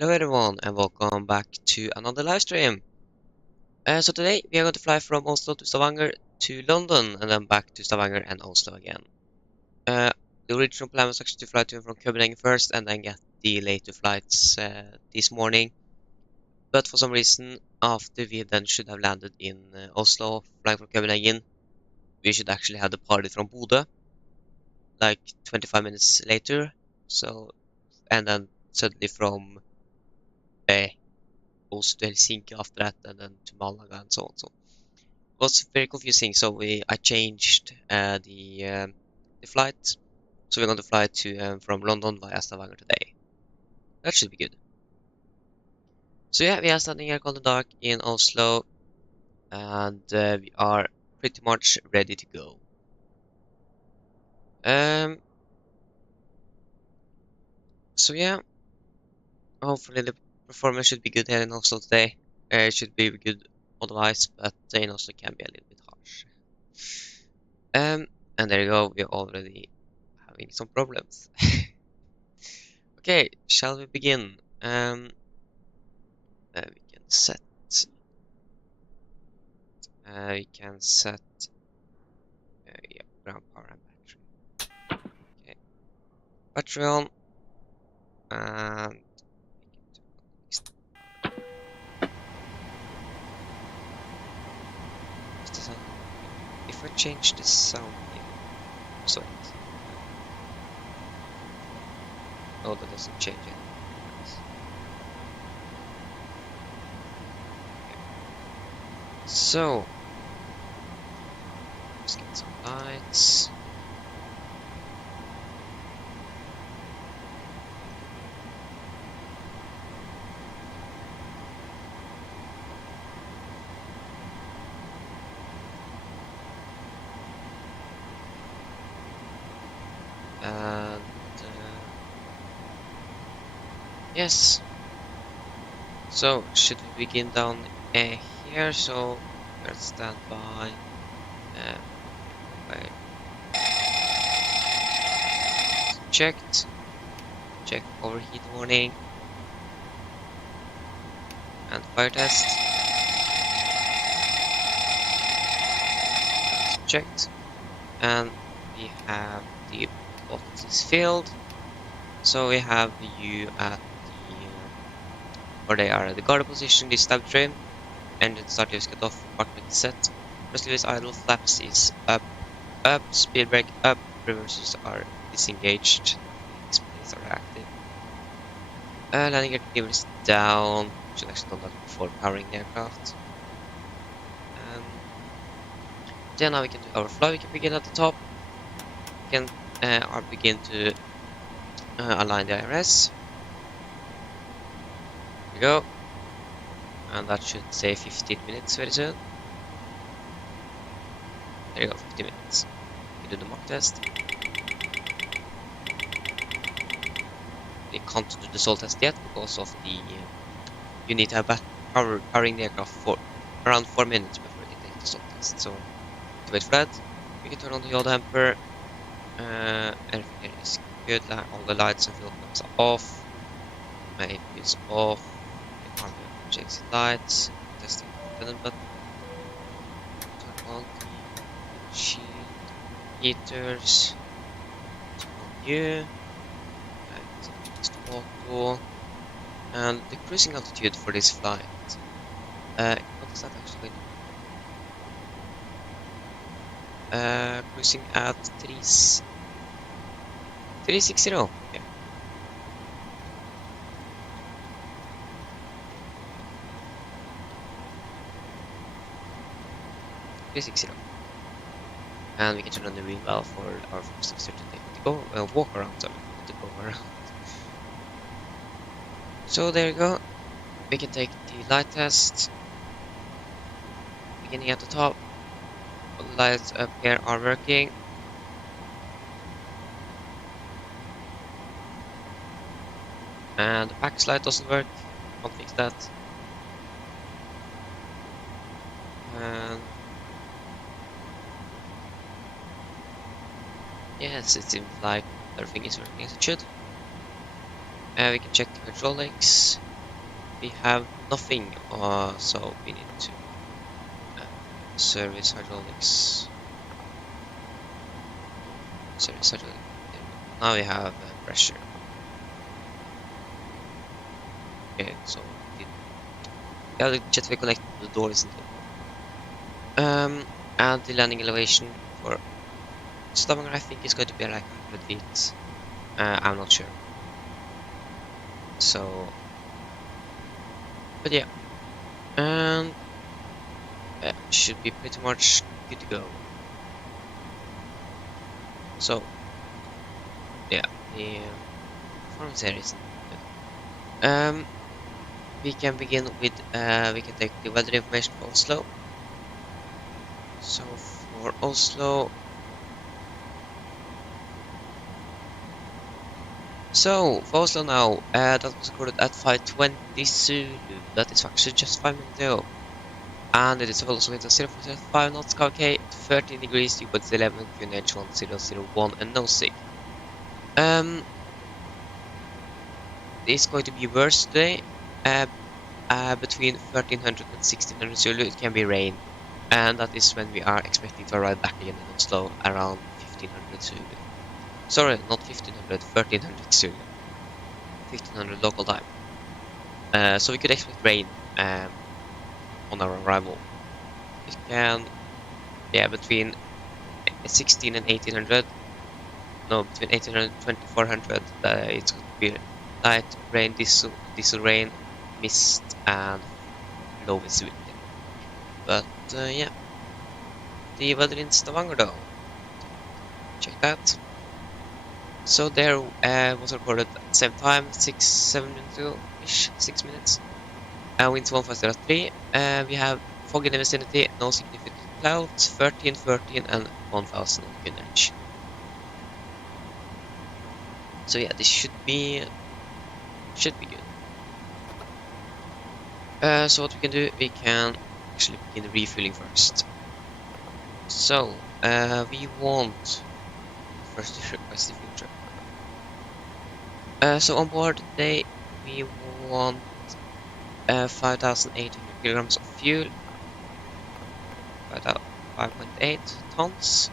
Hello everyone and welcome back to another live stream. So today we are going to fly from Oslo to Stavanger to London and then back to Stavanger and Oslo again. Uh, the original plan was actually to fly to and from Copenhagen first and then get the later flights this morning. But for some reason, after we then should have landed in Oslo, flying from Copenhagen, we should actually have departed from Bodø like 25 minutes later. And then suddenly from uh, Oslo to Helsinki after that, and then to Malaga and so on. So it was very confusing. So I changed the flight. So we're going to fly to from London via Stavanger today. That should be good. So yeah, we are standing here on the dock in Oslo, and we are pretty much ready to go. Um. So yeah, hopefully the performance should be good here in Oslo today. It should be good otherwise, but in Oslo can be a little bit harsh. And there you go. We're already having some problems. Okay, shall we begin? We can set. Yeah, ground power and battery. Okay, battery on, and we can turn on the sound. If I change the sound here, sorry. No, that doesn't change it. So, let's get some lights. And yes. So, should we begin down here? So, let's stand by. By checked. Check overheat warning. And fire test. Checked. And we have the bottles filled. So we have you at the or they are at the guard position, the stab trim, engine start is cut off, compartment set, thrust is idle, flaps is up, speed brake up, reversers are disengaged, displays are active. Landing gear lever is down, should actually done that before powering the aircraft. Then now we can do our fly, we can begin at the top, we can begin to align the IRS. Here we go. And that should say 15 minutes very soon. There you go, 15 minutes. We do the mock test. We can't do the soul test yet because of the you need to have powering the aircraft for around 4 minutes before you can take the soul test. So to wait for that, we can turn on the yaw damper. Everything is good. All the lights and fuel pumps are off. My AP is off. Checks lights, testing the button, turn on the shield heaters, turn on U, next auto, and the cruising altitude for this flight. What is that actually? Cruising at 360. Yeah. 360. And we can turn on the wheel well for our first officer to take to go walk around, so to go around. So there you go. We can take the light test. Beginning at the top. All the lights up here are working. And the pack slide doesn't work. Can't fix that. And yes, it seems like everything is working as it should. We can check the hydraulics. We have nothing, so we need to service hydraulics. Service hydraulics. There we go. Now we have pressure. Okay, so yeah, the jet will connect to the door, isn't it? And the landing elevation for Stavanger, I think, is going to be like 100 feet. I'm not sure. So, but yeah, and should be pretty much good to go. So, yeah, the performance area isn't good. We can begin with we can take the weather information for Oslo. So for Oslo, now, that was recorded at 5:20 Zulu. That is actually just 5 minutes ago. And it is also with a 0.5 knots KK, 13 degrees, U.S. 11, QNH 1001, and no sig. It's going to be worse today. Between 1300 and 1600 Zulu, it can be rain. And that is when we are expecting to arrive back again in Oslo around 1500 Zulu. Sorry, not 1500, 1300 Zulu. 1500 local time. So we could expect rain on our arrival. It can, yeah, between 16 and 1800. No, between 1800 and 2400. It's going to be light rain, diesel rain, mist, and low visibility. But yeah, the weather in Stavanger though. Check that. So there was recorded at the same time, 7 minutes ago-ish, 6 minutes. Winds 1503. We have fog in the vicinity, no significant clouds, 13, 13, and 1000 on QNH. So yeah, this should be good. So what we can do, we can actually begin refueling first. So we want first to request the fuel truck. So on board today we want 5,800 kilograms of fuel, 5.8 tons.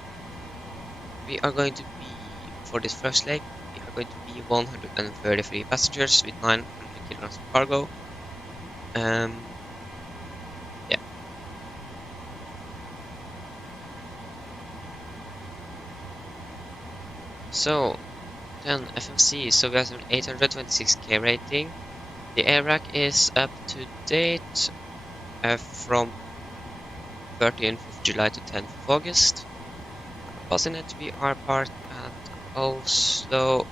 We are going to be, for this first leg, we are going to be 133 passengers with 900 kilograms of cargo. Yeah. So then FMC, so we have an 826k rating. The air rack is up to date from 13th of July to 10th of August. Passing it, we are parked at Oslo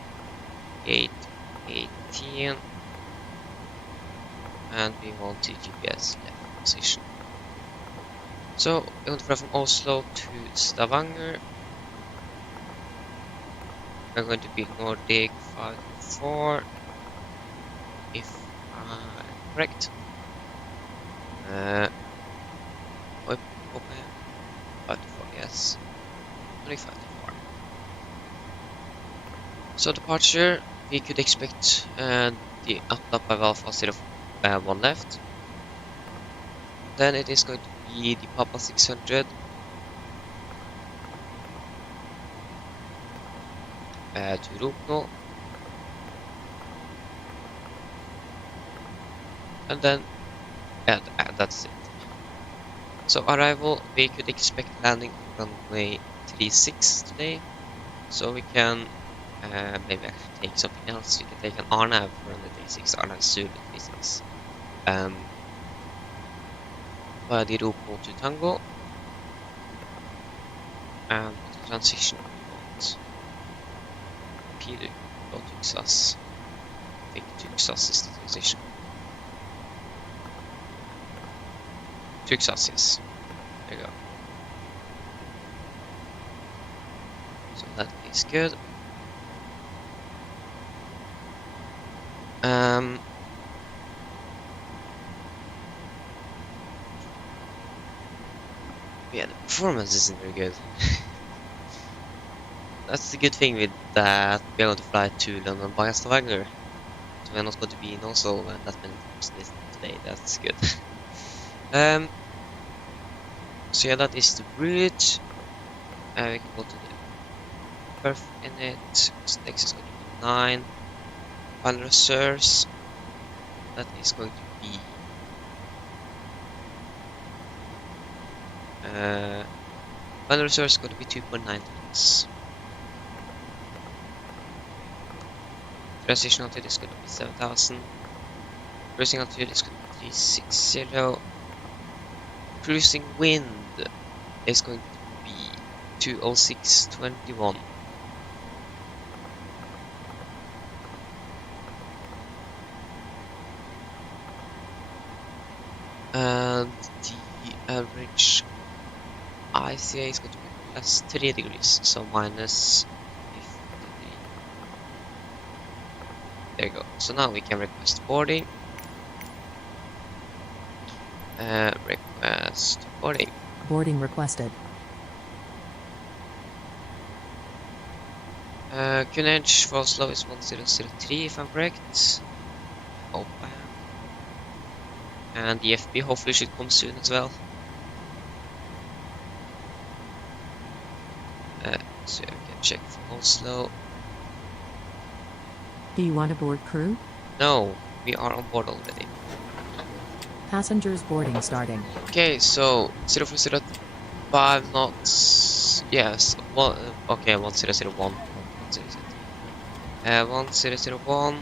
gate 18, and we want the GPS left position. So we're going to fly from Oslo to Stavanger. We're going to be Nordic 524, if I'm correct. Open 524, yes. Nordic 524. So departure, we could expect the up by Alpha 01 left. Then it is going to be the Papa 600. To Rupno. And then, yeah, that's it. So arrival, we could expect landing on runway 36 today. So we can maybe actually take something else. We can take an RNAV for runway 36, RNAV Zulu 36. Via the Rupno to Tango. And the transition we want. Pidu, go to Xas. I think to Xas is the transition. To Xas, yes. There you go. So that is good. Yeah, the performance isn't very good. That's the good thing with that we are going to fly to London via Stavanger. So we're not going to be in Oslo that many times today. That's good. So yeah, that is the route. We can go to the perf in it. Next is going to be 9. Final reserves. That is going to be final reserves is going to be 2.9 tons. Transition altitude is going to be 7,000. Cruising altitude is going to be 360. Cruising wind is going to be 206.21. And the average ICA is going to be plus 3 degrees, so minus 53. There you go. So now we can request boarding. Request boarding. Boarding requested. QNH for Oslo is 1003 if I'm correct. Hope I am. And the FB hopefully should come soon as well. So we can check for Oslo. Do you want to board crew? No, we are on board already. Passengers boarding starting. Okay, so 0405 knots. Yes, one. Okay, 1001. 1001. A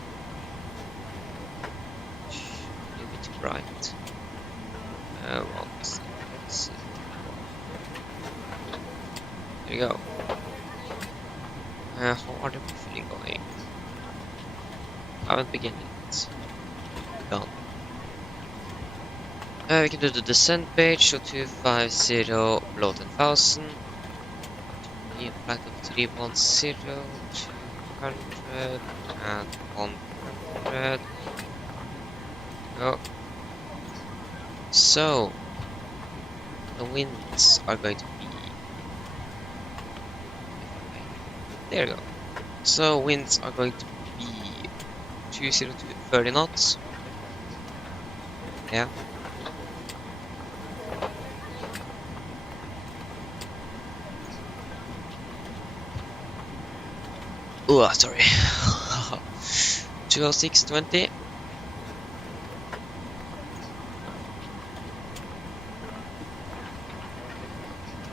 little bit too bright. 1001. There you go. How are the briefing going? I haven't begun it. Done. We can do the descent page, so 250 below 10,000. Flight of 310, 200, and 100. Go. So, the winds are going to be. There you go. So, winds are going to be 20 to 30 knots. Yeah. Oh, sorry. 206.20.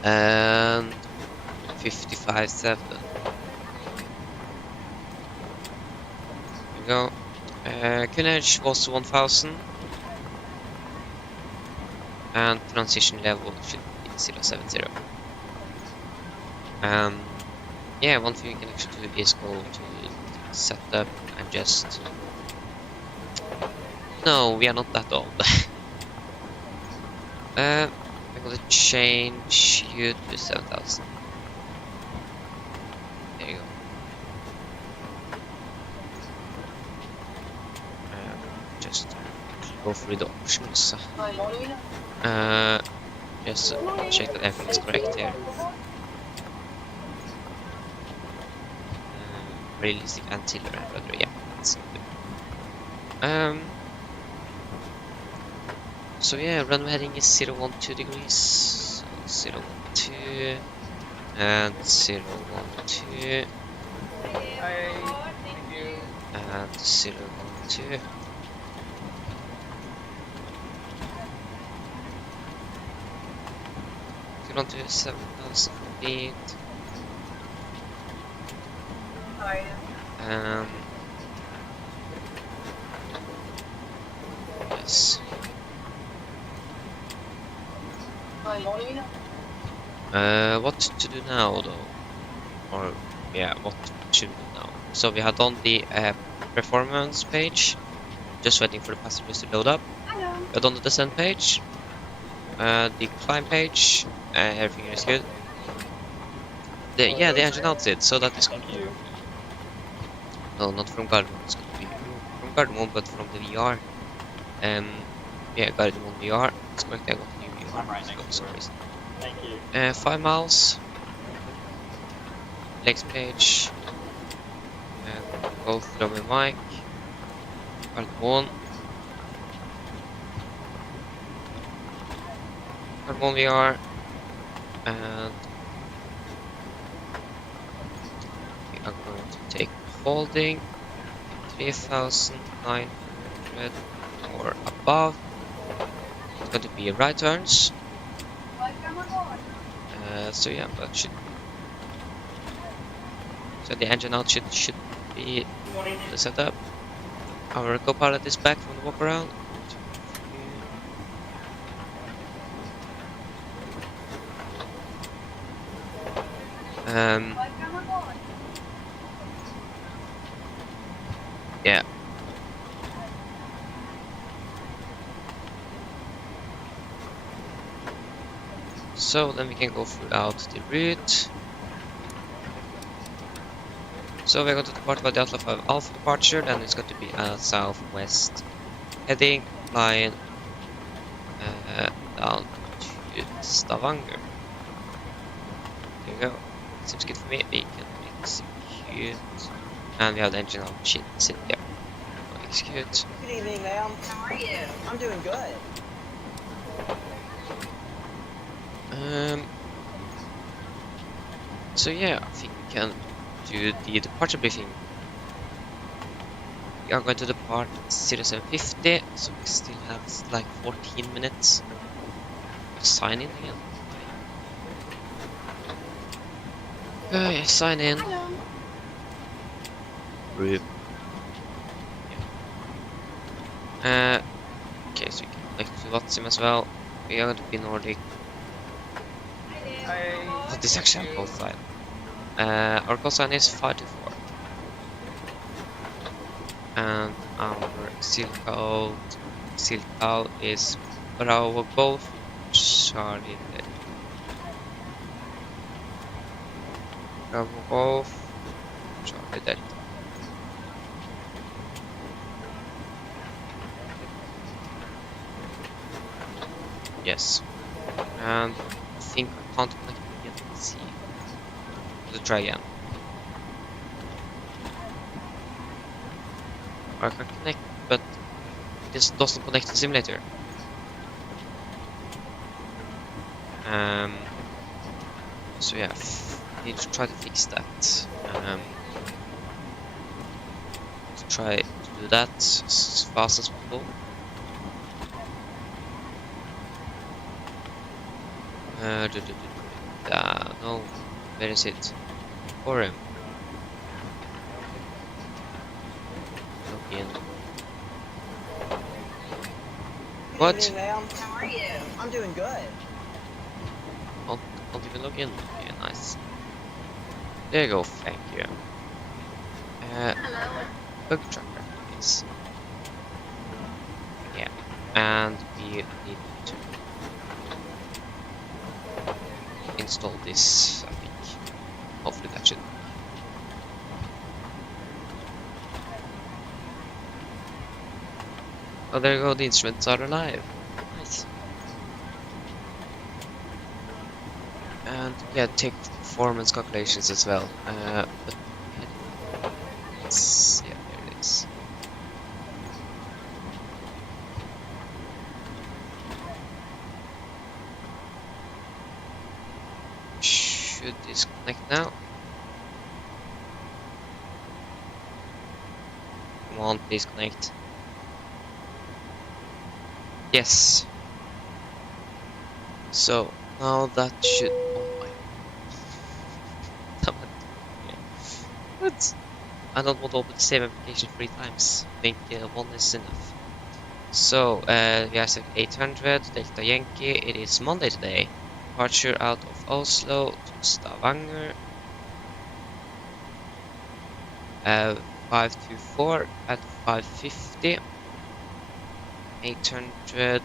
And 55.7. There we go. QNH was 1000. And transition level should be 070. Yeah, one thing you can actually do is go to setup and just. No, we are not that old. I'm gonna change you to 7,000. There you go. Just go through the options. Just check that everything is correct here. Realistic ancillary rudder, yeah, that's good. So yeah, runway heading is 012 degrees, 012, and 012, and 012. We're on to 7,000 feet. Yes. What to do now though? Or yeah, what should we do now? So we have done the performance page, just waiting for the passengers to load up. Hello. We have done the descent page, the climb page, everything is good. The engine outfit, so that is going to be. No, not from Gardermoen, it's going to be from Gardermoen, but from the VR. Yeah, Gardermoen VR. It's correct, I got the new VR. Thank you. 5 miles. Next page. Go through my mic. Cardamom. Cardamom we are. And we are going to take holding 3,900 or above. It's going to be right turns. So yeah, that should. So the engine out should be the setup. Our co-pilot is back from the walk around. Yeah. So then we can go throughout the route. So we're going to depart by Delta 5 Alpha departure, then it's going to be a southwest heading, flying down to Stavanger. There you go. Seems good for me. We can execute. And we have the engine on machine sitting there. So execute. Good evening, ma'am. How are you? I'm doing good. So yeah, I think we can do the departure briefing. We are going to depart 0750, so we still have like 14 minutes to sign in again. Okay, sign in. Group. Yeah. Okay, so we can connect to Watsim as well. We are going to be Nordic. Oh, this actually have both sides. Our call sign is 524. And our seal code is Bravo Golf Charlie Delta. Bravo Golf Charlie Delta. Yes. And I think I can't connect again. Let's see. Let's try again. I can connect, but this doesn't connect to the simulator. So yeah, need to try to fix that. To try to do that as fast as possible. No, where is it? Forum. Log in. What? Good evening, ma'am. How are you? I'm doing good. Don't even log in. Yeah, nice. There you go, thank you. Hello. Bug tracker, please. Yeah, and we need to install this, I think. Hopefully that should. Oh, there you go, the instruments are alive. Nice. And yeah, take performance calculations as well. But yeah, there it is. Should this connect now? Come on, please connect. Yes. So now that should. Oh my. Damn it. Yeah. What? I don't want to open the same application 3 times. I think one is enough. So we are set 800 Delta Yankee. It is Monday today. Departure out of Oslo to Stavanger. 524 at 550. 800.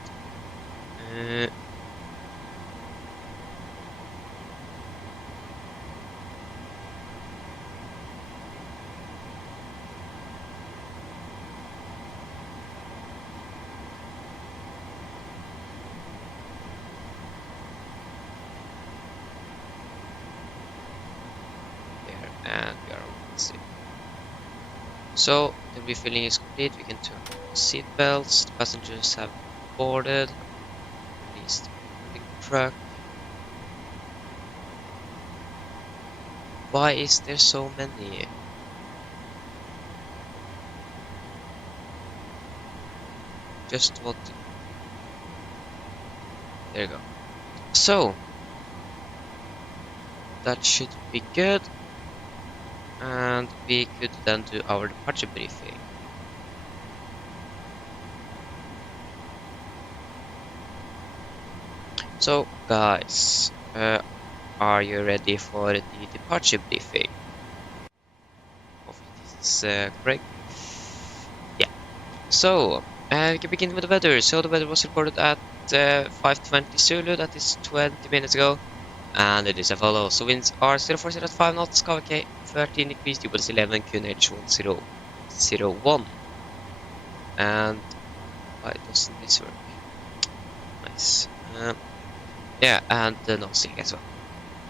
There, and we are on. Let's see. So the refilling is complete. We can turn on the seat belts. The passengers have boarded. Release the boarding truck. Why is there so many? Just what? There you go. So that should be good. And we could then do our departure briefing. So guys, are you ready for the departure briefing? Hopefully this is correct. Yeah. So we can begin with the weather. So the weather was reported at 5:20 Zulu, that is 20 minutes ago, and it is as follows. So winds are 040 at 5 knots, KVK 13 degrees, DWS 11, QNH 1001. And why doesn't this work? Nice. Yeah, and the nosing as well.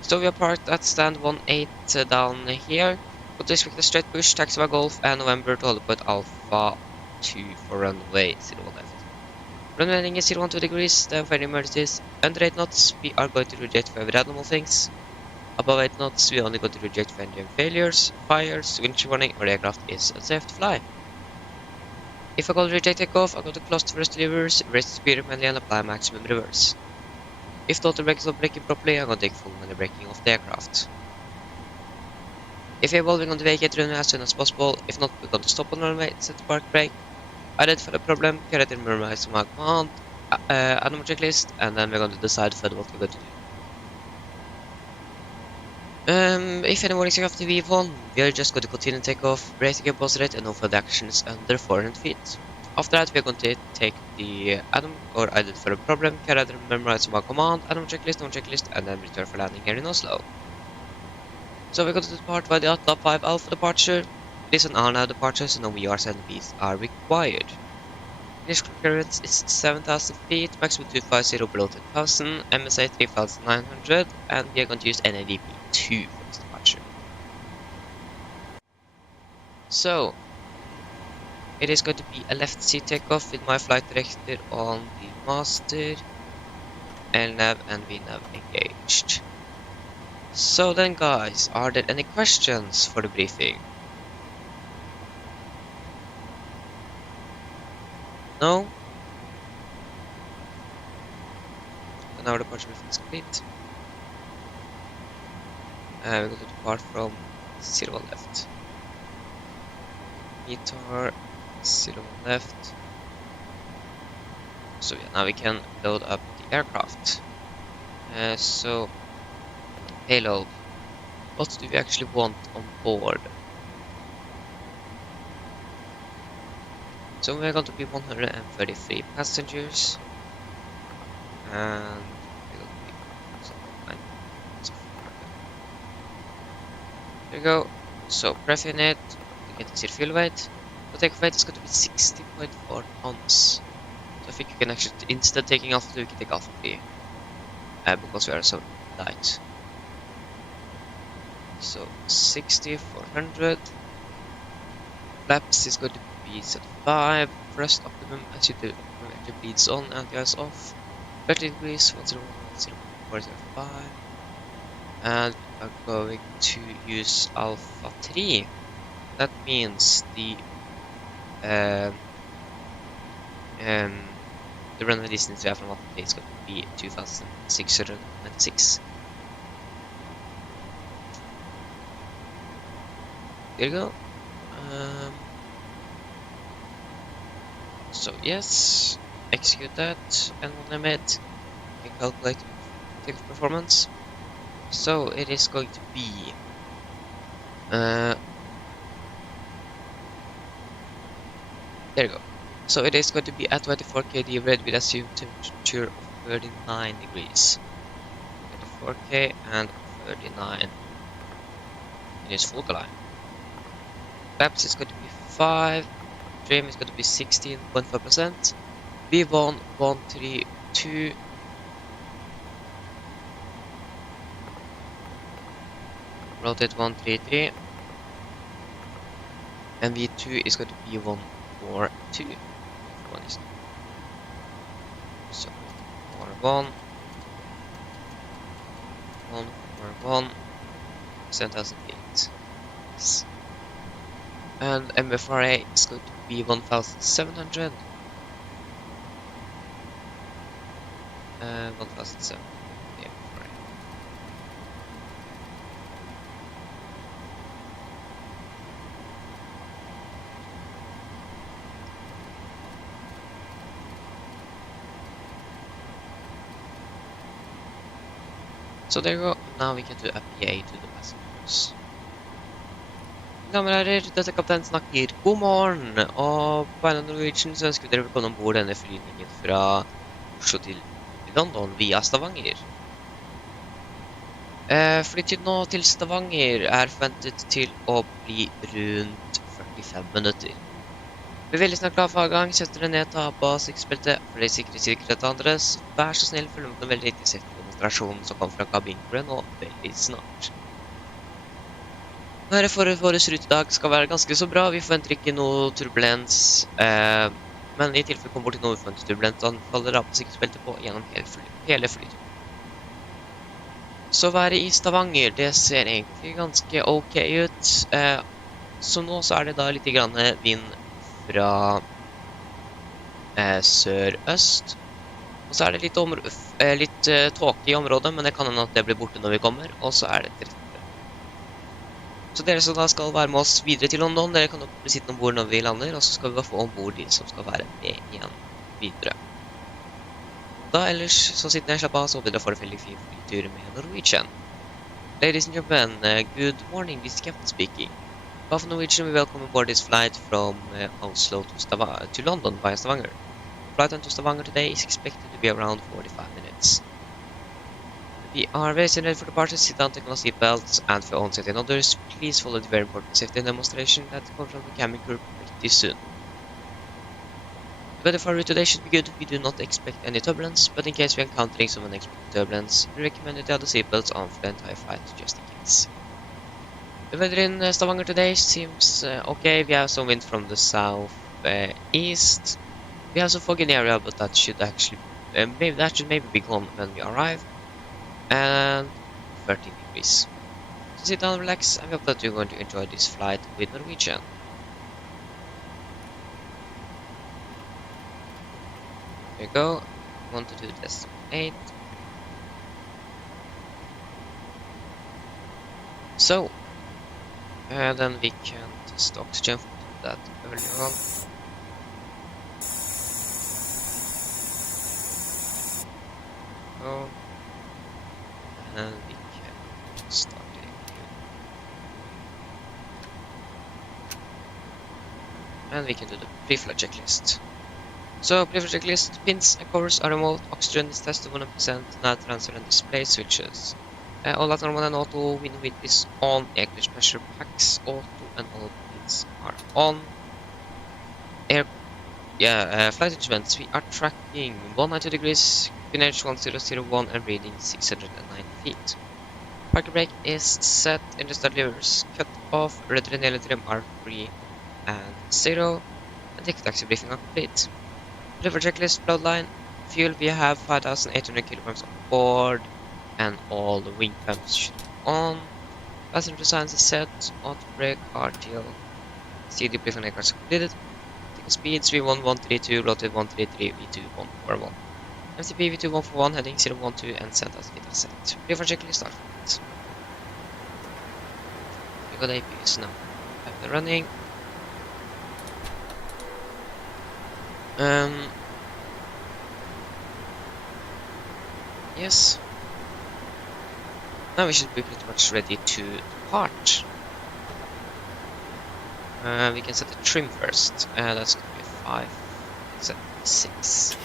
So we are parked at stand 18 down here. But expect a straight push, taxi by Golf and November to hold point Alpha 2 for runway 01 left. Runway heading is 012 degrees, then for any emergencies. Under 8 knots, we are going to reject for every abnormal things. Above 8 knots, we only going to reject for engine failures, fires, winch warning, or aircraft is unsafe to fly. If I go to reject takeoff, I go to close the first levers, raise the speed manually and apply maximum reverse. If the auto brake is not braking properly, I'm going to take full manual braking of the aircraft. If you're evolving on the vacate runway as soon as possible, if not, we're going to stop on the runway, set the park brake, identify the problem, carry it in memorize my command, add a checklist, and then we're going to decide further what we're going to do. If any warnings are after V1, we are just going to continue takeoff, rating and pulse rate, and no further actions under 400 feet. After that, we are going to take the or identify the problem, carry out and memorize my command, add a checklist, and then return for landing here in Oslo. So we're going to depart by the Atla 5 Alpha departure. It is an hour departure, so no VRs and Vs are required. Initial clearance is 7,000 feet, maximum 250 below 10,000, MSA 3,900, and we are going to use NAVP 2 for this departure. So, it is going to be a left seat takeoff with my flight director on the master, LNAV and VNAV engaged. So then guys, are there any questions for the briefing? No? And our departure briefing is complete. We're going to depart from 01 left. METAR 01 left. So yeah, now we can load up the aircraft. So payload. What do we actually want on board? So we're going to be 133 passengers, and we're going to be there we go. So pref unit, to get the fuel weight. The takeoff weight is going to be 60.4 tons. So I think you can actually, instead of taking Alpha 2, you can take Alpha 3. Because we are so light. So 60, 400. Flaps is going to be set 5. Thrust optimum as you do. Actually bleeds on and gas off. 30 degrees, 101.0405. And we are going to use Alpha 3. That means the runway distance we have from Alpha 3 is going to be 2,696. There you go. So yes, execute that, and when I'm at, you can calculate takeoff performance. So it is going to be there you go. So it is going to be at 24 kd red with assumed temperature of 39 degrees. 24k and 39 in its full line. Flaps is going to be 5. Trim is going to be 16.5%. V1 132. Rotate 133. and V2 is going to be 142. One is so 141, 141, 7008. Yes. And MFRA is going to be 1700. 1007. Yeah, right. So there you go. Now we can do a PA to the passengers. Damer og herrer, dette er kaptein snakker. God morgen! Og på vegne av Norwegian så ønsker vi dere velkommen om bord denne flyvningen fra Oslo til London via Stavanger. Flytid nå til Stavanger er forventet til å bli rundt 45 minutter. Vi er veldig snart klar for avgang, setter dere ned, ta på sikkerhetsbeltet for det sikkerhet andres. Vær så snill, følg med på den veldig riktige safety-demonstrasjonen som kommer fra kabinkroen nå veldig snart. Nå er det forut vår rute i dag skal være ganske så bra, vi forventer ikke noe turbulens, men i tilfelle kommer bort til noe uforventet turbulens, så faller dere på sikkerhetsbeltet på gjennom hele flyturen. Så være i Stavanger, det ser egentlig ganske ok ut, så nå så er det da litt grann vind fra sør-øst, og så er det litt tåke i området, men det kan hende at det blir borte når vi kommer, og så er det 30. Så dere som da skal være med oss videre til London, dere kan bli sittende ombord når vi lander, og så skal vi bare få ombord de som skal være med igjen videre. Da ellers så sitter jeg slapp av, så håper dere får en veldig fin flytur med Norwegian. Ladies and gentlemen, good morning, this is Captain speaking. Of Norwegian, we welcome aboard this flight from Oslo to London via Stavanger. Flight to Stavanger today is expected to be around 45 minutes. We are very soon ready for departure. Sit down, take on seatbelts, and for own safety and others, please follow the very important safety demonstration that comes from the cabin crew pretty soon. The weather for our route today should be good. We do not expect any turbulence, but in case we are encountering some unexpected turbulence, we recommend that you have the seatbelts on for the entire flight just in case. The weather in Stavanger today seems okay. We have some wind from the south east. We have some fog in the area, but that should actually maybe be gone when we arrive. And 13 degrees. So sit down, relax, and we hope that you're going to enjoy this flight with Norwegian. Here we go. 122.8. So, then we can test oxygen for that earlier on. Go. And we can start it. And we can do the pre-flight checklist. So, pre-flight checklist, pins and covers are remote, oxygen is tested 100%, now transfer and display switches. All that normal and auto, wind width is on, air clutch pressure packs auto and all pins are on. Flight instruments, we are tracking 190 degrees, QNH 1001 and reading 609 feet. Parking brake is set, industrial levers cut off, rudder and yellow trim are free and 0, and take taxi briefing are complete. Deliver checklist, bloodline, fuel, we have 5,800 kilograms on board, and all the wing pumps should be on. Passenger signs is set, auto brake, RTL, CD briefing records completed. Speeds V1132, rotate 133, V2 141. MCP V2 141, heading 012 and send us data set. Pre-flight checklist start flight. We got APUs now. Have the running. Yes. Now we should be pretty much ready to depart. We can set the trim first. That's gonna be 576.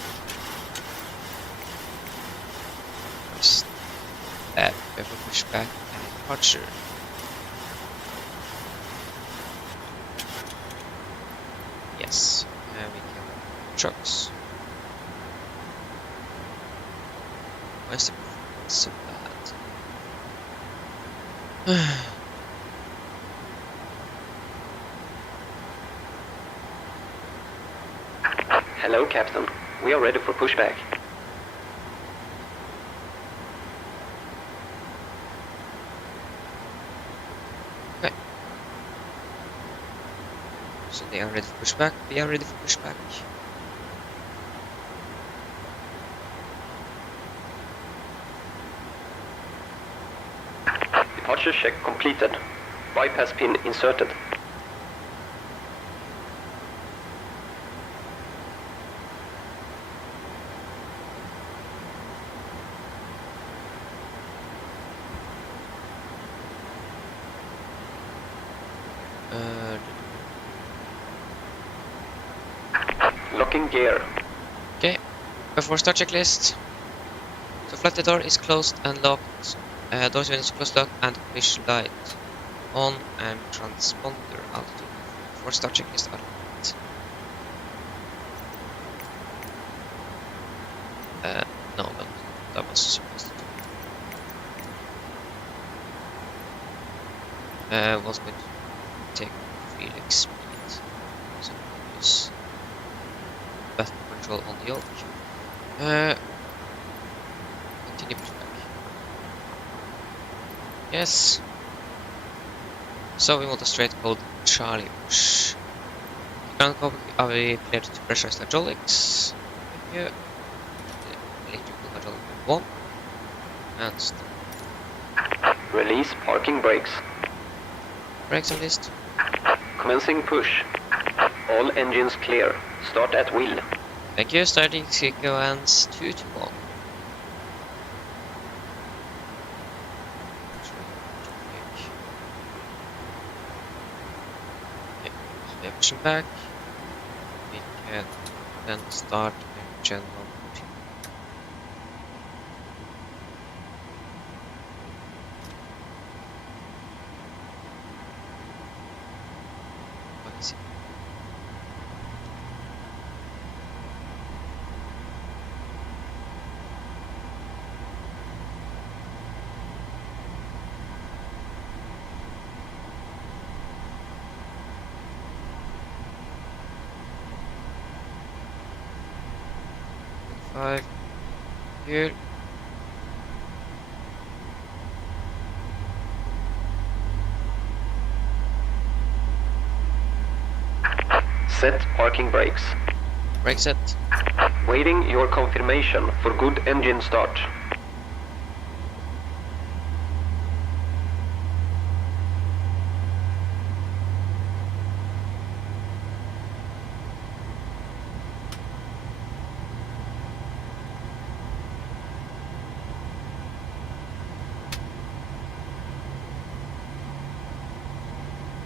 First, before pushback and departure. Yes, we can trucks. Why is the performance so bad? Hello, Captain. We are ready for pushback. Okay. So they are ready for pushback. We are ready for pushback. Departure check completed. Bypass pin inserted. Locking gear. Okay. Before start checklist. So flight door is closed and locked. Doors windows closed, locked, and visual light on and transponder altitude. Before start checklist are locked. No, but that was supposed to do. Was going to take Felix speed. So we'll use button control on the yoke. Continue pushback. Yes. So we want a straight code Charlie push. Ground copy, are we cleared to pressurize hydraulics? Thank you. Electrical hydraulic 1. And stop. Release parking brakes. Brakes on list. Commencing push. All engines clear. Start at will. Thank you. Starting sequence 3, 2, 1. Okay. We are pushing back. We can then start engine number 2. Let me see. Five here. Set parking brakes. Brake set. Waiting your confirmation for good engine start.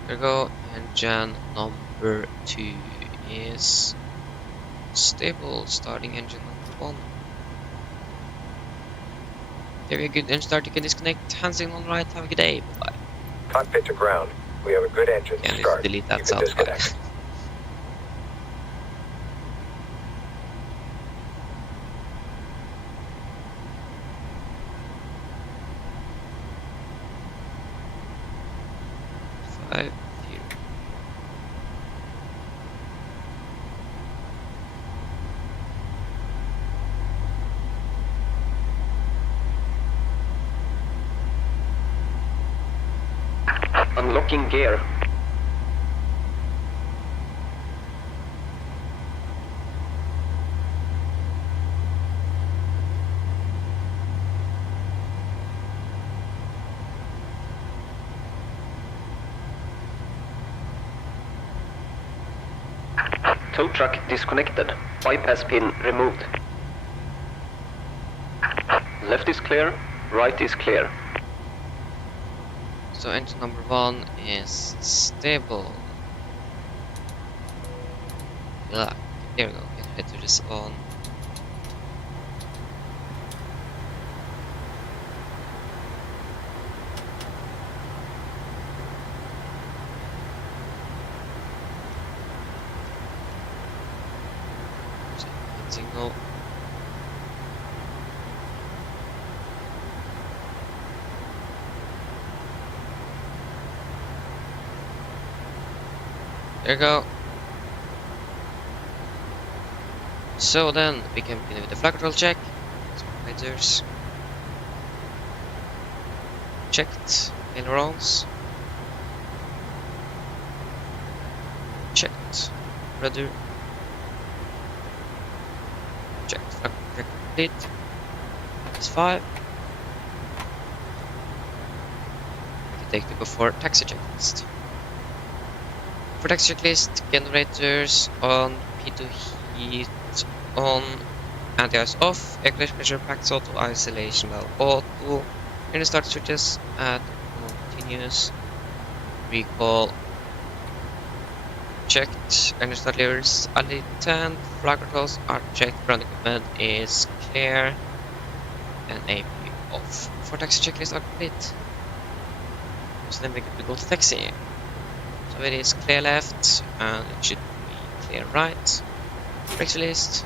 There we go. Engine number 2 is stable. Starting engine number 1. Okay, we have a good engine start. You can disconnect. Hand signal on right. Have a good day. Bye bye. Cockpit to ground. We have a good engine Can start. delete that You can sound file. disconnect. Five here. Unlocking gear. Tow truck disconnected. Bypass pin removed. Left is clear. Right is clear. So engine number 1 is stable. Yeah, there we go. Can head to this on. Signal. There you go. So then we can begin with the flag control check. Spectators. Checked. Ailerons. Checked. Rudder. Checked. Flag check complete. It's 5. We can take the go for taxi checklist. For taxi checklist, generators on, P2 heat on, anti-ice off, air pressure packs auto, isolation valve auto, engine start switches at continuous, recall checked, engine start levers are lit 10, flag controls are checked, ground equipment is clear, and AP off. For taxi checklist are complete. So then we go to taxi. So it is clear left, and it should be clear right. Brakes released.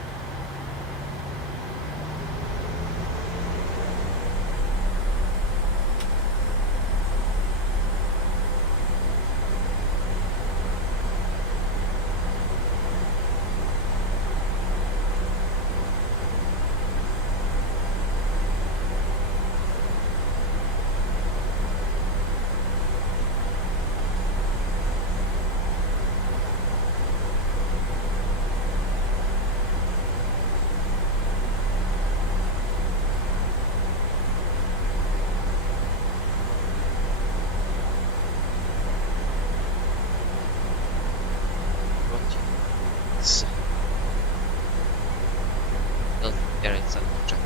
Don't there is a track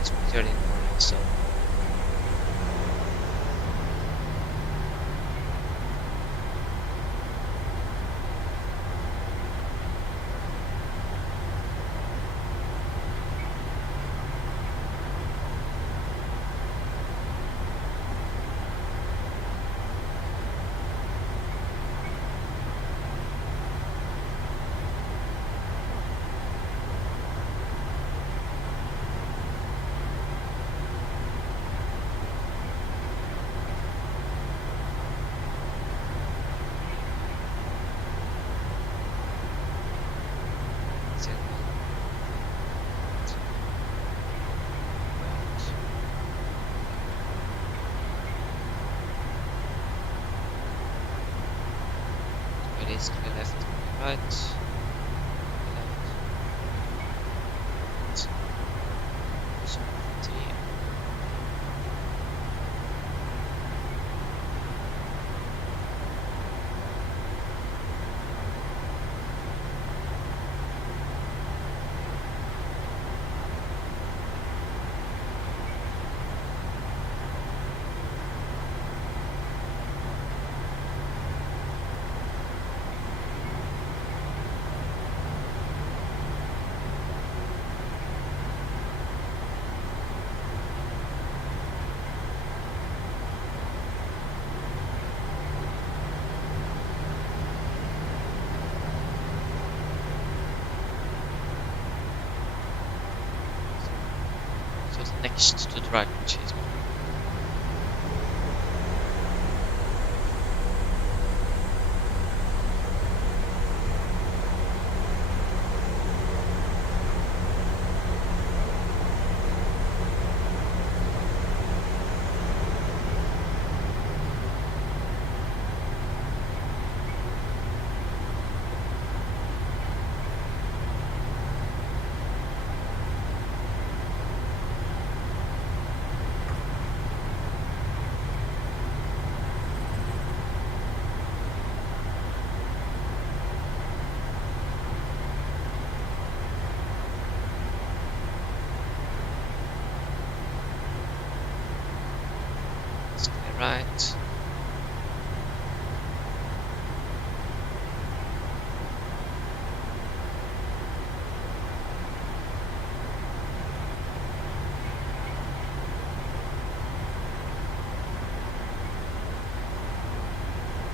it's pretty early in the morning, so it is clear left, right, left. So, so it's next to the right, which is clear right.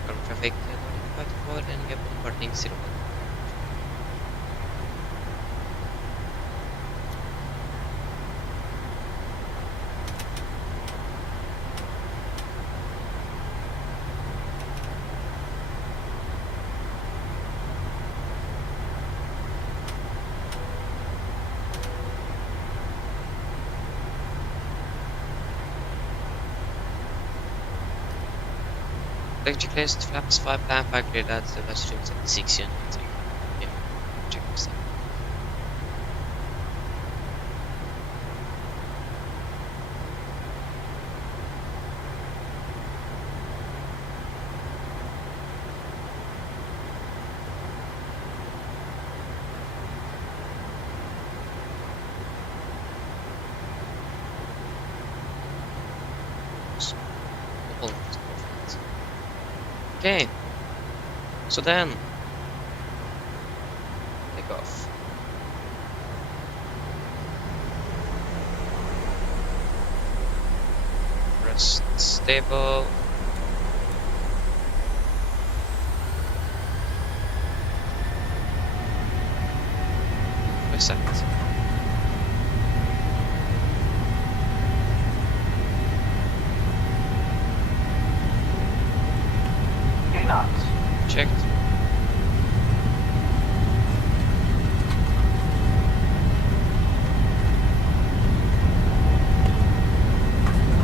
Current traffic 54 and we have departing 01. checklist, flaps 5, plan 5, clear that, stabilize stream 76 unit. Yeah, check this out. Almost perfect. Okay, so then take off. Rest stable. Reset. knots. Checked.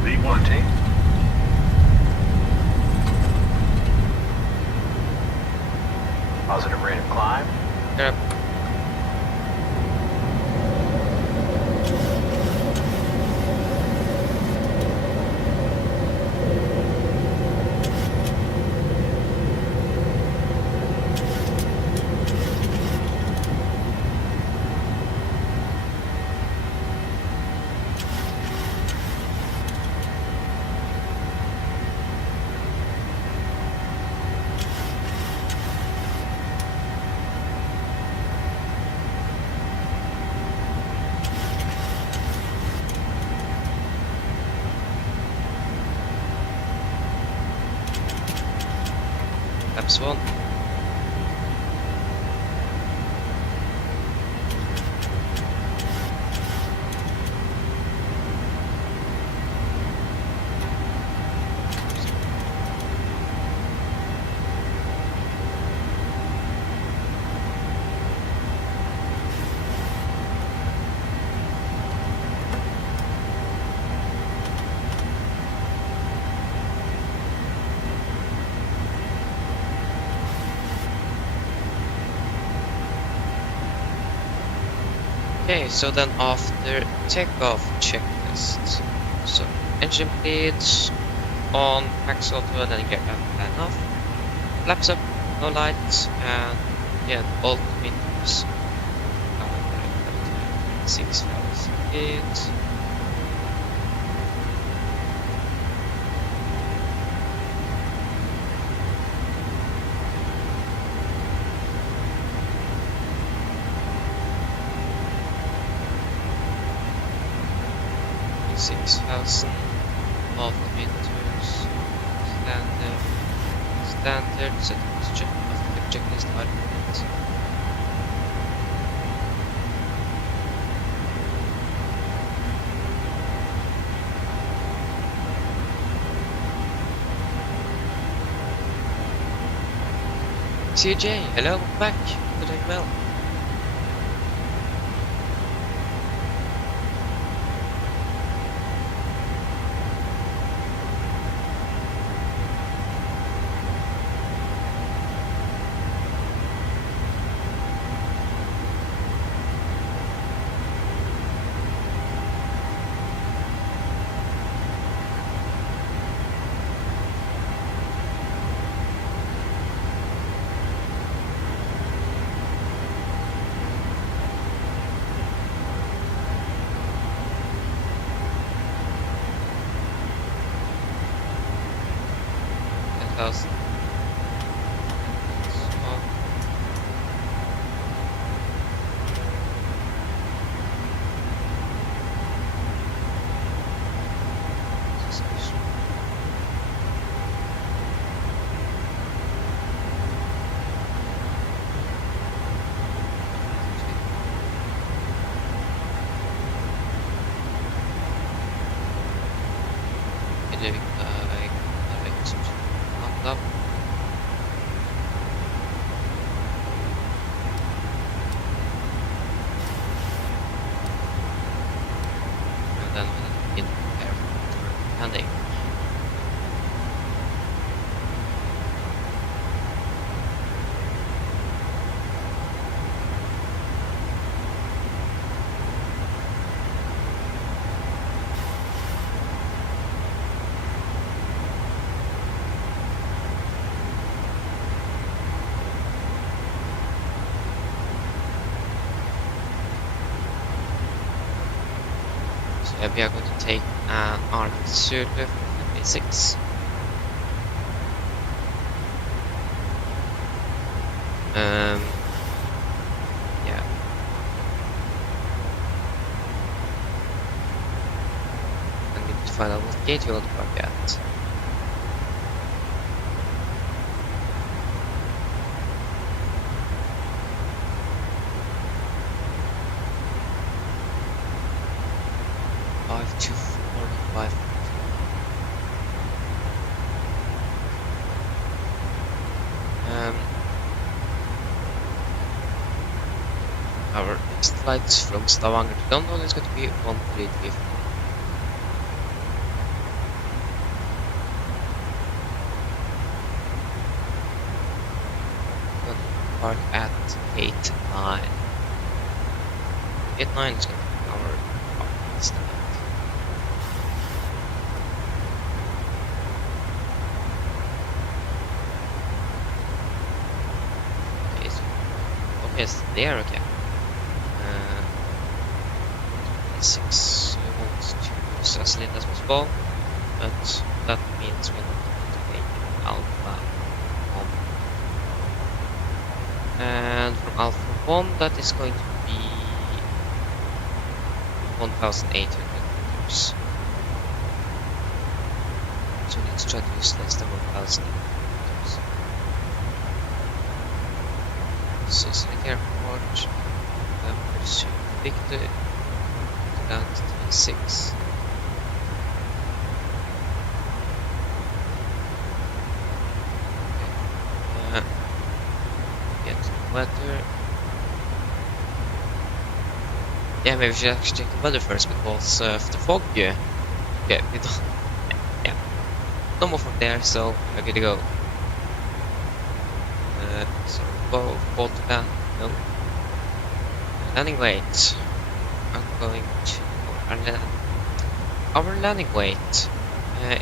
V1T. Positive rate of climb. Yep. Laps 1. Okay, so then after takeoff checklist. So engine bleeds on, packs auto, and then get up and off. Flaps up, no lights, and yeah, all meters. 6,000 feet. Meters. Standard settings check after checklist argument. CJ, hello, welcome back. You're doing well. Thousand. Up. we are going to take an Arctic Zulu from the basics. Yeah. And we need to find out what gate you want to park at. Five two four five. Our next flights from Stavanger to London is going to be 1335. Going to park at gate 9. Gate 9 is going to be our parking stand. Okay, so it's there, okay. 6 we want to use as little as possible, but that means we're not going to take Alpha 1. And from Alpha 1 that is going to be 1800 meters. So let's try to use less than 1000 meters. So select airport, pursue Victor. Down to 36. Okay. Get the weather. Yeah, maybe we should actually check the weather first because of the fog. Yeah. Okay, we don't. Yeah. No more from there, so we're good to go. So go Baltica. No. Landing weight. I'm going to our landing weight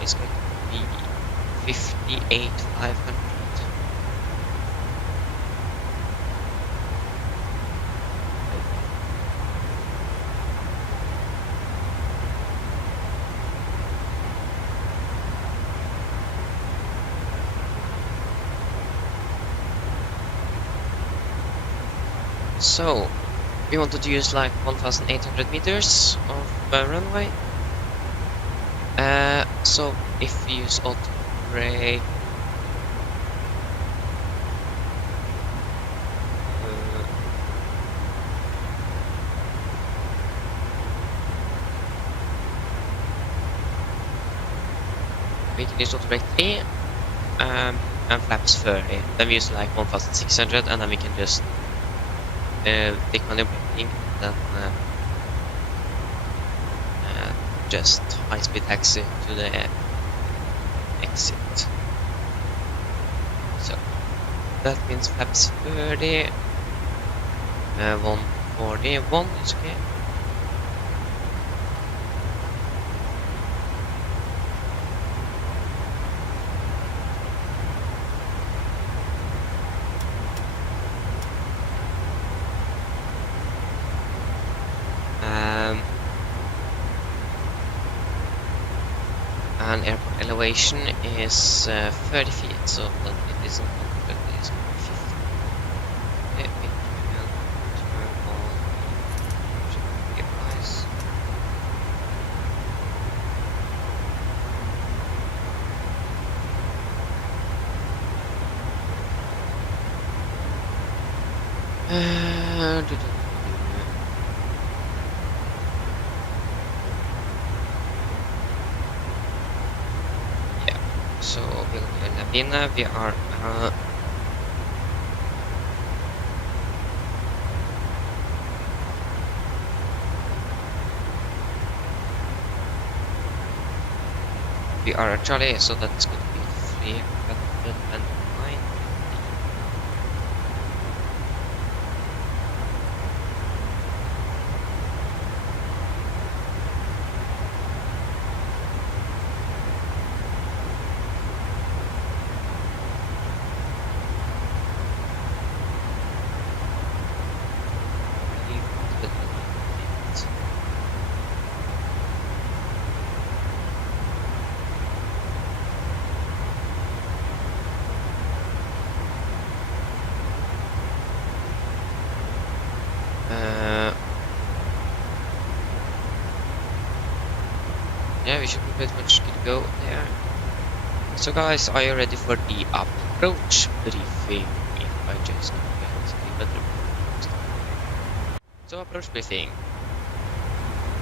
is going to be 58,500. So we wanted to use like 1,800 meters of runway. So if we use auto brake, we can use auto brake 3 and flaps 30. Then we use like 1,600 and then we can just take manual braking, then just high-speed taxi to the exit. So that means flaps 30, 141 is okay. And airport elevation is 30 feet, so then it isn't 100, it is 50. Okay, we can turn on the eyes. So we're in Lavina, we are at Charlie, so that is going to be 309. Yeah, we should be pretty much good to go there. So guys, are you ready for the approach briefing? If I just get the weather. So approach briefing.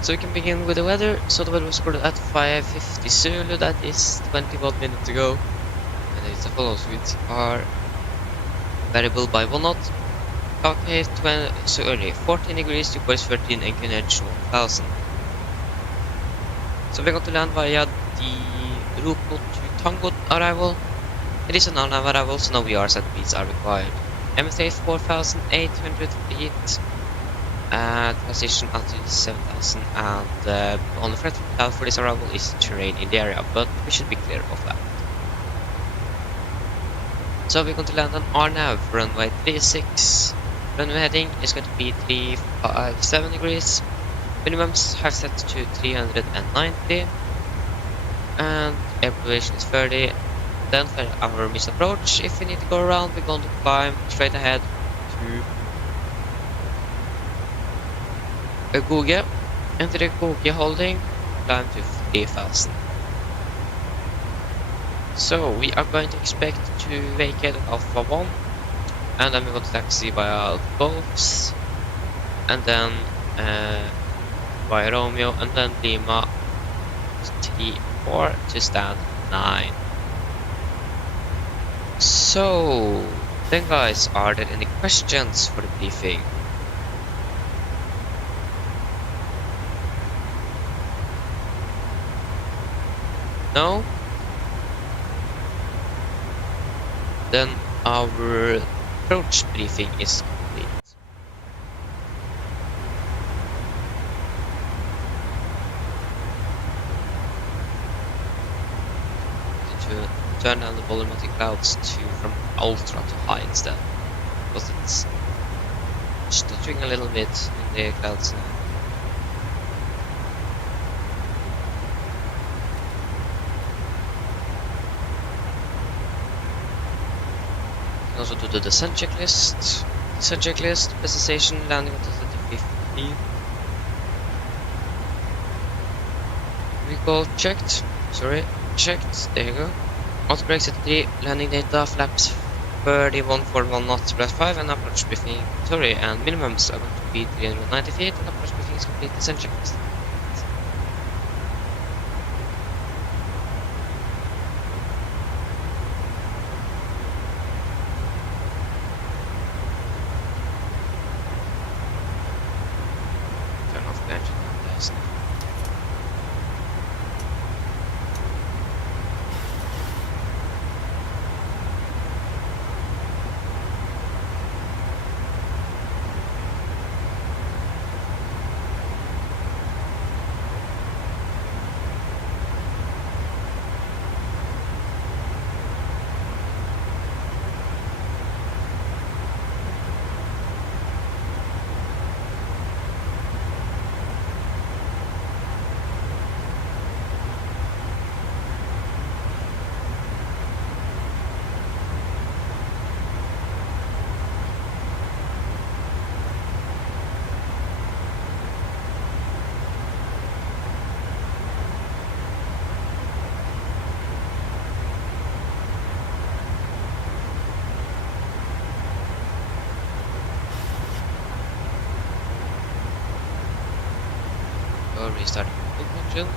So we can begin with the weather. So the weather was recorded at 5:50 Zulu, that is 21 minutes ago. And it's as follows, which are variable by 1 knot. Calculate 14 degrees to course 13 and QNH 1000. So we're going to land via the Rupno to Tango arrival. It is an Arnhem arrival, so no VRs and beats are required. MSA 4,800 feet. Transition altitude 7,000, and on the threat cloud for this arrival is terrain in the area, but we should be clear of that. So we're going to land on Arnhem, runway 36. Runway heading is going to be 357 degrees. Minimums have set to 390, and air elevation is 30. Then for our mission approach, if we need to go around, we're going to climb straight ahead to Goge. Enter the Goge holding, climb to 3000. So we are going to expect to vacate Alpha 1, and then we're going to taxi via Golfs, and then via Romeo, and then Lima T4 to stand 9. So then guys, are there any questions for the briefing? No? Then our approach briefing is complete. To turn down the volumetric clouds from ultra to high instead, because it's stuttering a little bit in the clouds now. Also do the descent checklist. Descent checklist, precision, landing at 50. Recall checked. Checked. There you go. Auto brakes at 3, landing data, flaps 3141 knots plus 5, and approach briefing. And minimums are going to be 390 feet, and approach briefing is complete. Descent checklist. Turn off the engine guys. Go restart the module.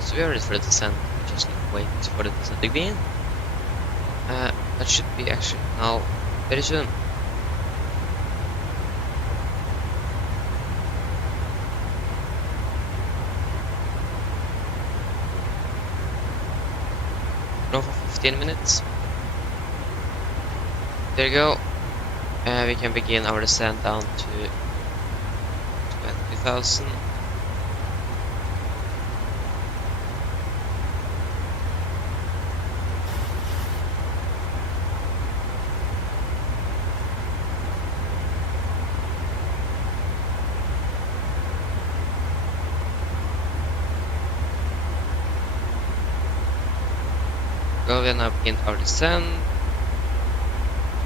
So we are ready for the descent. We just need to wait for the descent to begin. That should be actually now very soon. 15 minutes. There you go. We can begin our descent down to 20,000. Go, we have now begun our descent.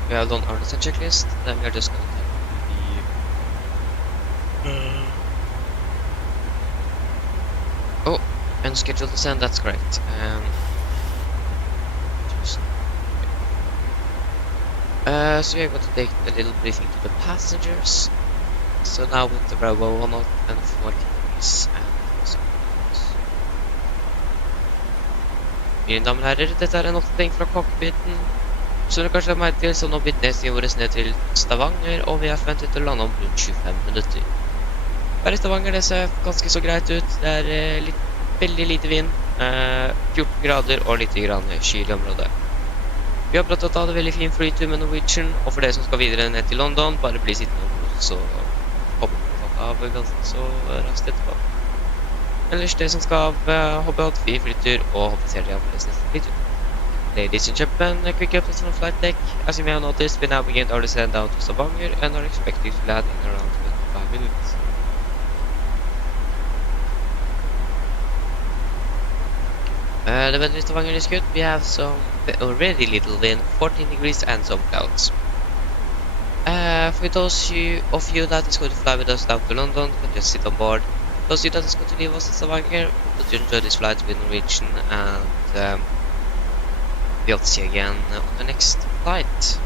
We have done our descent checklist. Then we are just going to take the oh, unscheduled descent. That's correct. So we are going to take a little briefing to the passengers. So now with the Bravo 140 degrees and mine damer og herrer, dette er en oppdatering fra cockpiten. Som dere kanskje har merket til, så nå blir nedstien vår ned til Stavanger, og vi er forventet til å lande om rundt 25 minutter. Her i Stavanger det ser ganske så greit ut. Det er veldig lite vind, 14 grader og litt grann kylig område. Vi har brått tatt det veldig fin flytur med Norwegian, og for dere som skal videre ned til London, bare bli sittende og så håper vi tatt av ganske så raskt etterpå. Ellers dere som skal hoppe av fin flytur og håper ser dere av deres neste flytur. Ladies and gentlemen, a quick update from flight deck. As you may have noticed, we now begin our descent down to Stavanger and are expecting to land in around 25 minutes. The weather in Stavanger is good. We have some already little wind, 14 degrees and some clouds. For those of you that is going to fly with us down to London, can just sit on board. Those of you that is going to leave us in Stavanger, hope that you enjoy this flight with Norwegian and we hope to see you again on the next flight.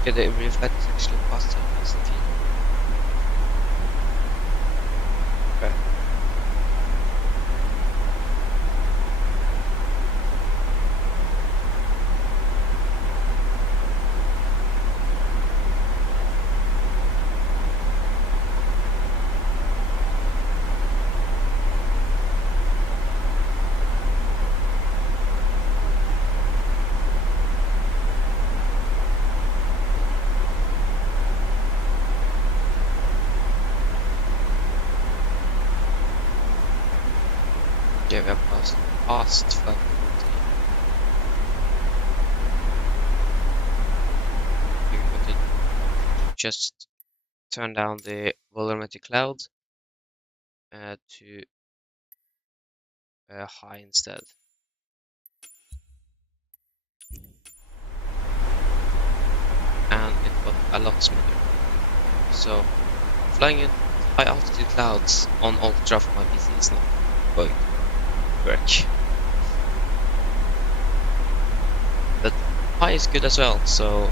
Okay, the reflect is actually faster as the team. Okay. Yeah, we have passed flight penalty. We're going to just turn down the volumetric cloud to high instead. And it got a lot smoother. So flying in high altitude clouds on ultra for my PC is not going to work. But high is good as well, so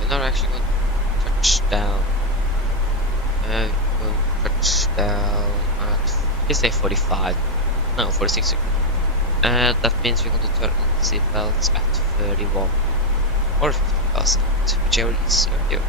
we're not actually going to touch down. We're going to touch down at, let's say 45, no, 46 degrees. That means we're going to turn on the seatbelts at 31 or 50,000, whichever is earlier.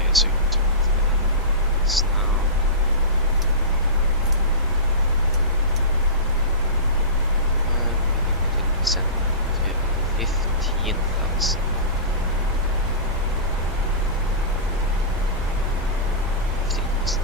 Okay, so you can turn this now. And we can send to 15,000. 15,000.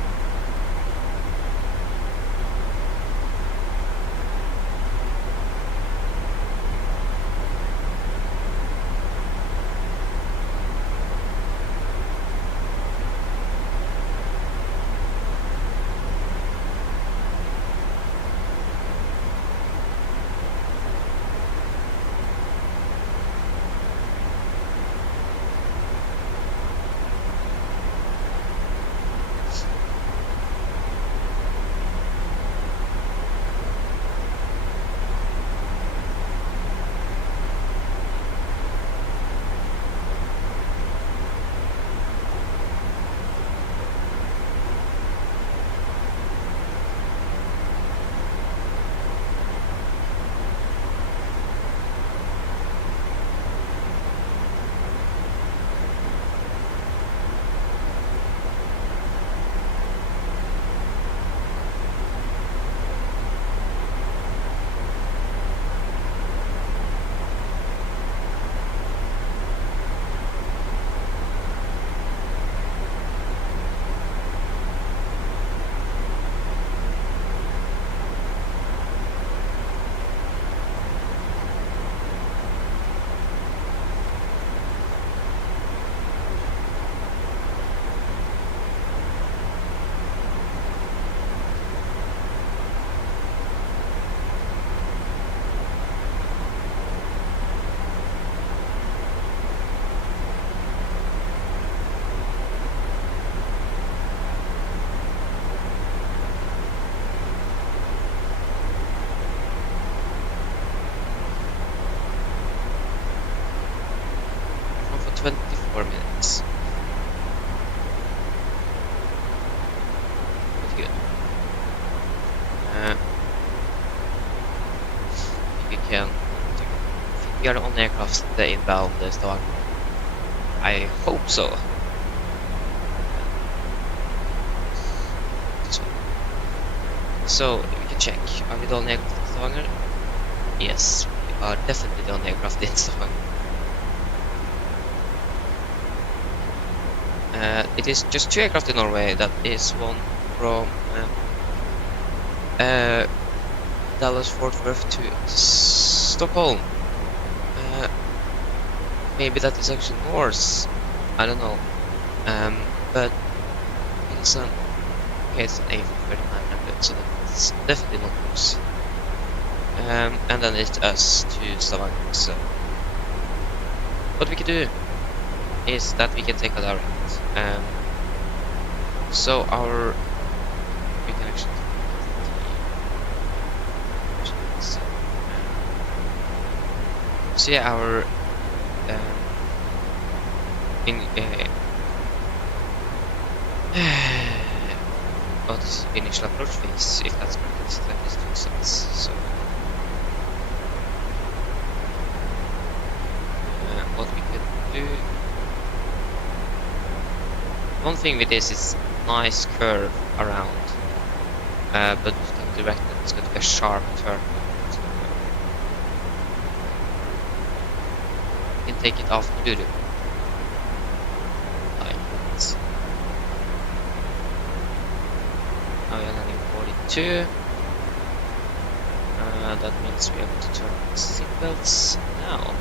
For 24 minutes. Pretty good. You can. We are on aircraft the inbound Stavanger. I hope so. So we can check. Are we done aircraft Stavanger? Yes, we are definitely the only aircraft in Stavanger. It is just 2 aircraft in Norway. That is one from uh, Dallas Fort Worth to Stockholm. Maybe that is actually Norse. I don't know. But it's an okay, it's an A3900, so that's definitely not Norse. And then it's us to Stavanger. So what we can do is that we can take a direct. So we can actually so yeah, our in what is initial approach phase, if that's correct, it's like this 2 sets. So what we could do, one thing with this is nice curve around, but the direct it's going to be a sharp turn. So you can take it off the doodle. Like that. Now we are landing 42. That means we are able to turn the seatbelts now.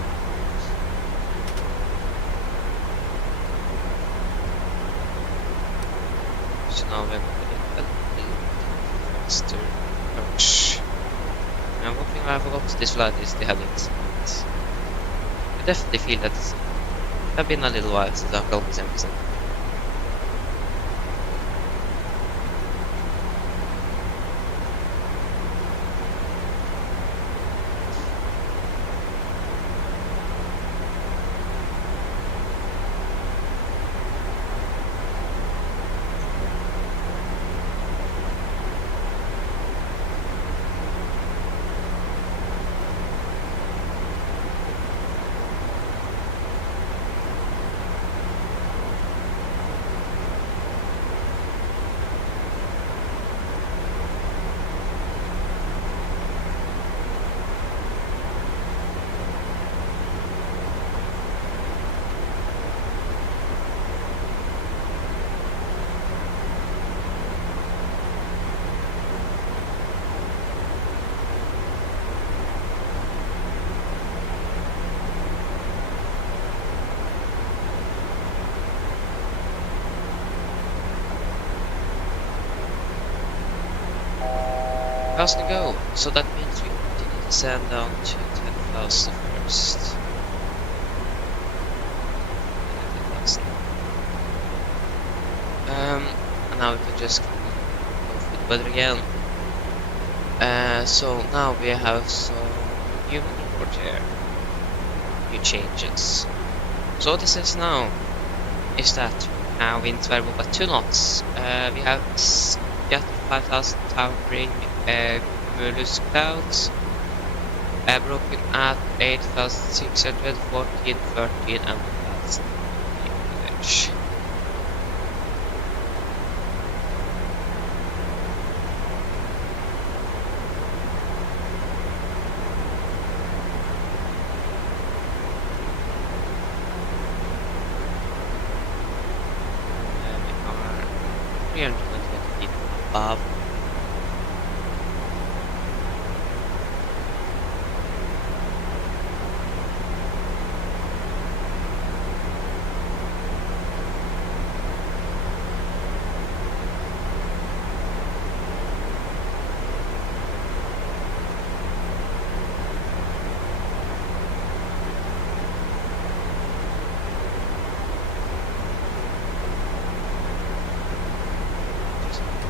So now we're going to get a little faster approach. And one thing I forgot this flight is the headings. I definitely feel that it's been a little while since I've filmed this episode. How's it go? So that means we continue to descend down to 10,000 first. 10,000. And now we can just go for the weather again. So now we have some new report here. New changes. So what this is now is that now winds variable by 2 knots. We have scattered 5,000 towering cumulus clouds, broken at 8,600, 14, 13, and 1,000 inch. We are 320 feet above.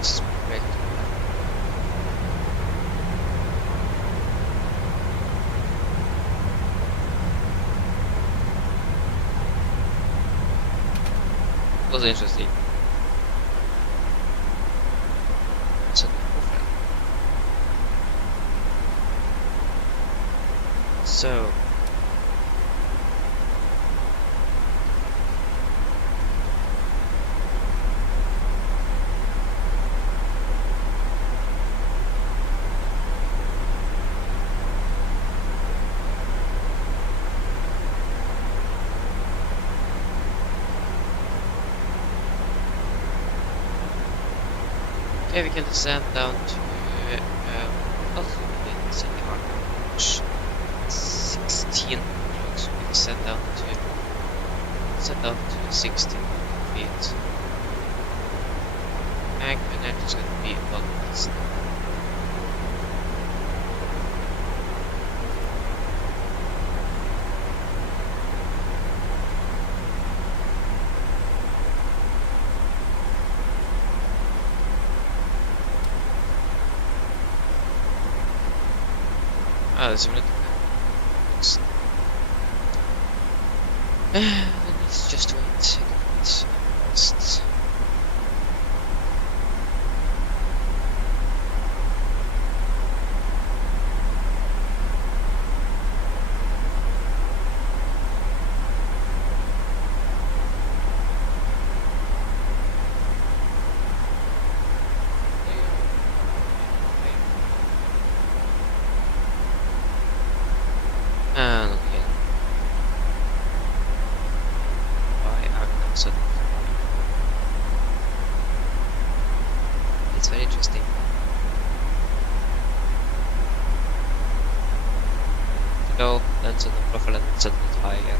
This is great. It was interesting. So, so Okay, we can descend down to also in city mark 16 so we descend down to 16 feet. And connect is going to be 1 east. Ah, there's a minute. Let's just wait. Just and okay. Why are we not so? It's very interesting. Low, then set the profile and set it higher.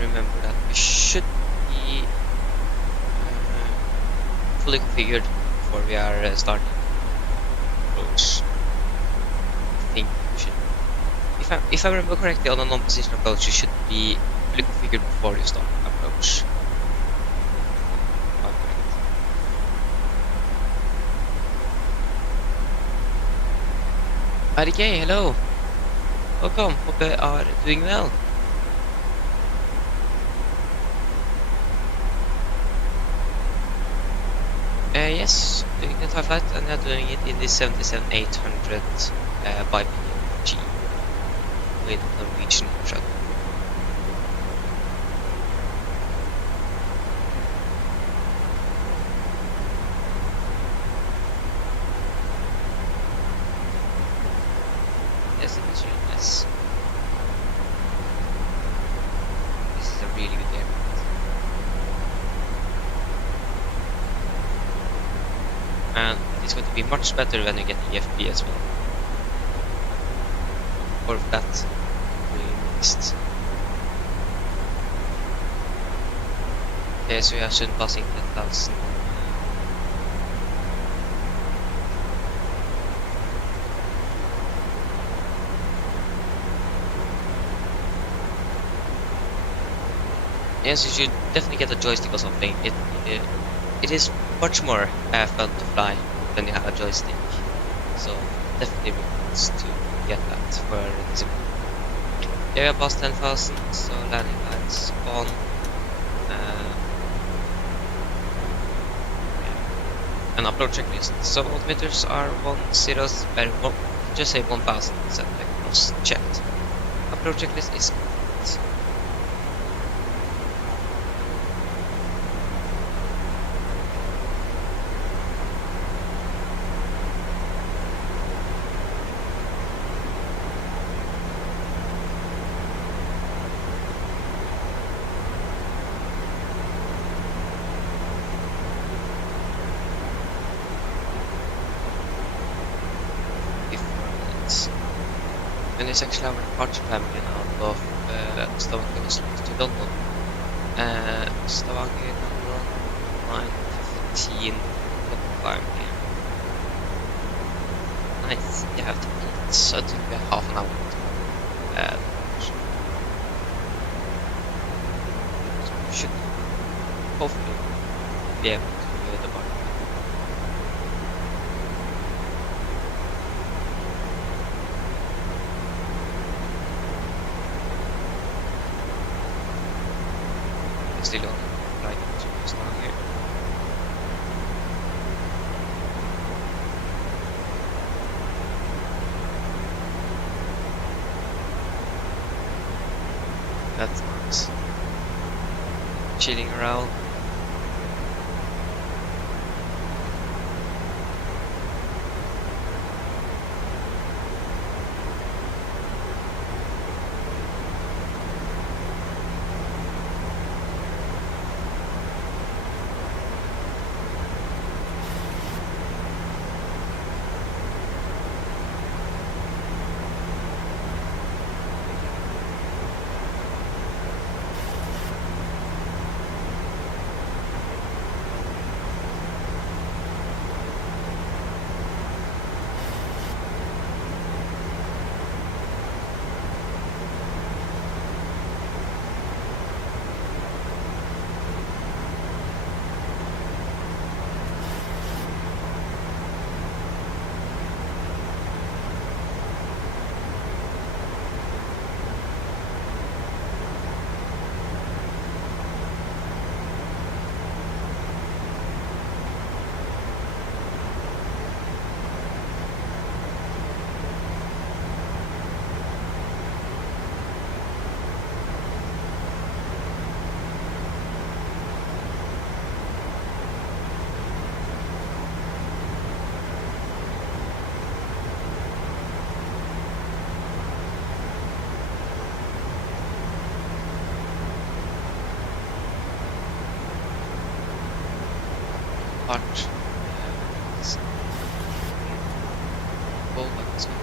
Remember that we should be fully configured before we are starting approach. I think we should. If I remember correctly, on a non-position approach, you should be fully configured before you start approach. RDK, hello. Welcome. Hope you are doing well. Yes, doing the TIE flight and I'm doing it in the 77800 by PMDG with Norwegian shuttle. Yes, it is really nice. This is a really good aircraft. And it's going to be much better when you get the EFP as well. Or that really mixed. Okay, so we are soon passing 10,000. Yes, you should definitely get a joystick or something. It is much more fun to fly when you have a joystick. So definitely recommends to get that for this. Yeah, we are past 10,000, so landing lights on. And upload checklist. So altimeters are 10, just say 1000 set cross checked. Upload checklist is complete. And it's actually our departure time now of Stavanger Oslo to London. Stavanger, London, 9:15 local time here. Nice, you have to eat, so it will be half an hour. So we should hopefully be able to do the market. Still on right to Stavanger. That's nice. chilling around. Part is full, but it's not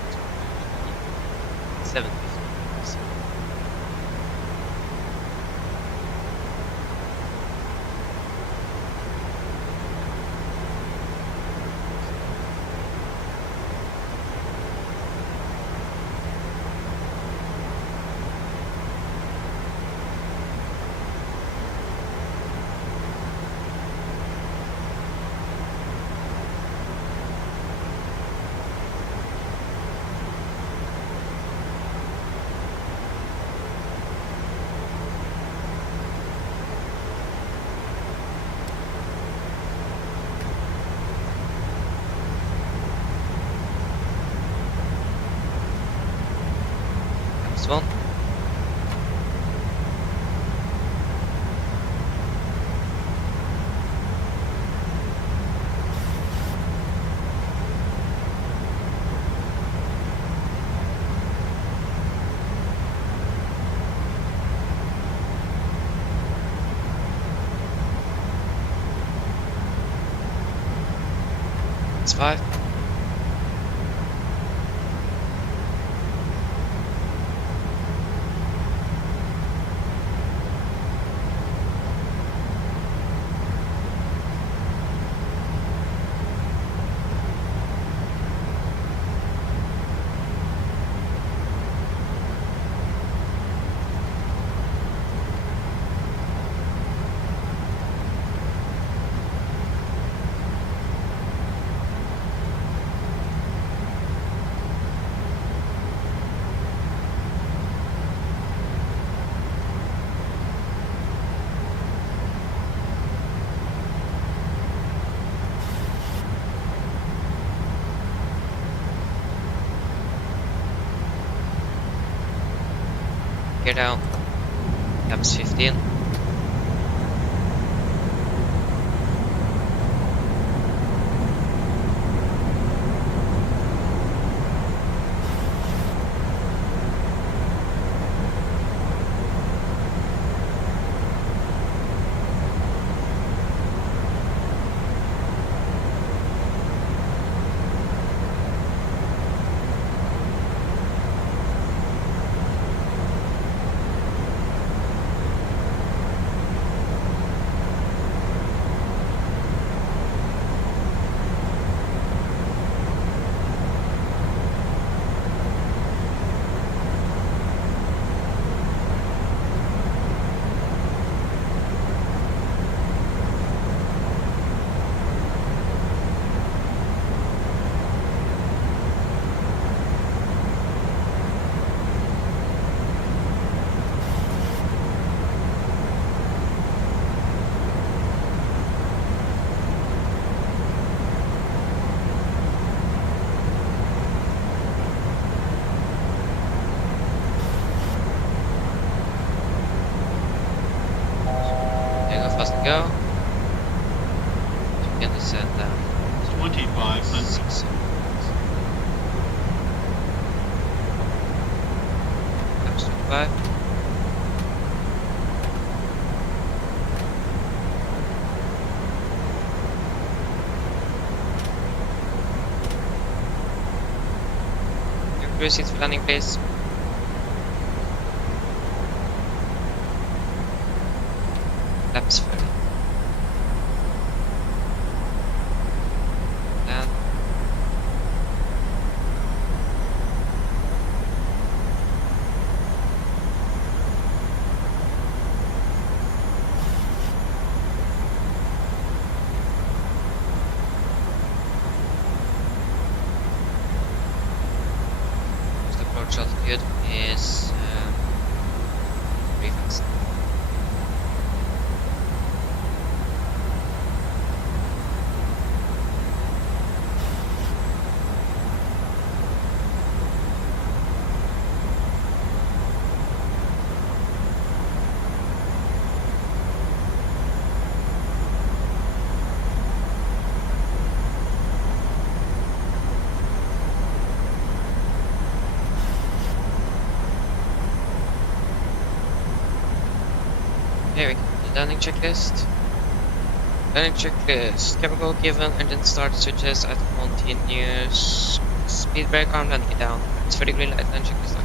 750. Next one. It's 5. Gear down. Laps 15. go. You can descend down. 2,500. 600. Times 25. Your cruise seats for landing, please. Flaps 30. Land. The approach altitude is 3,000. Here we go. The landing checklist. Landing checklist. Chemical given, engine start switches at continuous. Speed brake arm landing it down. It's for the green light landing checklist.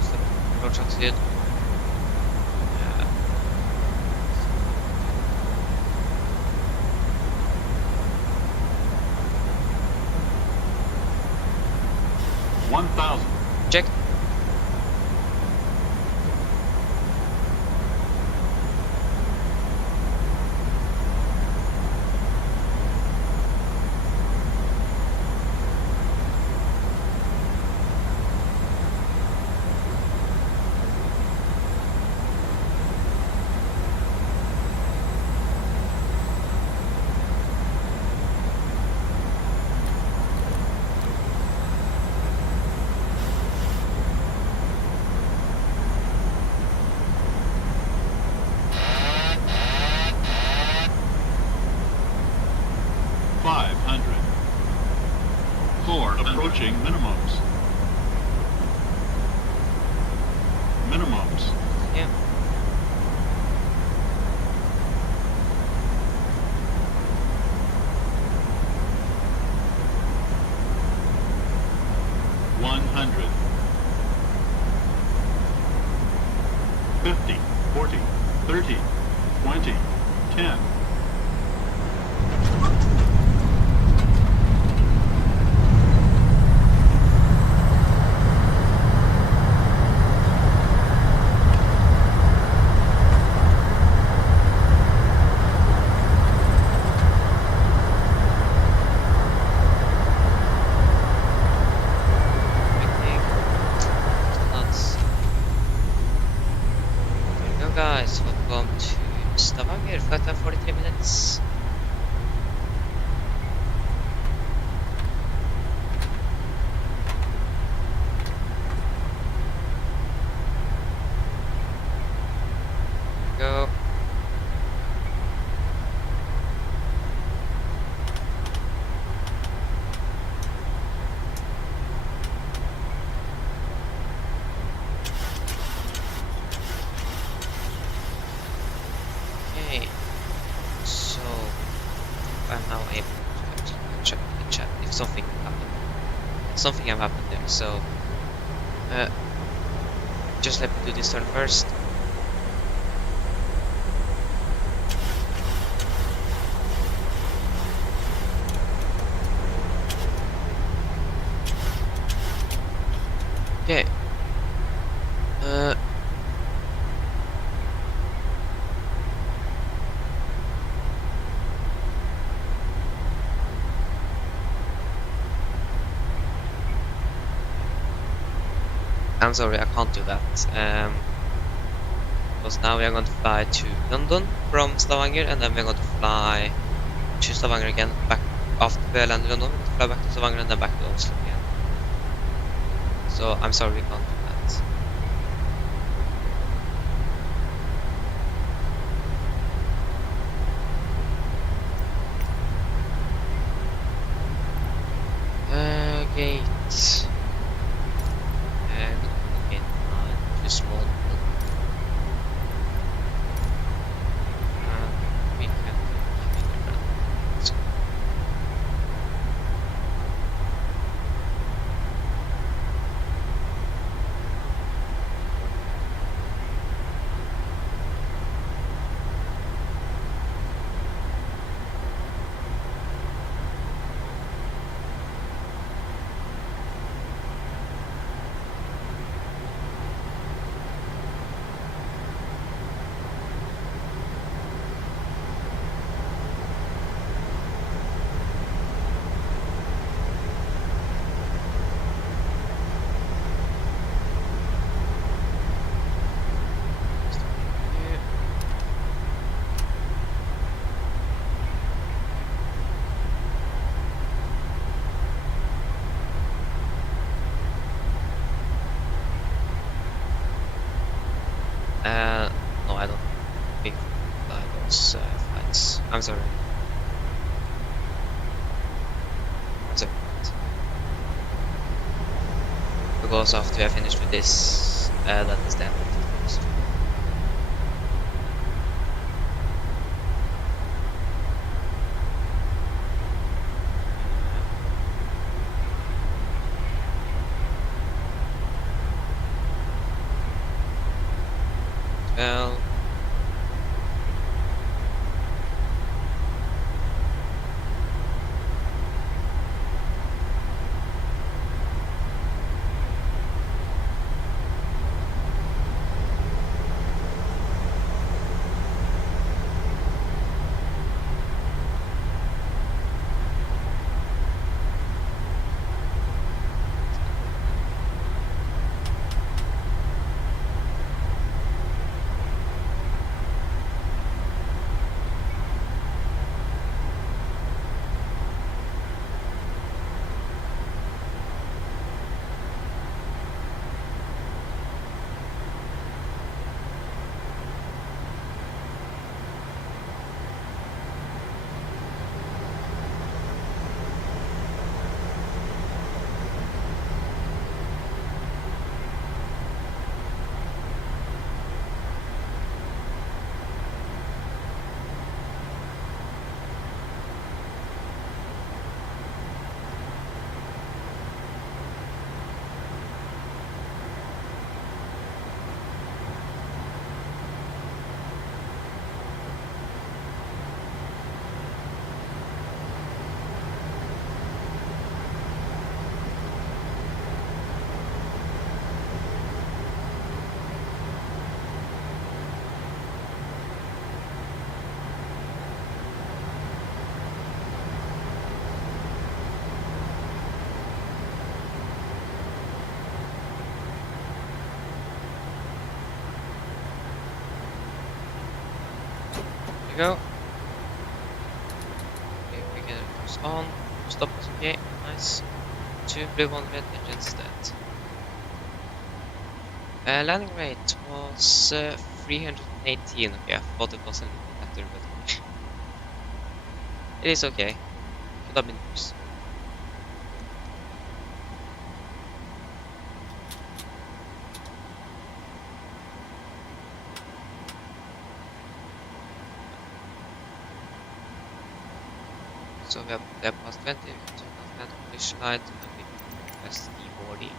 Stop. Approach altitude. Yeah. 1,000. Check. Approaching minimums. Minimums. Yeah. $100. 50, 40, 30, 20, 10. Guys, welcome to Stavanger, flight time 43 minutes. Go. Okay, so I'm now able to actually check the chat if something happened. Something have happened there, so just let me do this turn first. Okay. I'm sorry, I can't do that. Because now we are going to fly to London from Stavanger, and then we're going to fly to Stavanger again. Back after we land in London, we're going to fly back to Stavanger and then back to Oslo again. So I'm sorry we can't do that. I'm sorry. I'm sorry. Because after I finished with this, that is the end of the stream. Well, there you go. Okay, we get it on. Stop is okay. Nice. 2 blue, 1 red engines dead. Landing rate was 318. Okay, I thought it was a little better, but it is okay. Could have been worse. So we have there past 20, we can turn off that condition light, and we can press the boarding.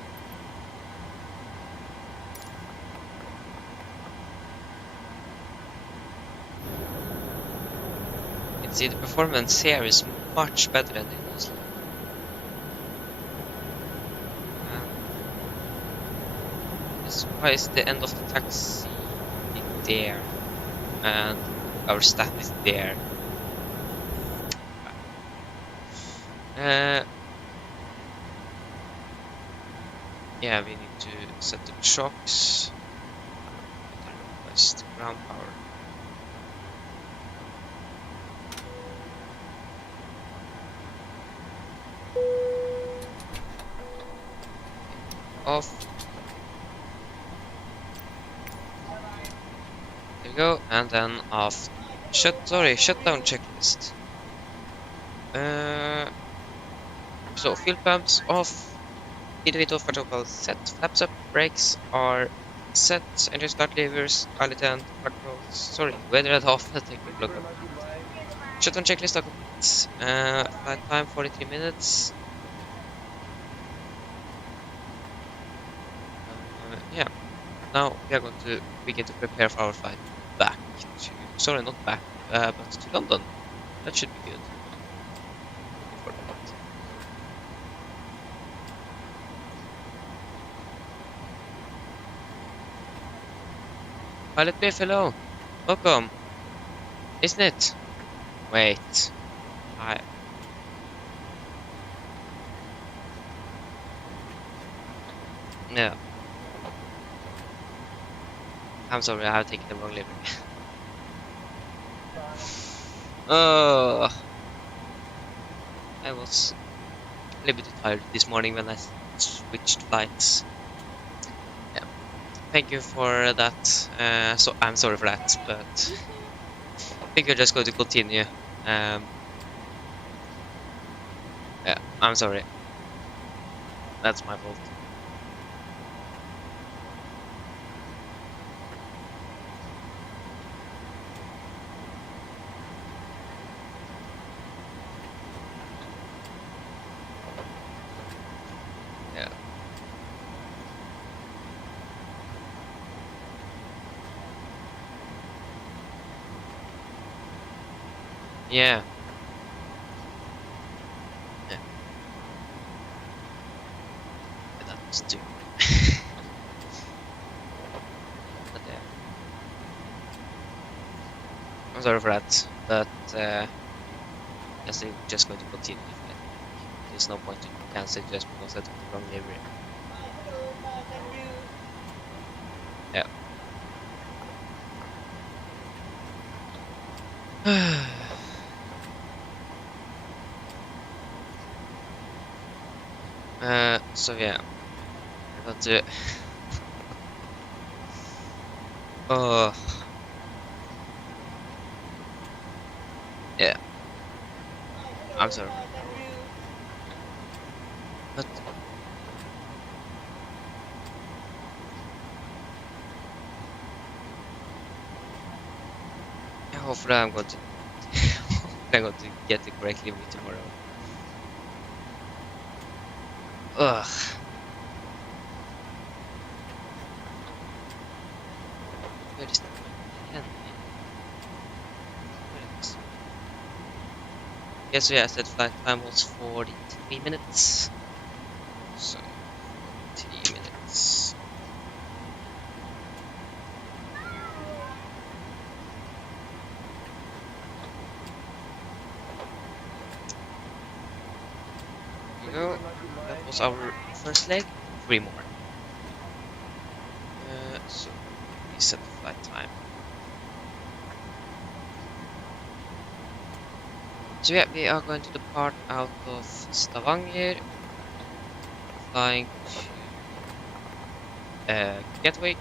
You can see the performance here is much better than in Oslo. Why is the end of the taxi there? And our stat is there. Yeah, we need to set the shocks. Request ground power. Off. There we go, and then off. Shutdown checklist. So fuel pumps off. Individual throttle set. Flaps up. Brakes are set. Engine start levers. Pilot and controls. Sorry, weather at off. Take a look. Shutdown checklist are complete. Flight time 43 minutes. Yeah. Now we are going to begin to prepare for our flight back to. Sorry, not back, but to London. That should be good. For that. Pilot Biff, hello. Welcome. Isn't it? Wait. No. I'm sorry, I have taken the wrong livery. Oh, I was a little bit tired this morning when I switched flights. Yeah. Thank you for that. So I'm sorry for that, but I think we're just going to continue. Yeah, I'm sorry. That's my fault. Yeah. Yeah. Yeah. That's too. But yeah. I'm sorry for that. But guess I'm just going to continue the flight. There's no point to cancel just because I took the wrong livery. Yeah. So yeah, I got to. Oh, yeah. I'm sorry, but yeah, hopefully I'm going to. I'm going to get the correct livery tomorrow. Ugh. Where is the pen? Where it is? Yeah, so yeah, I said flight time was 43 minutes. So 3 minutes. Here we go. That was our first leg. 3 more. So we set the flight time. So yeah, we are going to depart out of Stavanger, flying to Gatwick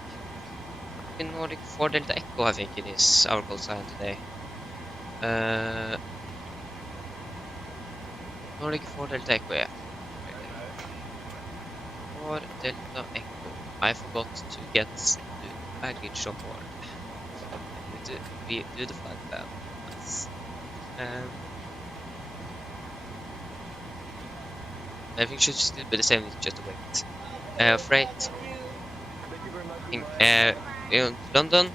in Nordic 4 Delta Echo, I think it is our call sign today. Nordic 4 Delta Echo, yeah. 4 Delta Echo. I forgot to get the baggage on board. We do the flight plan. Nice. I think it should still be the same, just to wait. Freight in London.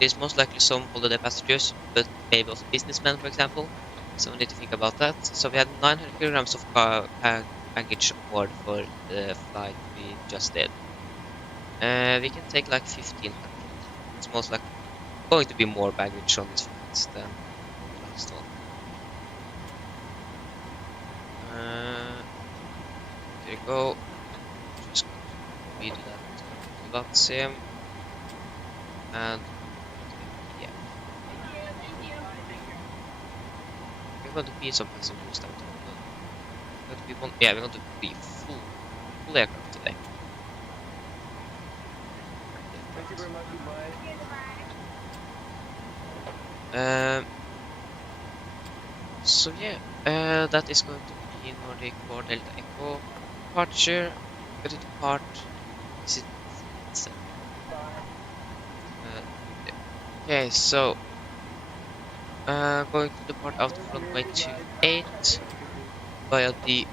There's most likely some holiday passengers, but maybe also businessmen, for example. So we need to think about that. So we had 900 kilograms of baggage on board for the flight we just did. We can take like 1500. It's most likely going to be more baggage on this flight than the last one. There you go. Just going to redo that. That's same. And yeah, we're going to be some passengers down to London. We're going to be one. Yeah, we're going to be full aircraft today. Thank you very much. So yeah, that is going to be Nordic 4 Delta Echo departure. Going to depart. Is it? Okay, so going to depart out of runway 28 via the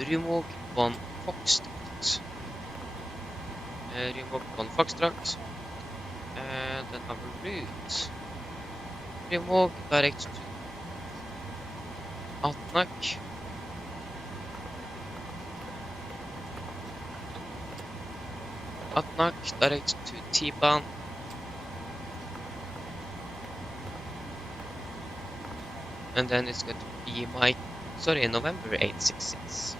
Rumog 1 Foxtrot. Rumog 1 Foxtrot. And then our route. Rumog direct to Atnak. Atnak direct to T-Ban. And then it's going to be November 866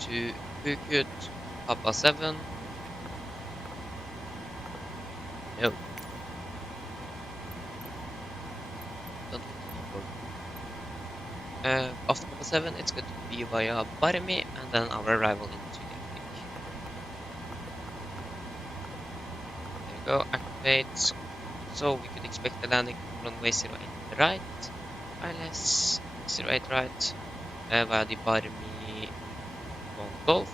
to Phuket, Papa 7. No. Don't look after Papa 7, it's going to be via Barmi and then our arrival into Gatwick. There you go, activate, So we could expect the landing from runway 08 right, ILS 08 right, via the Barmi on Golf.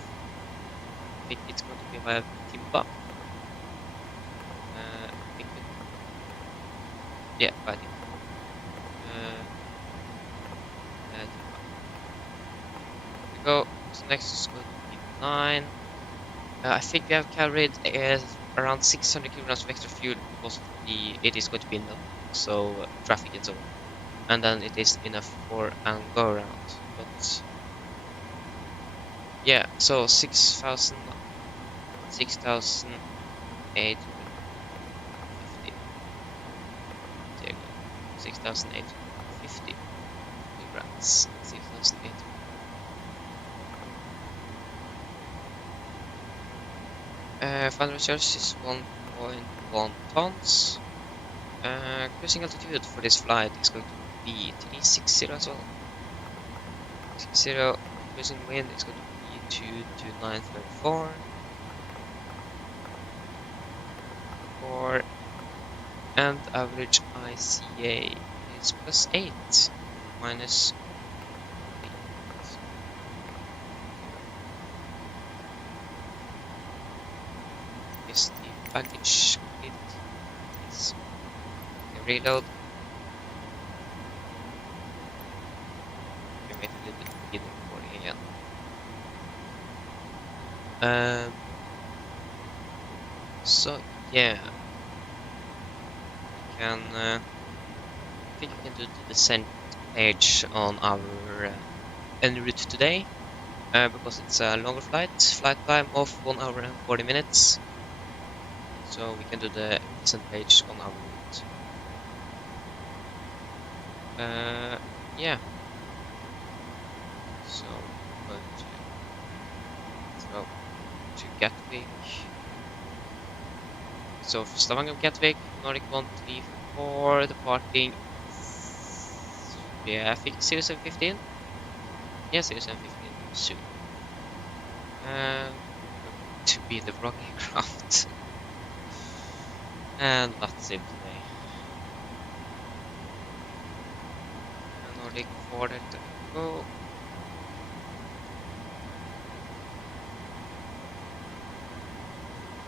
I think it's going to be via Timba. I think yeah, via Timba. Timba. We go. So next is going to be 9. I think we have carried around 600 kilograms of extra fuel because it is going to be enough, so traffic and so on. And then it is enough for an go around. But yeah, so 6,850. There you go. 6,850 kilograms. 6,850. Final recharge is 1.1 tons. Cruising altitude for this flight is going to be 360 as well. 60. Cruising wind is going to be 22934. 4. And average ICA is +8 minus 8. Is the package complete? Yes. Okay, reload. Okay, wait a little bit to begin recording again. So yeah, we can. I think we can do the descent page on our en route today, because it's a longer flight. Flight time of 1 hour and 40 minutes. So we can do the descent page on our route. Yeah. So we're going to go to Gatwick. So for Stavanger Gatwick, Nordic 134, departing. Yeah, I think 0715. Yeah, 0715 soon. To be the wrong aircraft. And not sim today. Nordic 4 that go.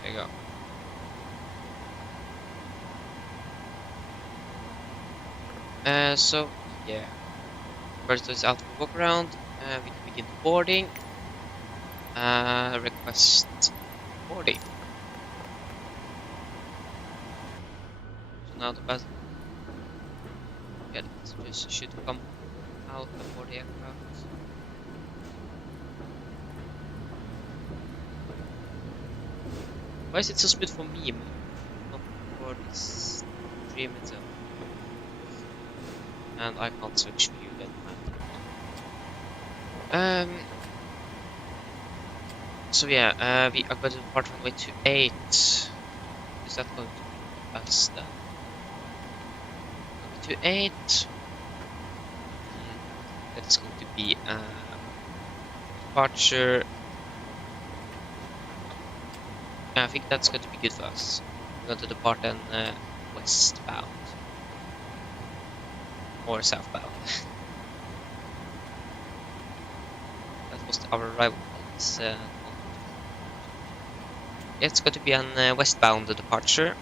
There you go. So yeah. First is out for walk around. We can begin boarding. Request boarding. So now the bus. Yeah, the passengers should come out before the aircraft. Why is it so smooth for me, not for this stream itself? And I can't switch view then. So yeah, we are going to depart runway 28. Is that going to be us then? Runway 28. That is going to be departure. I think that's going to be good for us. We're going to depart then westbound. Or southbound. That was our arrival point. It's going to be an westbound departure.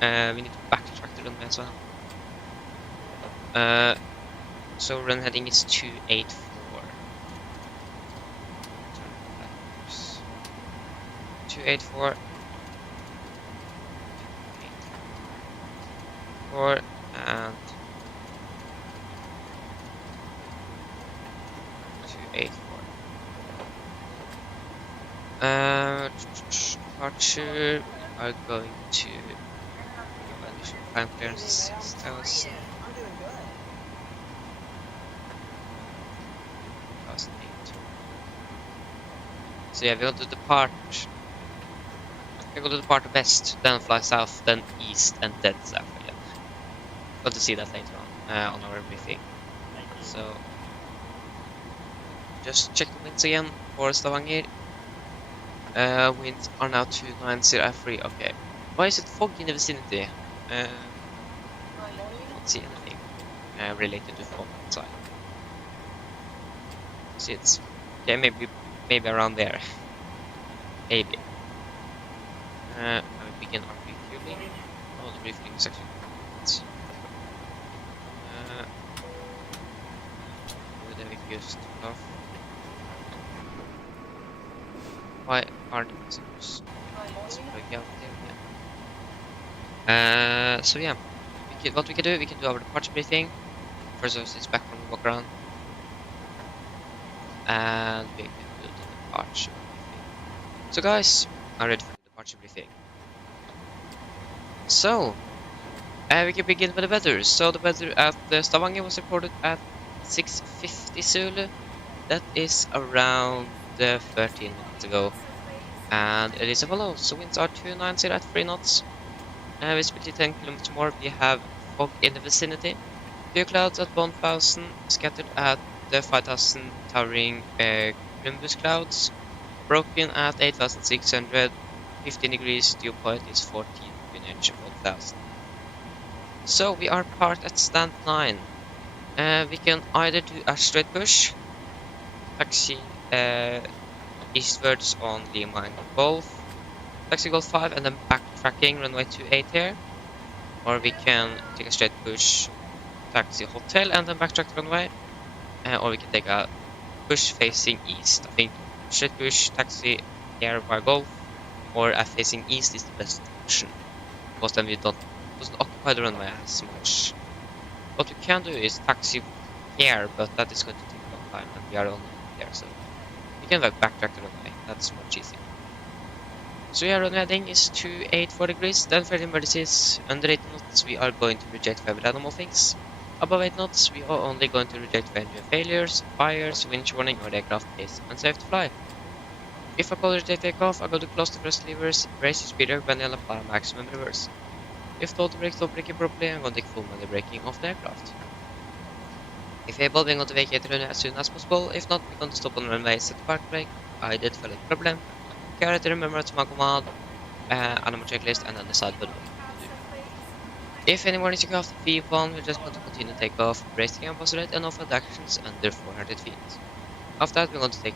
We need to backtrack the runway as well. So run heading is 284. 284. 4 and 284. Departure. We are going to initial time clearance 6,000. I'm doing good. 2008. So yeah, we're going to depart. We're going to depart west, then fly south, then east, and then south again. Got to see that later on our briefing. So just check the winds again for Stavanger. Winds are now 290 free. Okay. Why is it foggy in the vicinity? see anything related to fog outside. See, it's okay. Maybe around there. Maybe. I will begin our refueling. Oh, the refueling is actually complete. Then we can just turn off. Why aren't the passengers plug out there? Yeah. So yeah, what we can do, we can do our departure briefing. First of all, it's back from the walk around, and we can do the departure briefing. So guys, I'm ready for the departure briefing. So, we can begin with the weather. So the weather at Stavanger was reported at 6:50 Zulu. That is around 13 minutes ago. And it is as follows. So winds are 290 at 3 knots. Visibility 10 kilometers more. We have fog in the vicinity. Few clouds at 1000, scattered at 5000, towering cumulus clouds. Broken at 8600, 15 degrees, dew point is 14 Greenwich 1000. So we are parked at stand 9. We can either do a straight push, taxi eastwards on Lima and Golf, taxi Golf 5 and then backtracking runway 28 here, or we can take a straight push, taxi Hotel and then backtrack the runway, or we can take a push facing east. I think straight push, taxi here by Golf, or a facing east is the best option, because then we doesn't occupy the runway as much. What we can do is taxi here, but that is going to take a long time, and we are only there, so we can backtrack the runway. That's much easier. So yeah, runway heading is 284 degrees. Then for the emergencies, under 8 knots we are going to reject for abnormal things. Above 8 knots we are only going to reject for engine failures, fires, winch warning, or the aircraft is unsafe to fly. If I call reject takeoff, I go to close the thrust levers, brace your speeder when you'll apply maximum reverse. If told to brake, stop braking properly, I'm going to take full manual braking of the aircraft. If able, we're going to vacate the runway as soon as possible. If not, we're going to stop on the runway, set the park brake, identify the problem, carry to remember to my command, animal checklist, and then decide what we want to do. If anyone is off the V1, we're just going to continue to take off, brace the campus rate, and offer actions under 400 feet. After that, we're going to take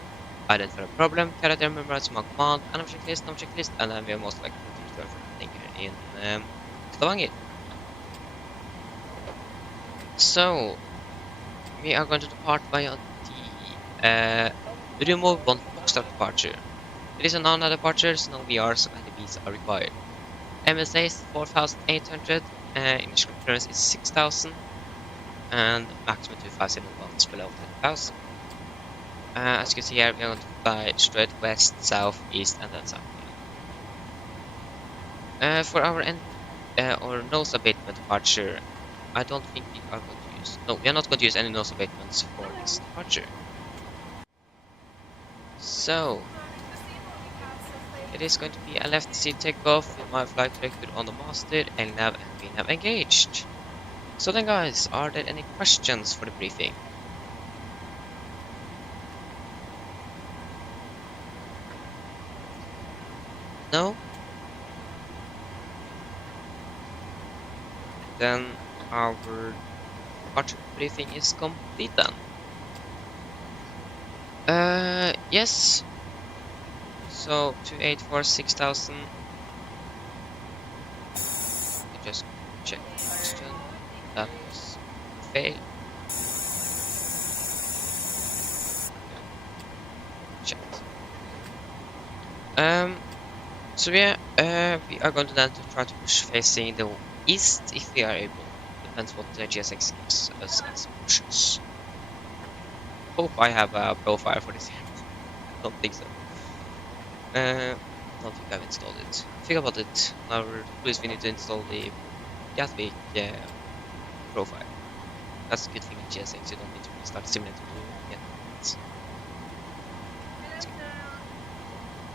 identify the problem, carry to remember to my command, animal checklist, and then we are most likely to return from landing here in Stavanger. So, we are going to depart via the remove 1 Foxtrot departure. It is a non-departure, so no VRs and IDBs are required. MSA is 4,800, initial clearance is 6,000, and maximum 250 knots below 10,000. As you can see here, we are going to fly straight west, south, east, and then south. For our or nose abatement departure, I don't think we are going to use. No, we are not going to use any nose abatements for this departure. So, it is going to be a left seat takeoff with my flight director on the master, LNAV and VNAV engaged. So then guys, are there any questions for the briefing? No? Then our departure briefing is complete then. Yes. So 284 6,000. Just check the question. That was a fail. Checked. So yeah, we are going to then to try to push facing the east if we are able. Depends what the GSX gives us as options. Hope I have a profile for this here. Don't think so. Don't think I've installed it. Think about it. Now, please, we need to install the Gatwick profile. That's a good thing with GSX. You don't need to restart the simulator to get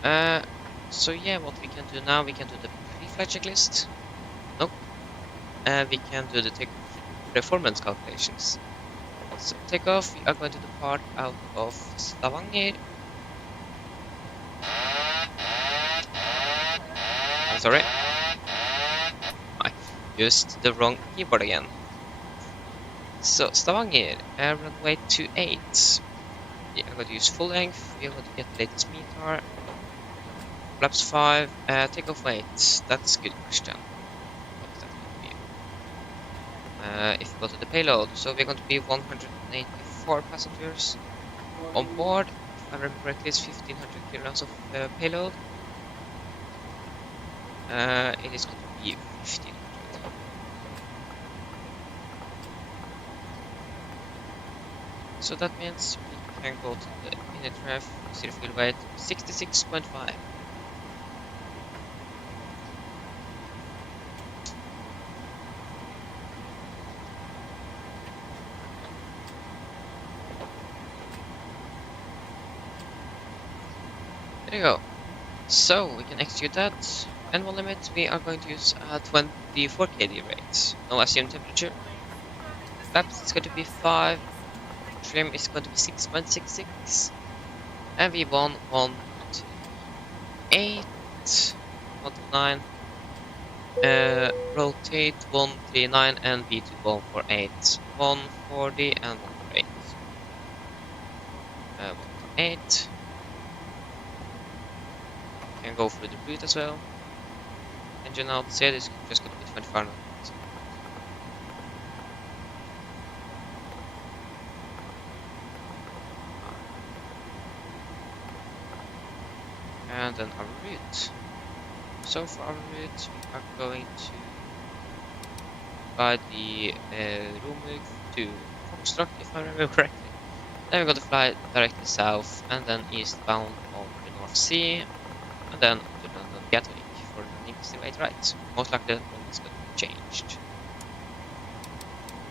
it. So yeah, what we can do now, we can do the pre-flight checklist. Nope. We can do the performance calculations. So takeoff, we are going to depart out of Stavanger. I'm sorry. I used the wrong keyboard again. So Stavanger, runway 28. Yeah, I'm going to use full length. We are going to get the latest METAR. Flaps 5. Takeoff weight. That's a good question. What is that going to be? If we go to the payload, so we're going to be 184 passengers on board. If I remember correctly, it's 1500 kilograms of payload. It is going to be 1500. So that means we can go to the init ref, zero fuel weight, 66.5. There you go. So we can execute that. And one limit, we are going to use a 24 kd rate. No assumed temperature. Flaps is going to be 5. Trim is going to be 6.66. And V1 1 to 8. 1 to 9. Rotate 139 and B2 148. 140 and 148. 148. Can go through the route as well. Engine out, said is just going to be 25 knots. And then our route. So for our route, we are going to fly the Romug to Foxtrot, if I remember correctly. Then we're going to fly directly south and then eastbound over the North Sea. And then to London Gatwick for landing straight right. Most likely that one is going to be changed.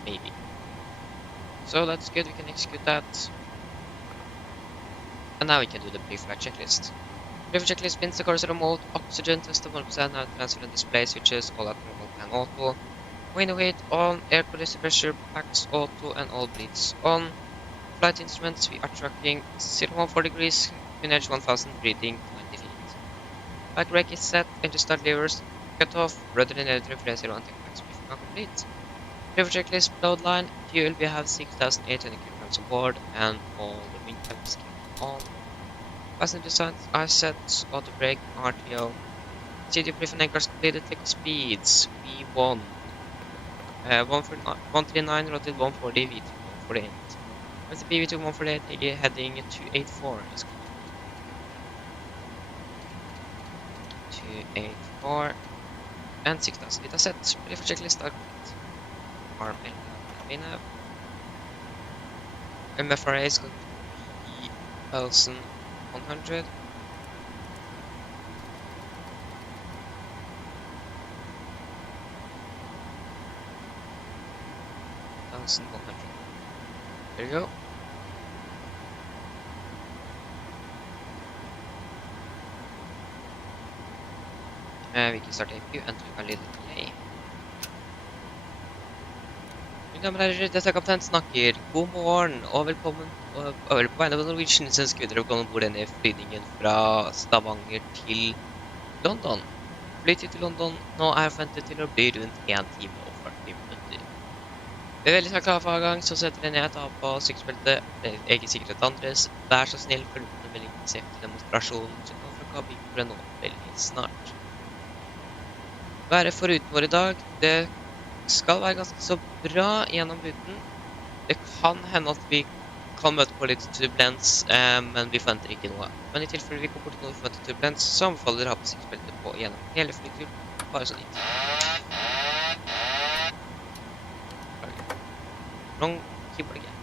Maybe. So that's good, we can execute that. And now we can do the pre-flight checklist. Pre-flight checklist means the course remote, oxygen test of 1%, now transfer and display switches, all at normal and auto. Window weight on, air compressor pressure, packs auto and all bleeds on. Flight instruments, we are tracking 014 degrees, wind edge 1000, breathing 20 feet. Flight brake is set, engine start levers, cut off, rudder and editor, flare 0 and tank max briefing are complete. River checklist, load line, fuel, we have 6800 kilograms on board, and all the wind pumps came on. Passenger signs are set, auto brake, RTO. CD brief and anchors completed, take speeds, V1. 139, rotate 140, V2 148. With the PV2 148, heading 284 is complete. 284 and 6000 data set. Ready for checklist are complete. Arm and nav. MFRA is going to be 1100. There you go. We can start APU and do a little delay. Mine damer og herrer, dette er kaptein snakker. God morgen og velkommen på vegne av Norwegian sin skuter og gå ombord denne flygningen fra Stavanger til London. Flytid til London nå er forventet til å bli rundt 1 time og 40 minutter. Vi er veldig klar for avgang, så setter jeg ned av på sikkerhetsbeltet. Det er ikke sikkerhet andres. Vær så snill, følg med melding til demonstrasjonen som kommer fra kabinen for nå veldig snart. Været for ruten vår i dag, det skal være ganske så bra gjennom ruten. Det kan hende at vi kan møte på litt turbulens, men vi forventer ikke noe. Men i tilfelle vi kommer til noe vi forventer turbulens, så anbefaler dere å ha på sikkerhetsbeltet på gjennom hele flyturen. Bare sånn litt. Wrong keyboard again.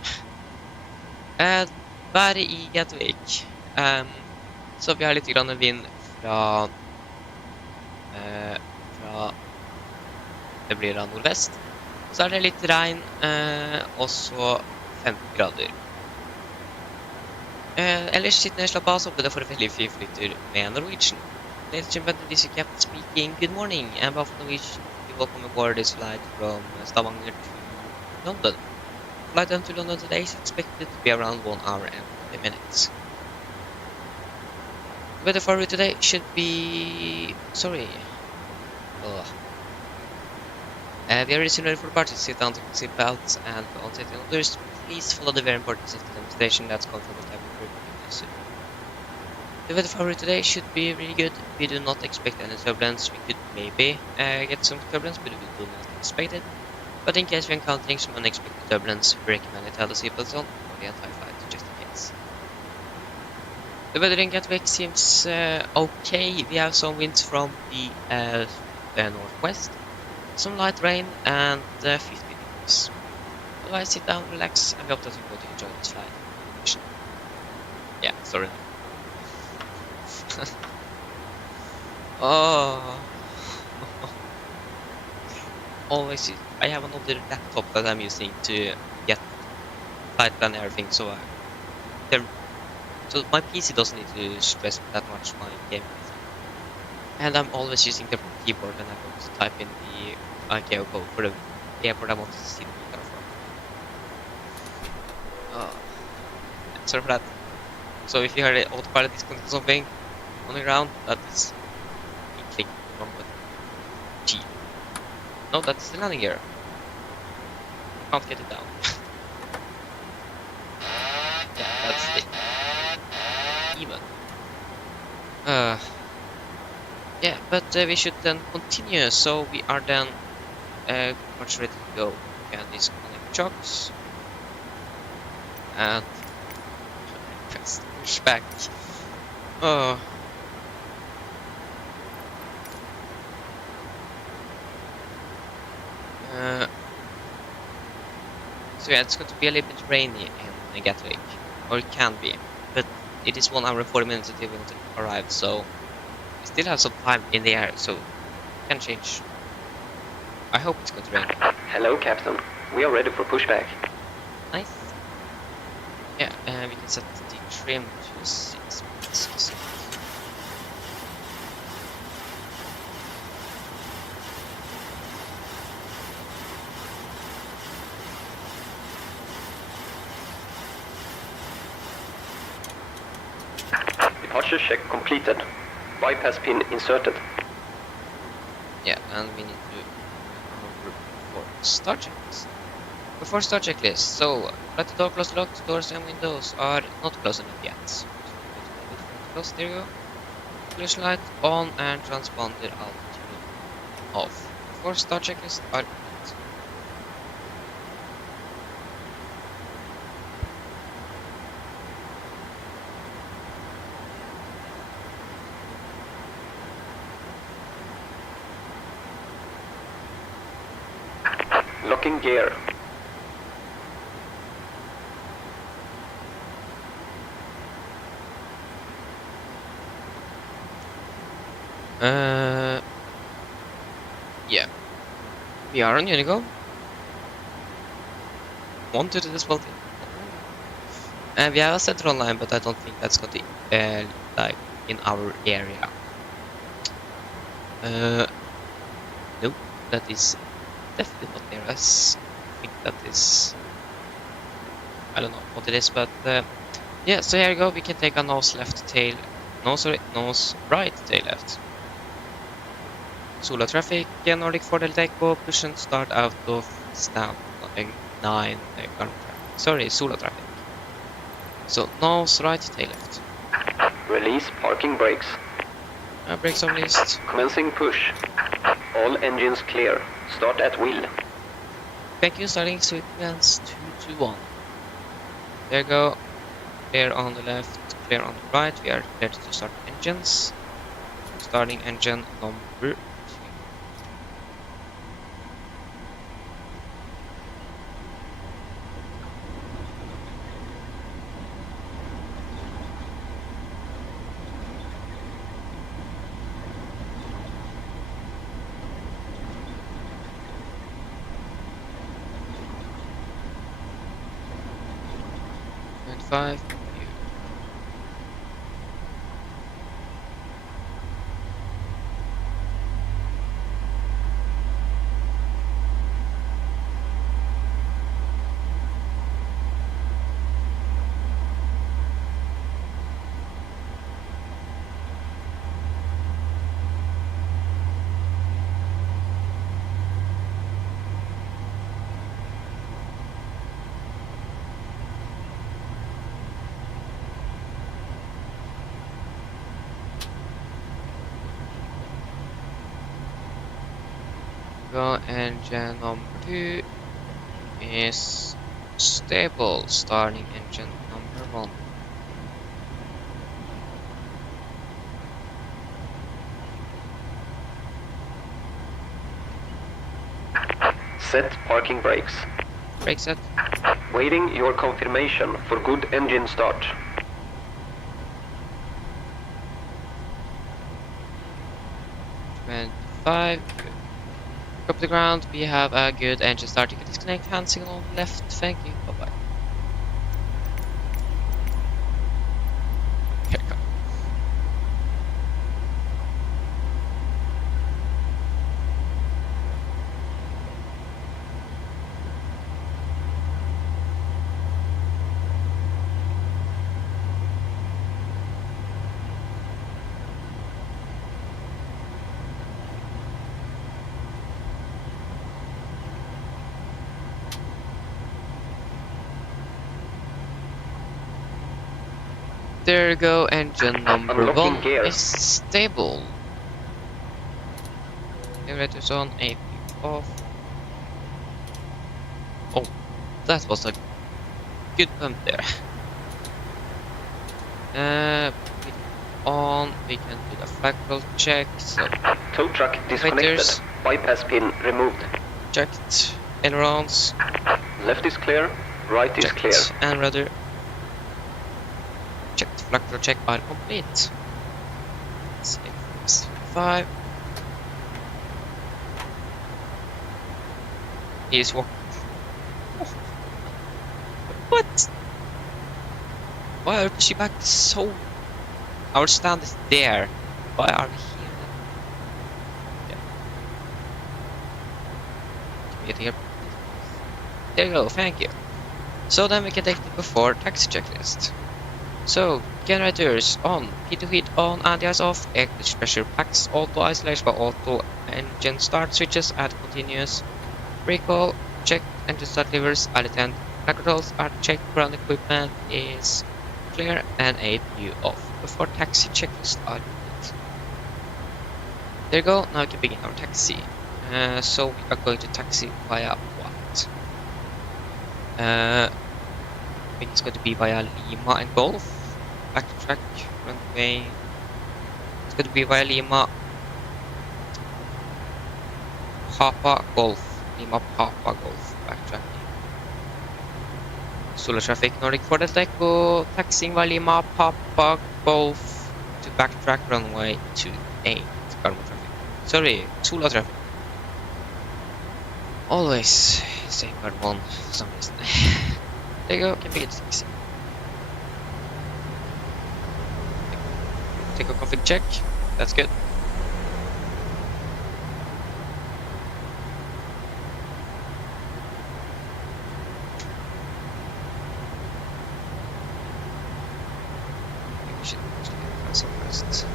Været i Gatwick. Så vi har litt grann vind fra det blir da nordvest. Så er det litt regn, og så 15 grader. Ellers sitt ned, slapp av, så håper det for en veldig fin flytur med Norwegian. Ladies and gentlemen, this is Captain speaking. Good morning, and welcome to Norwegian. We welcome aboard this flight from Stavanger to London. Flight down to London today is expected to be around 1 hour and 20 minutes. The weather for you today should be... We are reaching ready for the party. Sit down, take the seat belts, and for on safety orders, please follow the very important safety demonstration that's coming from the cabin crew. The weather for today should be really good. We do not expect any turbulence. We could maybe get some turbulence, but we do not expect it. But in case we're encountering some unexpected turbulence, we recommend it have the seatbelts on for the entire flight, just in case. The weather in Gatwick seems okay. We have some winds from the northwest, some light rain, and 50 degrees. Otherwise, sit down, relax, and we hope that you're going to enjoy this flight. Yeah, sorry. Oh. Always, I have another laptop that I'm using to get flight plan and everything, so my PC doesn't need to stress that much my game. And I'm always using the keyboard when I want to type in the IKEA code for the airport I want to see the meter from. Oh. Sorry for that. So if you heard the autopilot disconnect or something on the ground, that is me clicking on the G. No, that's the landing gear. Can't get it down. Yeah, that's the even. Yeah, but we should then continue. So we are then much ready to go. We can disconnect chocks and press push back. Oh. So yeah, it's going to be a little bit rainy in Gatwick, or it can be, but it is 1 hour and 40 minutes until we want to arrive, so we still have some time in the air, so it can change. I hope it's going to rain. Hello, Captain. We are ready for pushback. Nice. Yeah, we can set the trim to 6. Departure check completed. Bypass pin inserted. Yeah, and we need to for start checklist. Before start checklist, so let the door close locked, doors and windows are not closed enough yet. So close, there you go. Flashlight on and transponder altitude off. Before start checklist are complete. Locking gear. Yeah. We are on Unigo. Want to do this building. And we have a central line, but I don't think that's going to like in our area. Nope, that is definitely not near us. I think that is, I don't know what it is, but yeah, so here we go. We can take a nose left tail, nose right tail left. Solo traffic, Nordic 4 Delta Echo, push and start out of stand 9 current traffic. Sorry, solo traffic. So nose right tail left. Release parking brakes. Brakes on list. Commencing push. All engines clear. Start at wheel. Thank you, starting sequence 221. There you go. Clear on the left, clear on the right. We are ready to start engines. Starting engine number 2. And 5. go. Engine number 2 is stable. Starting engine number 1. Set parking brakes. Brake set. Waiting your confirmation for good engine start. 25. Good. Up the ground. We have a good engine start. You can disconnect hand signal on the left. Thank you. Bye bye. Here we go. There you go, engine number Unlocking 1 gear. is stable. Generators on, AP off. Oh, that was a good pump there. Put it on, we can do the factual check, so Tow truck disconnected. Waiters. Bypass pin removed. checked, ailerons, Left is clear, right is clear. checked, and rudder. Checked, factual check are complete. Save 5. He's walking. What? Why are we pushing back so? Our stand is there. Why are we here? Yeah. Can we get here? There you go, thank you. So then we can take the before taxi checklist. So, generators on, heater heat on, anti-ice off, air pressure packs, auto isolation by auto, engine start switches at continuous, recall, checked, engine start levers, alitant, flag controls are checked, ground equipment is clear, and APU off. Before taxi checklist are complete. There you go, now we can begin our taxi. So we are going to taxi via what? I think it's going to be via Lima and Golf. Backtrack, runway. It's going to be via Lima, Papa, Golf. Lima, Papa, Golf. Backtracking. Solar traffic, Nordic for Delta Echo. Taxiing via Lima, Papa, Golf. To backtrack runway 28. Cargo traffic. Sorry, Solar traffic. Always say card 1 for some reason. There you go, can begin taxi. Take a config check. That's good. We should actually get passing first.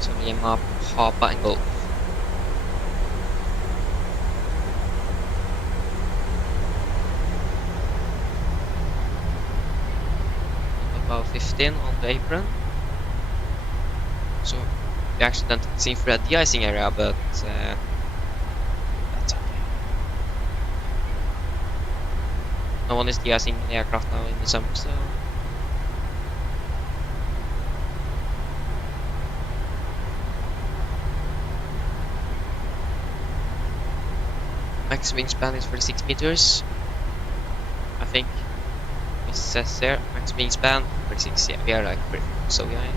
So Lima, Papa and Golf. About 15 on the apron. So we actually don't see for a de-icing area, but that's okay. No one is de-icing the aircraft now in the summer, so max wingspan is 46 meters. I think it says there max wingspan 46. Yeah, we are like pretty, so we are in.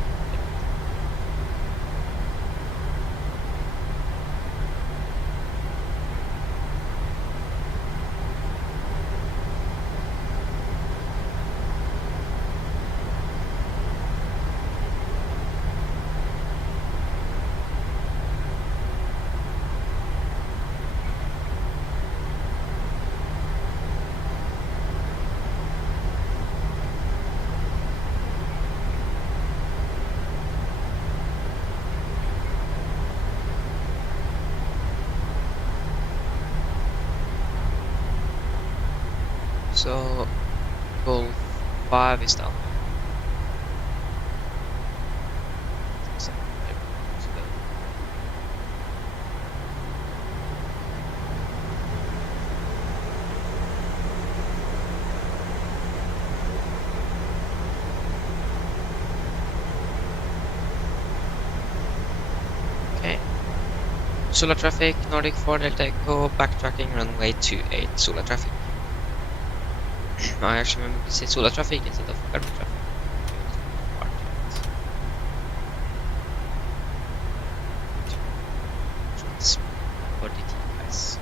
So Golf 5 is down. Solar traffic, Nordic 4 Delta Echo, backtracking runway 28, solar traffic. I actually remember to say solar traffic instead of carbon traffic. Maybe this will be part of it. Trans for DT guys.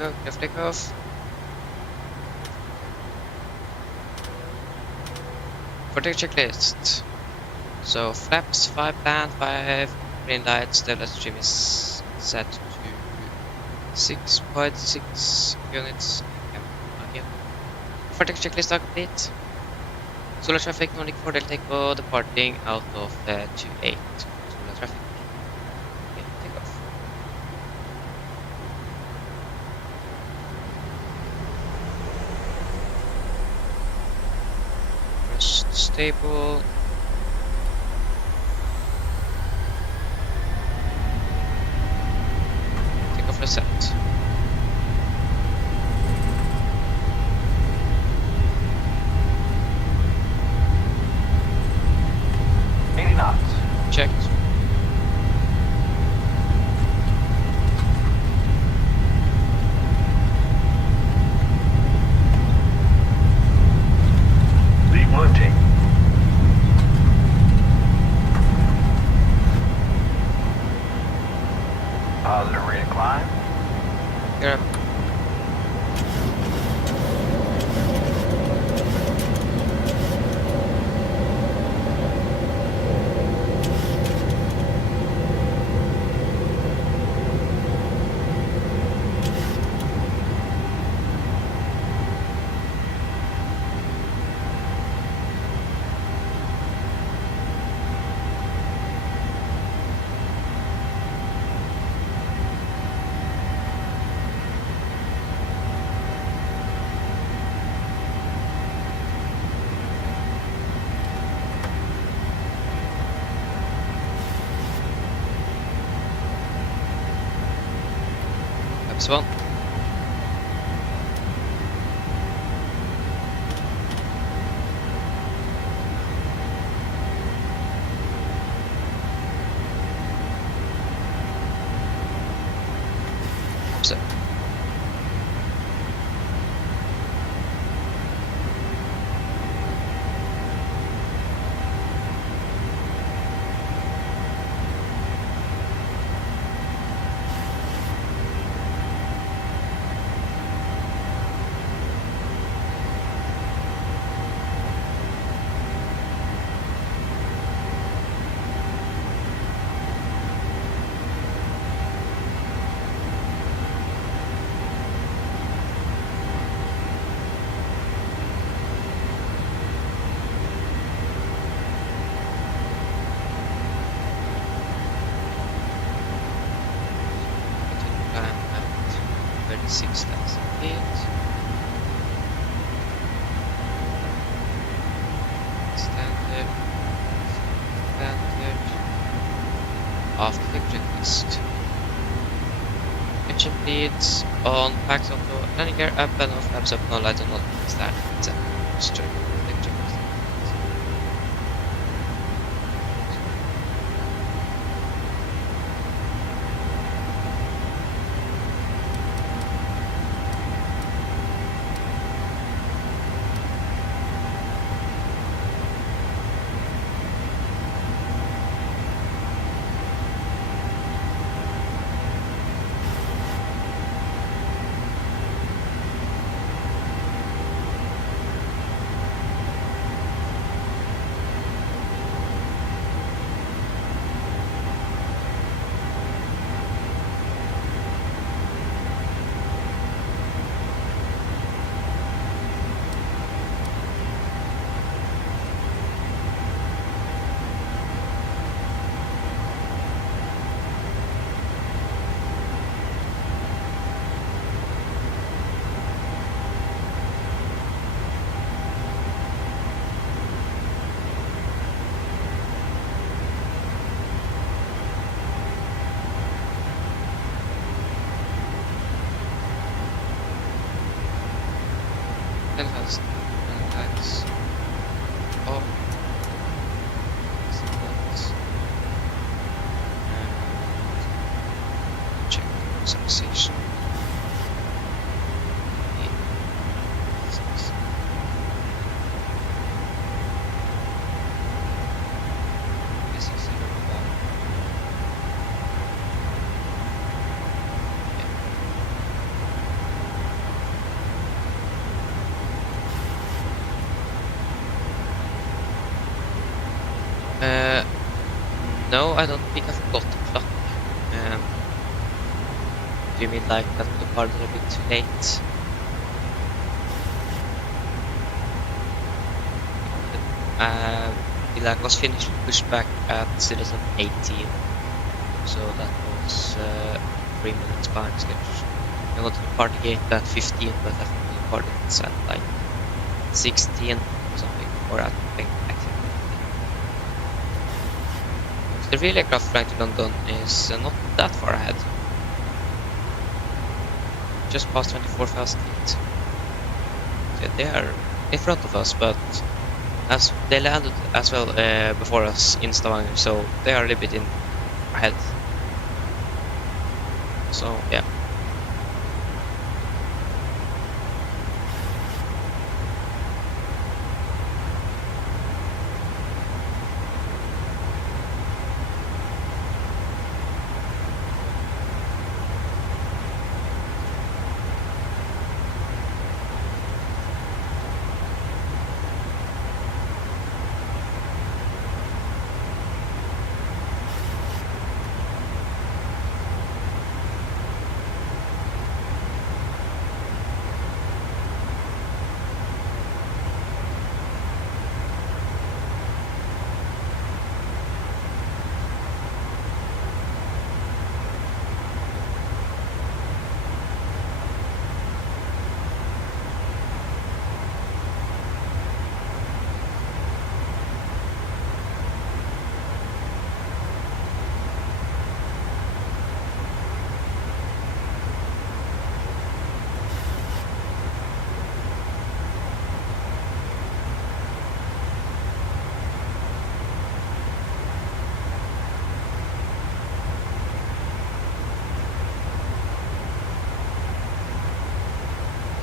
Go, flick off. For the checklist. So flaps 5 band, 5 green lights, the last trim is set to 6.6 units. Okay. For the checklist are complete. Solar traffic, Nordic 4 Delta Echo, departing out of 28. Solar traffic. Okay, take off. Rest stable. Take off reset. Checked. Dewanting. Positive rate of climb. Here. As well. So. 6,000 feet. Standard. Standard. After the checklist. Engine bleeds on packs auto. Landing gear up and off. Flaps up. No light on. Not start. Straight. That's oh, check sensation. No, I don't think I forgot the clock. Do you mean like that we departed a bit too late? The lag was finished pushed back at citizen 18, so that was 3 minutes behind schedule. I wanted to depart the gate at 15, but I think we departed at like 16 or something, or I think actually. The real aircraft flying to London is not that far ahead. Just past 24,000 feet. So they are in front of us, but as they landed as well before us in Stavanger, so they are a little bit in ahead. So yeah.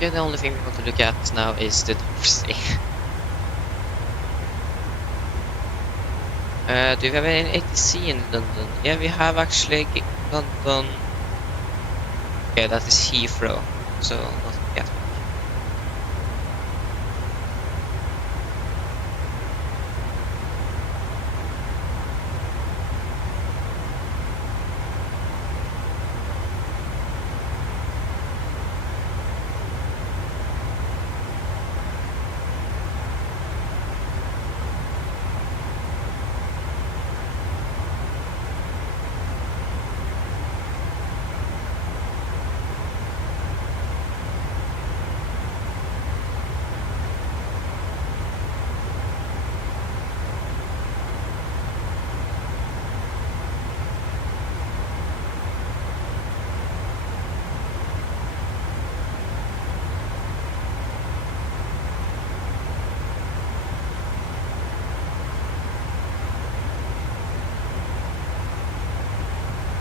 Yeah, the only thing we want to look at now is the North do we have any ATC in London? Yeah, we have actually London. Okay, that is Heathrow, so not Gatwick.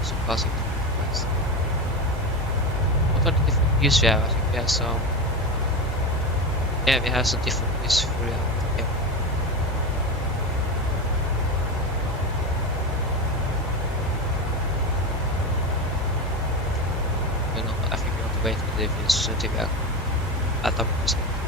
So passing through west. What are the different views we have? I think we have some. Yeah, we have some different views throughout. Yeah. You know, I think we have to wait for the views until we are at our perspective.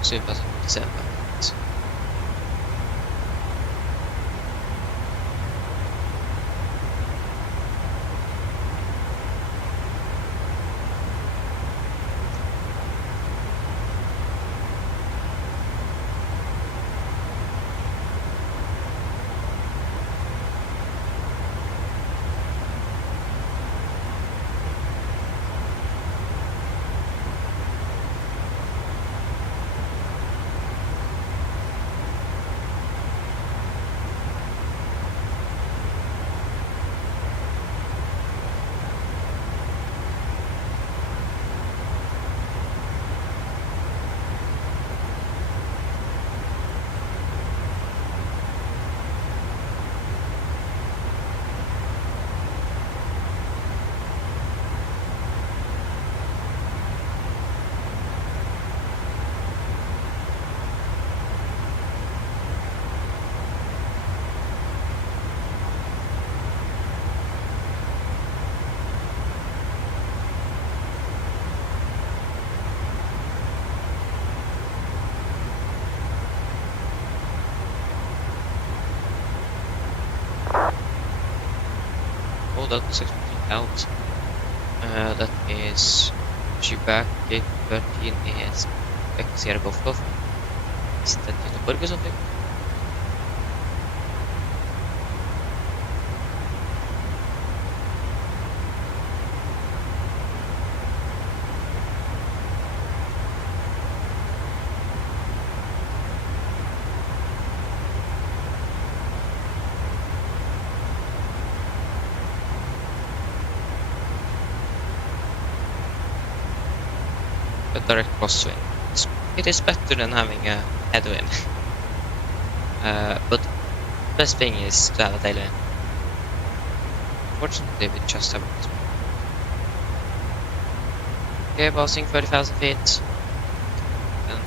Sympathi med december. that is actually out. That is 2013 is Exia Gofkov. Isn't that Göteborg or something? A direct crosswind. It is better than having a headwind. But the best thing is to have a tailwind. Fortunately, we just have this one. Okay, passing 30,000 feet. And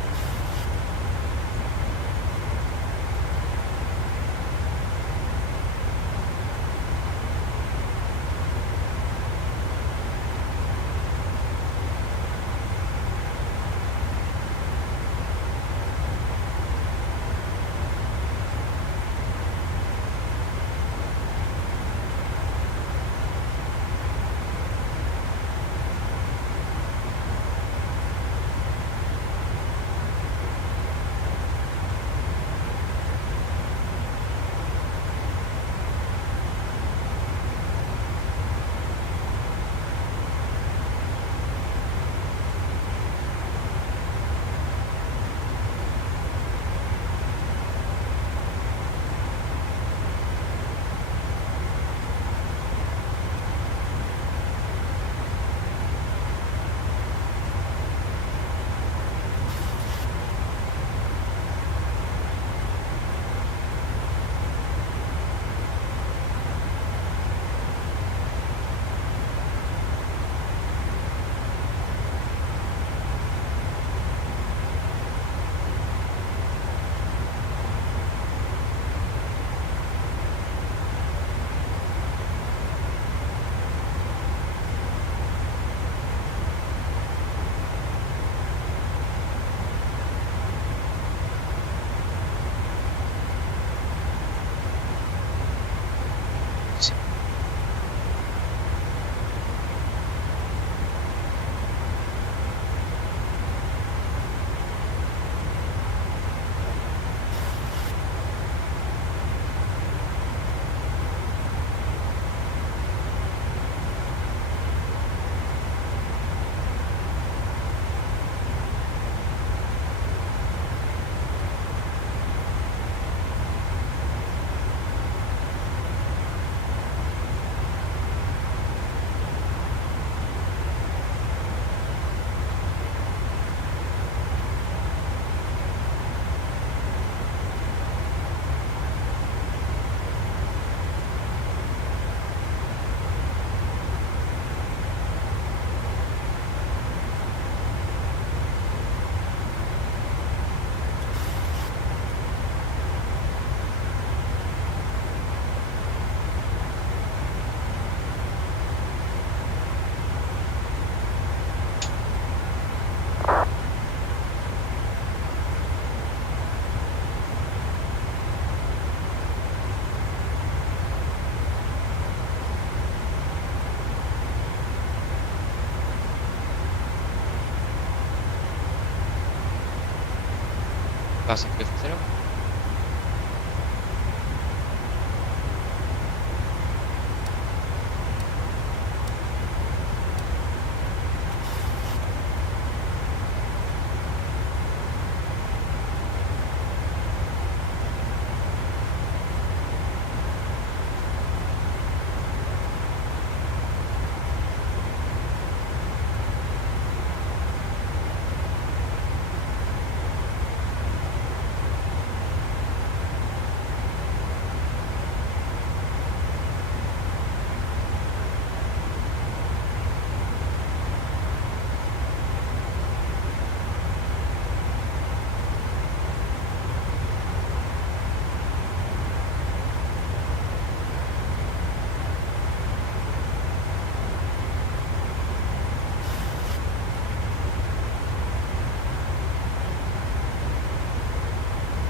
passing 50.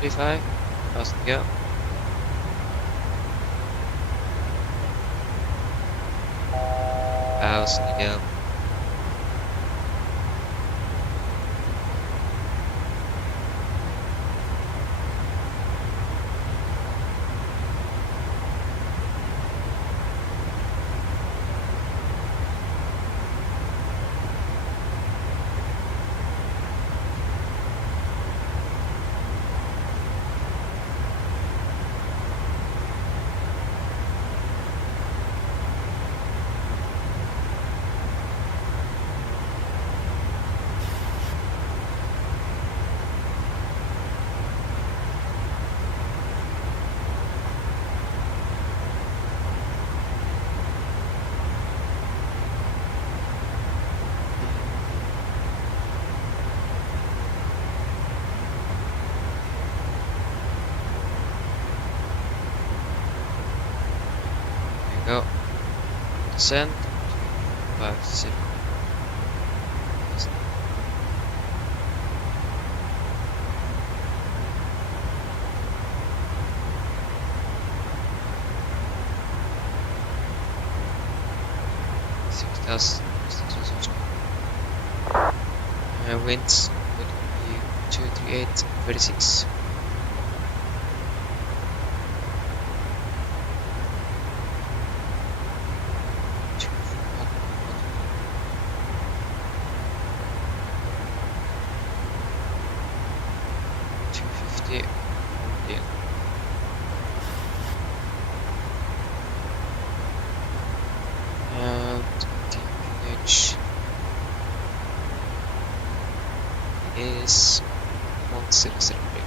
Five, fast to go. 6000, yeah. There we go. Descend. 50. 6000. Winds would be 238, 36. And DPH is 1003.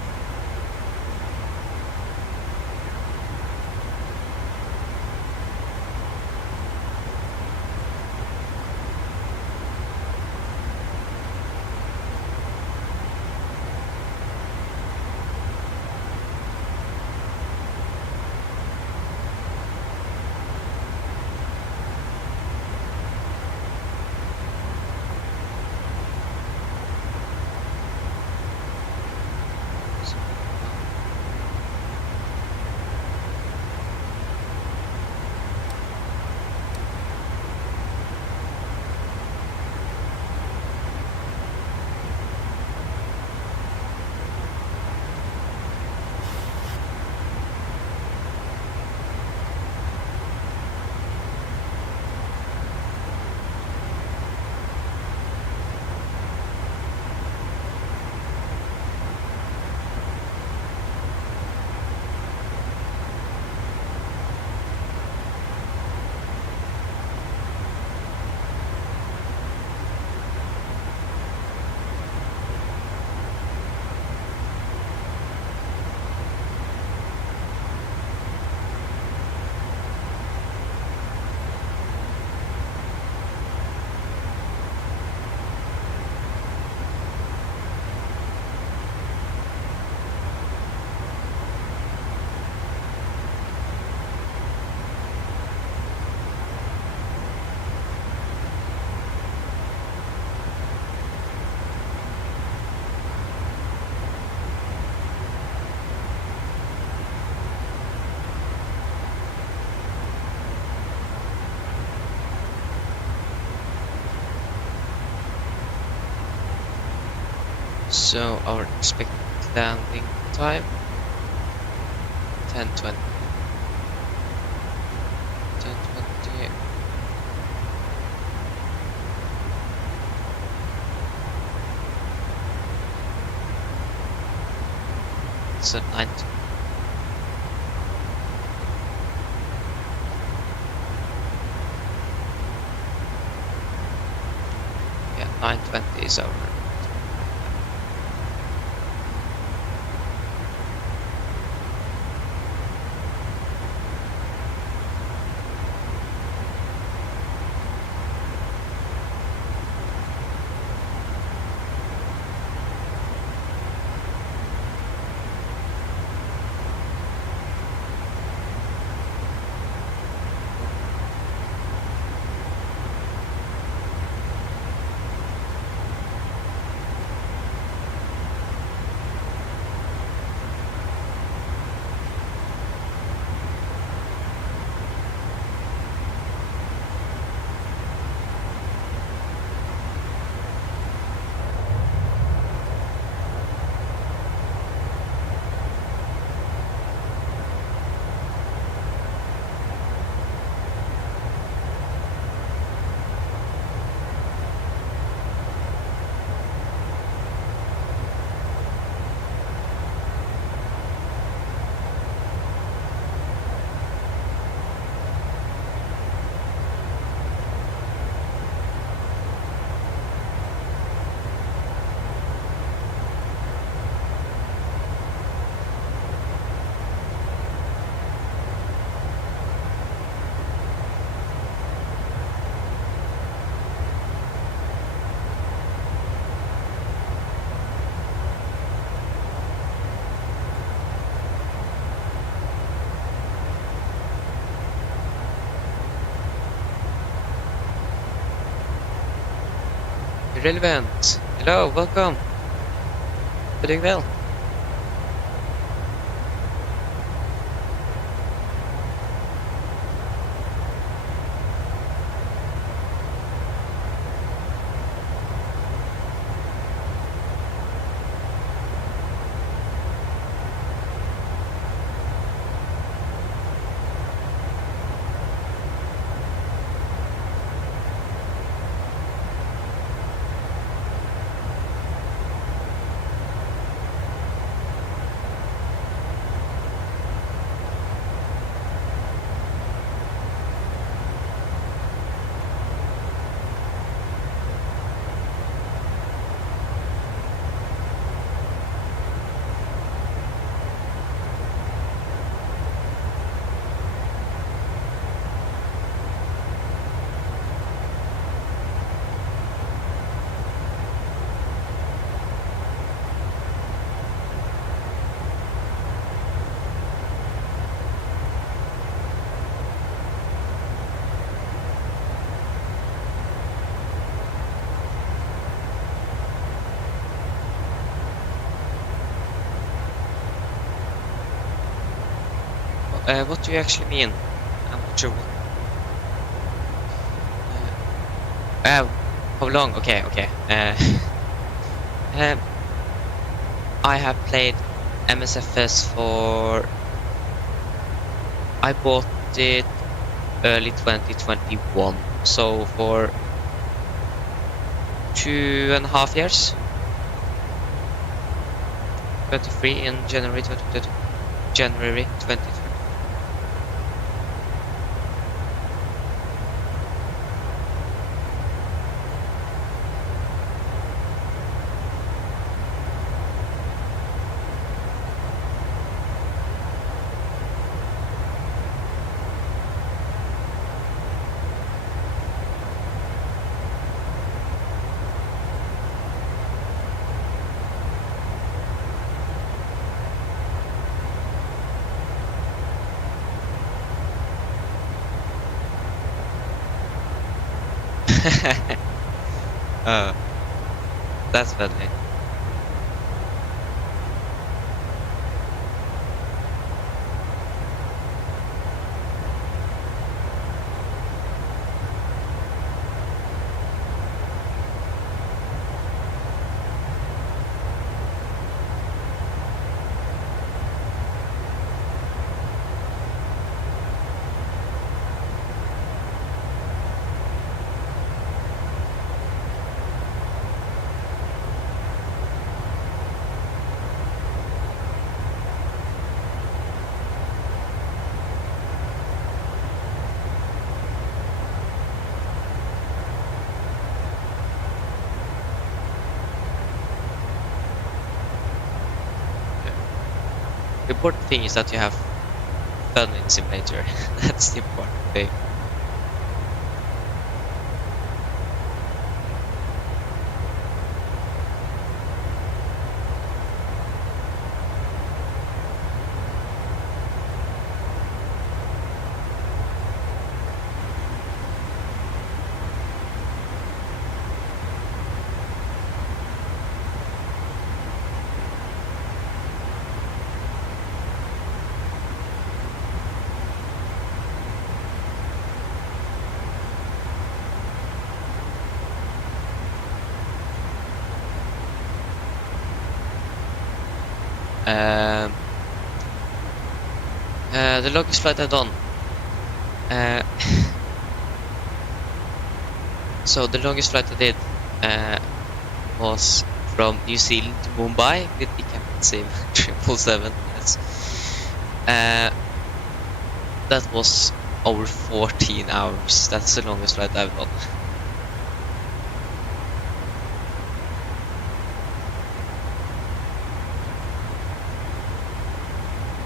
So our expected landing time 10:20. 10:20. So 90. Yeah, 9:20 is our. Irrelevant. Hello, welcome. You're doing well. What do you actually mean? I'm not sure what. How long? Okay, okay. Um, I have played MSFS for. I bought it early 2021, so for 2.5 years. 23 in January 2020. January 2020. uh, that's funny. The important thing is that you have fun in simulator. That's the important thing. Um, the longest flight I've done. Uh, so the longest flight I did was from New Zealand to Mumbai with the Captain Sim 777. Yes. That was over 14 hours. That's the longest flight I've done.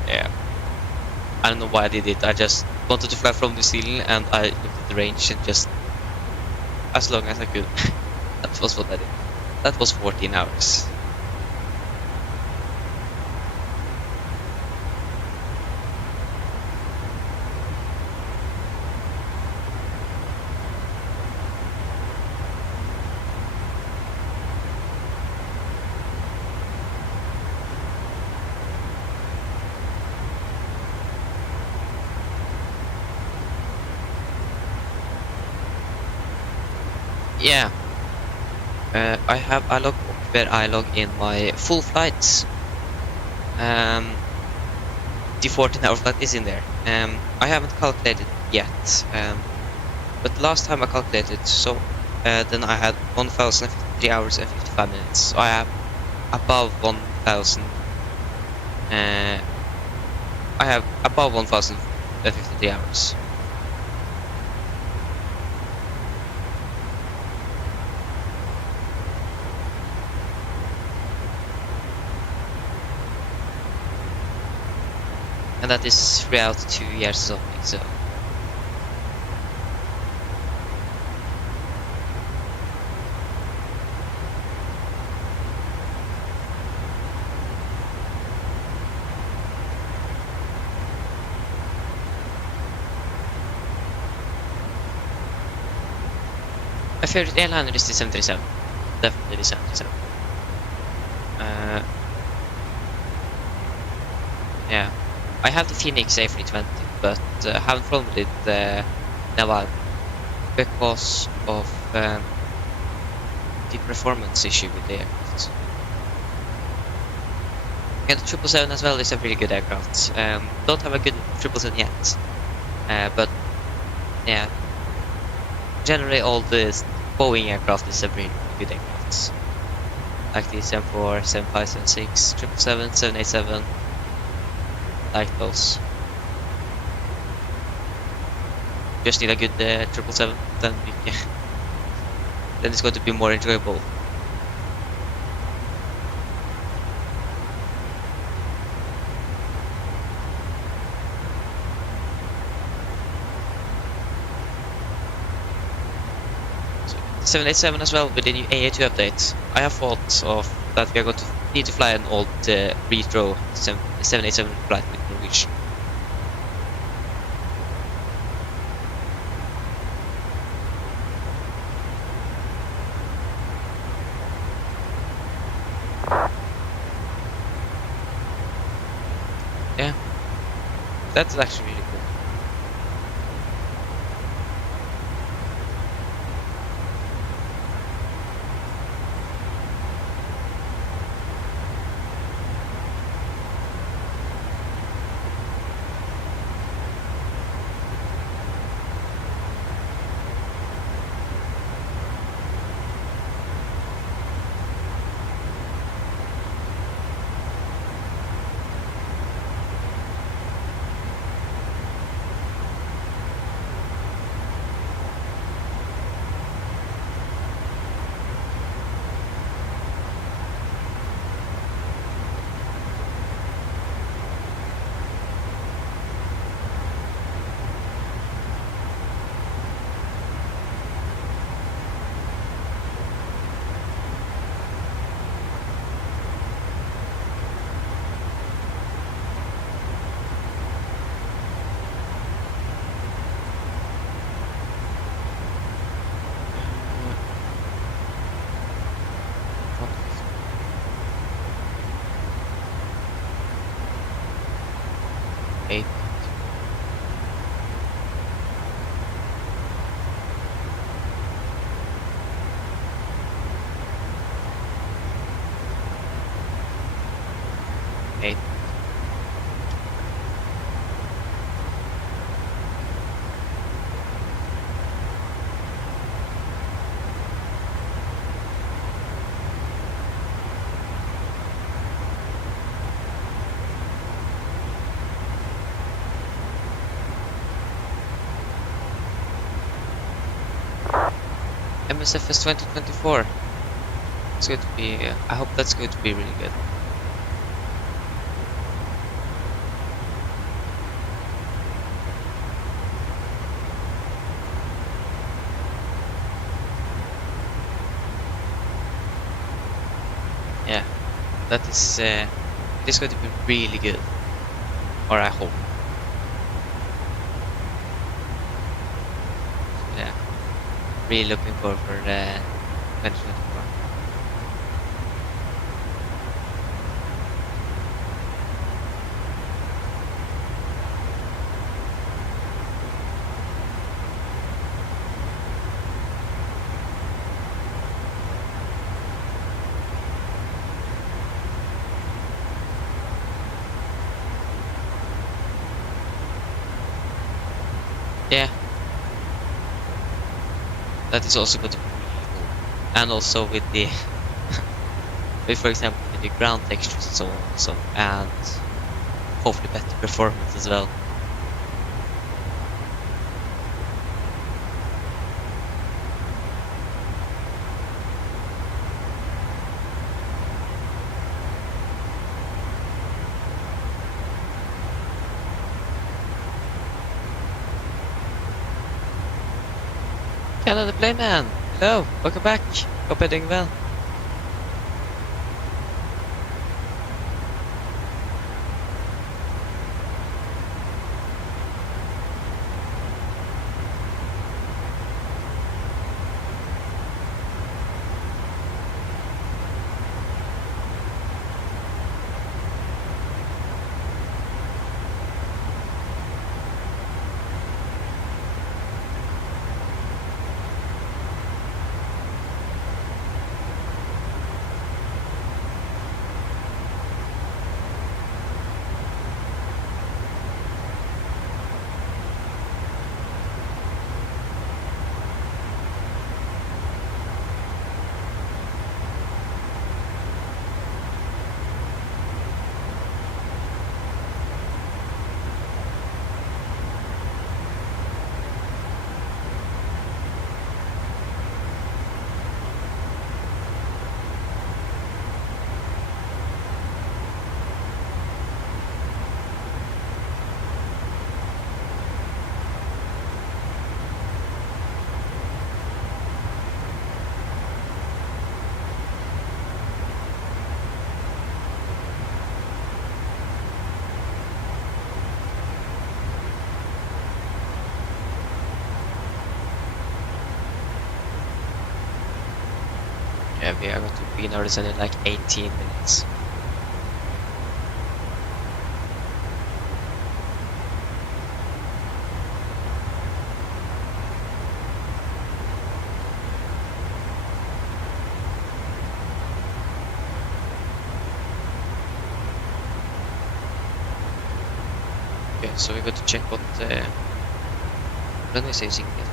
Yeah. I don't know why I did it. I just wanted to fly from New Zealand and I looked at the range and just as long as I could. That was what I did. That was 14 hours. yeah, I have a log where I log in my full flights. The 14-hour flight is in there. I haven't calculated yet, but last time I calculated, so then I had 1,053 hours and 55 minutes. So I have above 1,000. I have above 1,053 hours. And that is throughout 2 years or something, so. My favorite airliner is the 737. Definitely the 737. Yeah. I have the Phoenix A320, but haven't flown with it now because of the performance issue with the aircraft. And the 777 as well is a really good aircraft. Don't have a good 777 yet, but yeah, generally all the Boeing aircraft is a really good aircraft. Like the 74, 75, 76, 777, 787. Like those. Just need a good 777, then we can then it's going to be more enjoyable. So, 787 as well with the new AA2 update. I have thought of that we are going to need to fly an old retro 787 flight with Norwegian. Yeah, that's actually really cool. Eight. Eight. MSFS 2024. It's going to be. I hope that's going to be really good. Yeah, that is. It is going to be really good. Or I hope. Yeah, really looking forward for 2024. Yeah, that is also going to be really cool. And also with the, with, for example, with the ground textures and so on also, and hopefully better performance as well. Hello, the Playman! Hello, welcome back. Hope you're doing well. Yeah, we are going to be in Arizona in like 18 minutes. Okay, so we're going to check what runway saves you can get.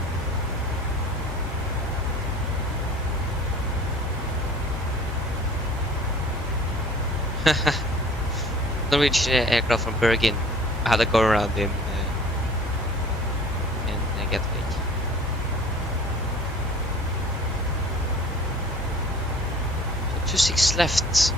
Norwegian aircraft from Bergen had a go around in Gatwick. So 26 left.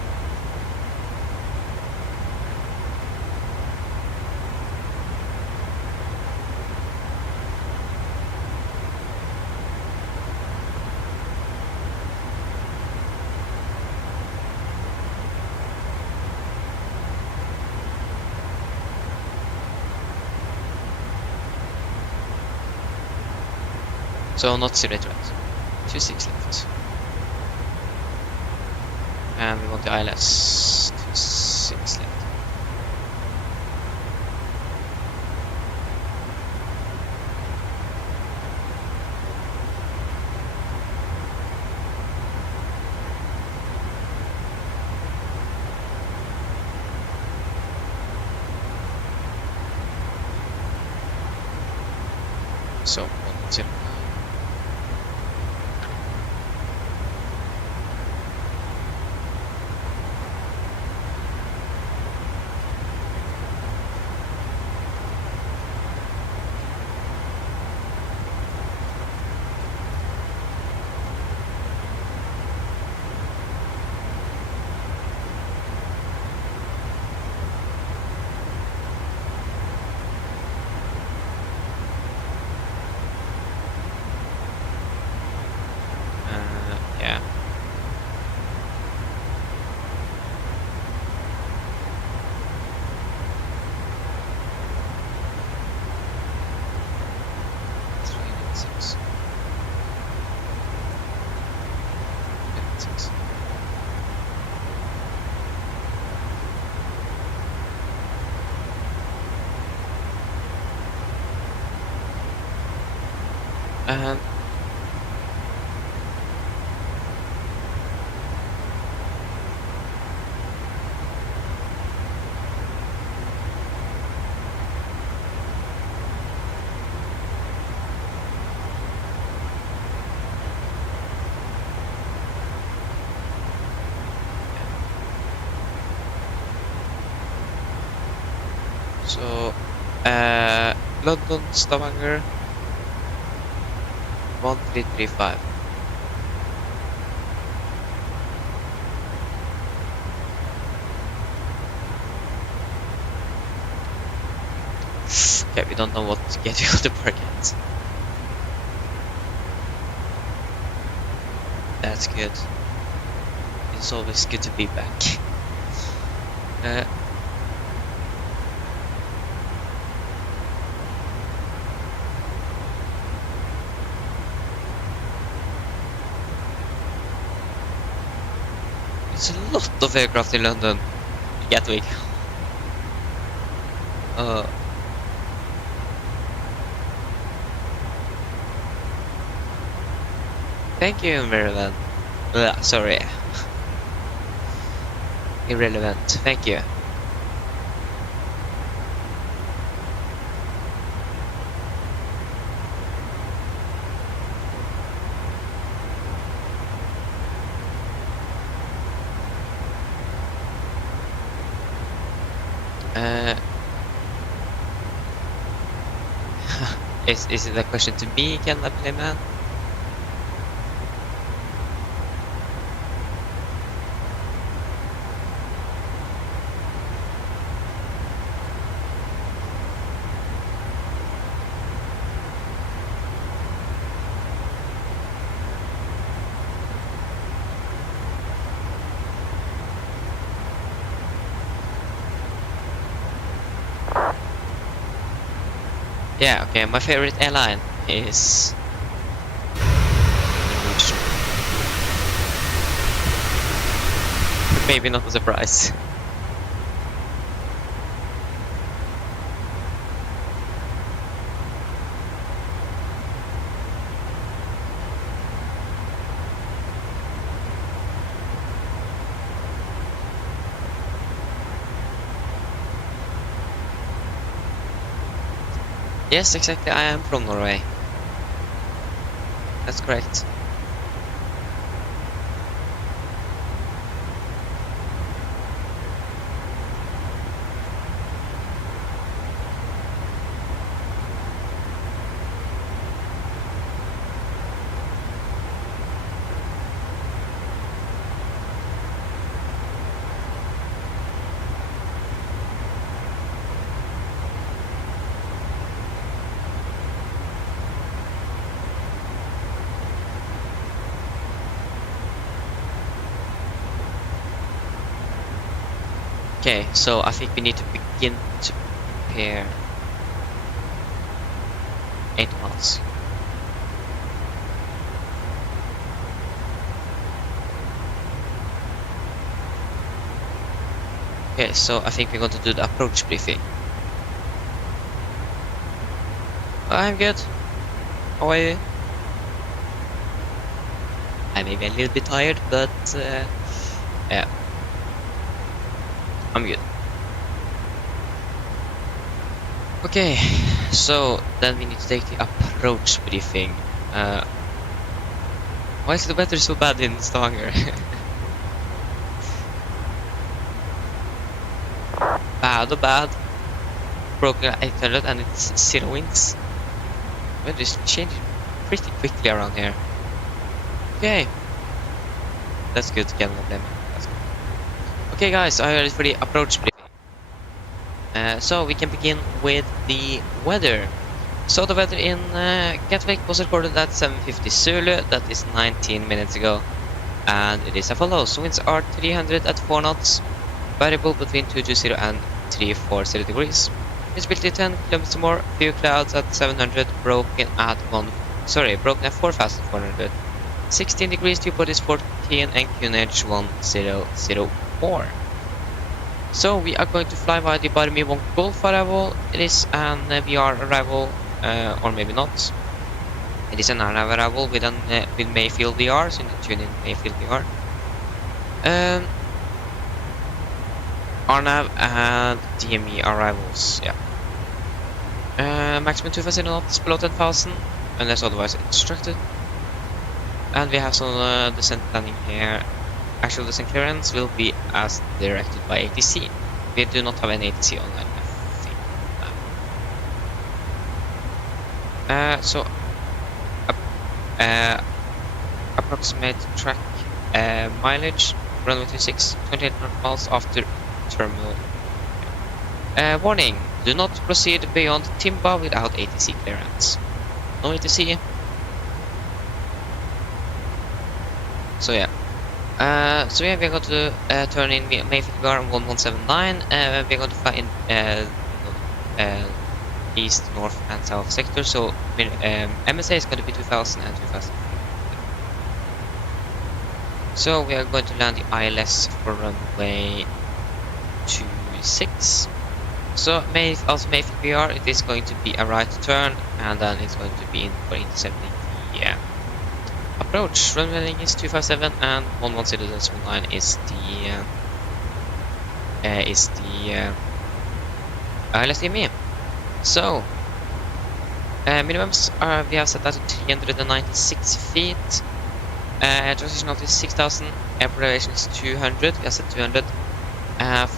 So not simulator right. 26 left. And we want the ILS. 26 left. So 1-0. Yeah. Six. Six. And So, London, Stavanger, 1335. Okay, we don't know what getting on the park at. That's good. It's always good to be back. Uh, it's a lot of aircraft in London. Gatwick. Thank you, Maryland. Sorry. Irrelevant. Thank you. Is it a question to me, can I play man? Yeah, okay, my favorite airline is Norwegian. Maybe not a surprise. Yes, exactly, I am from Norway. That's correct. Okay, so I think we need to begin to prepare 8 miles. Okay, so I think we're going to do the approach briefing. I'm good. How are you? I may be a little bit tired, but yeah, I'm good. Okay, so then we need to take the approach briefing. Why is the weather so bad in Stavanger? bad. Broken 800 and it's 0 winds. Weather is changing pretty quickly around here. Okay, that's good. Cannot blame me. That's good. Okay, guys, are you ready for the approach briefing? So we can begin with the weather. So the weather in Gatwick was recorded at 7:50 Zulu, that is 19 minutes ago, and it is as follows. Winds are 300 at 4 knots, variable between 220 and 340 degrees. Visibility 10 kilometers more, few clouds at 700, broken at 4,400. 16 degrees, dew point is 14 and QNH 1004. So we are going to fly by the Barmy 1 Golf arrival. It is an VR arrival, or maybe not. It is an RNAV arrival with Mayfield VR, so you need to tune in Mayfield VR. RNAV and DME arrivals, yeah. Maximum 250 knots below 10,000, unless otherwise instructed. And we have some descent landing here. Actual descent clearance will be as directed by ATC. We do not have any ATC online, I think. So approximate track mileage, runway 26, 2800 miles after terminal. Warning, do not proceed beyond Timba without ATC clearance. No ATC. So yeah. We're going to turn in Mayfield bar on 1179. We're going to fly in east, north, and south sector. So MSA is going to be 2000 and 2000. So we are going to land the ILS for runway 26. So also Mayfield BR, it is going to be a right turn, and then it's going to be in for intercepting the approach. Runway heading is 257 and 110.9 is the LSTME. So minimums are, we have set that to 396 feet. Transition altitude is 6000. Airport elevation is 200. We have set 200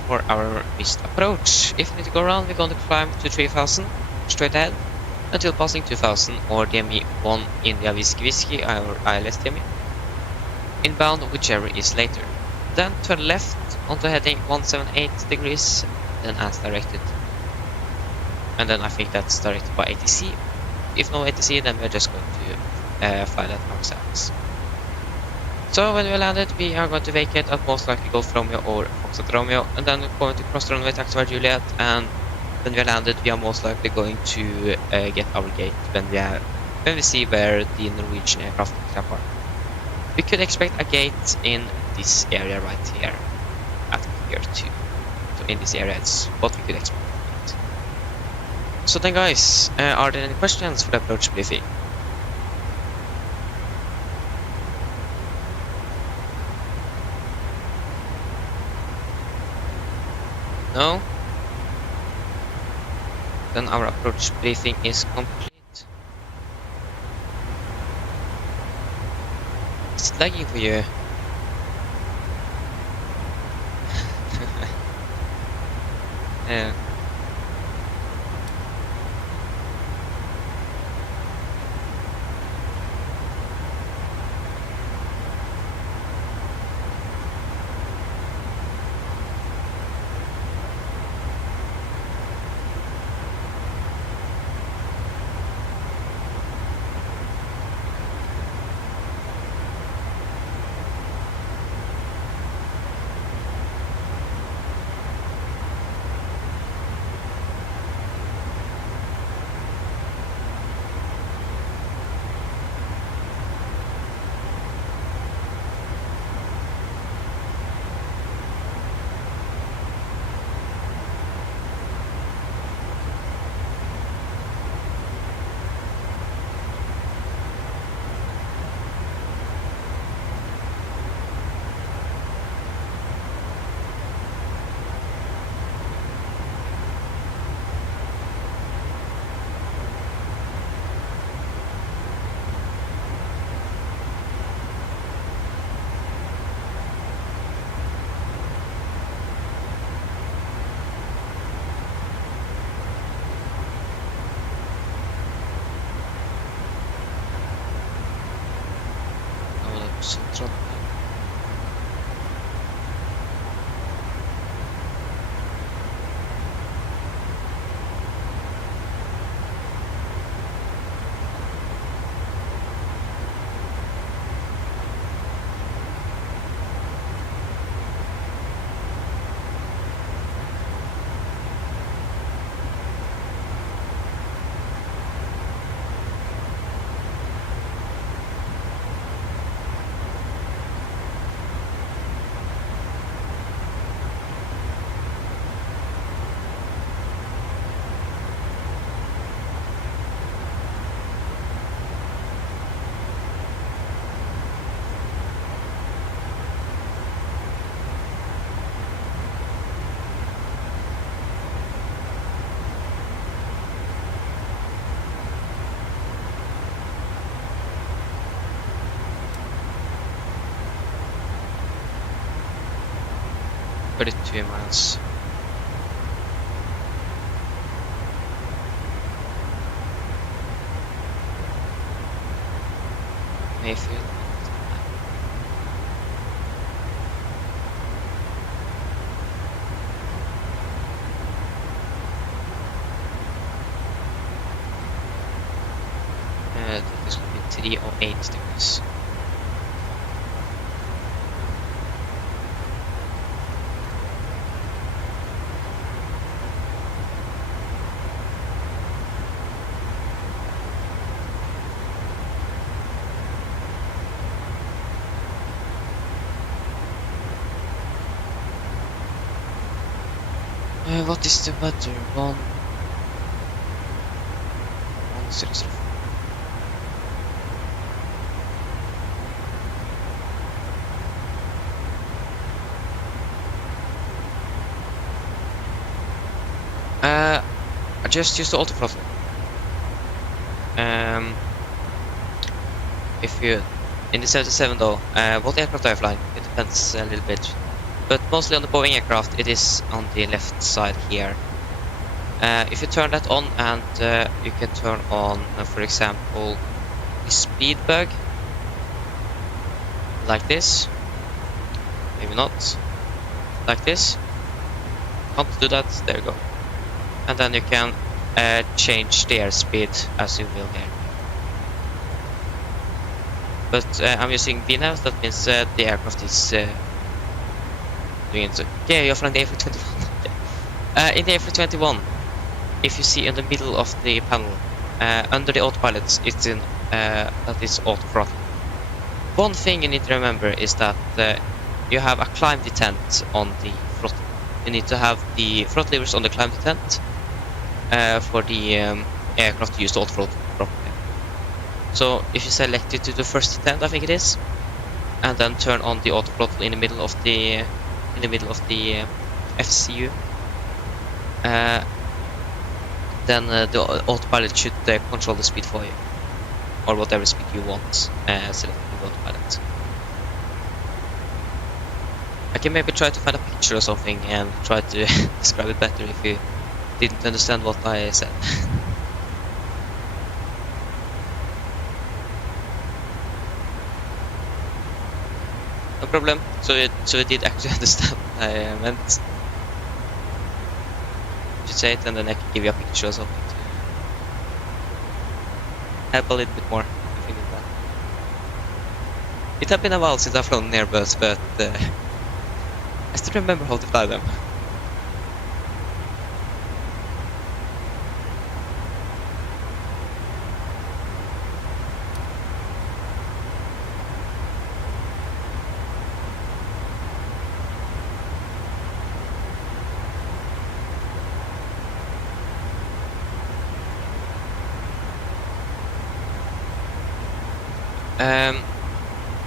for our missed approach. If we need to go around, we're going to climb to 3000 straight ahead until passing 2000 or DME 1 India Whiskey or ILS DME. Inbound, whichever is later. Then turn left onto heading 178 degrees, then as directed. And then I think that's directed by ATC. If no ATC, then we're just going to fly that ourselves. So when we landed, we are going to vacate at most likely Golf Romeo or Foxtrot Romeo, and then we're going to cross the runway taxi by Juliet, and when we landed, we are most likely going to get our gate when we see where the Norwegian aircraft are parked. We could expect a gate in this area right here, at Pier 2. So in this area, it's what we could expect. So then guys, are there any questions for the approach briefing? No? Then our approach briefing is complete. Is it lagging for you? Yeah. Central. Put it 2 miles. Mayfield. That is going to be 3 or 8 degrees. What is the weather? 1 I just used the auto throttle. If you in the 77 though, what aircraft are you flying? It depends a little bit, but mostly on the Boeing aircraft it is on the left side here. If you turn that on, and you can turn on, for example, the speed bug, like this. Maybe not. Like this. Can't do that. There you go. And then you can change the airspeed as you will here. But I'm using VNAV, that means the aircraft is doing it. Okay, you're flying the A321. In the A321, if you see in the middle of the panel, under the autopilot, it's in that is auto throttle. One thing you need to remember is that you have a climb detent on the throttle. You need to have the throttle levers on the climb detent for the aircraft to use the auto throttle properly. So if you select it to the first detent, I think it is, and then turn on the auto throttle in the middle of the FCU, then the autopilot should control the speed for you, or whatever speed you want, selecting the autopilot. I can maybe try to find a picture or something and try to describe it better if you didn't understand what I said. No problem. So you did actually understand what I meant. You should say it, and then I can give you a picture or something to help a little bit more if you need that. It has been a while since I've flown an Airbus, but I still remember how to fly them.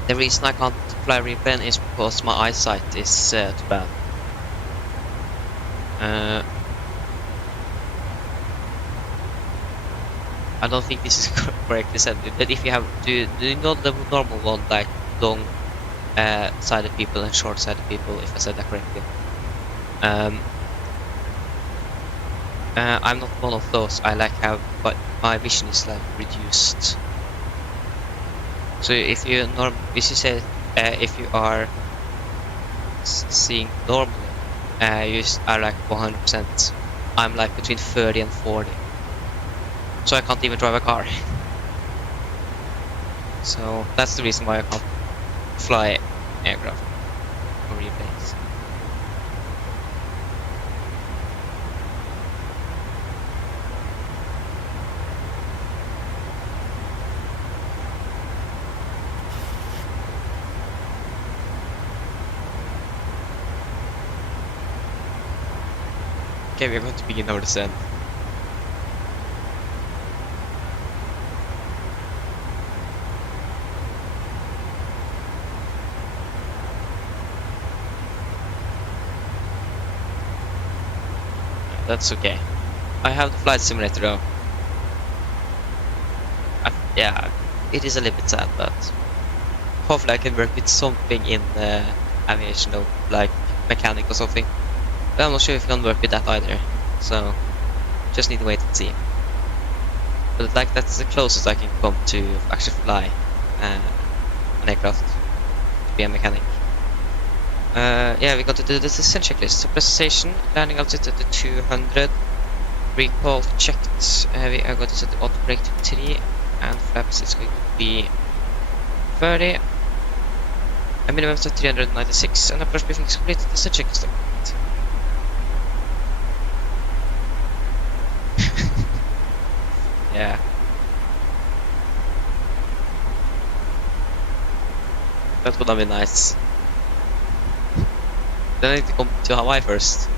The reason I can't fly replane is because my eyesight is too bad. I don't think this is correctly said, but if you have do you know the normal one, like long sided people and short sided people, if I said that correctly? I'm not one of those. I like how, but my vision is like reduced. So if you say if you are seeing normally, you are like 100%. I'm like between 30 and 40. So I can't even drive a car. So that's the reason why I can't fly aircraft or replanes. Okay, we're going to begin our descent. That's okay. I have the flight simulator though. Yeah, it is a little bit sad, but hopefully I can work with something in aviation though, like mechanic or something. But I'm not sure if I can work with that either, so just need to wait and see. But like that's the closest I can come to actually fly an aircraft to be a mechanic. Yeah, we got to do the decision checklist. So presentation, landing altitude at 200, recall checked. We are going to set the auto brake to 3, and flaps is going to be 30. A minimum at 396, and approach briefing is complete. Decision checklist complete. Yeah. That would have been nice. Then I need to come to Hawaii first.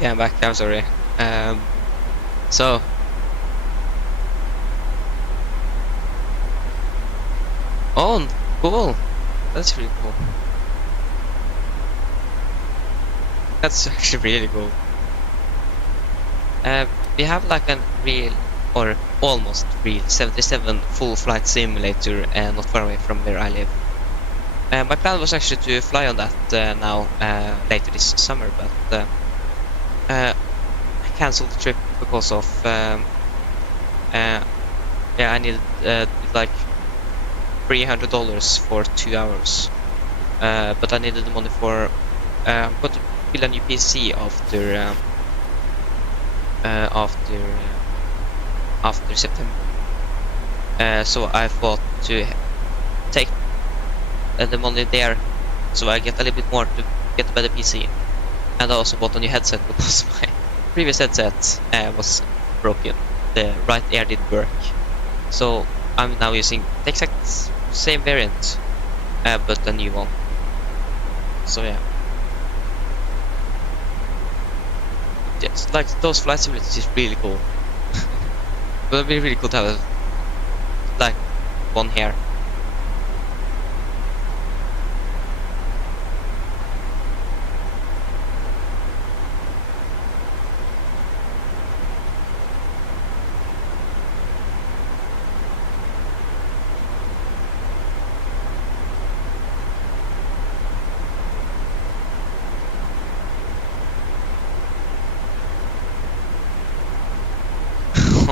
Yeah, I'm back. I'm sorry. So oh, cool. That's really cool. That's actually really cool. We have like a real, or almost real, 77 full flight simulator not far away from where I live. My plan was actually to fly on that now later this summer, but I cancelled the trip because of yeah, I needed like $300 for 2 hours, but I needed the money for I'm going to build a new PC after September. So I thought to take the money there, so I get a little bit more to get a better PC. And I also bought a new headset because my previous headset was broken. The right ear didn't work. So I'm now using the exact same variant, but a new one. So yeah. Yes, like those flight simulators is really cool. It would be really cool to have like one here.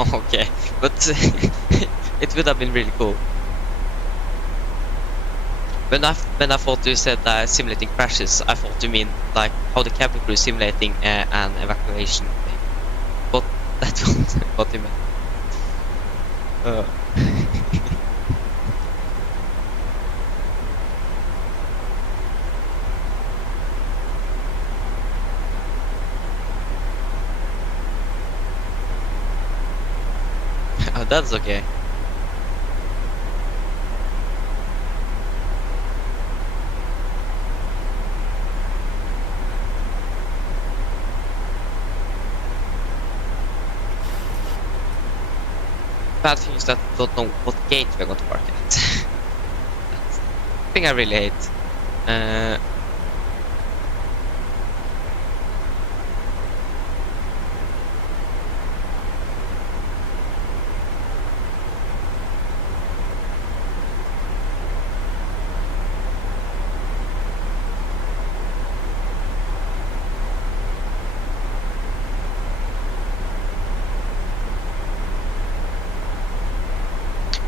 Okay, but it would have been really cool. When I thought you said simulating crashes, I thought you mean like how the cabin crew is simulating an evacuation thing. But that wasn't what you meant. Uh. Oh, that's okay. Bad thing is that I don't know what gate we're going to park at. That's the thing I really hate.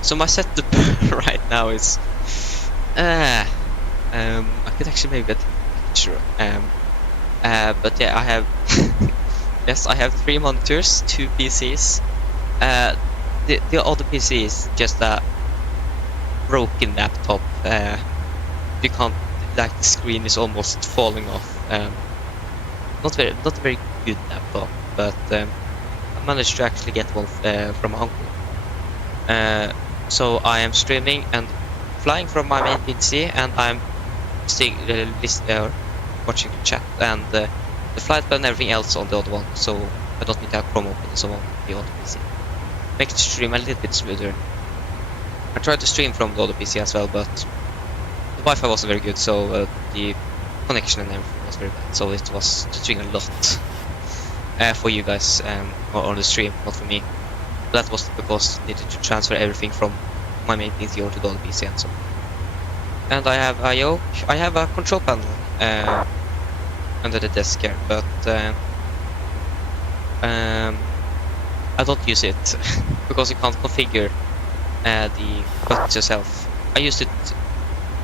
So my setup right now is I could actually maybe get a picture. But yeah, I have yes, I have 3 monitors, 2 PCs. The other PC is just a broken laptop. You can't, like, the screen is almost falling off. Not a very good laptop, but I managed to actually get one from my uncle. So I am streaming and flying from my main PC, and I'm still watching the chat and the flight plan and everything else on the other one. So I don't need to have Chrome open and so on the other PC. Make the stream a little bit smoother. I tried to stream from the other PC as well, but the Wi-Fi wasn't very good, so the connection and everything was very bad. So it was doing a lot for you guys on the stream, not for me. That was because I needed to transfer everything from my main PC over to the other PC and so on. And I have a yoke. I have a control panel under the desk here, but I don't use it because you can't configure the buttons yourself. I used it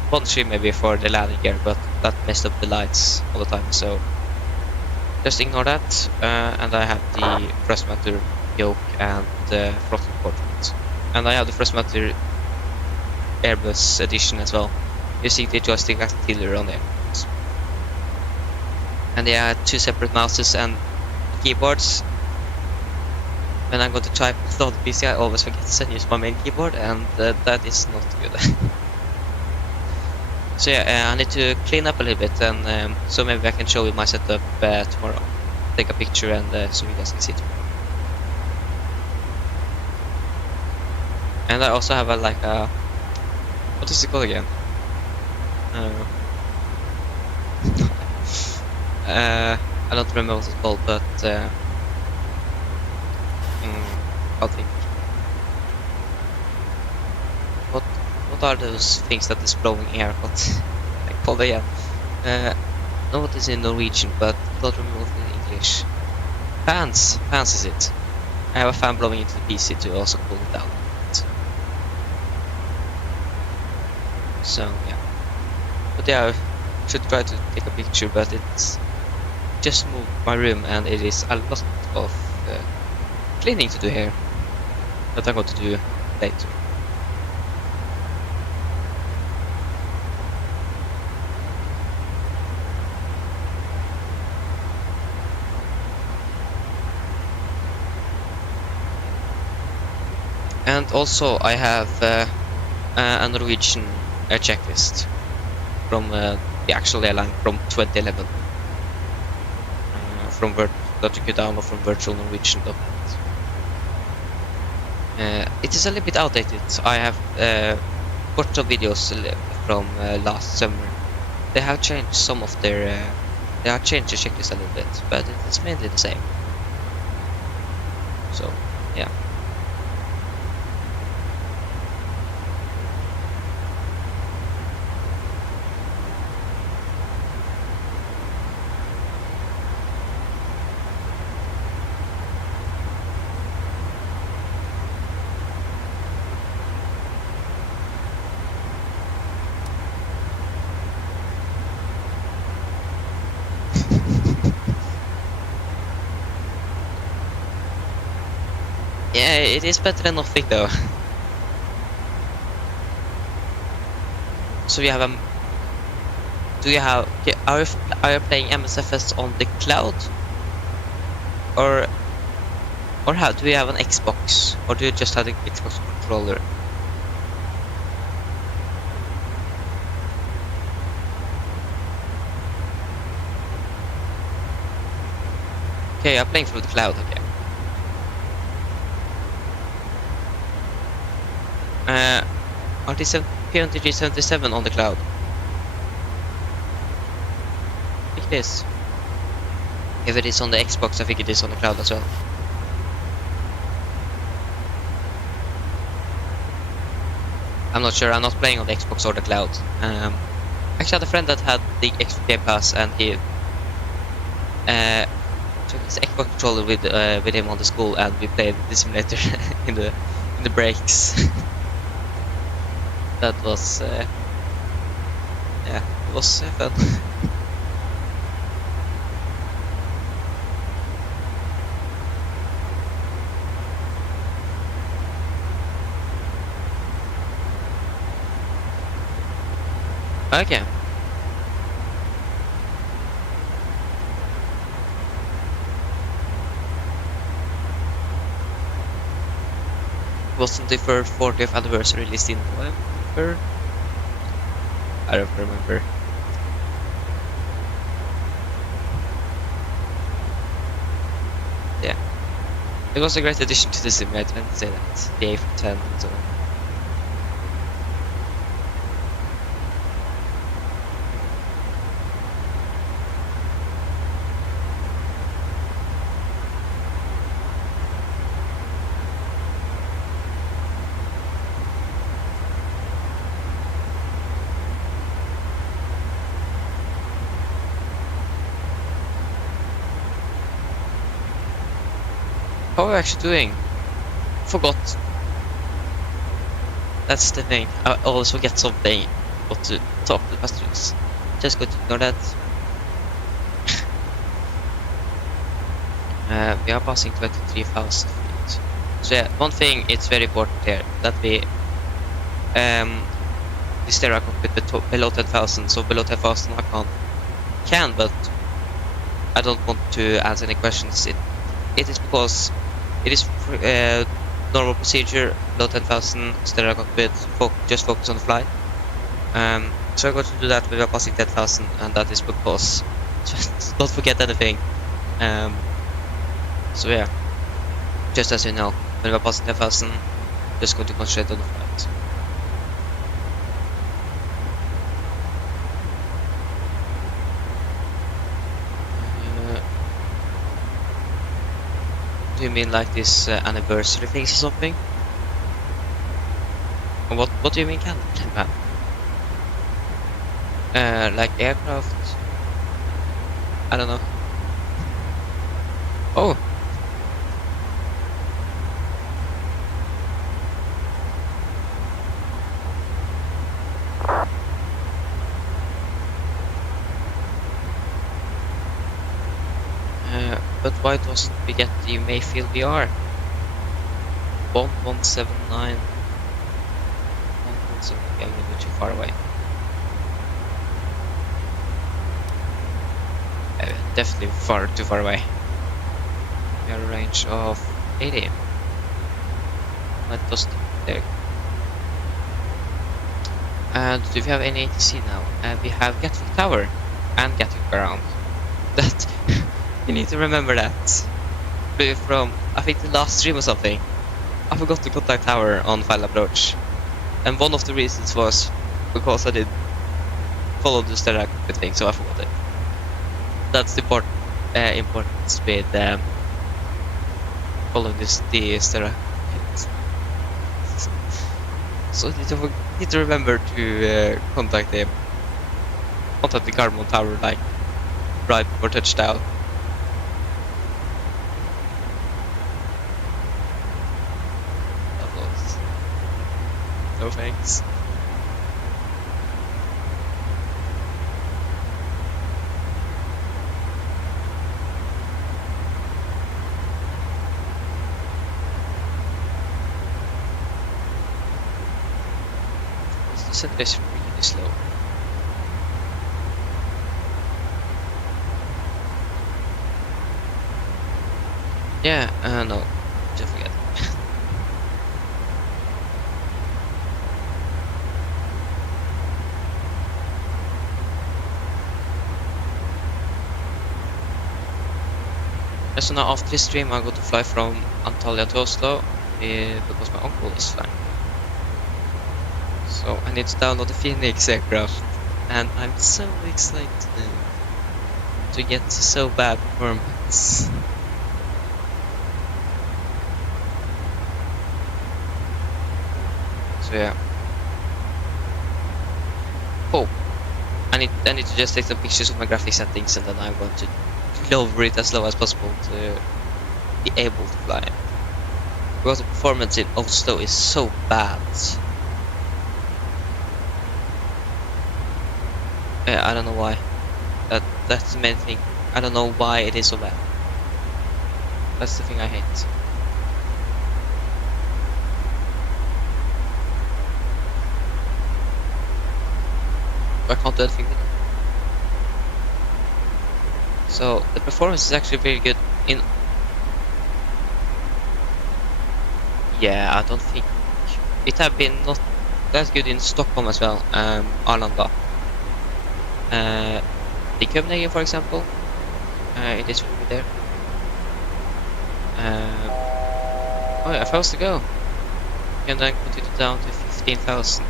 one stream maybe for the landing gear, but that messed up the lights all the time, so just ignore that. And I have the thrust matter yoke and the throttle quadrant. And I have the thrust matter Airbus edition as well, using the joystick artillery on there. And they are 2 separate mouses and keyboards. When I'm going to type with the PC, I always forget to use my main keyboard, and that is not good. So yeah, I need to clean up a little bit, and so maybe I can show you my setup tomorrow. Take a picture and so you guys can see it. And I also have a what is it called again? I don't remember what it's called, but I'll think. What are those things that is blowing air? What I call it? Yeah. Know what is in Norwegian, but I don't remember what in English. Fans is it? I have a fan blowing into the PC to also cool it down. So yeah, but yeah, I should try to take a picture, but it's just moved my room and it is a lot of cleaning to do here that I'm going to do later. And also I have a Norwegian checklist from the actual airline from 2011, that you could download from virtual Norwegian document. It is a little bit outdated. I have watched some videos from last summer. They have changed some of their they have changed the checklist a little bit, but it's mainly the same. So yeah. Yeah, it is better than nothing though. So you have a do you have okay, are you playing MSFS on the cloud or how do you have an Xbox or do you just have the Xbox controller? Okay, you're playing through the cloud. Okay. Are these PMDG 77 on the cloud? I think it is. If it is on the Xbox, I think it is on the cloud as well. I'm not sure. I'm not playing on the Xbox or the cloud. Actually, I had a friend that had the Xbox Game Pass, and he took his Xbox controller with him on the school, and we played the simulator in the breaks. That was yeah, it was fun. Okay. Wasn't the 40th anniversary released in November? I don't remember. Yeah. It was a great addition to the simulator, I can say that. The A10 and so on. How are we actually doing? Forgot. That's the thing. I always forget something. What to talk to the passengers. Just going to ignore that. We are passing 23,000 feet. So yeah, one thing it's very important here that we the stereo cockpit below 10,000. So below 10,000 I can, but I don't want to answer any questions. It is because it is normal procedure below 10,000 stereo cockpit. Just focus on the flight. So I'm going to do that when we're passing 10,000, and that is because just don't forget anything. So yeah, just as you know, when we're passing 10,000, just going to concentrate on the flight. Do you mean like this anniversary things or something? Or what do you mean candle man? Like aircraft? I don't know. Oh! But why doesn't we get the Mayfield VR? 1179. 1179, I'm a bit too far away. Definitely too far away. We have a range of 80. That was there. And do we have any ATC now? We have Gatwick Tower and Gatwick Ground. That you need to remember that. From I think the last stream or something, I forgot to contact Tower on final approach, and one of the reasons was because I did follow the stereo cockpit thing, so I forgot it. That's the importance with following the stereo cockpit. So you need to remember to contact the Garmin Tower like right before touchdown. No thanks. the center is really slow. Yeah, no, just forget. So now after this stream I'm going to fly from Antalya to Oslo because my uncle is flying. So I need to download the Phoenix aircraft and I'm so excited to get so bad performance. So yeah. Oh, I need to just take some pictures of my graphic settings and then I'm going to lower it as low as possible to be able to fly. Because the performance in Oslo is so bad. Yeah, I don't know why. That's the main thing. I don't know why it is so bad. That's the thing I hate. I can't do anything with it. So the performance is actually very good in. Yeah, I don't think it have been not that good in Stockholm as well. Arlanda. The Copenhagen, for example, it is really good there. Oh yeah, fast to go. And then continue down to 15,000.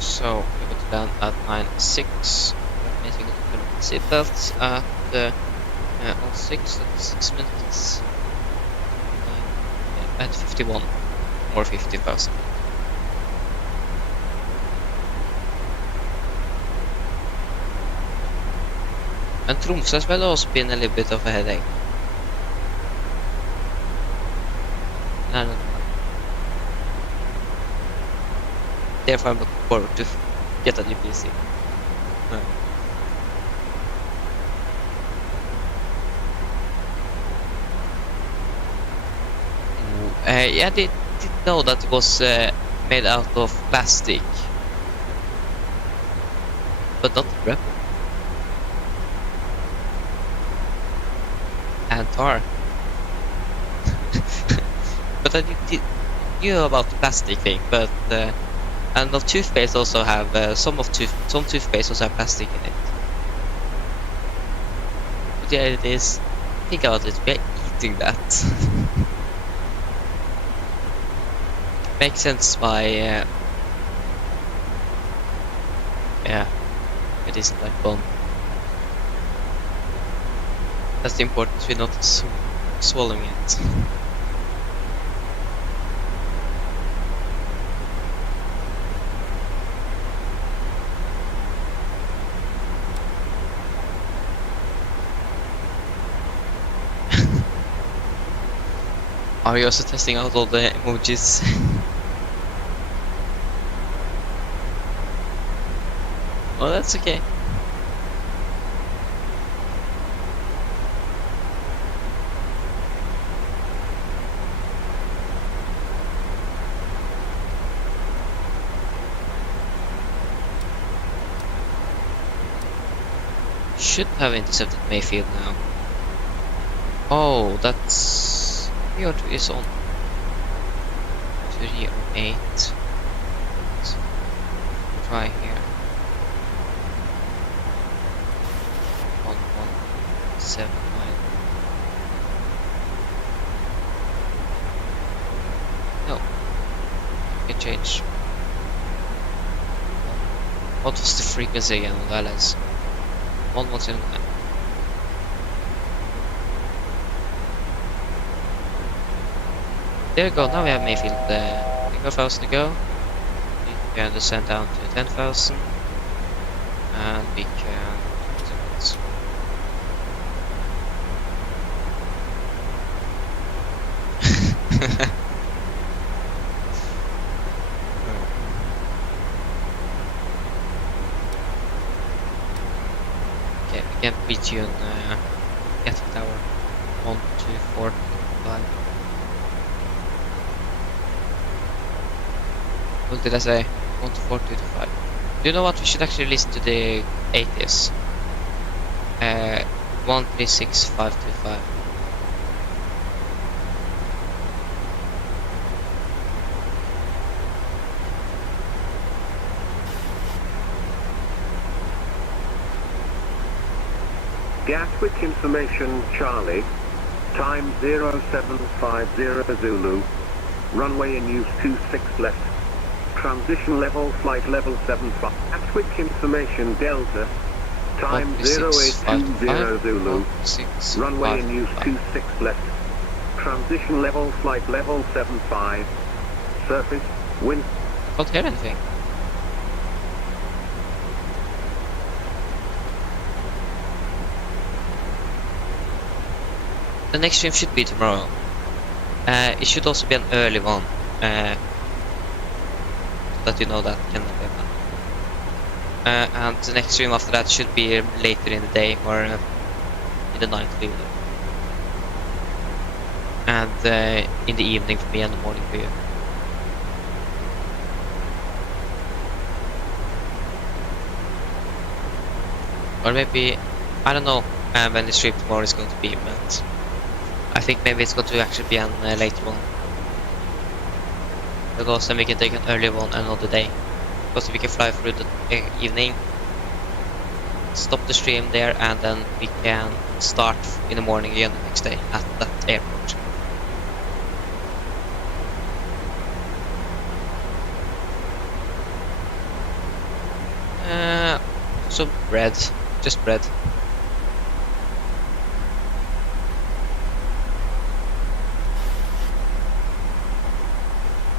So we go to land at 9:06. That means we got to put on seatbelts at all 6. That's 6 minutes. At 51 or 50,000. And Tromsø as well has been a little bit of a headache. I don't know. Therefore I'm looking forward to get a new PC. Yeah, I didn't know that it was made out of plastic. But not rubber. And tar. But I knew about the plastic thing, but and the toothpaste also have some toothpaste also have plastic in it. But yeah, it is. Think about it. We are eating that. Makes sense why. Yeah, it isn't like bone. That's the importance. We're not swallowing it. Are you also testing out all the emojis? Oh, that's okay. Should have intercepted Mayfield now. Oh, that's 302 is on 308. Let's try here. 1179. No, it changed. What was the frequency again on LS? 1179. There we go, now we have Mayfield. 5,000 to go. We can descend down to 10,000. And we can... Okay, we can beat you on Getting Tower 1. 4 to 5. What did I say? 1 to 4, 2 to 5. Do you know what? We should actually listen to the 80s. 1, 3, 6, 5, 2, 5. Gatwick information Charlie, time 0750 Zulu, runway in use 26 left, transition level flight level 75. Gatwick information Delta, time 0820 Zulu, runway in use 26 left, transition level flight level 75, surface, wind. Can't hear anything. The next stream should be tomorrow. It should also be an early one. So that you know that can happen. And the next stream after that should be later in the day or in the night for you. And in the evening for me and the morning for you. Or maybe, I don't know when the stream tomorrow is going to be, but I think maybe it's going to actually be a later one. Because then we can take an early one another day. Because we can fly through the evening, stop the stream there, and then we can start in the morning again the next day at that airport. Some bread, just bread.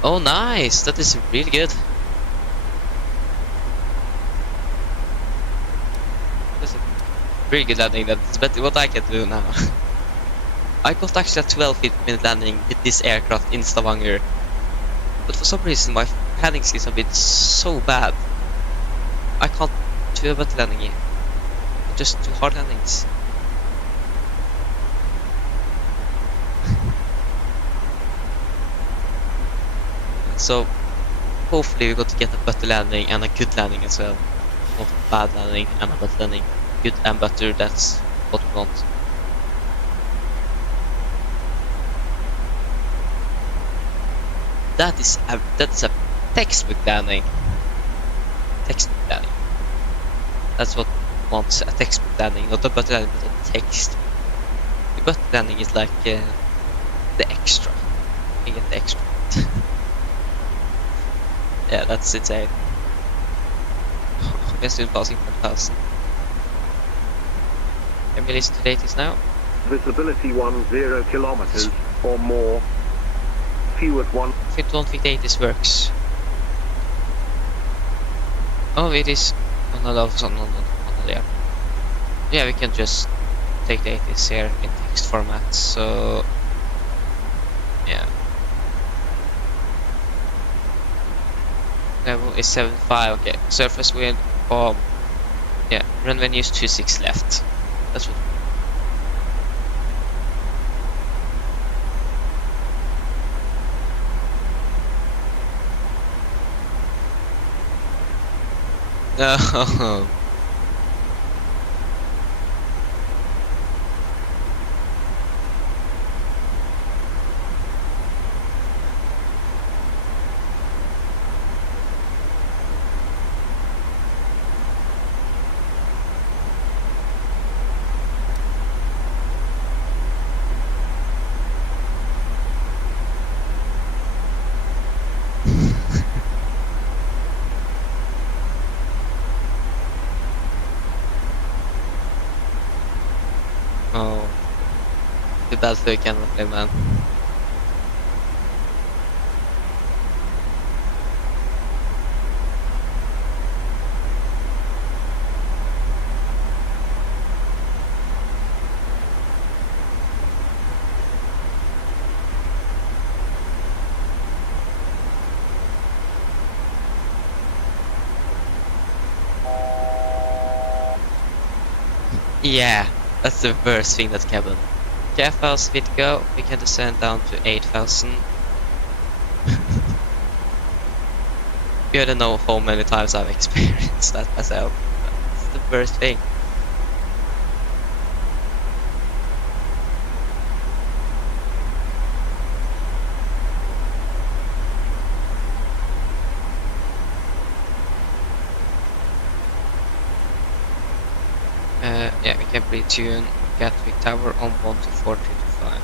Oh, nice! That is really good. That's a really good landing. That's better what I can do now. I got actually a 12-minute landing with this aircraft in Stavanger, but for some reason my landing skills have been so bad. I can't do a better landing here. Just do hard landings. So hopefully we got to get a better landing and a good landing as well. Not bad landing and a better landing. Good and better, that's what we want. That is a textbook landing. Textbook landing. That's what wants a textbook landing, not a better landing, but a text. The better landing is like the extra. You get the extra. Yeah, that's insane. We're still passing 4,000. Can we listen to the 80s now? Visibility 10 kilometers or more. Few at 1. I don't think the 80s works. Oh, it is. Oh, no, that's not there. Yeah, we can just take the 80s here in text format, so yeah. Level is 75, okay. Surface wind, yeah, runway news 26 left. That's what. No. Oh, too bad for you cannot play, man. Yeah, that's the worst thing that can happen. Jeffhouse with go, we can descend down to 8,000. You don't know how many times I've experienced that myself. That's the worst thing. Yeah, we can pre-tune Gatwick Tower on 1 to 40 to 5.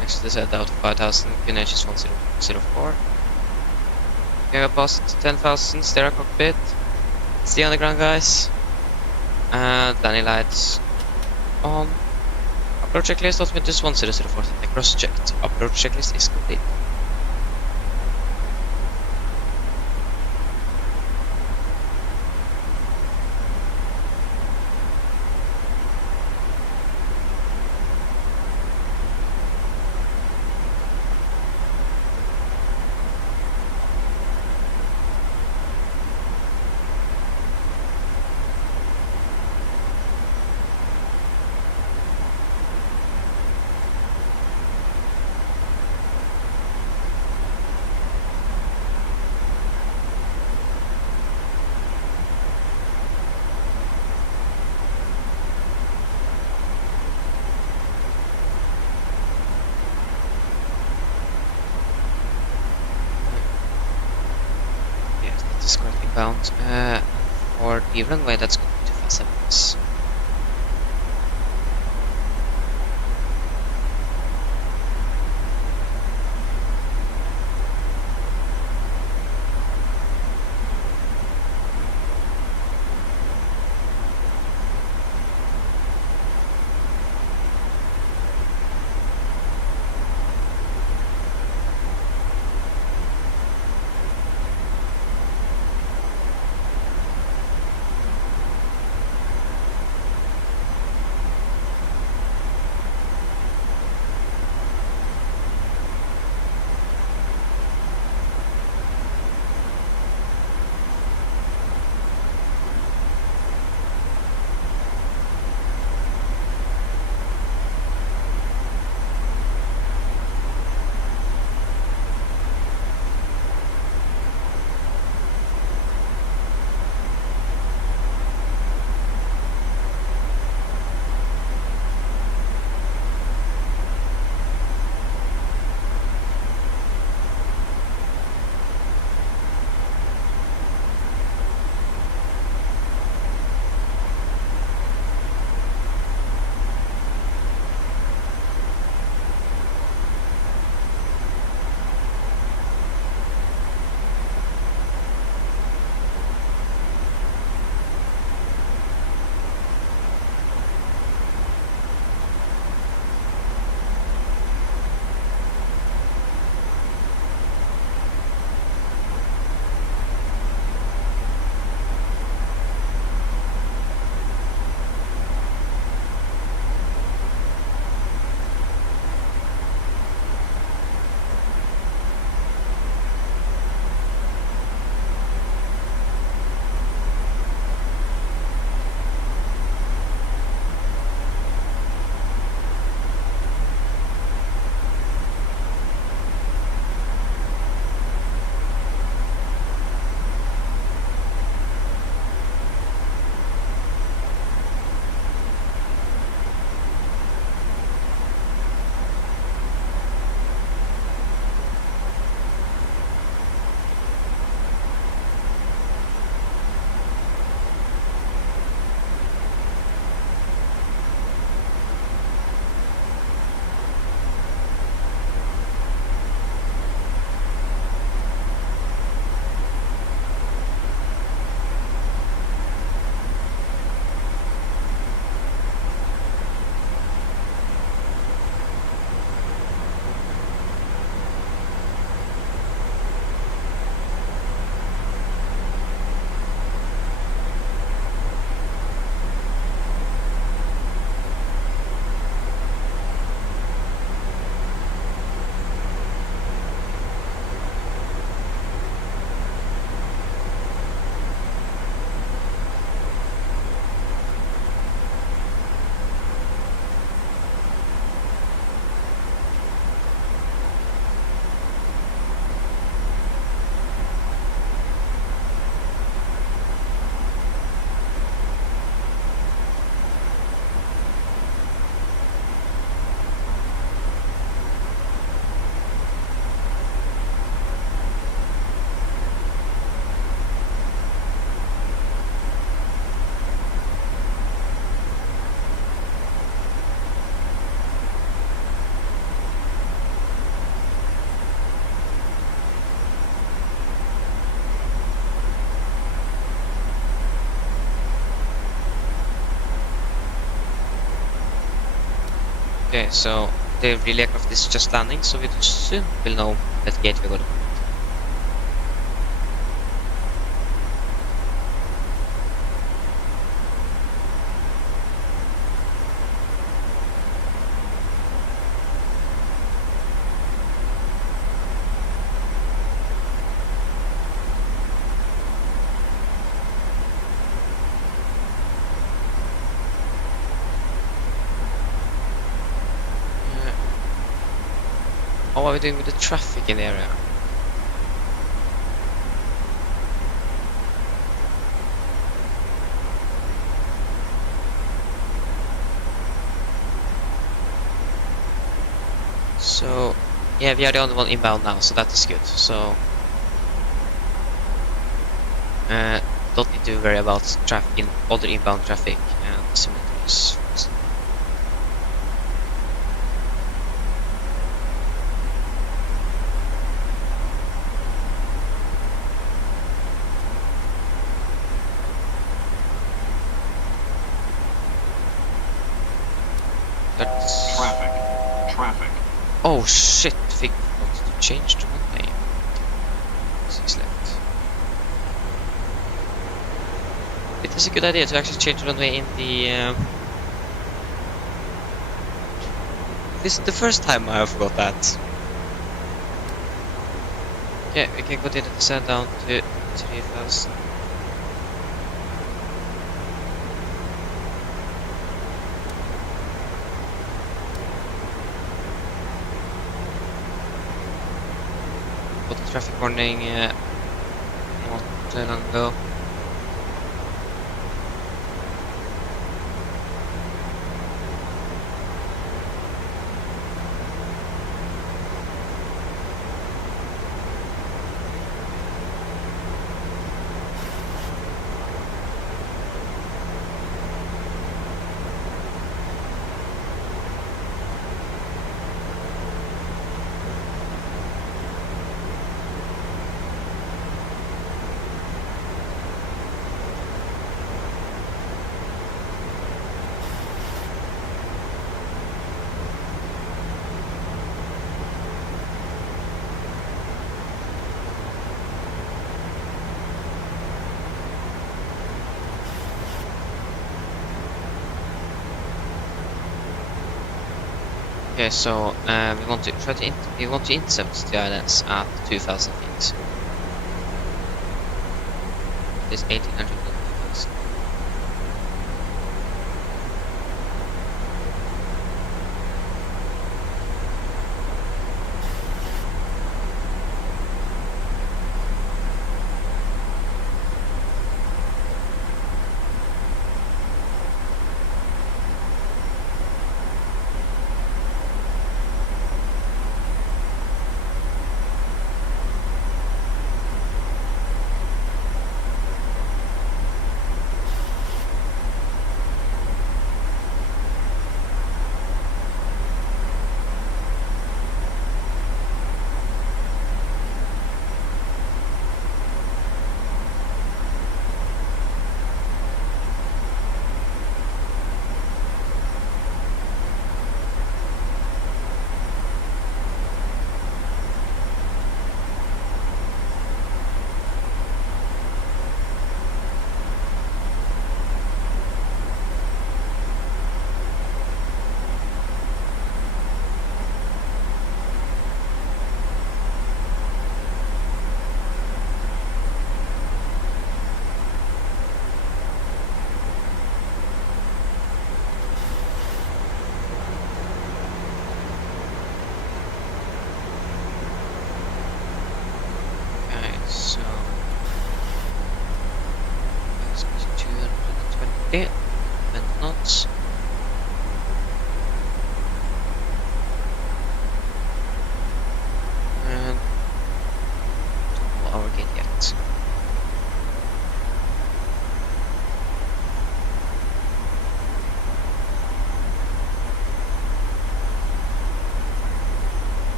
Next is at out 5,000, QNH is 1004. We have passed 10,000, stereo cockpit. See on the ground, guys. And landing lights on. Approach checklist automated 1004. Cross checked. Approach checklist is complete. Is correct inbound. For the runway, that's going to be 257. Okay, so the real aircraft is just landing, so we soon will know that gate we're gonna put. How are we doing with the traffic in the area? So, yeah, we are the only one inbound now, so that is good. So, don't need to worry about traffic in other inbound traffic and cemeteries. That's... Traffic. Oh shit, we forgot to change the runway. 6 left. It is a good idea to actually change the runway in the... This is the first time I forgot that. Yeah, we can continue to descend down to 3000. Got the traffic warning not long ago. Okay, so we want to try to intercept the islands at 2,000 feet. This 1,800 meters.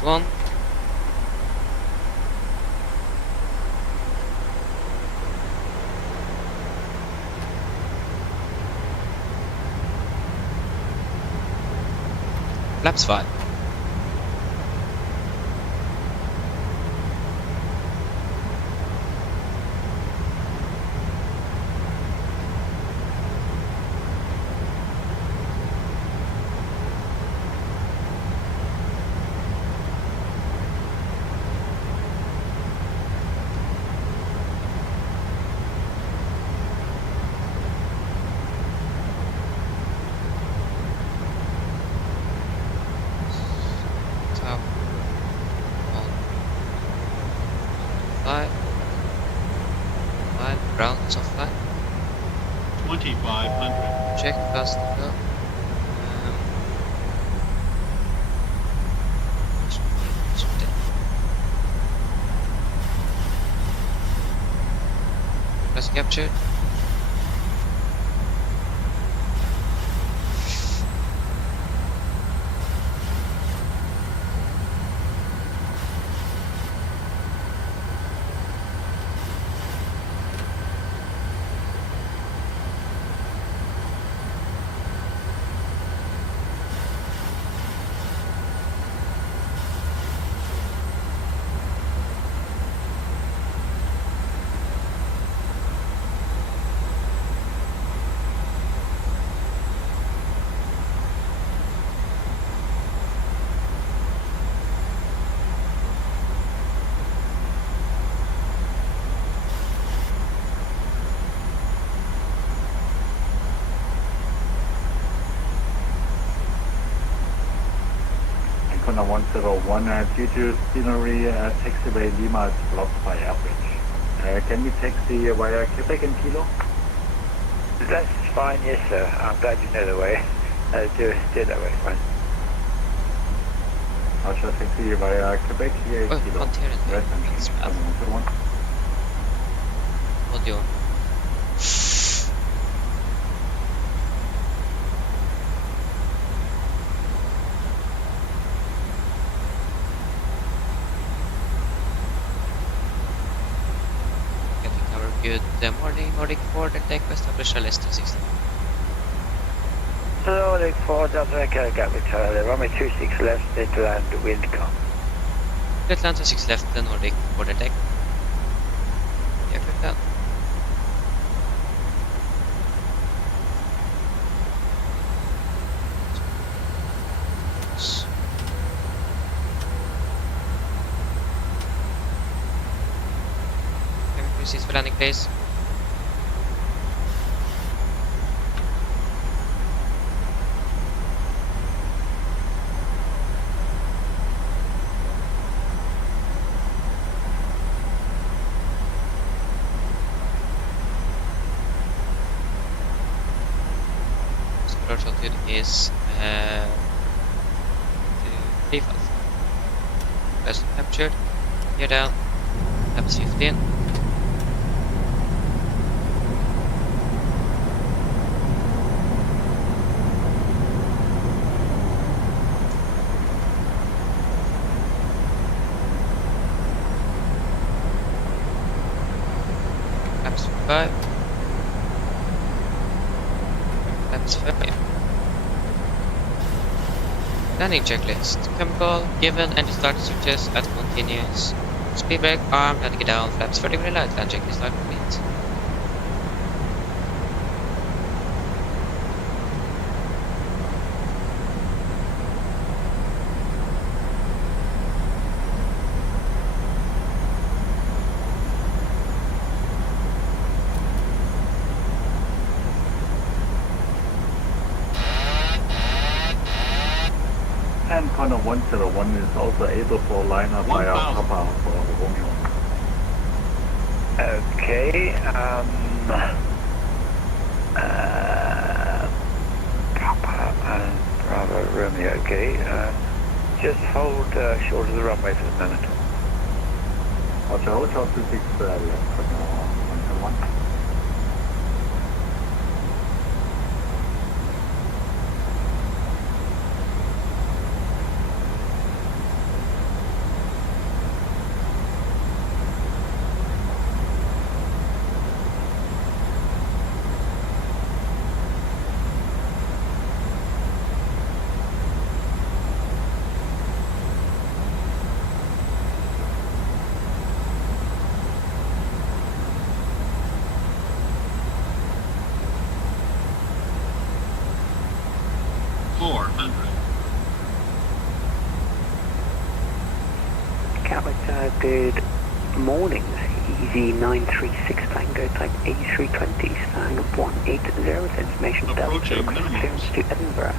-1. Flaps 5. Top on 5. 5. Ground is offline. 2500. Check fast go. Press capture. Icon 101, due to scenery, taxiway Lima is blocked by average. Can we taxi via Quebec and Kilo? That's fine, yes, sir. I'm glad you know the way. Do it that way, fine. I shall taxi via Quebec here Oh, Kilo. front here is Rest and that's Icon bad. 101. Audio. Getting cover good. Morning, Nordic 4, then take west of the less than 60. Nordic 4, Delta Echo, Gatwick Tower, runway 26 left, into land, wind calm. Atlanta 6 left, then Nordic 4, then deck. Yeah, click that. Seats for landing, please. Control altitude is default. Press captured. Gear down. Laps 15. Laps 5. Laps 5. Landing checklist. Chemical given and start switches at continuous. Speed brake arm and get down. Flaps 30 very light. Land checklist are complete. And corner 101 is also able for liner via 1000. Papa for Romeo. Okay, Papa and Bravo Romeo, okay. Just hold short of the runway for the moment. Roger, Hotel 26 left corner 101. Gatwick, good morning. Easy 936 Tango type A320, Stang 180, information Approaching Delta, minimums. clearance to Edinburgh.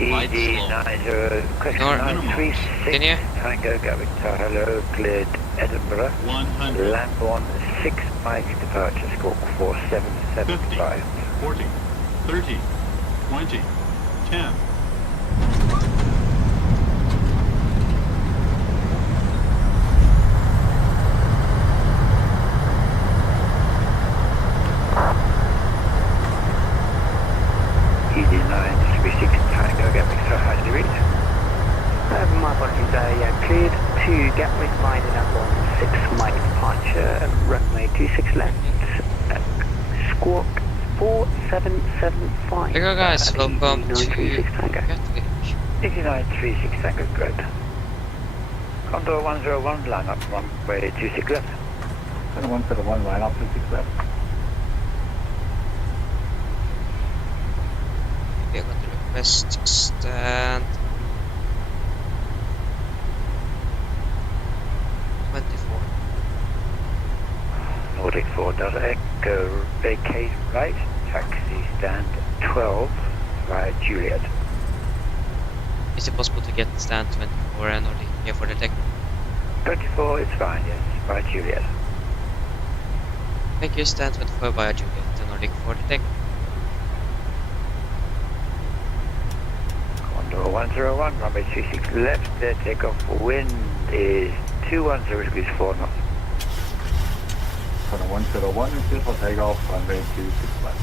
Lights Easy low. 90, question Ignore 936 Continue. Tango Gatwick, hello, cleared Edinburgh. 100. Land on 6 Mike, departure score 4775. 40, 30, 20, 10. Easy 936 Tango Gatwick, so high to reach. My apologies, cleared to Gatwick, lining up on 6 Mike departure, runway 26 left, squawk 4775. There you go, guys. Welcome to 936 Tango. Gatwick. 8936 Tango, good. Condor 101, line up runway 26 left. 171, line up to 6 left. We are going to request stand 24. Nordic 4 Delta Echo, vacate right, taxi stand 12 via Juliet. Is it possible to get stand 24 and Nordic here for the tech? 24 is fine, yes, via Juliet. Thank you, stand 24 via Juliet and Nordic for the tech. Condor 101, runway 26 left, there takeoff wind is 210 degrees 4 knots. Condor 101 is clear for takeoff, runway 26 left.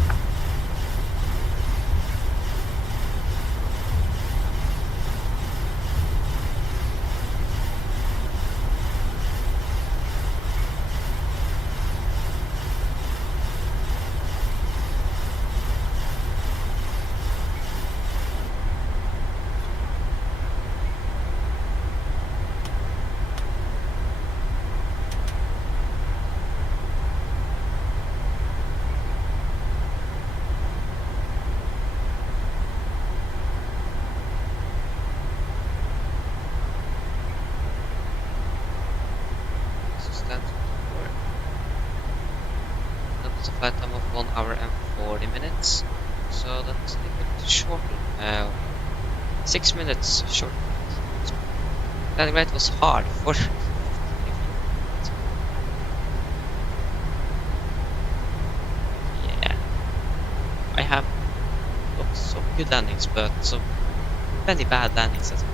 So stand 24. That was a flight time of 1 hour and 40 minutes. So that's a little bit shorter. 6 minutes short. Landing rate was hard for yeah. I have lots of good landings, but some many bad landings as well.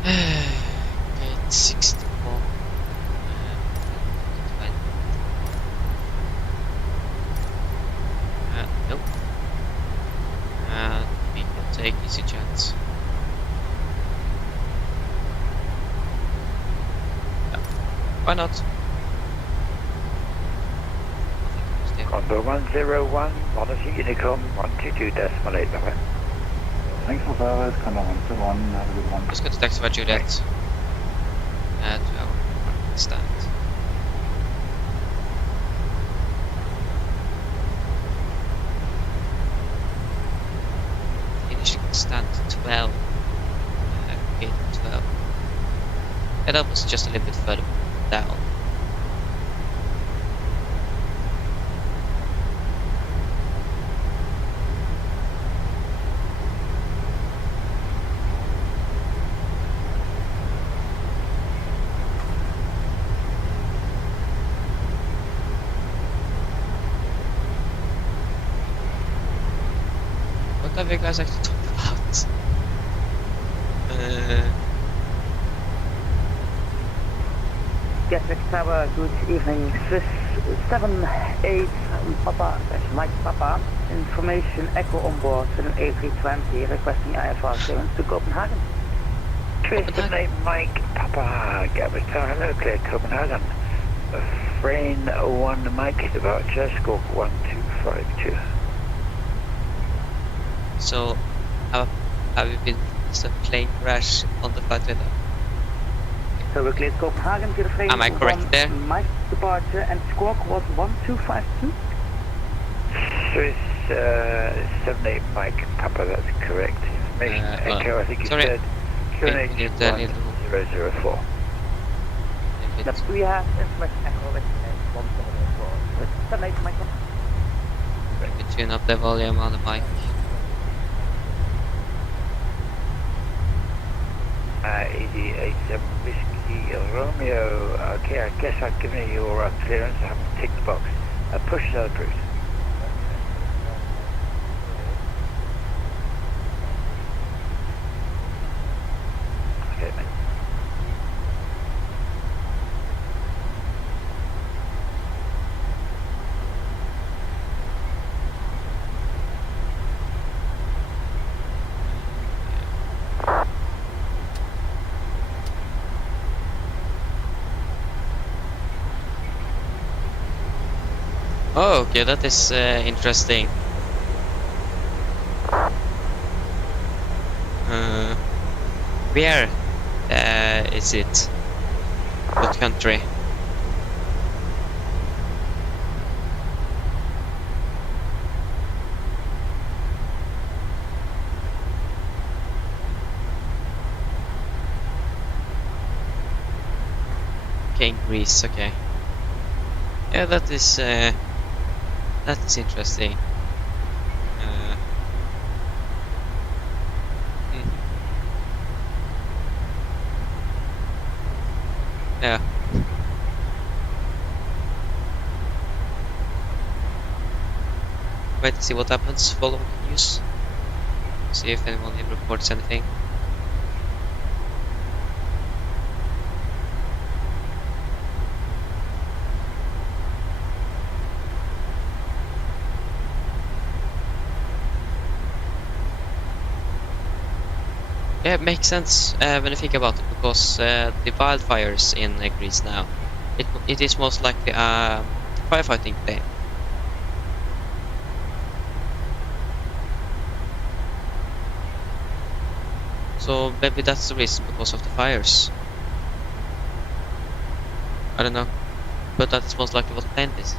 Okay, 61. Nope. We can take easy chance. Why not? Condor 101, Monitor Unicom 122.8, bye-bye. Thanks for service, Condor 101, have a good one. Let's go to taxi by Juliet. To our parking stand. Finishing stand 12. Gate 12. Yeah, that was just a little bit further down. What have you guys actually talked about? Gatwick Tower, good evening. Swiss 78 Papa, Mike Papa. Information Echo on board with an A320 requesting IFR clearance to Copenhagen. Twisted name Mike Papa, Gatwick Tower, hello, clear Copenhagen. Frame 1 Mike, departure, score 1252. So, have you been a plane crash on the flight with them? So we cleared Copenhagen to the frame. Am I correct there? Mike departure and squawk was 1252. Swiss 78 Mike Papa, that's correct. Information well, Echo, I think you sorry. said. Okay, we need a little... 004. a Yep, bit. we have information echo with 104. With 78 Michael. Maybe tune up the volume on the mic. 88 Whiskey Romeo. Okay, I guess I've given you your clearance. I haven't ticked the box. Push is approved. Okay, mate. Oh, okay, that is interesting. Where is it? What country? Okay, Greece, okay. Yeah, that is interesting. Hmm. Yeah. Wait to see what happens. Follow the news. See if anyone reports anything. Yeah, it makes sense when you think about it, because the wildfires in Greece now, it is most likely a firefighting plane. So maybe that's the reason, because of the fires. I don't know, but that's most likely what the plane is.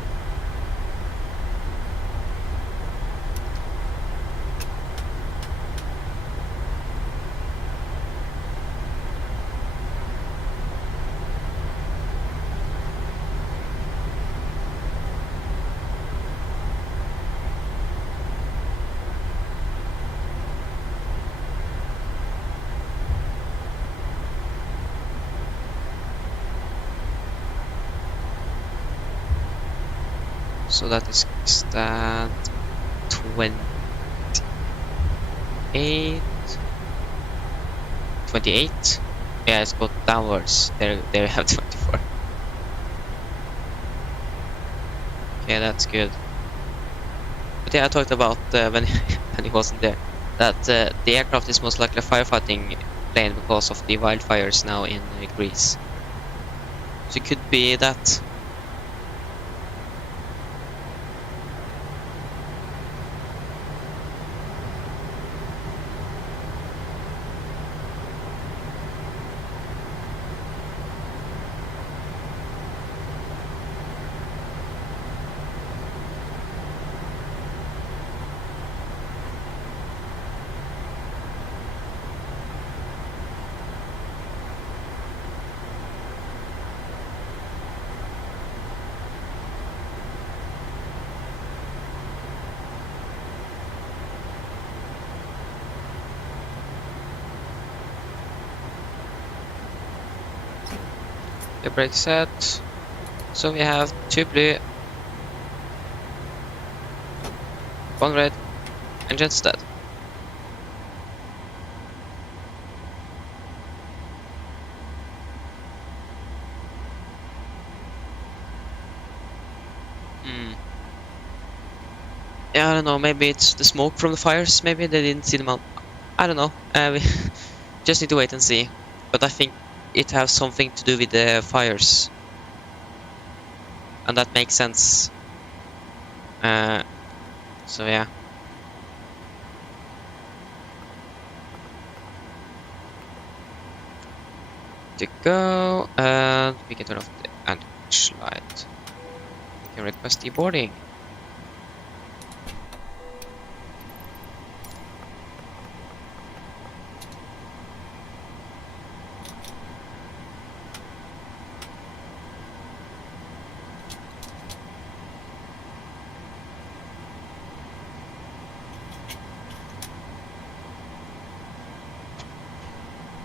So that is stand 28. 28? Yeah, it's got downwards. There we have 24. Okay, that's good. But yeah, I talked about when when he wasn't there, that the aircraft is most likely a firefighting plane because of the wildfires now in Greece. So it could be that. The brake set. So we have 2 blue, 1 red, engine's dead. Yeah, I don't know, maybe it's the smoke from the fires, maybe they didn't see them out. I don't know, we just need to wait and see. But I think it has something to do with the fires. And that makes sense. So yeah. To go, and we can turn off the anti light. We can request deboarding.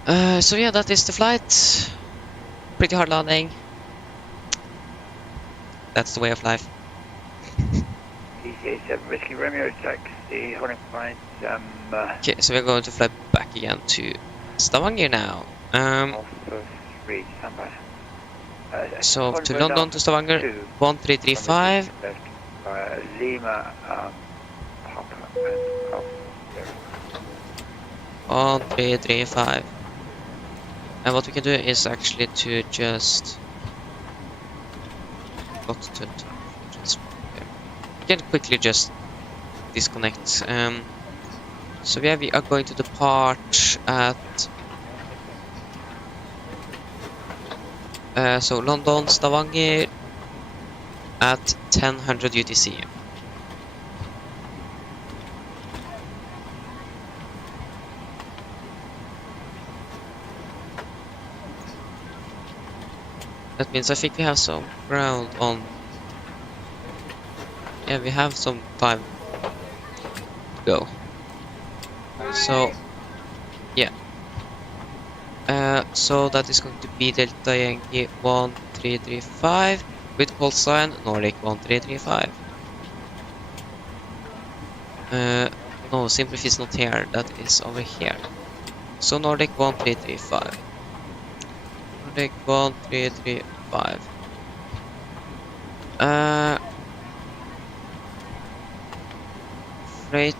So yeah, that is the flight. Pretty hard landing. That's the way of life. ECA7 Whiskey Romeo taxi, holding point. Okay, so we're going to fly back again to Stavanger now. Alpha 3, standby. So to London to Stavanger, 1335. Lima, Papa, and Alpha 1335. And what we can do is actually to just we can quickly just disconnect. So we are going to depart at so London Stavanger at 1000 UTC. That means I think we have some ground on. Yeah, we have some time to go. So, yeah. So that is going to be Delta Yankee 1335 with call sign Nordic 1335. No, Simplify is not here. That is over here. So Nordic 1335. Nordic 1335. Freight.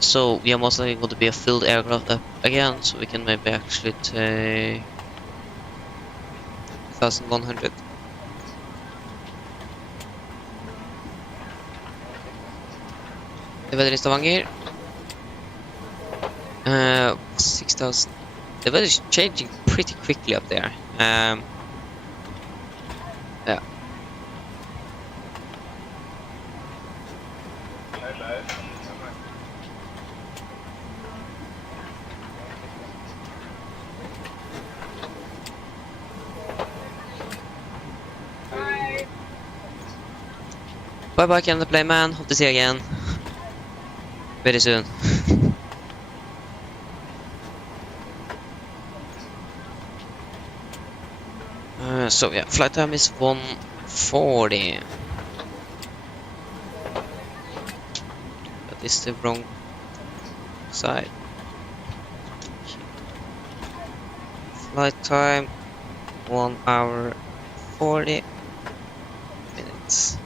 So we are most likely going to be a filled aircraft up again, so we can maybe actually take 1100. The weather in Stavanger. 6000. The weather is changing pretty quickly up there. Yeah. Bye bye, Ken the Playman. Hope to see you again very soon. So yeah, flight time is 1:40. That is the wrong side. Flight time 1 hour 40 minutes.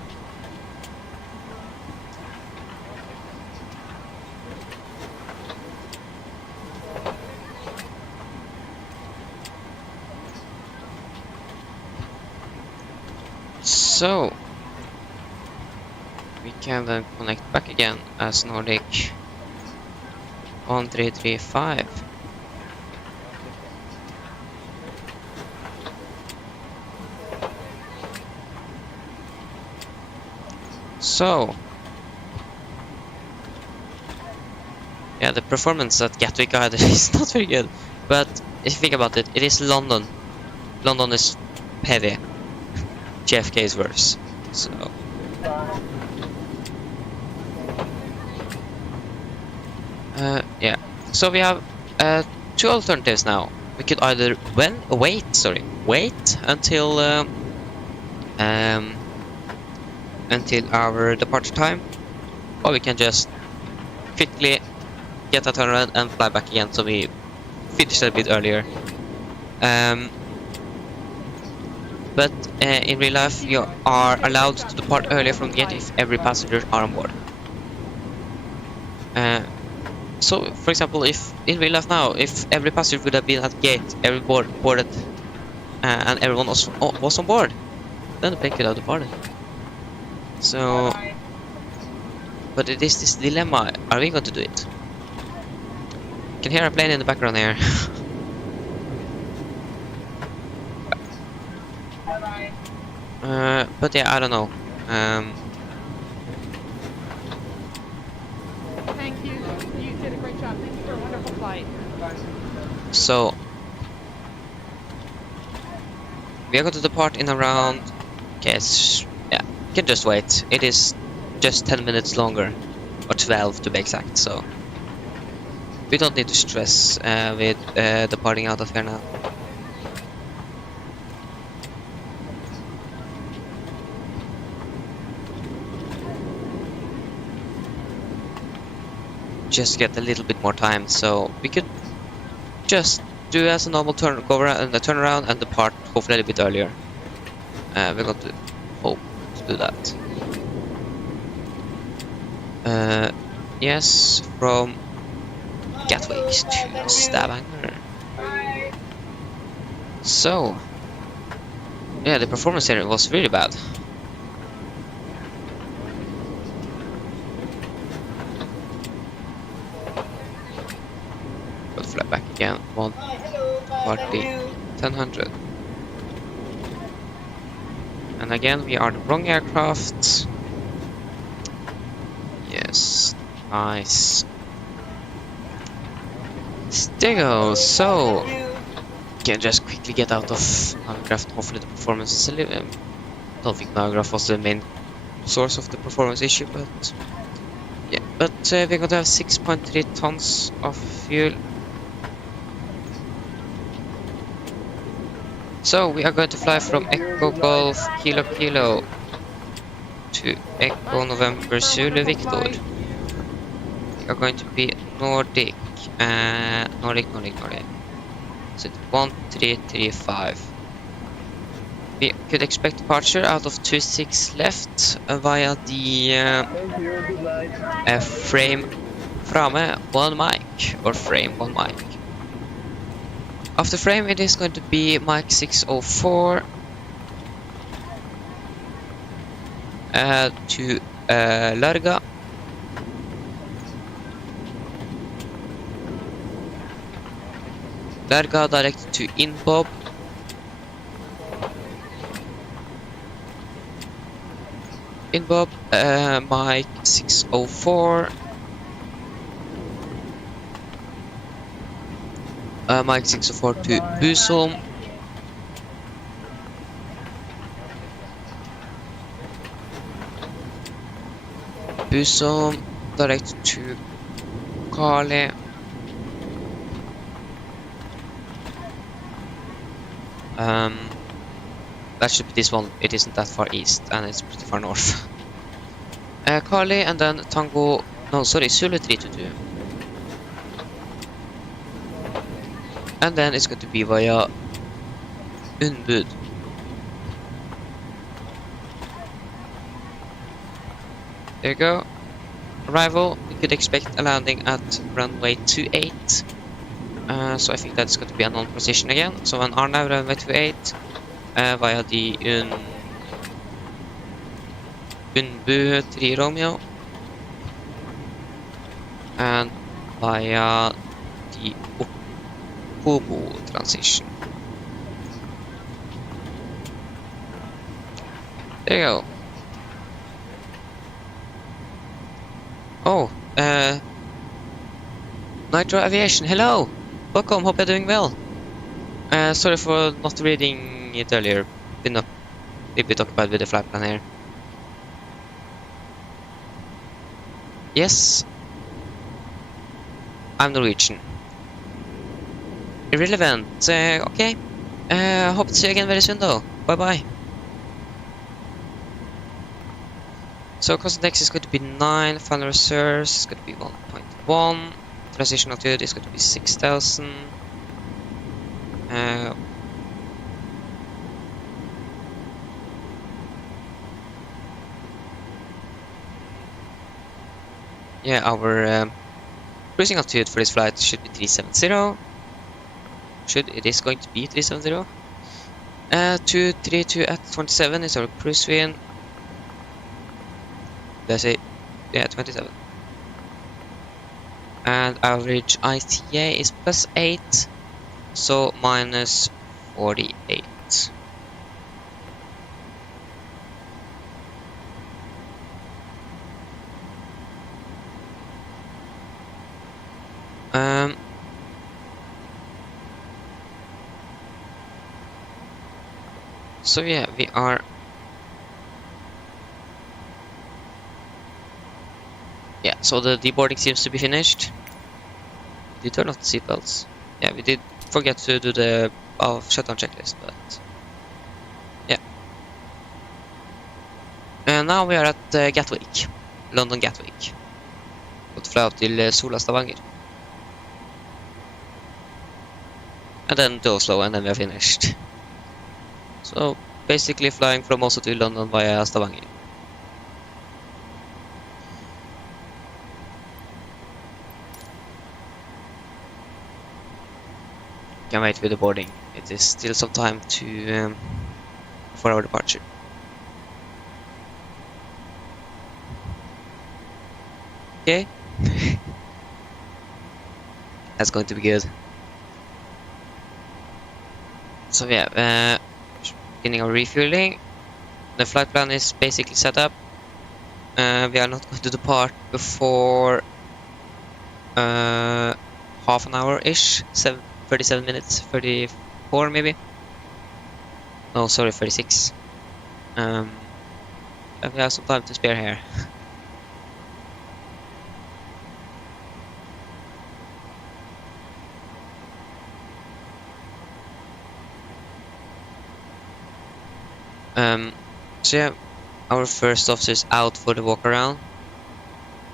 So we can then connect back again as Nordic 1335. So yeah, the performance at Gatwick either is not very good, but if you think about it, it is London. London is heavy. JFK is worse. So yeah. So we have two alternatives now. We could either wait until our departure time, or we can just quickly get a turnaround and fly back again, so we finish a bit earlier. But in real life, you are allowed to depart earlier from the gate if every passenger are on board. So, for example, if in real life now, if every passenger would have been at the gate, every boarded, and everyone was on board, then the plane could have departed. So, but it is this dilemma: are we going to do it? You can hear a plane in the background here. But yeah, I don't know. Thank you. You did a great job. Thank you for a wonderful flight. So We are going to depart in around... Okay, yeah, you can just wait. It is just 10 minutes longer. Or 12 to be exact, so... We don't need to stress with departing out of here now. Just get a little bit more time, so we could just do as a normal turnaround and depart hopefully a little bit earlier. We're going to hope to do that. Yes, from Gatwick to Stavanger. So, yeah, the performance here was really bad. Got to fly back again. 140, 1000. And again, we are the wrong aircraft. Yes, nice. There you go. So, can just quickly get out of Navigraph. Hopefully, the performance is a little. I don't think Navigraph was the main source of the performance issue, but yeah. But we're going to have 6.3 tons of fuel. So we are going to fly from Echo Golf Kilo Kilo to Echo November Zulu Victor. We are going to be Nordic. Nordic. So 1335. We could expect departure out of 26 left via the frame framme 1 mic or frame 1 mic. After frame it is going to be mic 604 to Larga. Larga direct to Inbob. Inbob, mic 604. Mic 604 to Busum. Busum direct to Kali. That should be this one. It isn't that far east and it's pretty far north. Kali and then Tango. No, sorry, Zulu 322. And then it's going to be via Unbud. There you go. Arrival. We could expect a landing at runway 28. So I think that's going to be a non-position again. So an RNAV runway 28 via the Unbu 3 Romeo and via the Opobo transition. There you go. Oh, Nitro Aviation, hello! Welcome, hope you're doing well. Sorry for not reading it earlier. Been a bit occupied with the flight plan here. Yes, I'm Norwegian. Irrelevant. Okay. Hope to see you again very soon though. Bye bye. So constant X is going to be 9, final reserves is going to be 1.1, transition altitude is going to be 6000. Yeah, our cruising altitude for this flight should be 370. It is going to be 370. 232 at 27 is our cruise wind. Let's say, yeah, 27. And average ITA is +8, so -48. So yeah, we are. Yeah, so the deboarding seems to be finished. Did you turn off the seatbelts? Yeah, we did forget to do the shutdown checklist, but yeah. And now we are at Gatwick, London Gatwick. Got to fly out till Stavanger. And then to Oslo, and then we are finished. So basically flying from Oslo to London via Stavanger. Can wait with the boarding. It is still some time to for our departure. Okay. That's going to be good. So yeah, beginning of refueling. The flight plan is basically set up. We are not going to depart before half an hour-ish, 37 minutes, 34 maybe. Oh, sorry, 36. And we have some time to spare here. So yeah, our first officer is out for the walk around.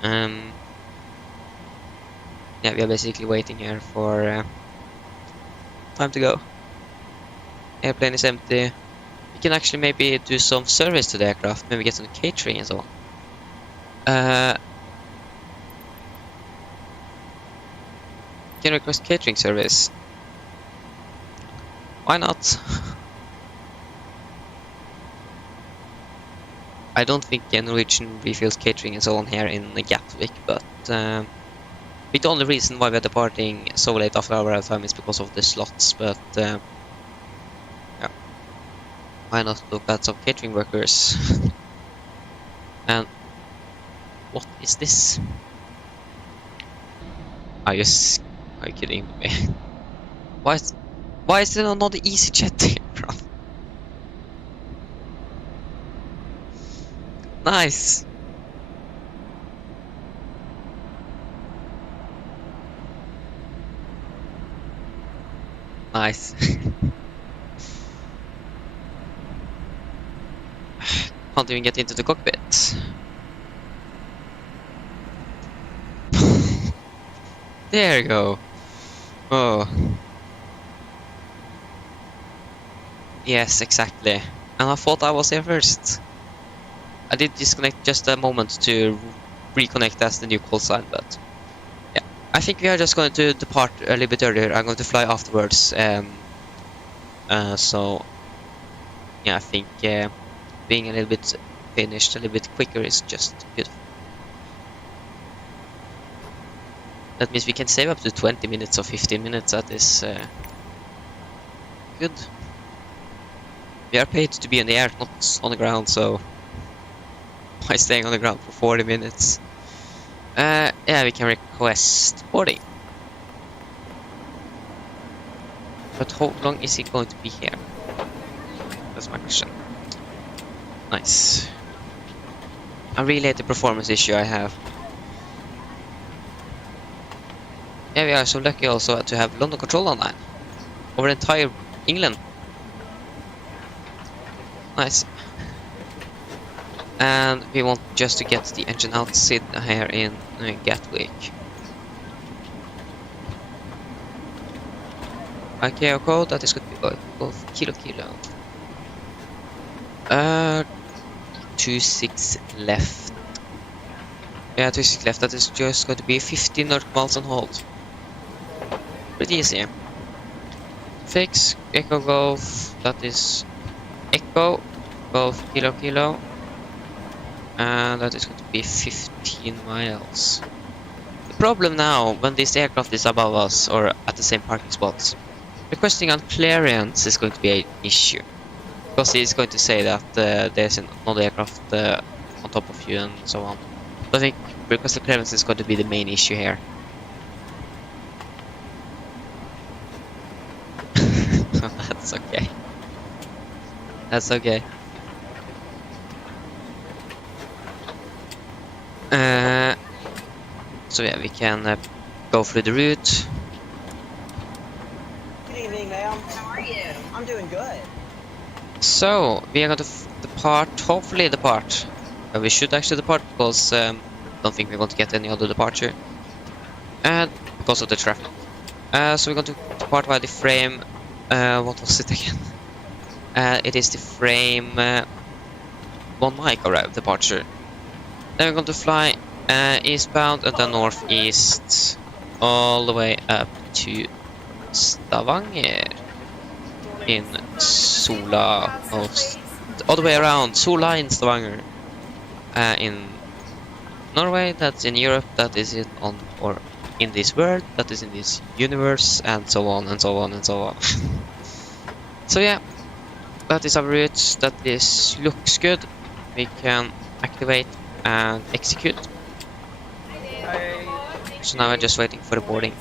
Yeah, we are basically waiting here for time to go. Airplane is empty. We can actually maybe do some service to the aircraft, maybe get some catering and so on. Can request catering service. Why not? I don't think Norwegian refills catering and so on here in Gatwick, but the only reason why we're departing so late after our arrival time is because of the slots, but yeah, why not look at some catering workers? And what is this? Are you kidding me? Why is there not the EasyJet here, bro? Nice. Nice. Can't even get into the cockpit. There you go. Oh. Yes, exactly. And I thought I was here first. I did disconnect just a moment to reconnect as the new call sign, but yeah. I think we are just going to depart a little bit earlier. I'm going to fly afterwards. So yeah, I think being a little bit finished a little bit quicker is just good. That means we can save up to 20 minutes or 15 minutes. That is good. We are paid to be in the air, not on the ground, so why staying on the ground for 40 minutes? Yeah, we can request boarding. But how long is he going to be here? That's my question. Nice. I really hate the performance issue I have. Yeah, we are so lucky also to have London Control online over entire England. Nice. And we want just to get the engine out sit here in Gatwick. ICAO code, that is going to be both kilo. 26 left. Yeah, 26 left. That is just going to be 15 nautical miles on hold. Pretty easy. Fix Echo Golf. That is Echo Golf kilo. And that is going to be 15 miles. The problem now, when this aircraft is above us or at the same parking spots, requesting on clearance is going to be an issue. Because he's going to say that there's another aircraft on top of you and so on. So I think requesting clearance is going to be the main issue here. That's okay. That's okay. So yeah, we can go through the route. Good evening, ma'am. How are you? I'm doing good. So we are going to depart. Hopefully depart. We should actually depart because don't think we're going to get any other departure. And because of the traffic. So we're going to depart by the frame. What was it again? It is the frame 1 microwave departure. Then we're going to fly eastbound and then northeast all the way up to Stavanger in Sola, all the way around Sola in Stavanger, in Norway, that's in Europe, that is in this world, that is in this universe, and so on and so on and so on. So yeah, that is our route. That looks good. We can activate and execute. So now we're just waiting for the boarding.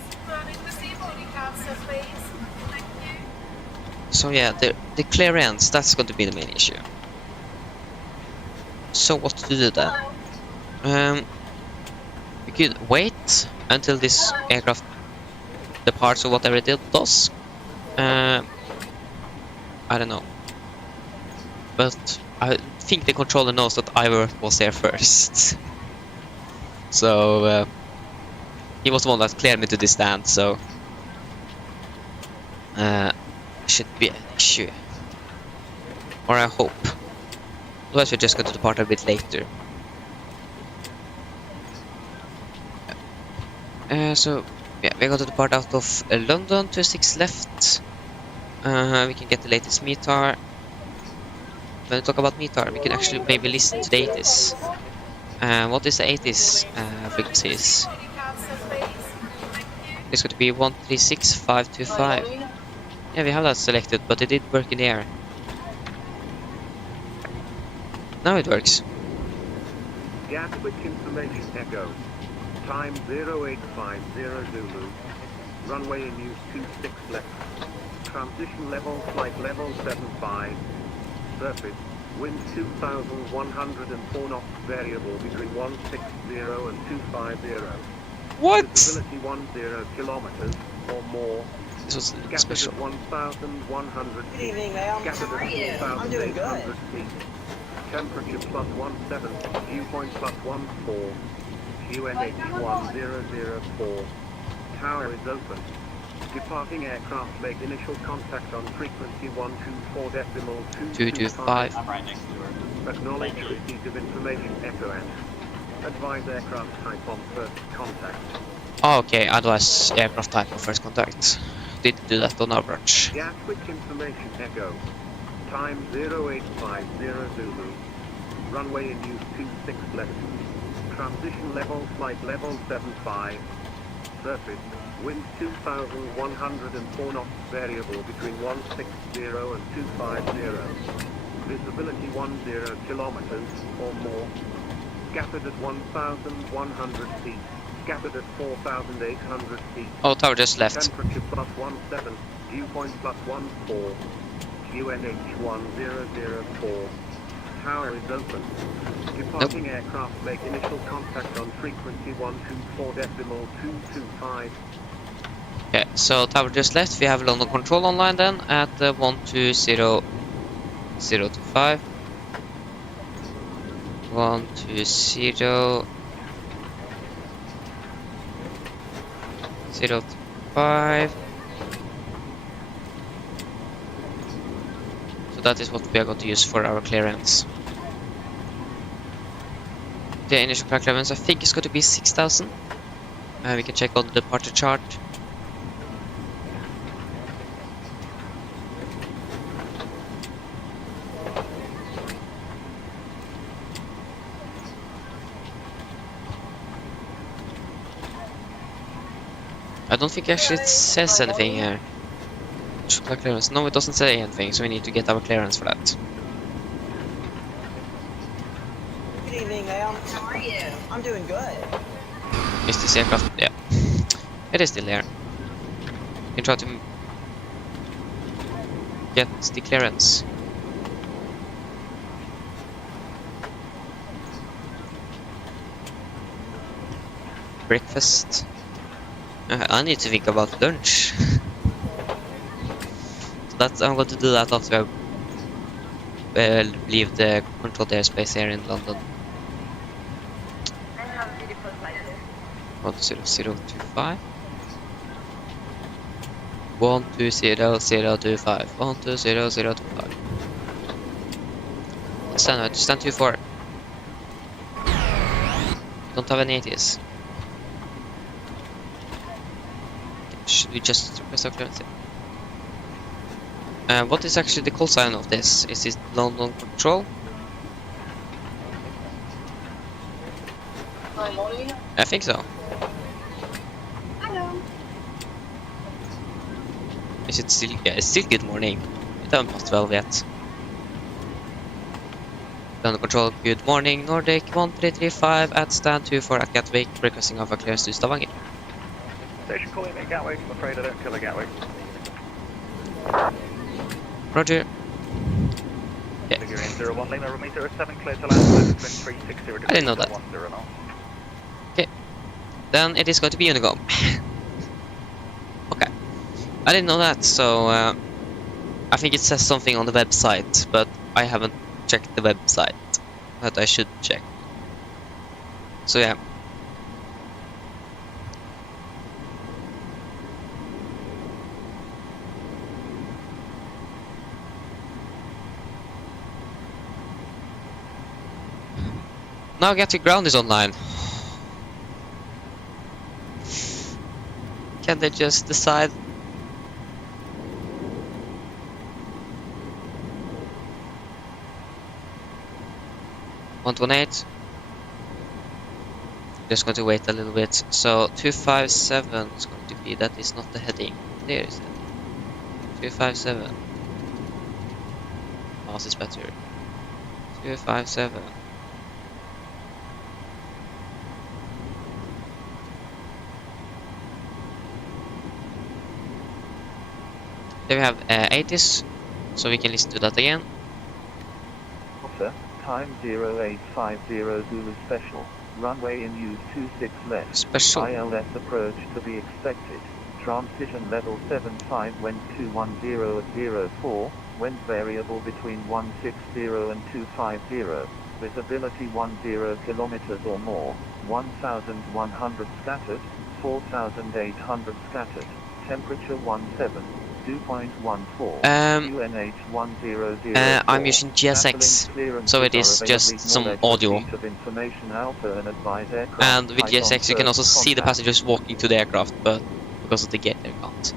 So yeah, the clearance, that's going to be the main issue. So what to do then? We could wait until this aircraft departs or whatever it does. I don't know. But I think the controller knows that Ivor was there first. So he was the one that cleared me to this stand, so should be an issue. Or I hope. Otherwise we're just going to depart a bit later. So yeah, we're going to depart out of London, 26 left. We can get the latest METAR. When we talk about METAR, we can actually maybe listen to the 80s. What is the 80s frequencies? It's going to be 136.525. Yeah, we have that selected, but it didn't work in the air. Now it works. Gatwick information echo. Time 0850 Zulu. Runway in use 26 left. Transition level, flight level 75. Surface, wind 2,104 knots, variable between 160 and 250. What? Visibility 10 kilometers or more. This was Scattered special. at 1,100 Good feet. evening, ma'am. Scattered How are you? at I'm doing good. 4,800 feet. Temperature plus 17. Viewpoint plus 14. QNH 1004. Tower is open. Departing aircraft make initial contact on frequency 124.225. I'm right next to her. Acknowledge receipt of information echo and advise aircraft type on first contact. Oh, okay, otherwise aircraft type of first contact. Didn't do that on our branch. Gatwick information echo. Time 0850 Zulu. Runway in use 26 left. Transition level, flight level 75. Surface, wind 2,104 knots, variable between 160 and 250. Visibility 10 kilometers or more. Scattered at 1,100 feet. Scattered at 4,800 feet. Oh, tower just left. Temperature plus 17. Viewpoint plus 14. QNH 1004. Tower is open. Departing aircraft make initial contact on frequency 124.225. Okay, so tower just left. We have London control online then at 120.025. 120.025. So that is what we are going to use for our clearance. The initial clearance I think is going to be 6,000. We can check on the departure chart. I don't think actually it says anything here. Clearance. No, it doesn't say anything, so we need to get our clearance for that. Good evening, ma'am. How are you? I'm doing good. Is this aircraft? Yeah. It is still there. You can try to get the clearance. breakfast. I need to think about lunch. So that's I'm going to do that after I leave the controlled airspace here in London. 12025. 120.025. 120.025. Stand 24. Don't have any 80s. Should we just request our clearance? What is actually the call sign of this? Is it London Control? I think so. Hello. Is it still? Yeah, it's still good morning. It hasn't passed 12 yet. London Control, good morning. Nordic 1335 at stand 24 at Gatwick, requesting of a clearance to Stavanger. Station calling me Gatwick. I'm afraid I don't kill a Gatwick. Roger. Yeah. Figure in 01 Lima, runway 07, clear to land, 360 degrees. I didn't know that. 10 knots. Okay. Then it is going to be Unigo. Okay. I didn't know that, so I think it says something on the website, but I haven't checked the website. But I should check. So yeah. Now Gatwick Ground is online. Can they just decide? $118. Just going to wait a little bit. So 257 is going to be, that is not the heading. There is it. 257. Mouse is better. 257. There we have 80s, so we can listen to that again. Officer, time 0850 Zulu Special, runway in use 26 left. Special. ILS approach to be expected. Transition level 75 wind 210 at 04, wind variable between 160 and 250. Visibility 10 kilometers or more, 1,100 scattered, 4,800 scattered, temperature 17. 2.14. I'm using GSX, so it is just some audio. And with GSX you can also see the passengers walking to the aircraft, but because of the gate they can't.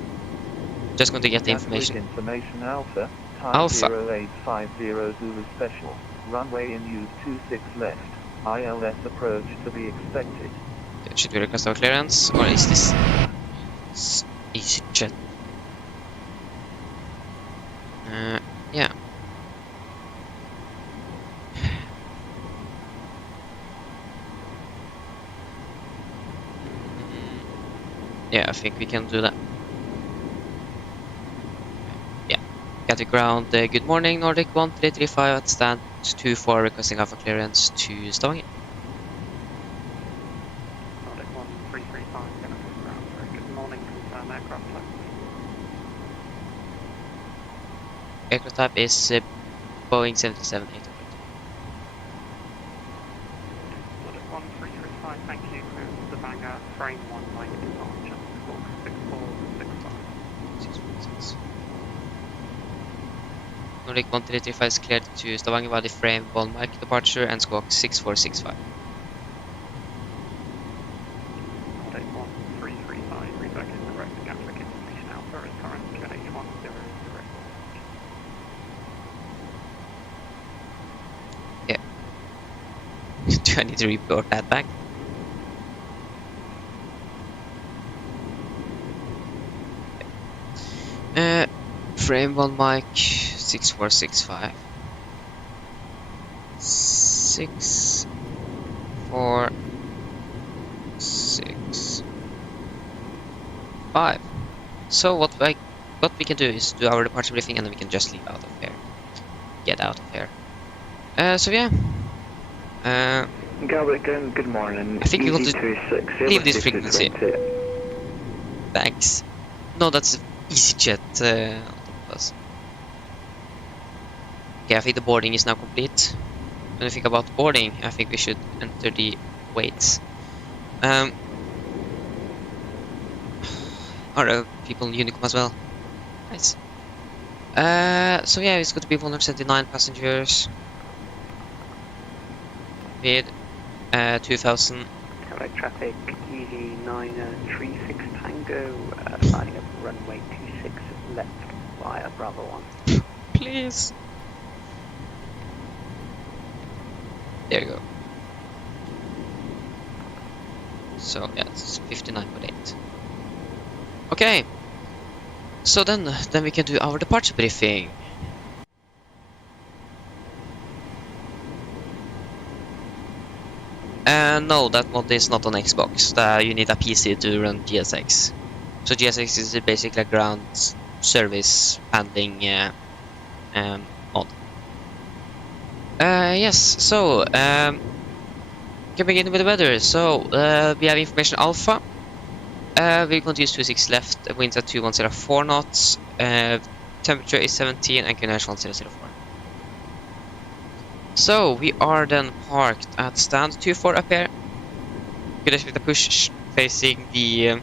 Just going to get the information. Information Alpha. Alpha. 0850 Zulu Special. Runway in use 26 left. ILS approach to be expected. Should we request our clearance, or is this EasyJet? Yeah. Yeah, I think we can do that. Yeah. Gatwick Ground, good morning, Nordic 1335 at stand 24, requesting Alpha clearance to Stavanger. Nordic 1335, Gatwick Ground. Good morning, confirm aircraft type. Aircraft type is Boeing 737-800. Nordic 1335, thank you. Stavanger, frame 1, Mike departure. Squawk 6465. Nordic 1335 is cleared to Stavanger by the frame 1 Mike departure and squawk 6465. Nordic 1335, reback is correct. Gatwick information Alpha is current QNH10 direct. Do I need to report that back? Frame 1 mic 6465. 6465. So what we can do is do our departure briefing and then we can just leave out of here. Get out of here. So yeah. Gatwick, good morning. I think we want to EasyJet leave this frequency. Thanks. No, that's EasyJet on top of us. Okay, I think the boarding is now complete. When you think about boarding, I think we should enter the weights. Are there people in Unicom as well? Nice. So yeah, it's going to be 179 passengers with 2,000. Correct traffic, Easy 936 Tango, lining up runway 26 left via Bravo 1. Please. There you go. So yeah, it's 59.8. Okay. So then we can do our departure briefing. No, that mod is not on Xbox. You need a PC to run GSX. So GSX is basically a ground service handling mod. Yes, so can begin with the weather. So we have information alpha. We're going to use 26 left, winds at 2104 knots, temperature is 17 and QNH 1004. So we are then parked at stand 24 up here. Could expect a push facing the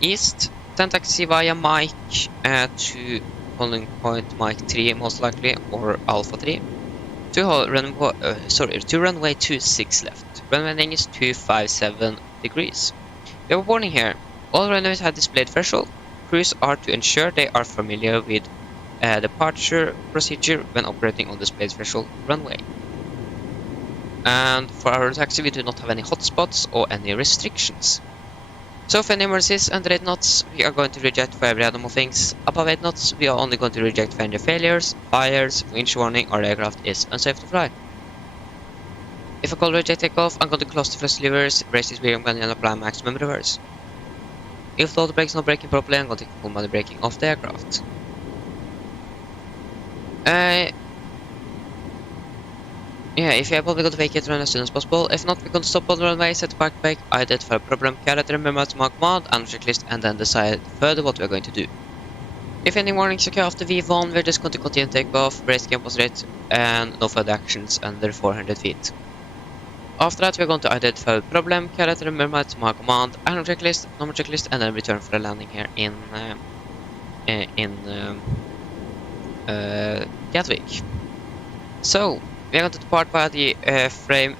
east. Then taxi via Mike to holding point Mike 3 most likely, or Alpha 3. To runway 26 left. Runway name is 257 degrees. We have a warning here. All runways have displayed threshold. Crews are to ensure they are familiar with departure procedure when operating on displayed threshold runway. And for our taxi, we do not have any hotspots or any restrictions. So for any emergencies under 8 knots, we are going to reject for every other things. Above 8 knots, we are only going to reject for engine failures, fires, winch warning, or aircraft is unsafe to fly. If I call reject takeoff, I'm going to close the thrust levers, raise the steering gun and apply maximum reverse. If the auto brake is not braking properly, I'm going to take full manual braking off the aircraft. Yeah, if you're able, we're going to vacate the run as soon as possible. If not, we're going to stop on the runway, set the park brake, identify a problem, character, remember to mark command, and checklist, and then decide further what we're going to do. If any warnings occur after V1, we're just going to continue takeoff, brace campus rate, and no further actions under 400 feet. After that, we're going to identify a problem, character, remember to mark command, and checklist, number checklist, and then return for the landing here in Gatwick. So we are going to depart by the frame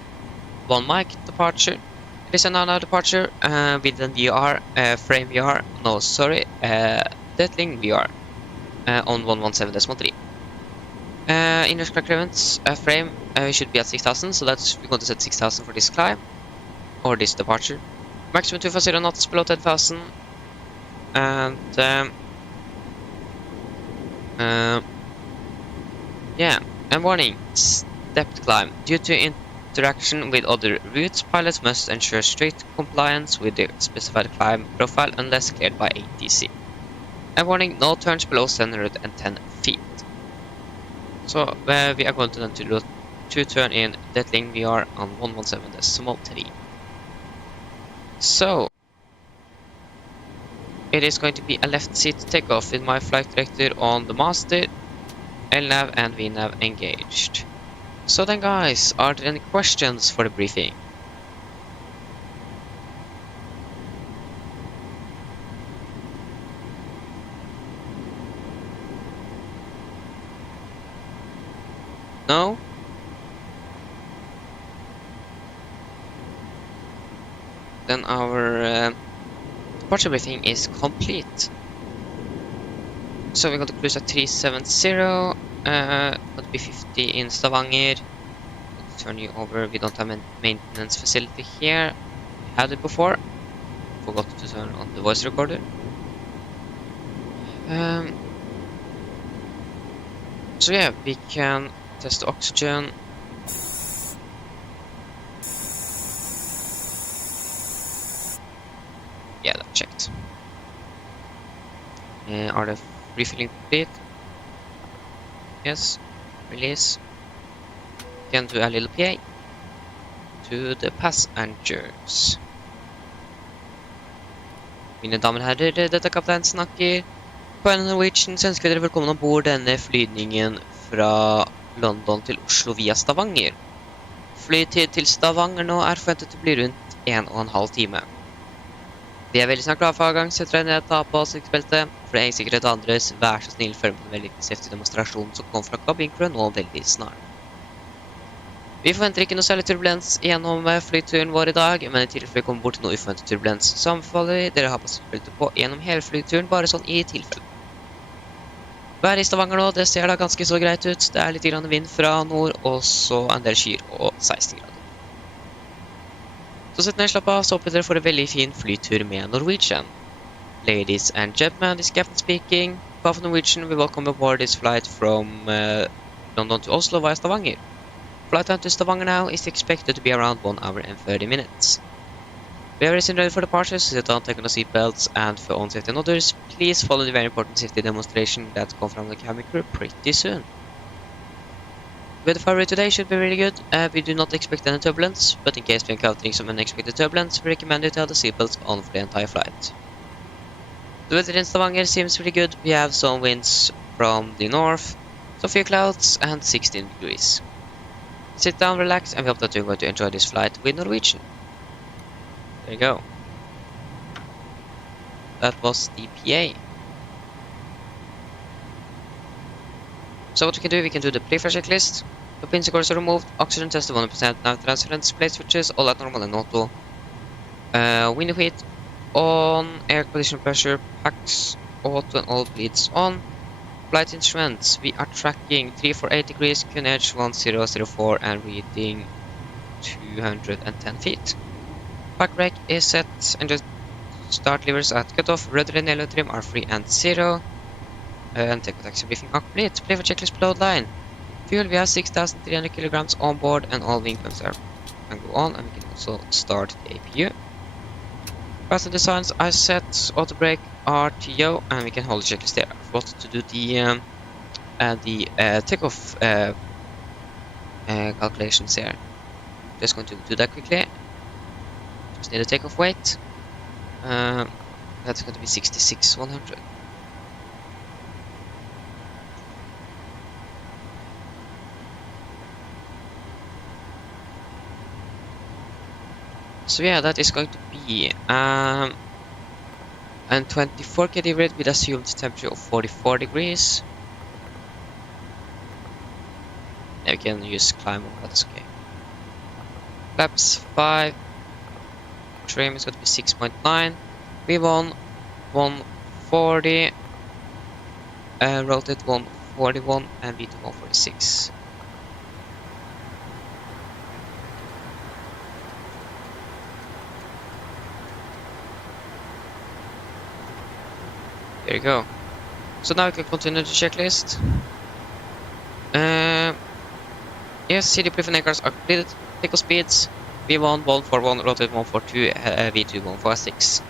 1 Mike departure. It is a now departure with an VR, frame VR, no sorry, Deathling VR on 117.3. Inner crack clearance frame should be at 6,000, so that's we're going to set 6,000 for this climb or this departure. Maximum 250 knots below 10,000, and yeah. And warning, stepped climb. Due to interaction with other routes, pilots must ensure strict compliance with the specified climb profile unless cleared by ATC. And warning, no turns below 710 feet. So we are going to then to turn in Deathling VR on 117.3. So it is going to be a left seat takeoff with my flight director on the master, LNAV and VNAV engaged. So then guys, are there any questions for the briefing? No? Then our departure briefing is complete. So we're going to cruise at 370, going to be 50 in Stavanger. Turn you over, we don't have a maintenance facility here. We had it before. Forgot to turn on the voice recorder. So yeah, we can test the oxygen. Yeah, that checked. Are the refilling complete? Yes. Release. can do a little PA to the passengers. Mine damer og herrer, dette er kaptein snakker på en Norwegian. Så ønsker dere velkommen ombord denne flygningen fra London til Oslo via Stavanger. Flytid til Stavanger nå er forventet å bli rundt 1,5 time. Vi er veldig snart klar for avgang, så jeg tror jeg ta på sikkerhetsbeltet. For egen sikkerhet og andres, vær så snill følg med på den veldig safety demonstrasjonen som kom fra cabin crew nå veldig snart. Vi forventer ikke noe særlig turbulens gjennom flyturen vår i dag, men i tilfelle vi kommer bort til noe uforventet turbulens, så anbefaler vi dere å ha på sikkerhetsbeltet på gjennom hele flyturen, bare sånn i tilfelle. Været i Stavanger nå, det ser da ganske så greit ut. Det er litt grann vind fra nord, og så en del skyer og 16 grader. Så sett ned, slapp av, så håper dere får en veldig fin flytur med Norwegian. Ladies and gentlemen, this is Captain speaking. Behalf of Norwegian, we welcome aboard this flight from London to Oslo via Stavanger. Flight time to Stavanger now is expected to be around 1 hour and 30 minutes. We are ready for departure, so sit on, take on the seatbelts, and for own safety and others, please follow the very important safety demonstration that comes from the cabin crew pretty soon. The weather for today should be really good. We do not expect any turbulence, but in case we are encountering some unexpected turbulence, we recommend you to have the seatbelts on for the entire flight. The weather in Stavanger seems really good. We have some winds from the north, some few clouds, and 16 degrees. Sit down, relax, and we hope that you're going to enjoy this flight with Norwegian. There you go. That was the PA. So what we can do the pre-flight checklist. The pins are removed, oxygen test 100%, nav transference, plate switches, all at normal and auto. Window heat on, air condition pressure, packs, auto and all bleeds on. Flight instruments, we are tracking 348 degrees, QNH 1004 and reading 210 feet. Pack rack is set and just start levers at cutoff, rudder and yellow trim are free and 0. And take taxi briefing complete. Play for checklist below line. Fuel, we have 6,300 kilograms on board and all wing pumps can go on, and we can also start the APU. Passenger designs are set, auto brake, RTO, and we can hold the checklist there. I forgot to do the takeoff calculations here. Just going to do that quickly. Just need a takeoff weight. That's going to be 66,100. So yeah, that is going to be and 24 kd rate with assumed temperature of 44 degrees. Yeah, we can use climb over, that's okay. Flaps 5. Trim is going to be 6.9. V1 140. Rotate 141 and V2 146. There you go. So now we can continue the checklist. Yes, CD proof and anchors are completed. Takeoff speeds V1 141, rotate 142, V2 146.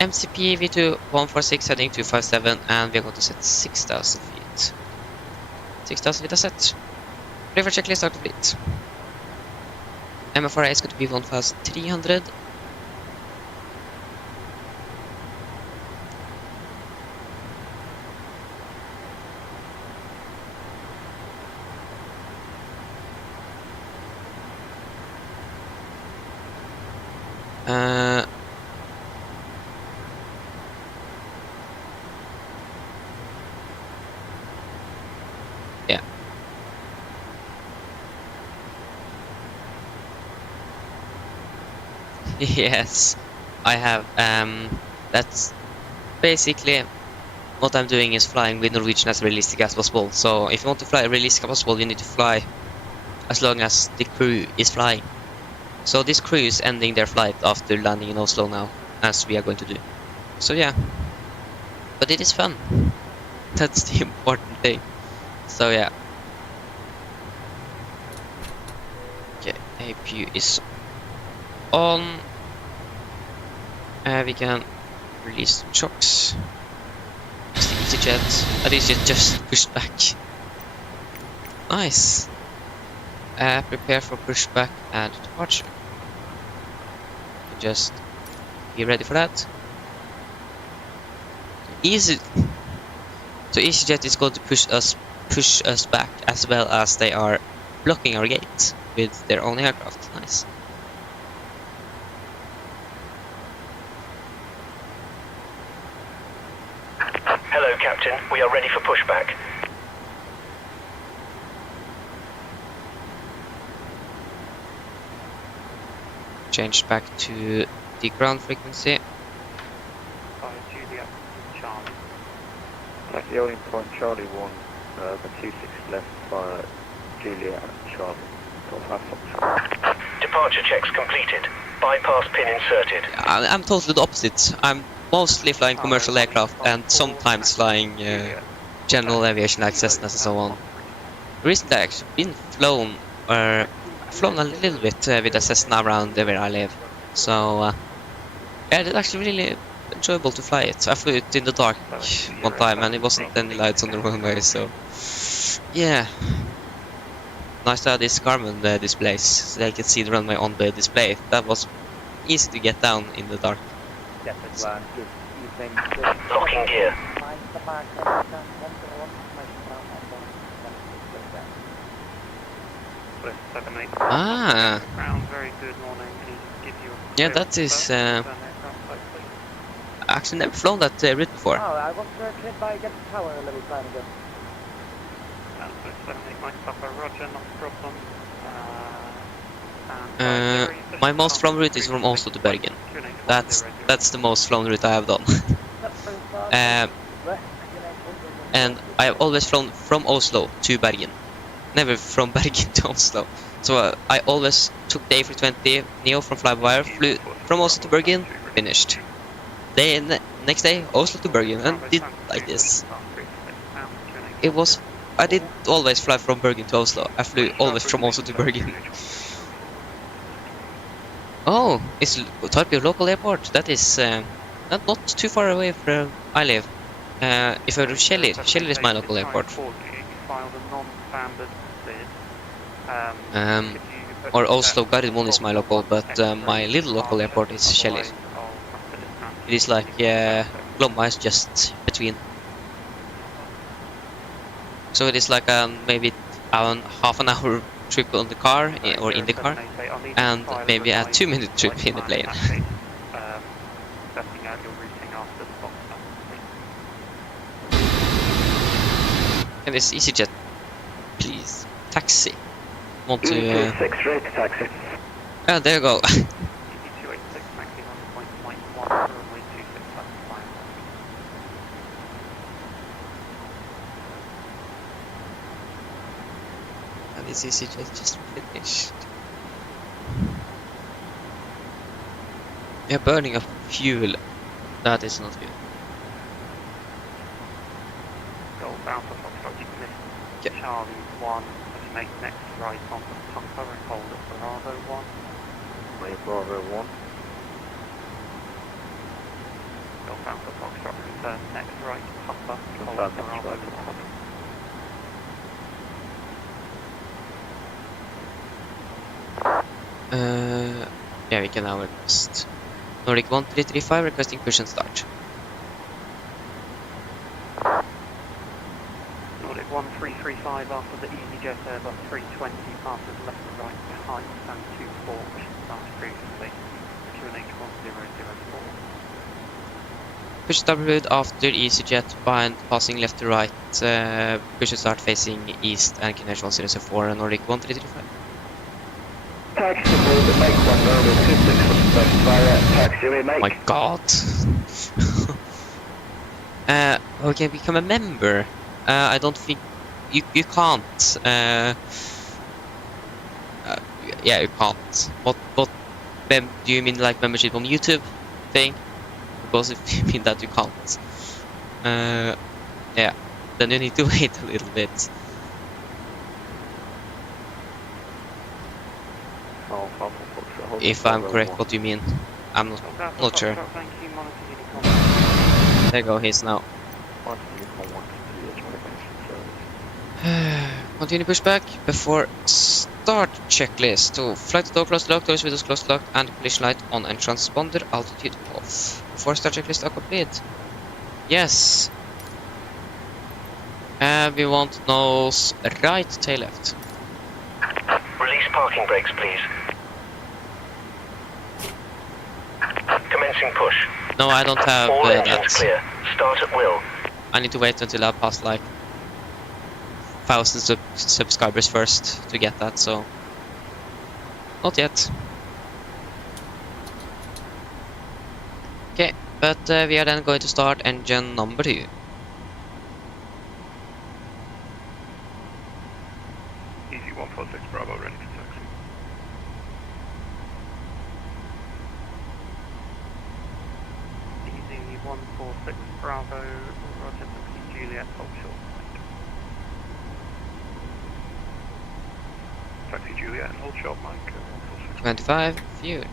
MCP V2 146 heading 257, and we are going to set 6,000 feet. 6,000 feet are set. River checklist are complete. MFRA is going to be 1,300. Yeah. Yes, I have. That's basically what I'm doing is flying with Norwegian as realistic as possible. So if you want to fly realistic as possible, you need to fly as long as the crew is flying. So this crew is ending their flight after landing in Oslo now, as we are going to do. So yeah, but it is fun. That's the important thing. So yeah. Okay, APU is on. We can release some shocks. It's the EasyJet. At least it just pushed back. Nice. Prepare for pushback and departure. Just be ready for that. Easy. So EasyJet is going to push us back, as well as they are blocking our gate with their own aircraft. Nice. Hello, Captain. We are ready for pushback. Changed back to the ground frequency. Juliet, Charlie. Taxi holding point Charlie 1, the 26 left for Juliet and Charlie. Departure checks completed. Bypass pin inserted. I'm totally the opposite. I'm mostly flying commercial aircraft and sometimes flying general aviation like Cessnas and so on. Recently I've actually been flown a little bit with a Cessna around where I live. So yeah, it's actually really enjoyable to fly it. I flew it in the dark one time and it wasn't any lights on the runway, so yeah. Nice to have this Garmin displays so they can see the runway on the display. That was easy to get down in the dark. Locking gear. Ah, Very good morning. Give you yeah, that is actually never flown that route before. Oh, I was cleared by Get Tower a little time ago. Roger, not a problem. My most flown route is from Oslo to Bergen. That's the most flown route I have done. And I have always flown from Oslo to Bergen, never from Bergen to Oslo. So I always took the A320 Neo from Flywire, flew from Oslo to Bergen, finished. Next day, Oslo to Bergen, and did like this. I did always fly from Bergen to Oslo. I flew always from Oslo to Bergen. Oh, it's Torpio local airport. That is not too far away from I live. If I go to Kjeller is my local airport. Or Oslo Gardermoen is my local, but my little local airport is Kjeller. It is like Glomma is just between. So it is like maybe half an hour trip on the car or in the car, and maybe a 2-minute trip in the plane. And this EasyJet, please, taxi. Want to? 6 rate taxi. Oh, there you go. And this EasyJet just finished. Yeah, burning up fuel. That is not good. Bound for Foxtrot, you can Yep. Charlie 1, make next right on the Pumper and hold at Bravo 1. Wait, Bravo 1. Go bound for Foxtrot, return next right, Pumper, hold at Bravo 1. Yeah, we can now request. Nordic 1335 requesting push and start. Nordic 1335 after the EasyJet Airbus 320 passes left and right behind and 24, which started previously. QNH 1004. Push starboard after EasyJet behind passing left to right. Push and start facing east and QNH 1004 and Nordic 1335. Taxi to make 1 Nordic 26 via taxi make. My god. Okay, become a member. I don't think you can't. Yeah, you can't. What do you mean, like membership on YouTube thing? Because if you mean that you can't, yeah, then you need to wait a little bit. If I'm correct, what do you mean? I'm not sure. There you go, he's now. Continue pushback before start checklist. So flight door close to lock, doors windows close to lock, and collision light on and transponder altitude off. Before start checklist are complete. Yes. We want nose right, tail left. Release parking brakes, please. Commencing push. No, I don't have All engines that. clear. Start at will. I need to wait until I pass like 1,000 subscribers first to get that, so not yet. Okay, but we are then going to start engine number 2. Easy 146 Bravo, ready for taxi. Easy 146 Bravo, Roger, taxi Juliet, hold short. Taxi Juliet and hold short, Mike. 146. 25, fuel. Easy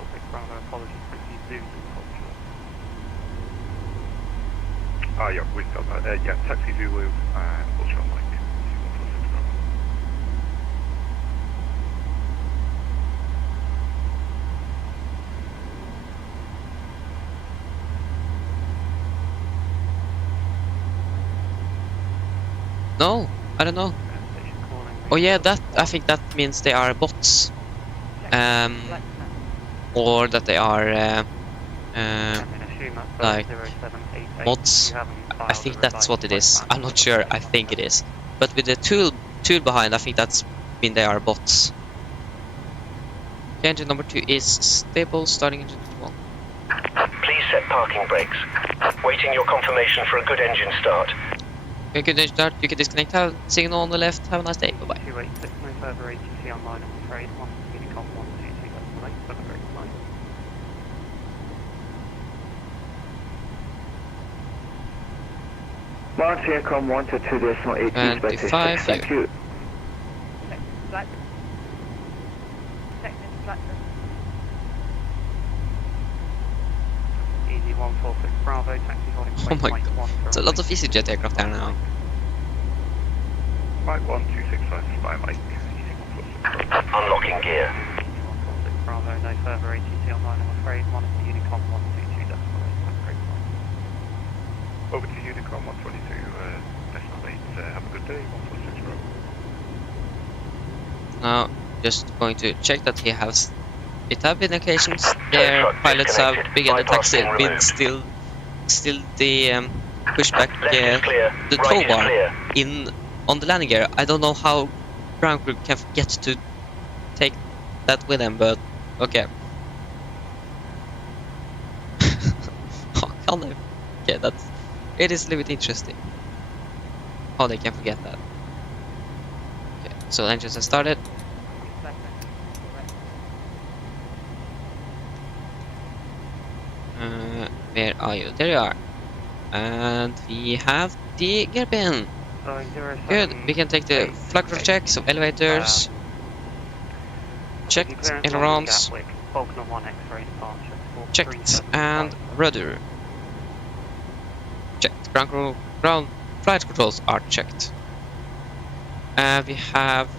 146 Bravo, apologies, taxi Zulu, hold short. Ah, yeah, we've got that. Yeah, taxi Zulu and hold short, Mike. Easy 146 Bravo. No, I don't know. Oh yeah, that I think that means they are bots, or that they are like mods. I think that's what it is. I'm not sure. I think it is, but with the tool behind, I think that's mean they are bots. Engine number 2 is stable. Starting engine 1. Please set parking brakes. Waiting your confirmation for a good engine start. You can start. You can disconnect. Have signal on the left. Have a nice day. Bye bye. 286, no further ATC online, I'm afraid. 1 Unicom 122, that's the late, but a great flight. Launch Aircom 122.8 25 thank you. Easy 146 Bravo, taxi holding Oh point my Mike god, 1 for there's a lot of EasyJet aircraft there now. Mike 1265, spy Mike. Easy 146 Bravo. Unlocking gear. Easy 146 Bravo, no further ATC online, I'm afraid. 1 Unicom 122, that's the late, but a great flight. Over to Unicom 122, decimal 8. Have a good day, 146 Bravo. Now, just going to check that he has. It have been occasions their pilots have begun the taxi with still the pushback the tow bar in on the landing gear. I don't know how ground crew can get to take that with them, but okay. How can they? Okay, that's it is a little bit interesting how they can forget that. Okay, so engines have started. Where are you? There you are. And we have the gear pin. Good. We can take the flight control check, so elevators. Checked, ailerons. Checked, and rudder. Checked. Ground flight controls are checked. We have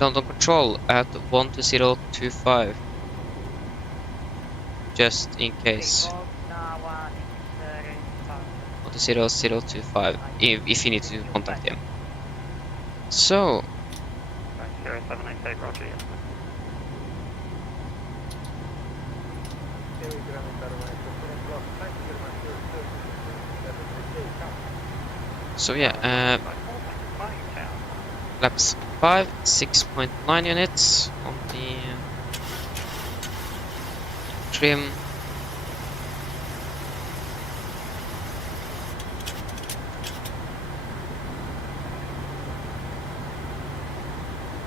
London control at 12025. Just in case. 12025 if you need to contact him. So 0788, Roger, yes. so yeah, flaps 5, 6.9 units on the trim.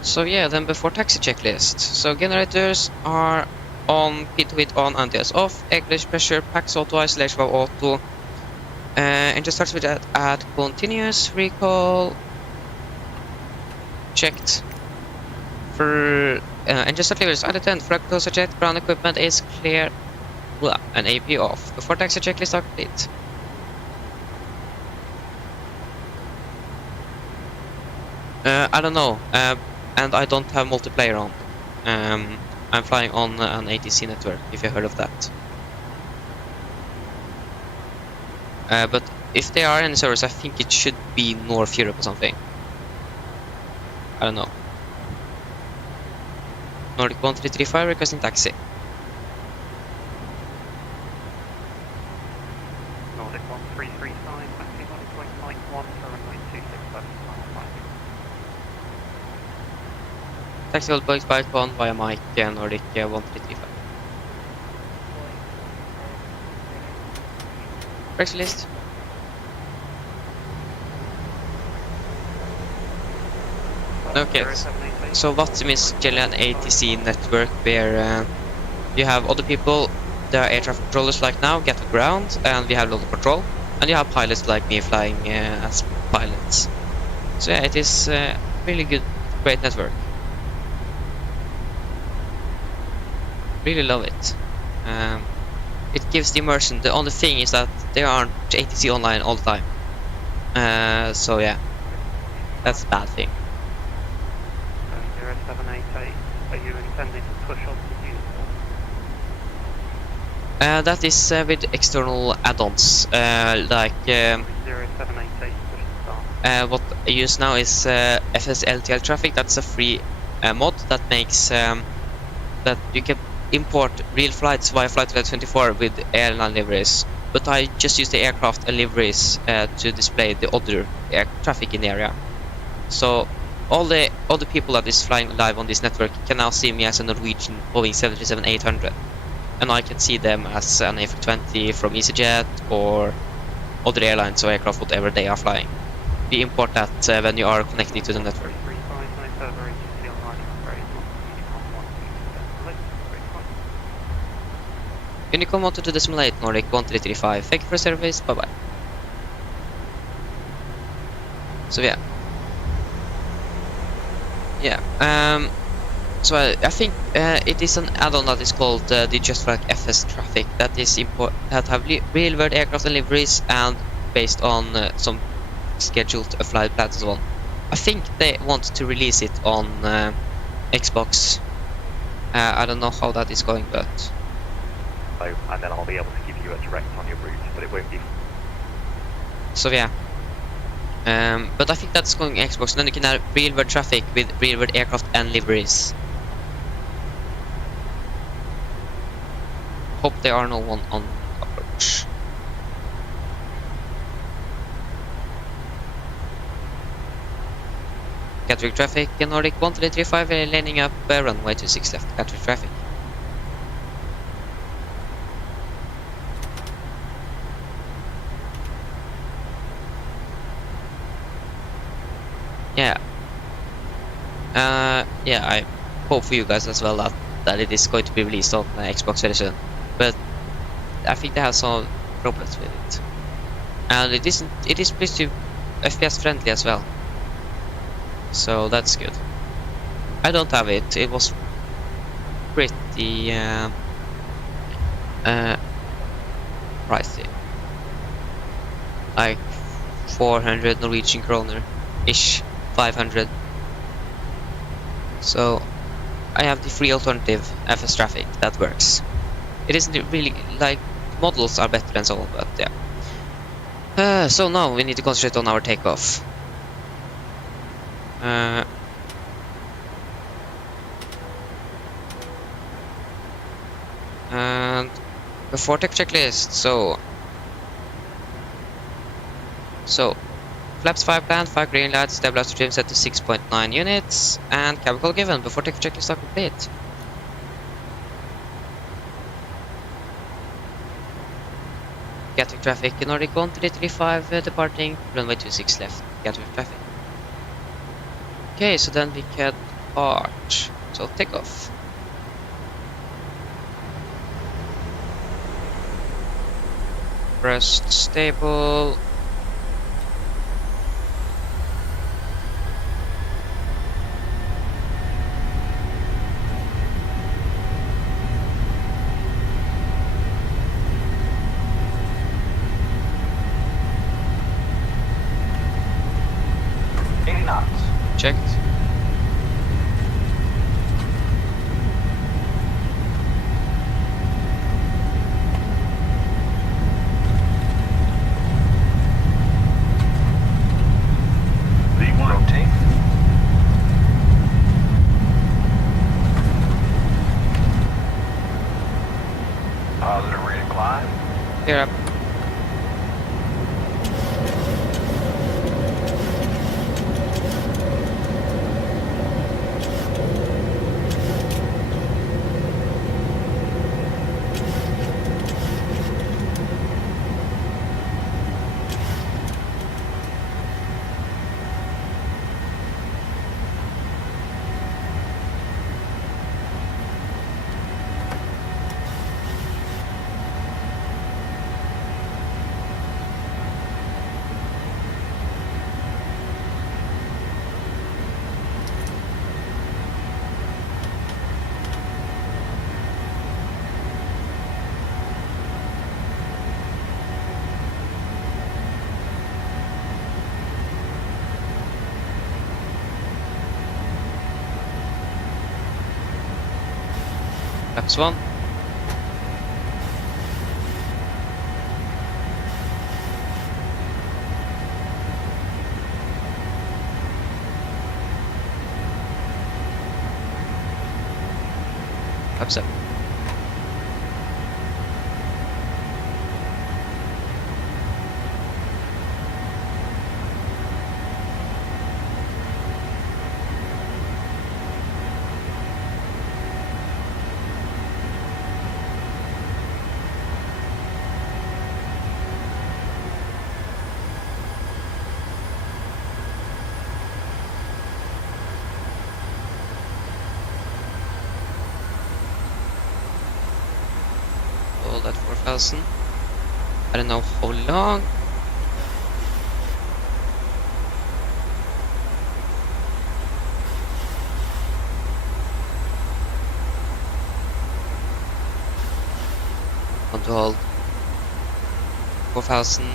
So yeah, then before taxi checklist. So generators are on, pit with on, anti-ice off, English pressure, packs auto, isolation valve auto. Engine starts with that at continuous recall. Checked. For engine start levers under 10, flag closer jet, ground equipment is clear. Blah, and AP off. Before taxi checklist are complete. I don't know, and I don't have multiplayer on. I'm flying on an ATC network, if you heard of that. But if there are any servers, I think it should be North Europe or something. I don't know. Nordic 1335 requesting taxi. Nordic 1335, taxi 1.91 for runway 26 left, final flight. Taxi hold box by one via Mike, Nordic 1335. Brakes list. Okay, so Vatim is generally an ATC network where you have other people, there are air traffic controllers like now, get to ground, and we have local patrol, and you have pilots like me flying as pilots. So yeah, it is really good, great network. Really love it. It gives the immersion. The only thing is that there aren't ATC online all the time. So yeah, that's a bad thing. 0788, are you intending to push on the uniform? That is with external add-ons, like 0788, push the start. what I use now is FSLTL traffic. That's a free mod that makes that you can import real flights via Flight 24 with airline liveries. But I just use the aircraft and liveries to display the other air traffic in the area. So all the other people that is flying live on this network can now see me as a Norwegian Boeing 737-800, and I can see them as an A320 from EasyJet or other airlines or aircraft, whatever they are flying. We import that when you are connected to the network. Unicom wanted to decimal 8, Nordic 1335. Thank you for service, bye bye. So yeah. Yeah, so I think it is an add-on that is called the Just Like FS Traffic that is that have real-world aircraft and liveries and based on some scheduled flight plans and so on. I think they want to release it on Xbox. I don't know how that is going, but and then I'll be able to give you a direct on your route, but it won't be. So yeah. But I think that's going Xbox, and then you can have real-world traffic with real-world aircraft and liveries. Hope there are no one on approach. Gatwick traffic, Nordic 1335 laning up runway 26 left, Gatwick traffic. Yeah. Yeah, I hope for you guys as well that it is going to be released on Xbox very soon. But I think they have some problems with it. And it is pretty FPS friendly as well. So that's good. I don't have it. It was pretty pricey. Like 400 Norwegian kroner ish. 500. So I have the free alternative FS traffic that works. It isn't really like models are better and so on, but yeah. So now we need to concentrate on our takeoff. And before tech checklist, so flaps 5 planned, 5 green lights, stabilizer trim set to 6.9 units, and cabin call given before tech checklist are complete. Gatwick traffic, Nordic 1335 departing, runway 26 left, Gatwick traffic. Okay, so then we can arch, so take off. Rest stable. Knots. checked. Rotate. Positive rate of climb. Clear up. That's one. Upset. All that 4,000. I don't know how long. Want to hold 4,000.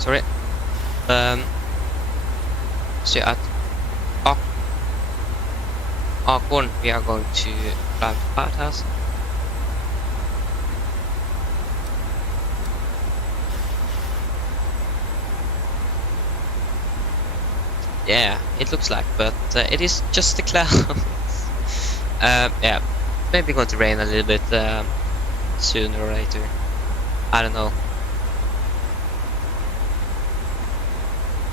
Sorry. So at Acorn we are going to climb to 5,000. Yeah, it looks like, but it is just the clouds. Yeah, maybe going to rain a little bit sooner or later. I don't know.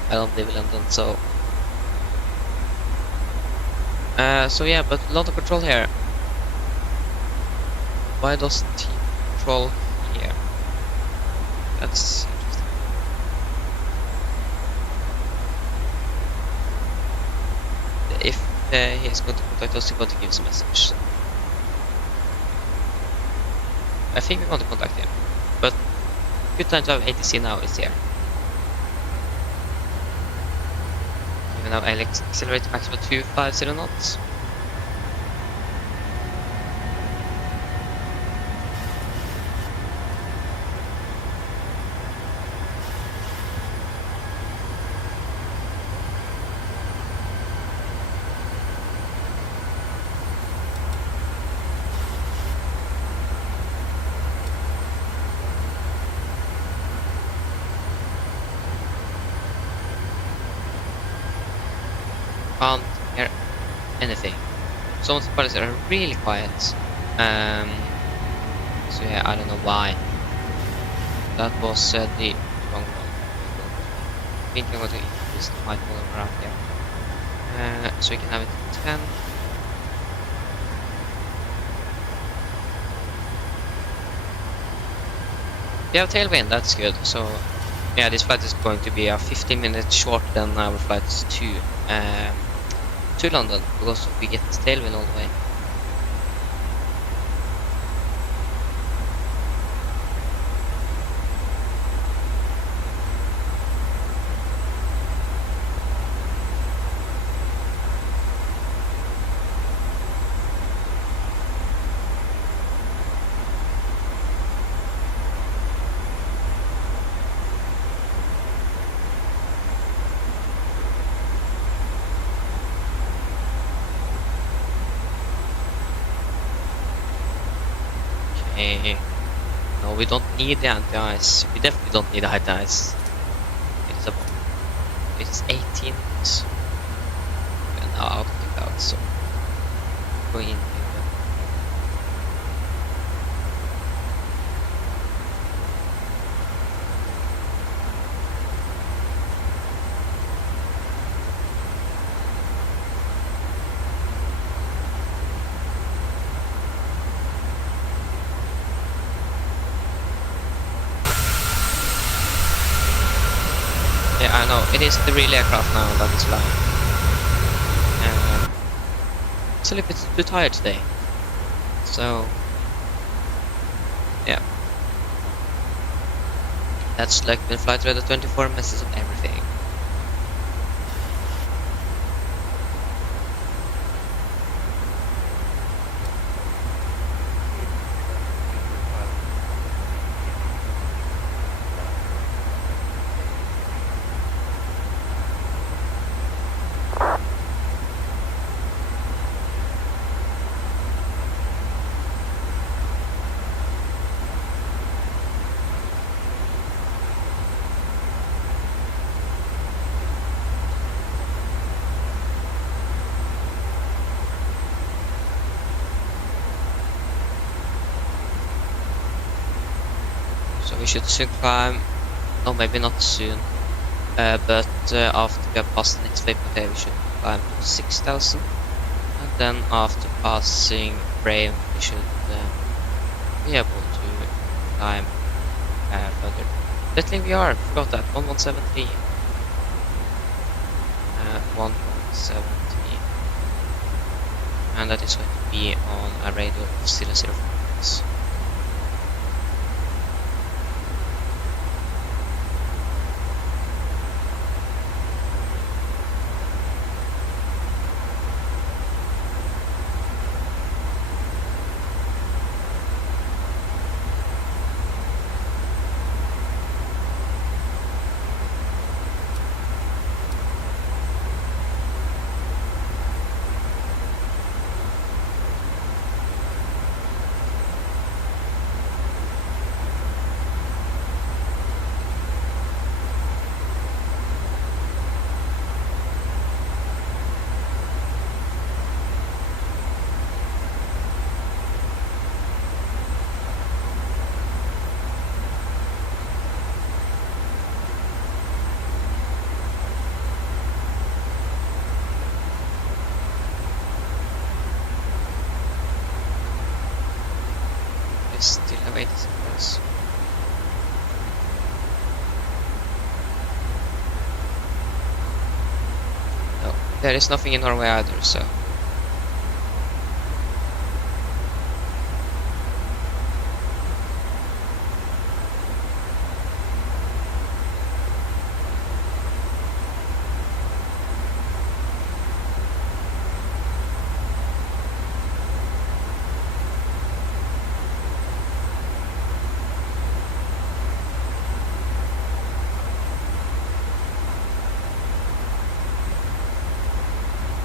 I don't live in London, so. So yeah, but a lot of control here. Why does team control here? That's interesting. If he's going to contact us, he's going to give us a message. I think we're going to contact him, but good time to have ATC now is here. Even now I'll accelerate maximum 250 knots. Can't hear anything. Some of the pilots are really quiet. So yeah, I don't know why. That was the wrong one. I think I'm going to increase the height volume around here. So we can have it at 10. We have tailwind, that's good. So yeah, this flight is going to be a 15 minutes shorter than our flights to London, because we get tailwind all the way. No, we don't need the anti-ice. We definitely don't need the anti-ice. It's 18 knots. We are now out of the clouds, so going into the yeah, I know. It is the real aircraft now that is flying. It's a little bit too tired today. So, yeah. That's like when Flight Radar 24 messes up everything. So we should soon climb, no maybe not soon, but after we have passed the next waypoint we should climb to 6,000, and then after passing frame we should be able to climb further. I think we are, forgot that, 1173. 1.70, and that is going to be on a radio of 004 miles. Still have 80 seconds. No, there is nothing in Norway either, so.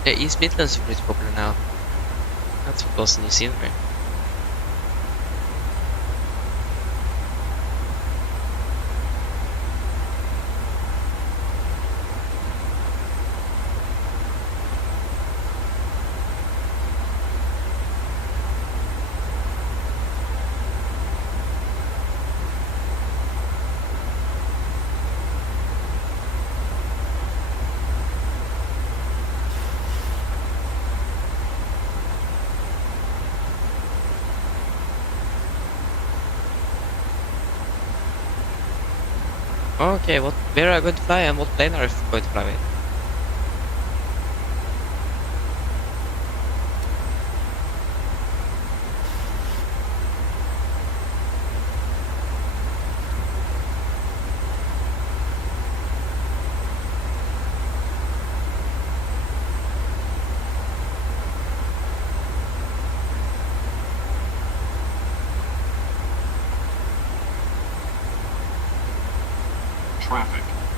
The East Midlands is pretty popular now. That's because of New scenery. Okay, where are you going to fly and what plane are you going to fly with?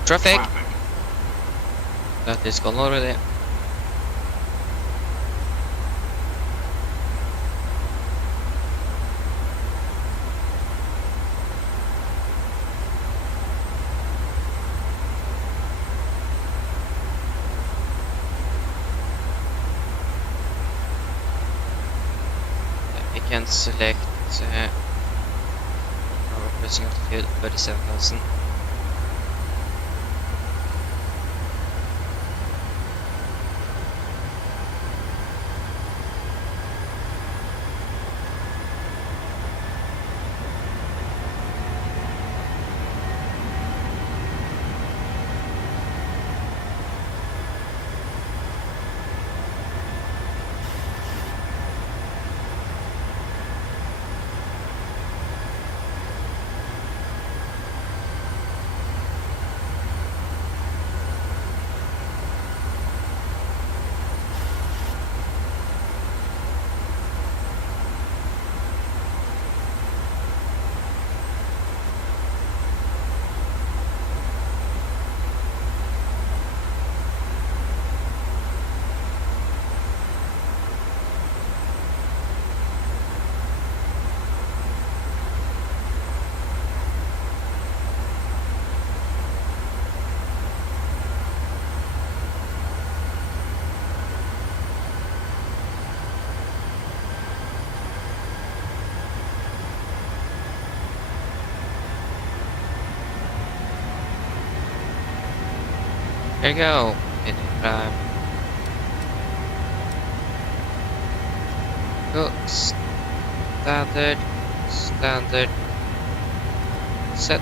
Traffic! That is gone already. and select our cruising altitude 37,000. There you go. Hidden prime. Go standard, standard, set,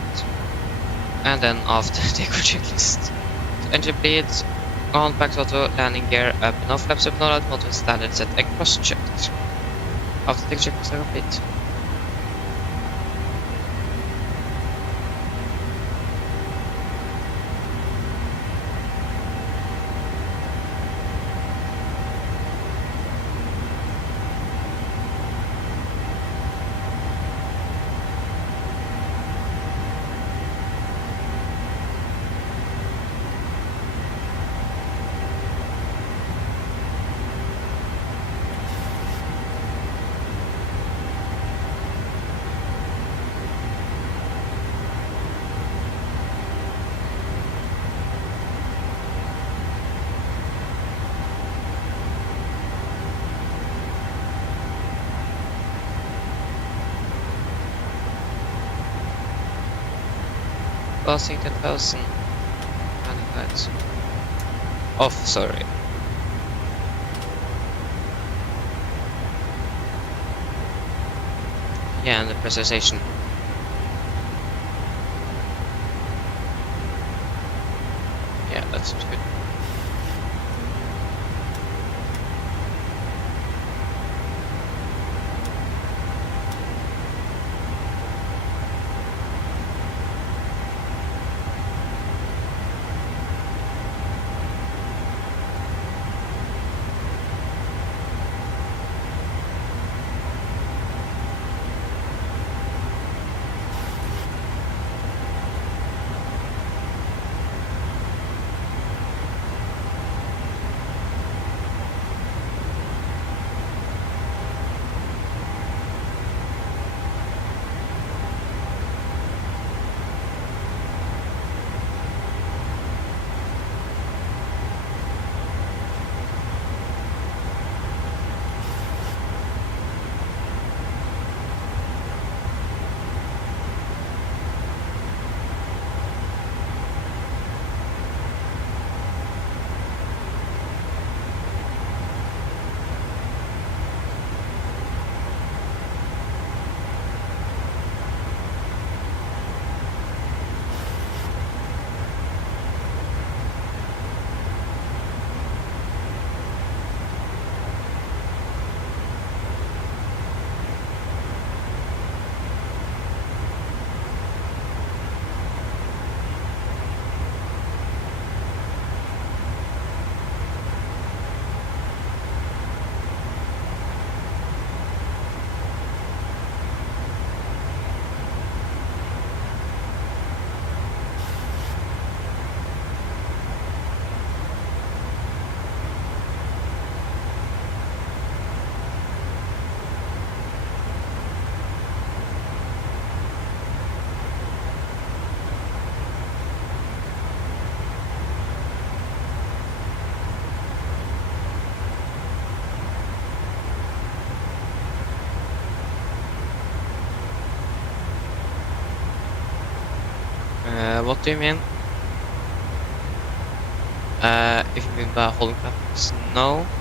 and then after take our checklist. So engine bleeds, on back auto, landing gear up, no flaps up, no loud motor, standard set, and cross checked. After take checklist are complete. Passing 10,000. Landing lights. Off, sorry. Yeah, and the pressurization. Yeah, that seems good. What do you mean? If you mean by holding platforms, no.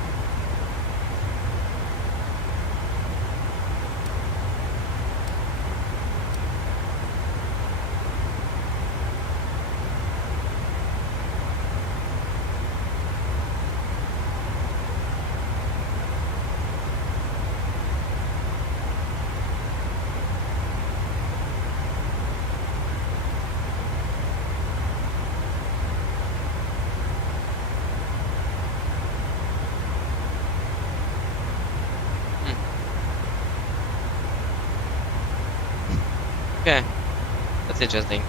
Okay, that's interesting.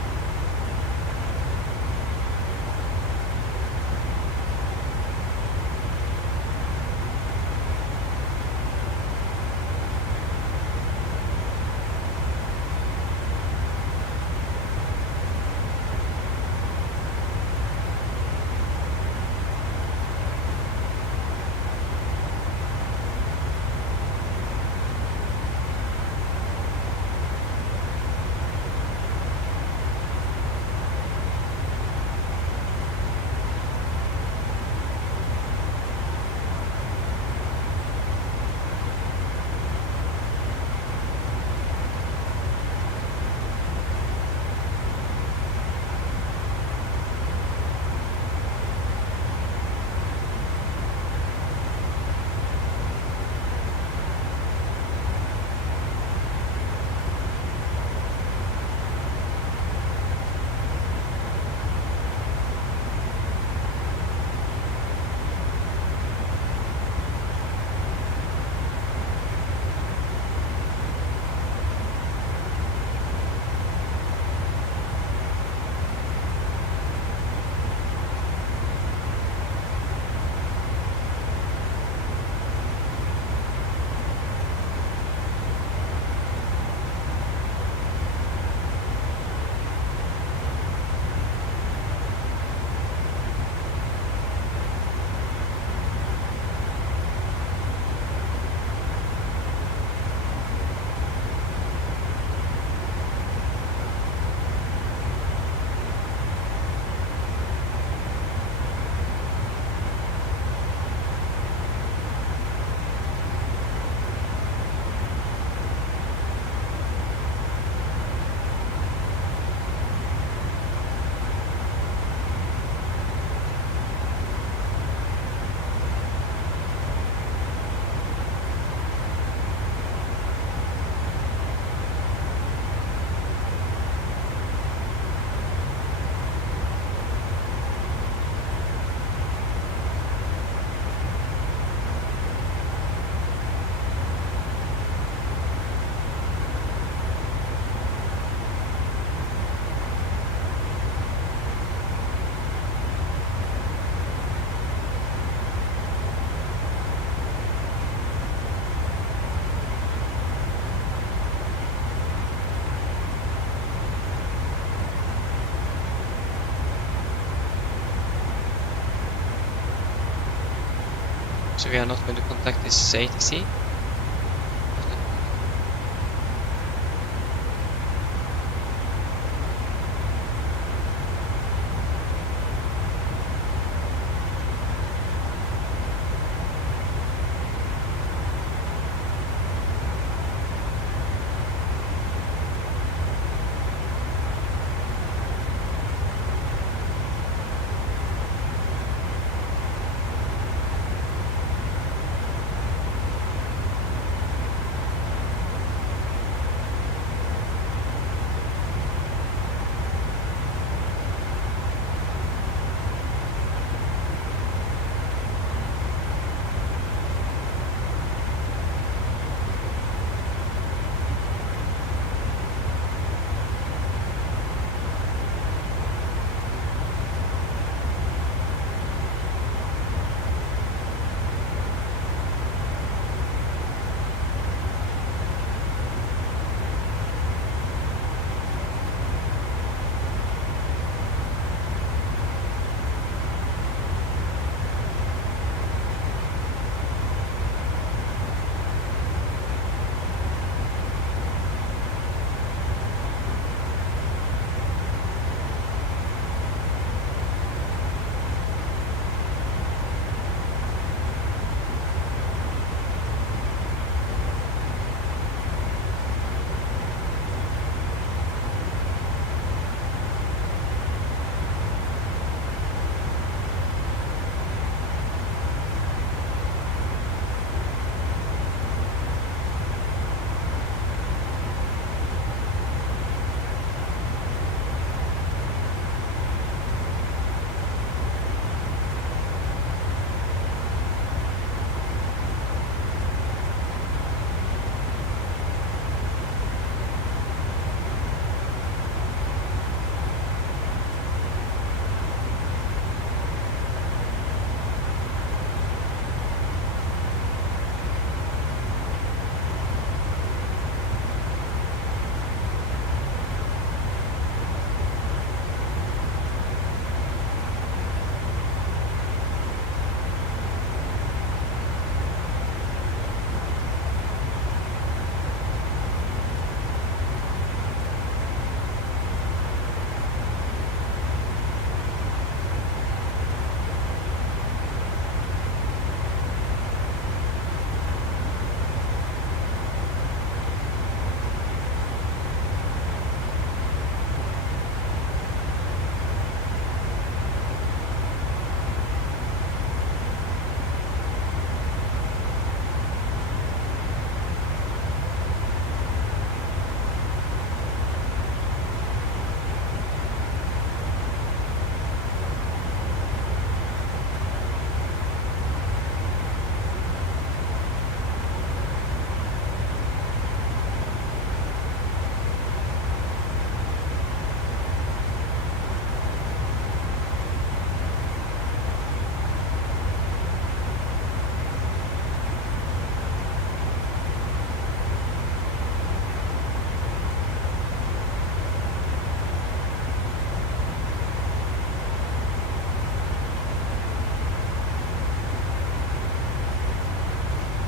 So we are not going to contact this ATC.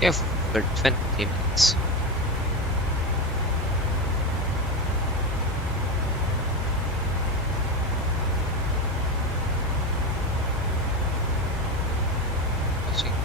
Yeah, for 20 minutes. Crossing.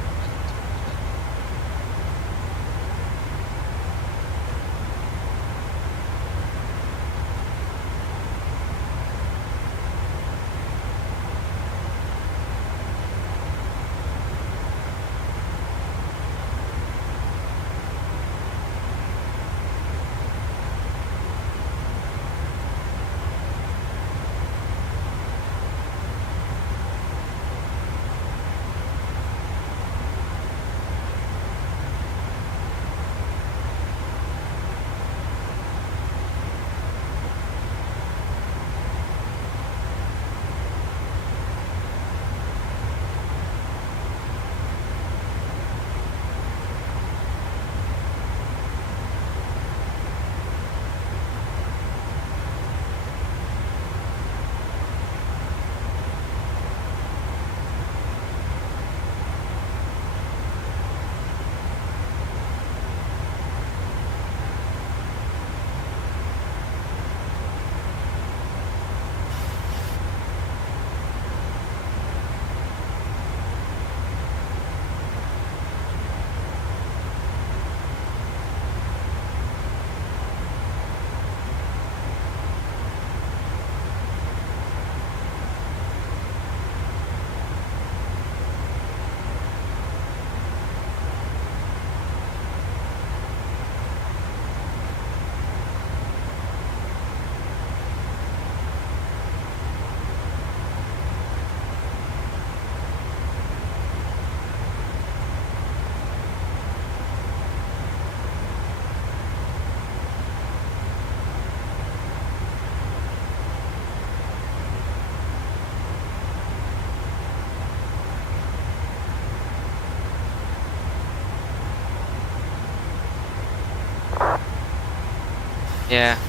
Yeah,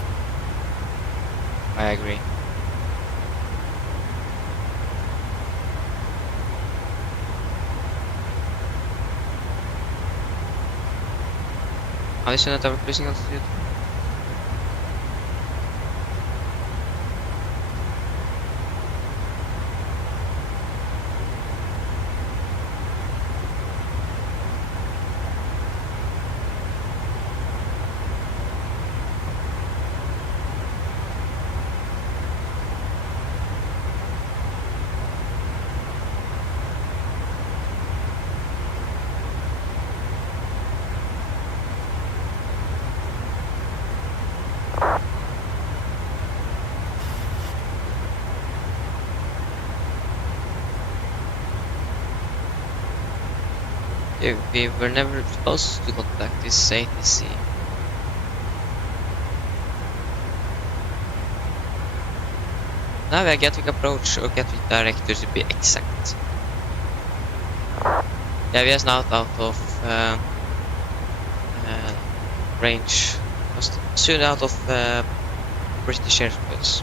I agree. Addition at our cruising altitude. Yeah, we were never supposed to contact this ATC. Now we are Gatwick approach or Gatwick director to be exact. Yeah, we are now out of range. Soon out of British airspace.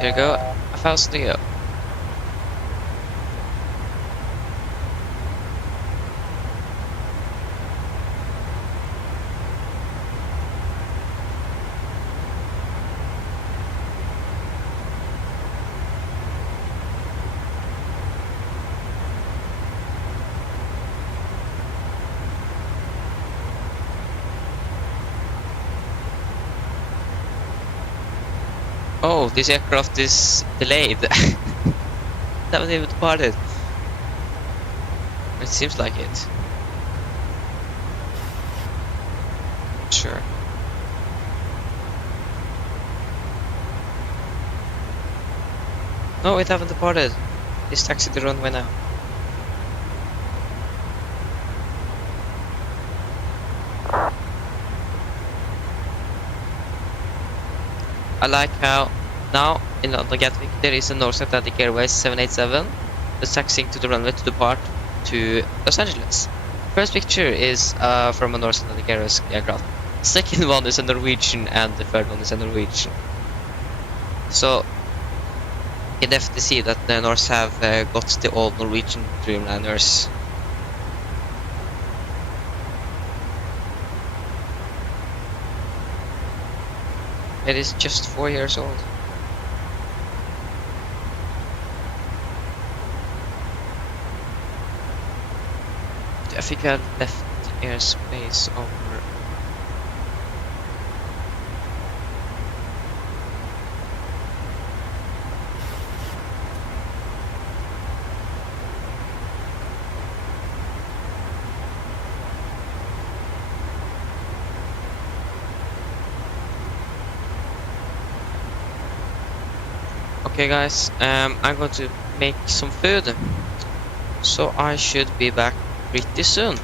There you go. 1,000 to go. Oh, this aircraft is delayed. Haven't even departed. It seems like it. Sure. No, it haven't departed. It's taxiing the runway now. I like how now in London Gatwick there is a North Atlantic Airways 787 that's taxiing to the runway to depart to Los Angeles. First picture is from a North Atlantic Airways aircraft. Second one is a Norwegian and the third one is a Norwegian. So you can definitely see that the Norse have got the old Norwegian Dreamliners. It is just 4 years old. I think I left airspace over. Okay guys, I'm going to make some food, so I should be back pretty soon.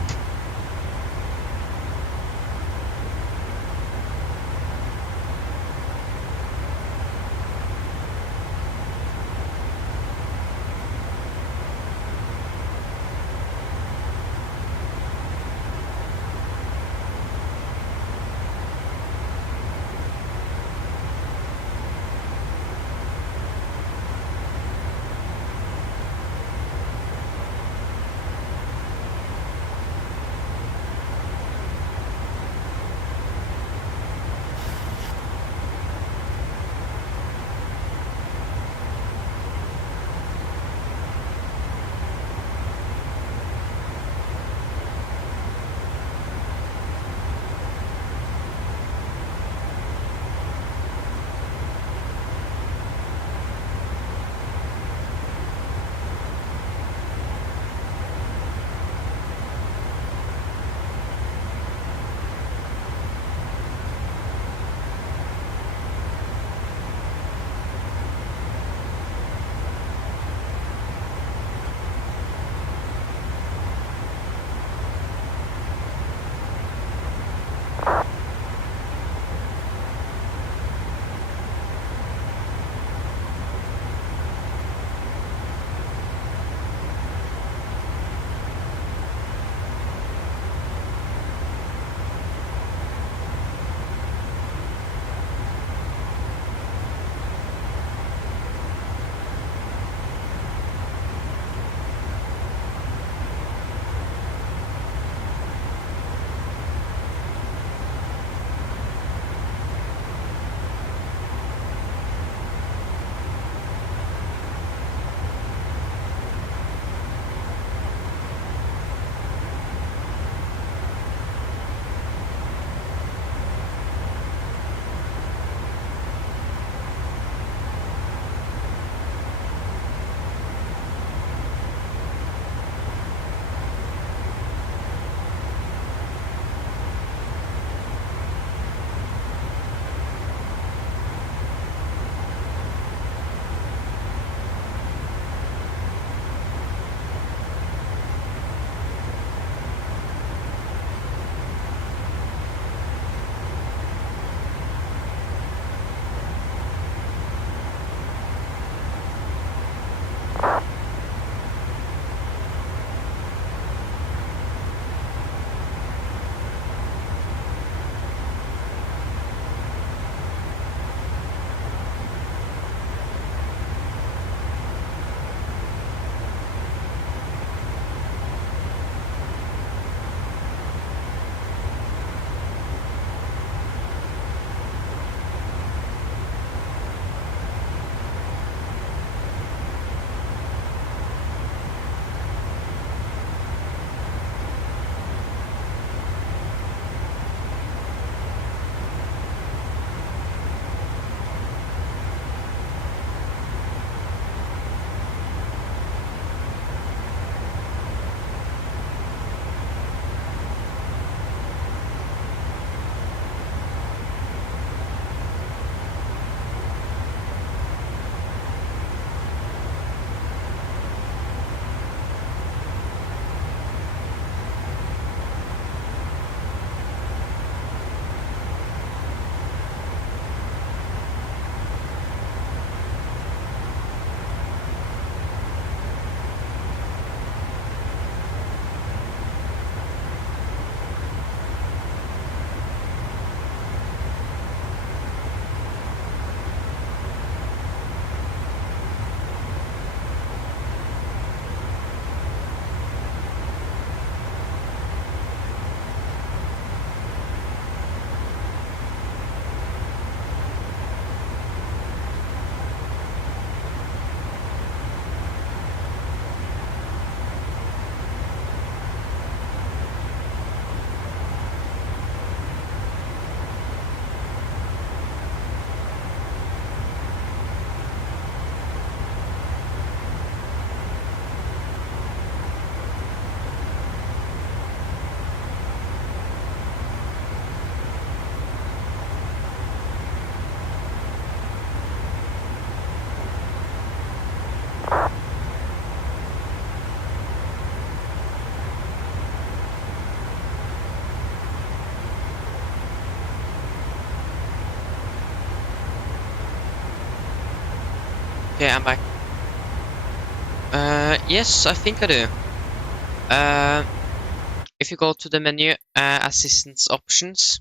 Okay, I'm back. Yes, I think I do. If you go to the menu, assistance options,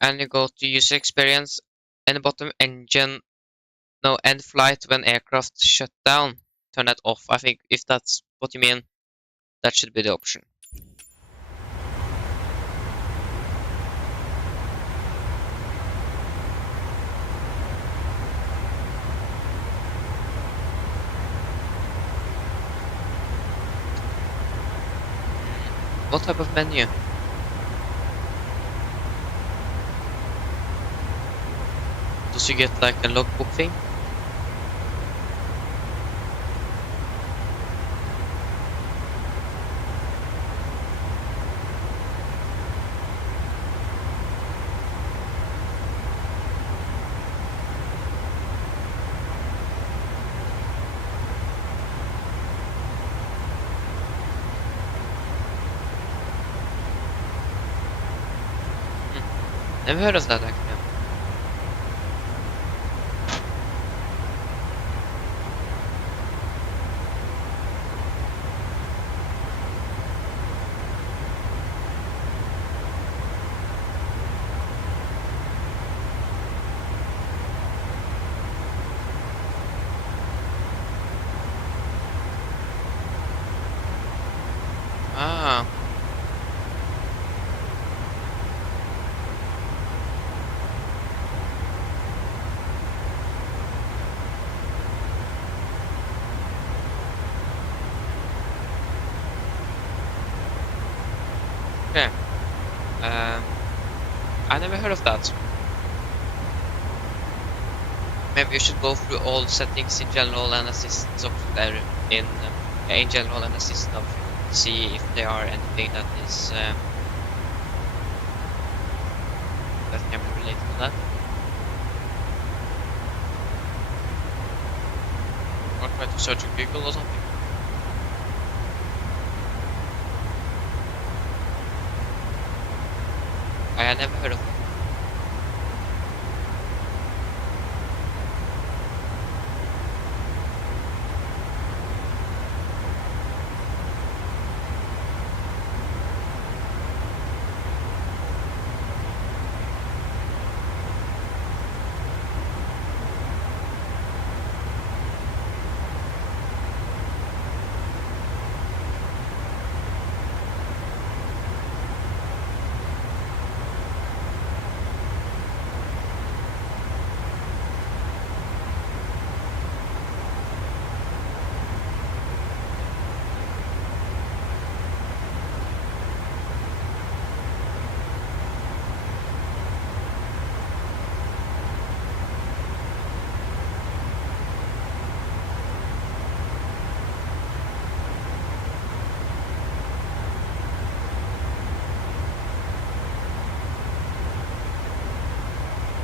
and you go to user experience, and the bottom end flight when aircraft shut down, turn that off. I think if that's what you mean, that should be the option. What type of menu? Does you get like a logbook thing? Never heard of that actually. Ah. Okay. I never heard of that. Maybe you should go through all settings in general and assistance option there in general and assistance option to see if there are anything that is that can be related to that. Or try to search on Google or something. I had never heard of that.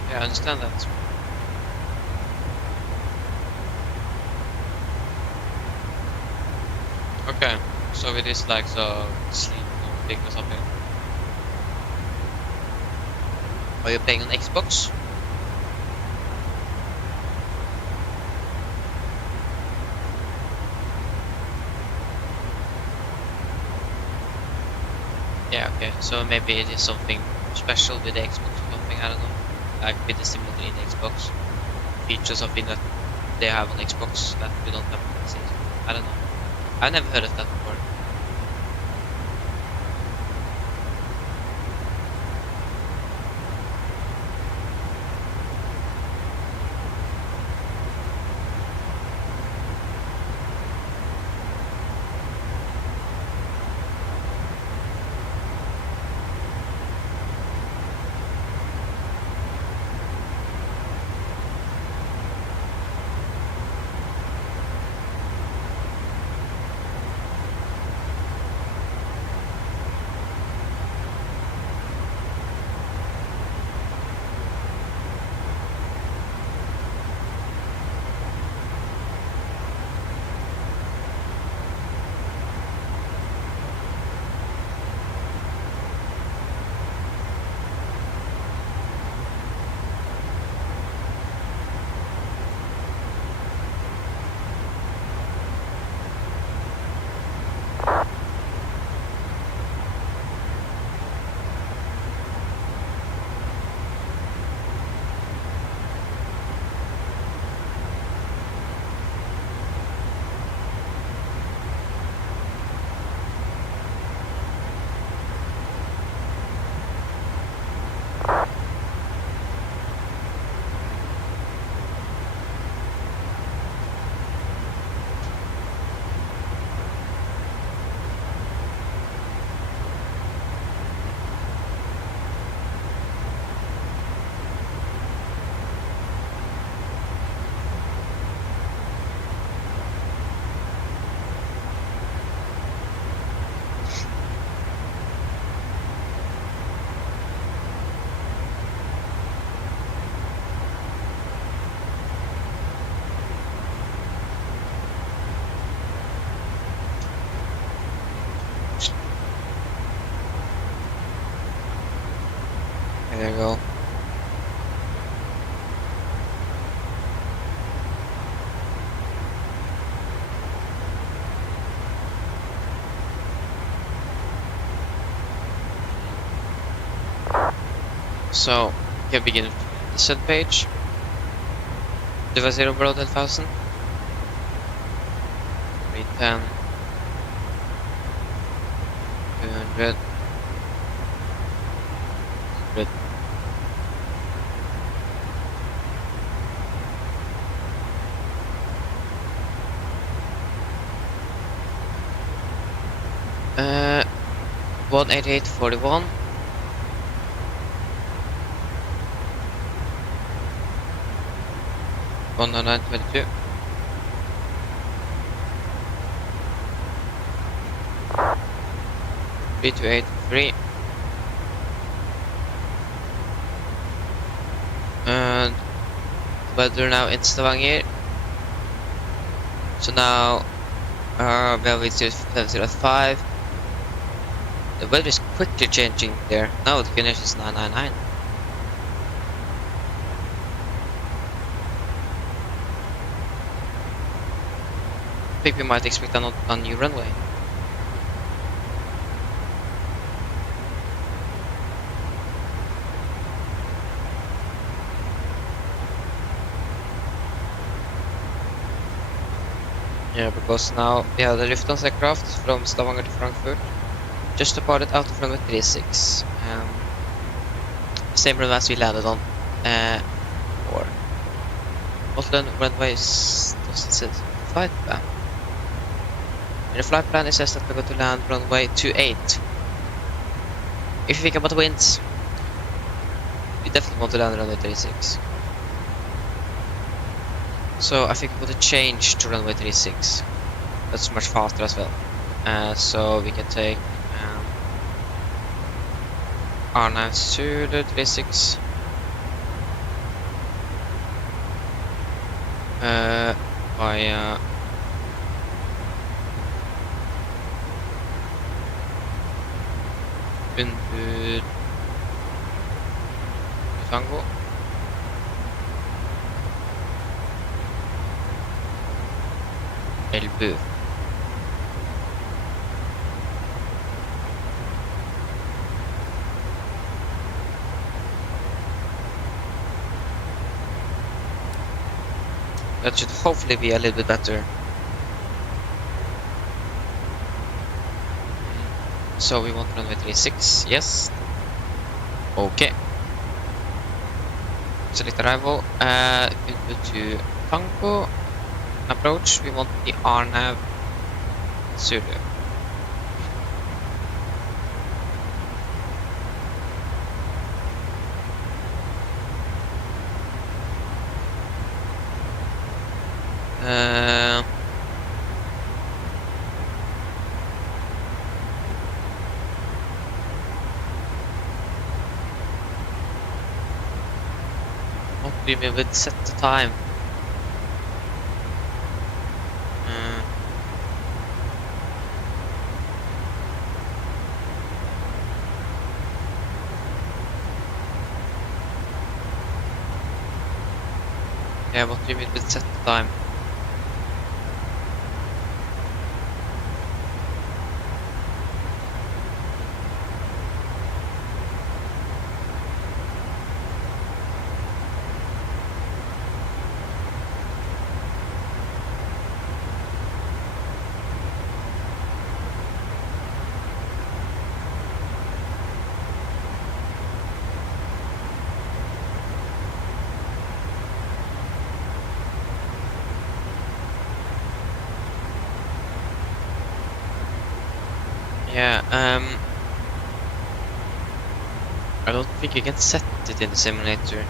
Yeah, I understand that. Okay, so it is like the sleep thing or something. Are you playing on Xbox? Yeah, okay, so maybe it is something special with the Xbox or something, I don't know. Like with the simulator in the Xbox. Feature something that they have on Xbox that we don't have on PC. I don't know. I've never heard of that before. There you go. So, we can begin the set page. Diva 0 below 10,000. 310. 200. 100. Uh, 188.41. 122. 3283. And weather now in Stavanger. So now we have 705. The weather is quickly changing there. Now the condition is 999. I think we might expect a new runway. Yeah, because now we have the Lufthansa aircraft from Stavanger to Frankfurt just departed out of runway 36. Same runway as we landed on before. What runways does it say? Flight plan. In the flight plan it says that we're going to land runway 28. If you think about the winds, we definitely want to land runway 36. So I think we're going to change to runway 36. That's much faster as well. So we can take R9 to the 36. Via Bundbud Tango. Elbu. That should hopefully be a little bit better. So we want runway 36, yes. Okay. Select arrival. Input to Tango. Approach. We want the RNAV Zulu. We will set the time. Yeah, what do you mean with set the time? Yeah, I don't think you can set it in the simulator.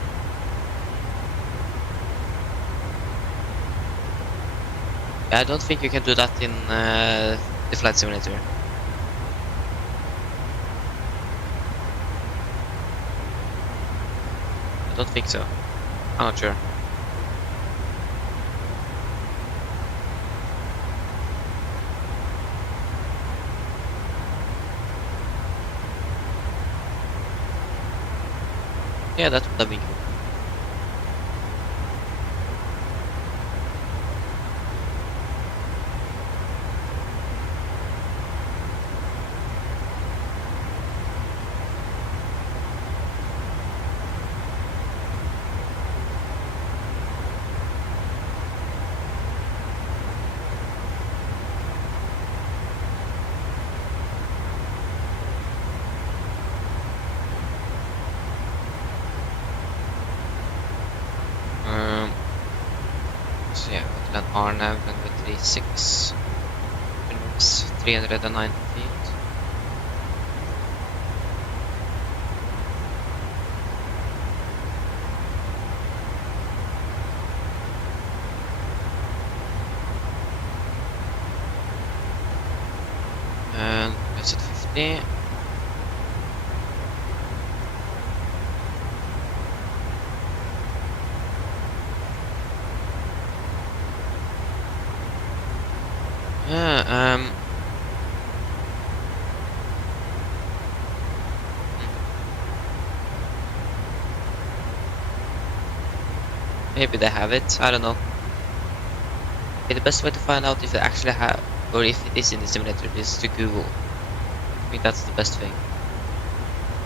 I don't think you can do that in the flight simulator. I don't think so. I'm not sure. Yeah, that would have been cool. So yeah, we got an RNAV and with 36 minutes, 390 feet. And it's at 50. Yeah, maybe they have it, I don't know. Okay, the best way to find out if they actually have, or if it is in the simulator, is to Google. I think that's the best thing.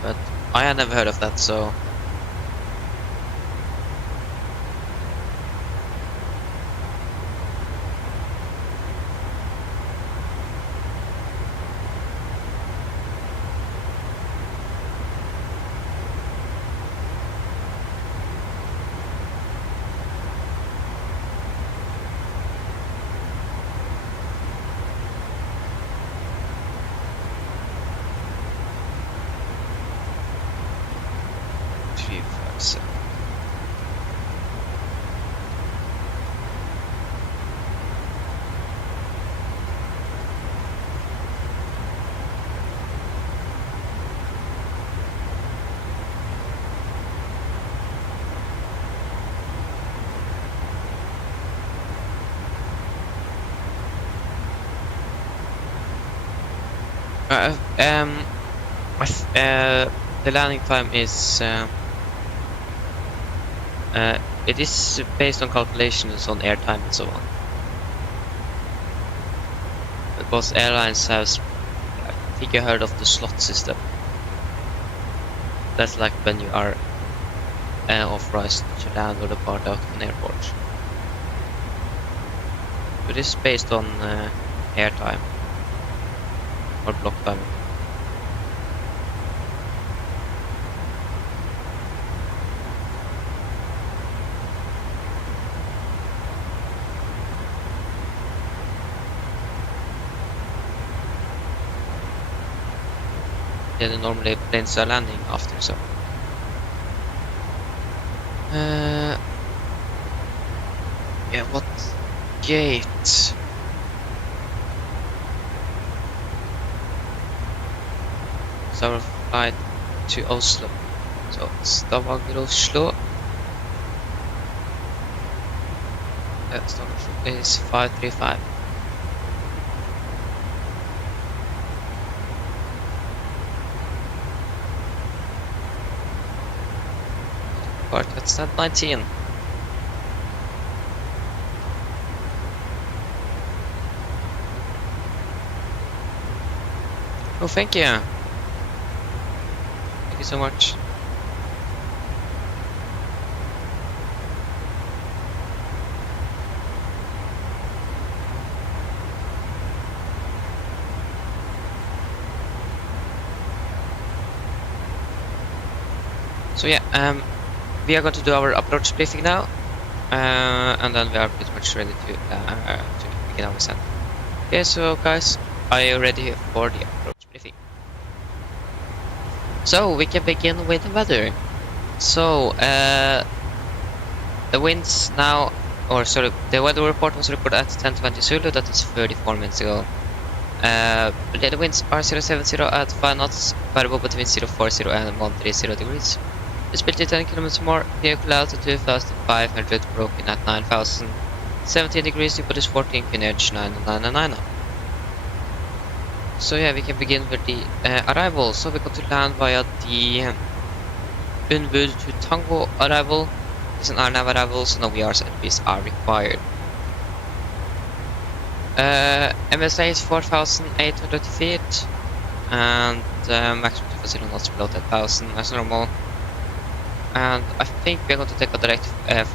But I had never heard of that, so... Three, five, seven. Uh, um, the landing time is it is based on calculations on airtime and so on. Because airlines have, I think you heard of the slot system. That's like when you are authorized to land or depart out of an airport. But it's based on airtime or block time. Then normally planes are landing after, so. Yeah, what gate? It's our flight to Oslo. So Stavanger, Oslo. Stavanger is 535. But that's not 19. Oh, thank you. Thank you so much. So yeah, we are going to do our approach briefing now, and then we are pretty much ready to begin our ascent. Okay, so guys, are you ready for the approach briefing? So we can begin with the weather. So the winds now, or sorry, the weather report was recorded at 10:20 Zulu. That is 34 minutes ago. The winds are 070 at 5 knots, variable between 040 and 130 degrees. Visibility 10 kilometers more, vehicle altitude 2,500, broken at 9,000, 17 degrees, deep is 14, QNH 999. So yeah, we can begin with the arrival. So we got to land via the Unwood to Tango arrival. It's an RNAV arrival, so no VRs entries are required. MSA is 4,800 feet, and maximum capacity knots below 10,000 as normal. And I think we're going to take a direct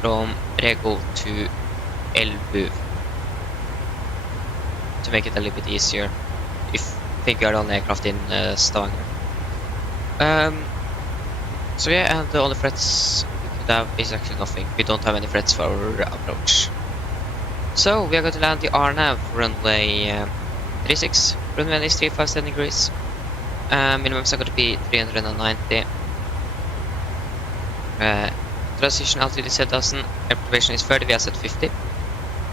from Rego to Elbu to make it a little bit easier. If I think we are the only aircraft in Stavanger. So yeah, and the only threats we could have is actually nothing. We don't have any threats for our approach. So we are going to land the RNAV runway 36. Runway is 357 degrees. Minimums are going to be 390. Transition altitude is 7,000. Air perturbation is 30. We are set 50.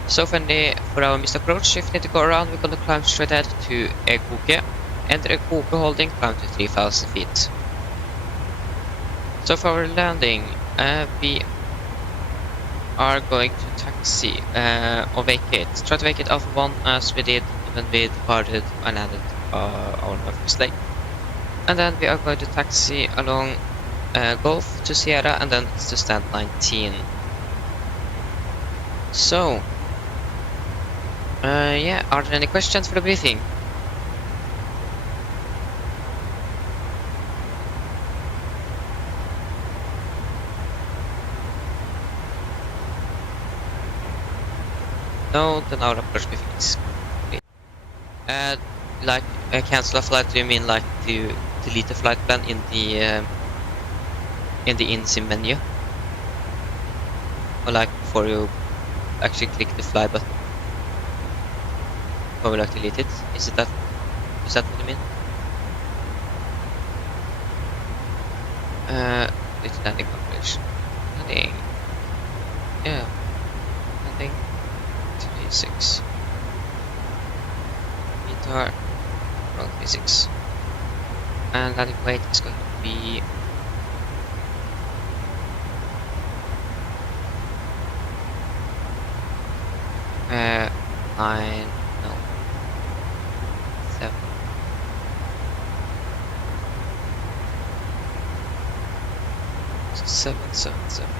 So for our missed approach, if we need to go around, we're going to climb straight ahead to Ekoke. Enter Ekoke holding, climb to 3,000 feet. So for our landing, we are going to taxi or vacate. Try to vacate Alpha 1 as we did when we departed and landed our northwest leg. And then we are going to taxi along Gulf to Sierra and then to stand 19. So, yeah, are there any questions for the briefing? No, then our approach briefing is complete. Like cancel a flight, do you mean like to delete the flight plan in the in-sim menu? Or like before you actually click the fly button? Or will like delete it? Is that what you mean? It's landing configuration. Landing. Yeah. Landing 36. Meter around 36. And landing weight is going to be nine, no, 7. So 777.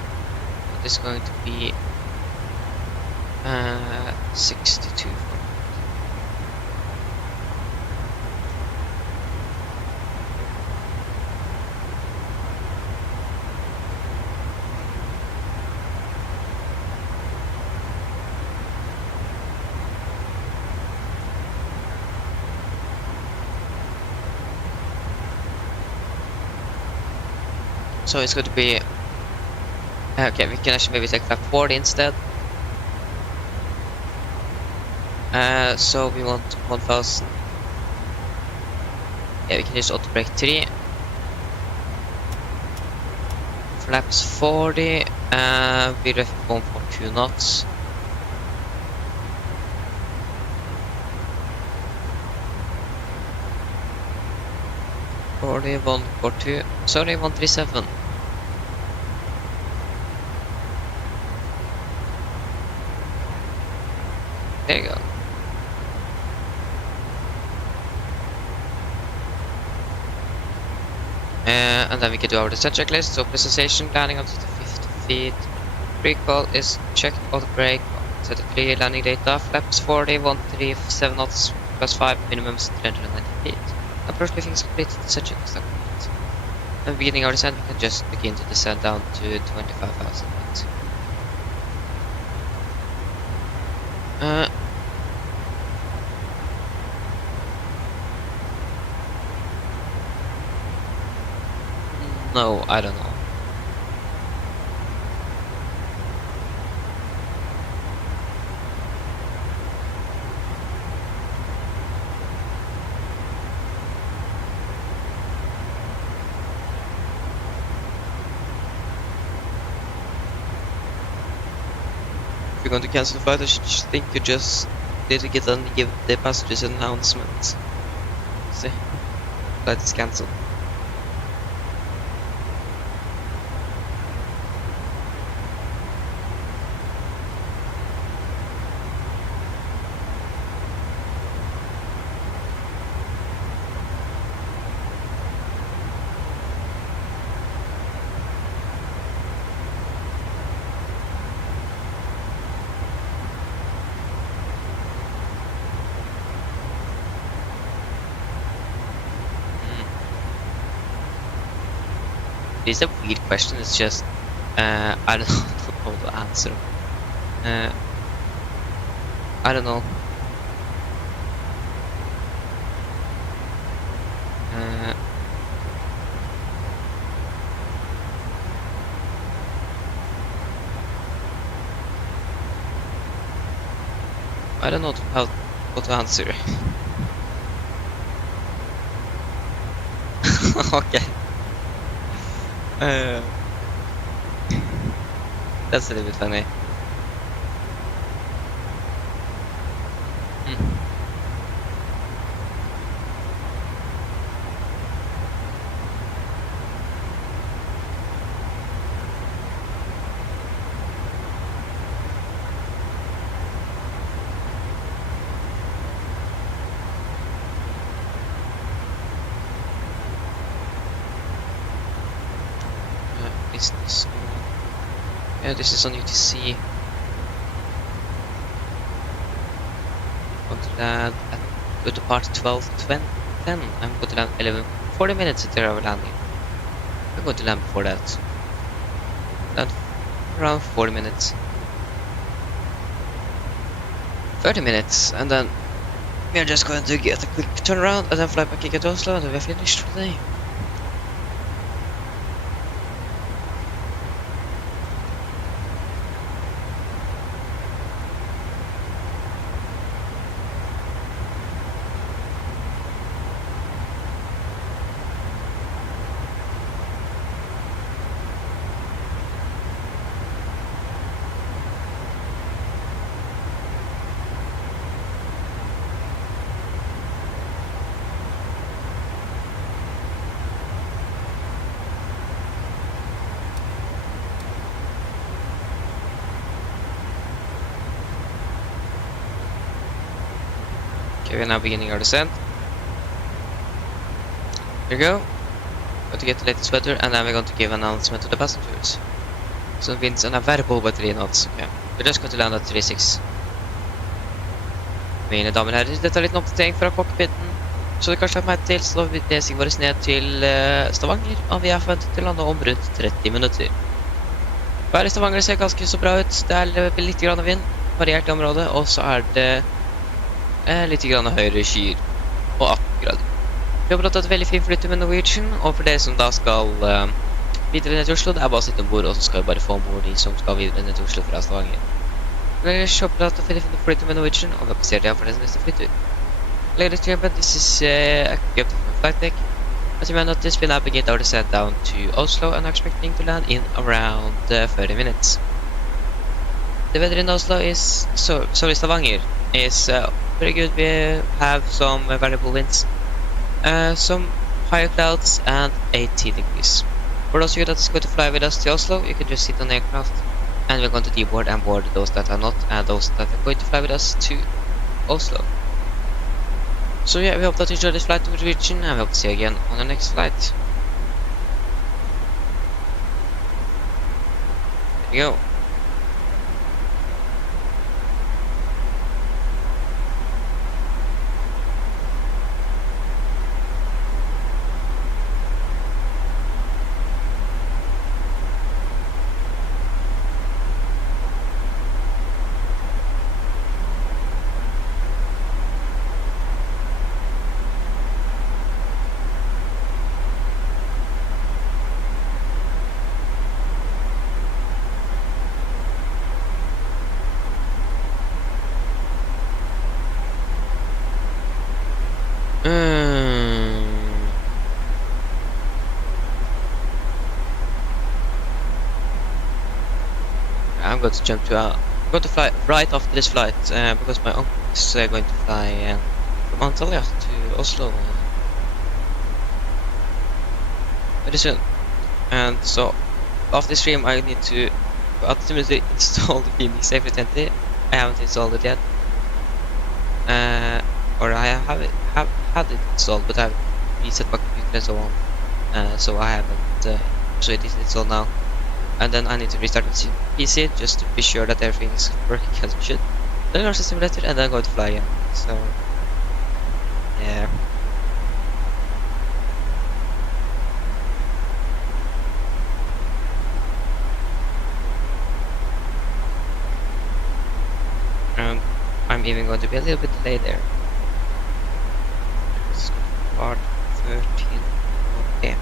That is going to be 62. So it's going to be okay. We can actually maybe take flap 40 instead. So we want 1,000. Yeah, we can use auto brake 3. Flaps 40. We ref 142 knots. Sorry, 142. Sorry, 137. There you go. And then we can do our descent checklist. So precision, landing up to 50 feet. Recall is checked, auto brake, set 3, landing data, flaps 40, 137 knots, plus 5, minimums 390 feet. Approach briefing is complete, descent checklist is complete. And beginning our descent, we can just begin to descend down to 25,000 feet. No, I don't know. If you're going to cancel the flight, I think you just need to get and give the passengers an announcement. See, flight is cancelled. it's a weird question. It's just I don't know how to answer. I don't know. I don't know how to answer. Okay. That's a little bit funny. Is this on? Yeah, this is on UTC. I'm going to land at good depart 12:10. I'm going to land 11:40 minutes there of landing. I'm going to land before that. Land around 40 minutes. 30 minutes, and then we are just going to get a quick turnaround and then fly back again to Oslo, and then we're finished for the day. Okay, we're now beginning our descent. Here we go. Going to get the latest weather, and then we're going to give an announcement to the passengers. So it means an variable by 3 knots. Okay. We're just going to land at 36. Mine damer og herrer, dette er litt oppdatering fra cockpiten. Så det kanskje har meg til, så vi nedsing våres ned til Stavanger, og vi er forventet til å lande om rundt 30 minutter. Været i Stavanger ser ganske så bra ut. Det er litt grann vind, variert i området, og så er det litt grann høyere skyer og 18 grader. Vi har hatt et veldig fint flytt med Norwegian, og for dere som da skal videre ned til Oslo, det er bare å sitte ombord, og så skal vi bare få ombord de som skal videre ned til Oslo fra Stavanger. Vi har kjøpt et fint flytt med Norwegian, og vi har passert igjen for deres neste flyttur. Ladies and gentlemen, this is a quick update from flight deck. As you may notice, we now begin our descent down to Oslo and are expecting to land in around 30 minutes. The weather in Oslo is, Stavanger is pretty good. We have some variable winds, some higher clouds, and 18 degrees. For those of you that is going to fly with us to Oslo, you can just sit on the aircraft, and we're going to deboard and board those that are not, and those that are going to fly with us to Oslo. So yeah, we hope that you enjoyed this flight to Norwegian, and we hope to see you again on the next flight. There you go. I'm going to jump to I'm going to fly right after this flight because my uncle is going to fly from Antalya to Oslo very soon, and so after this stream I need to ultimately install the PMDG 2020. I haven't installed it yet, or I have had it installed, but I've reset my computer and so on, so I haven't. So it is installed now. And then I need to restart my PC just to be sure that everything is working as it should. Then launch the simulator and then go to fly again. So yeah. even going to be a little bit delayed there. It's part 13. Okay.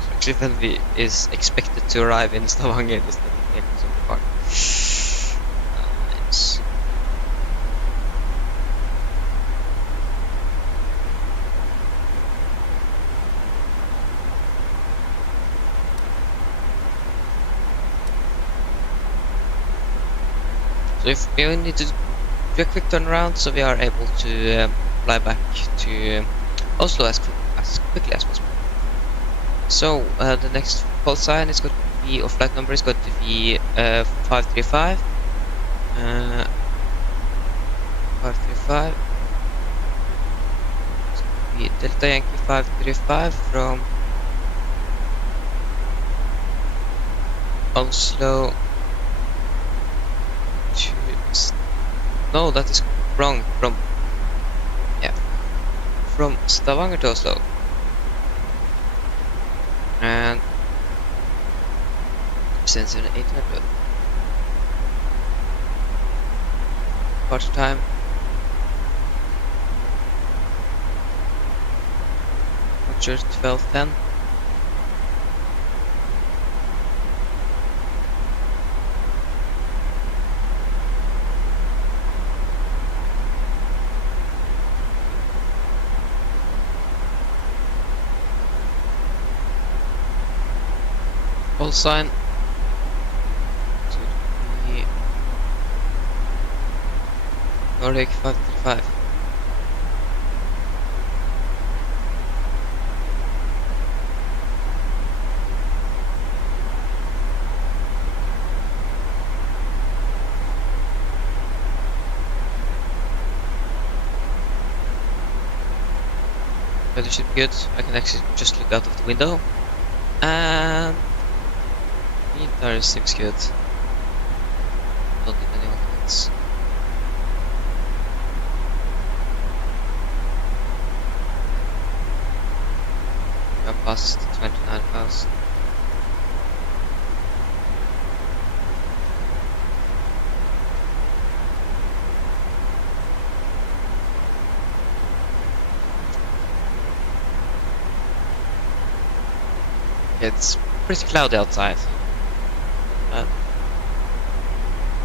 So actually Venvi is expected to arrive in Stavanger instead of here on the part. Nice. So if we need to do a quick turnaround, so we are able to fly back to Oslo as quickly as possible. So the next call sign is going to be, or flight number is going to be 535. 535. It's going to be Delta Yankee 535 from Oslo to... No, that is wrong. From Stavanger to Oslo. And sends in 800. Departure time. Departure 12:10. Call sign. So it would be Nordic 535. Weather should be good. I can actually just look out of the window. And meter seems good. Not need any alternates. We are past 29,000. It's pretty cloudy outside.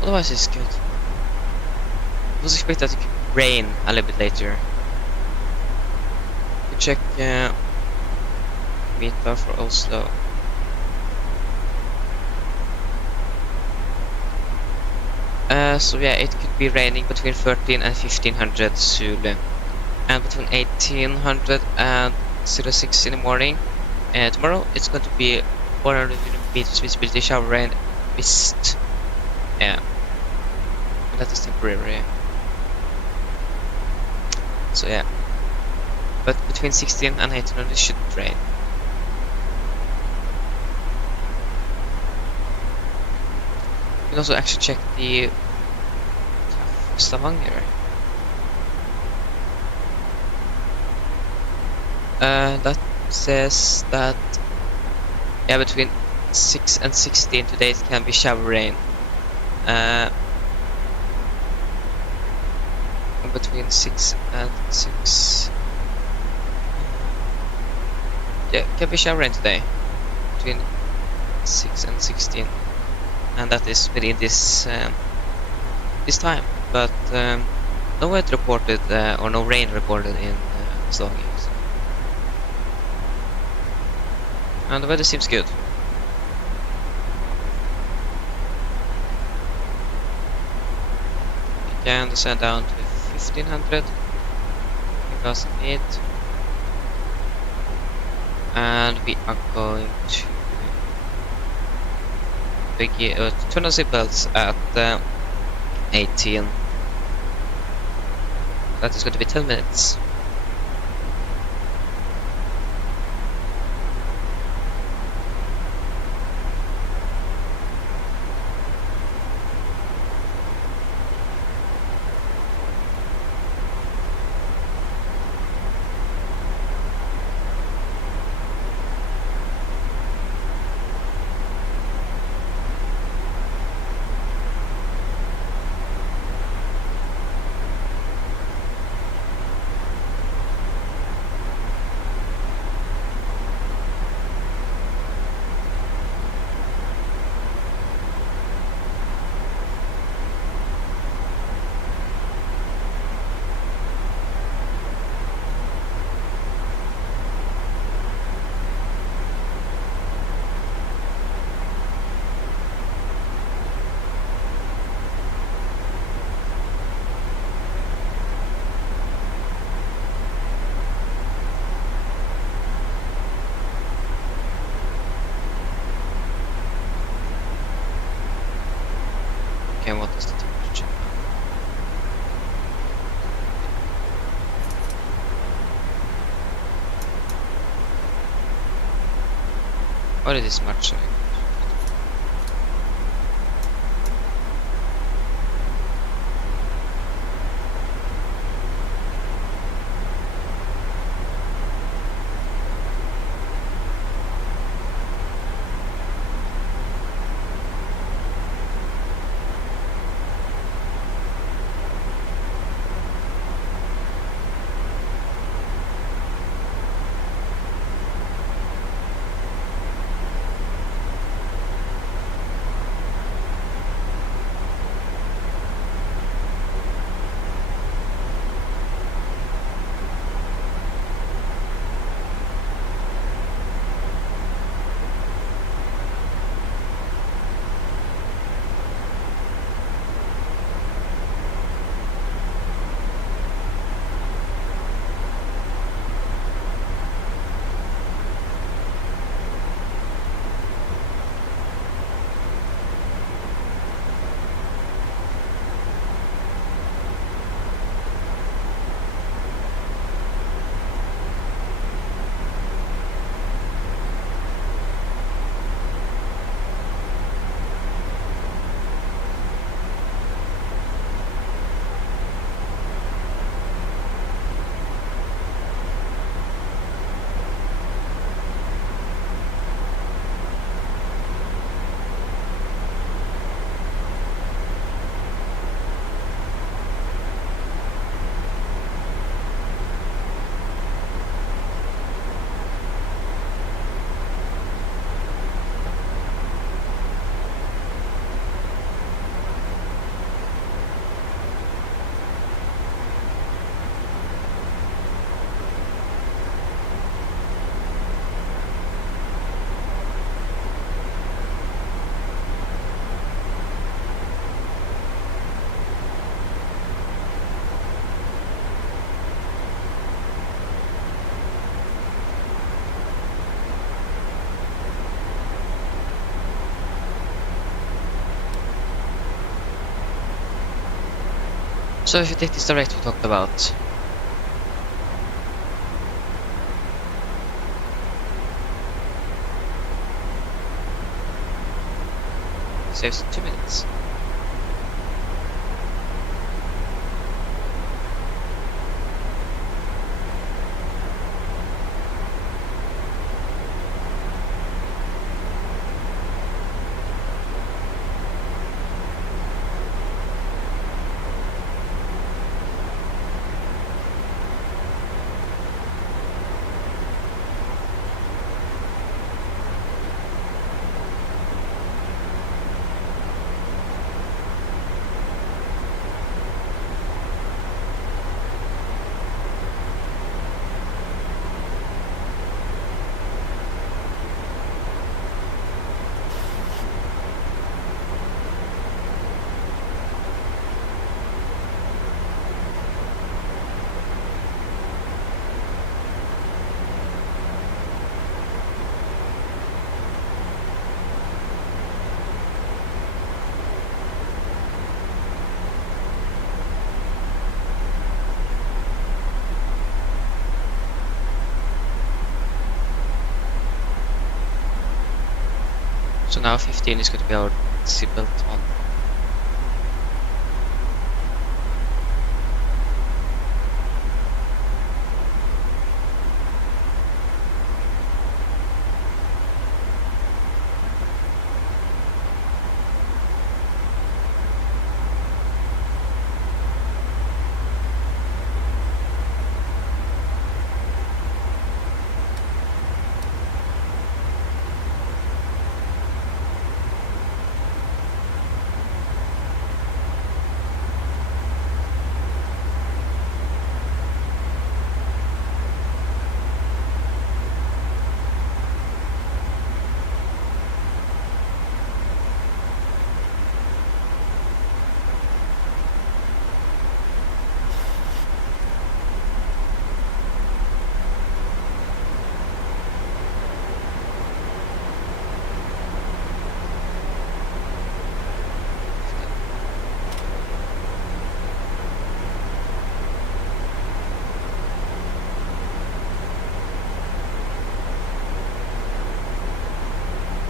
Otherwise it's good. I was expecting that it could rain a little bit later. We check meter for Oslo. So yeah, it could be raining between 13 and 1500 Zulu, and between 1800 and 06 in the morning. Tomorrow it's going to be 400 meters visibility, shower rain, mist. Yeah, and that is temporary. So yeah, but between 16 and 1800 it shouldn't rain. You can also actually check the Stavanger. That says that yeah, between 6 and 16 today it can be shower rain. Between 6 and 6. Yeah, it can be shower rain today. Between 6 and 16. And that is within this this time. But no weather reported or no rain reported in Stavanger. So. And the weather seems good. We can descend down to 1500 2008, and we are going to turn on seatbelts at 18. That is going to be 10 minutes. And what is the temperature now? Or it is much. So if you take this direct we talked about. Saves 2 minutes. So now 15 is going to be our seatbelt on.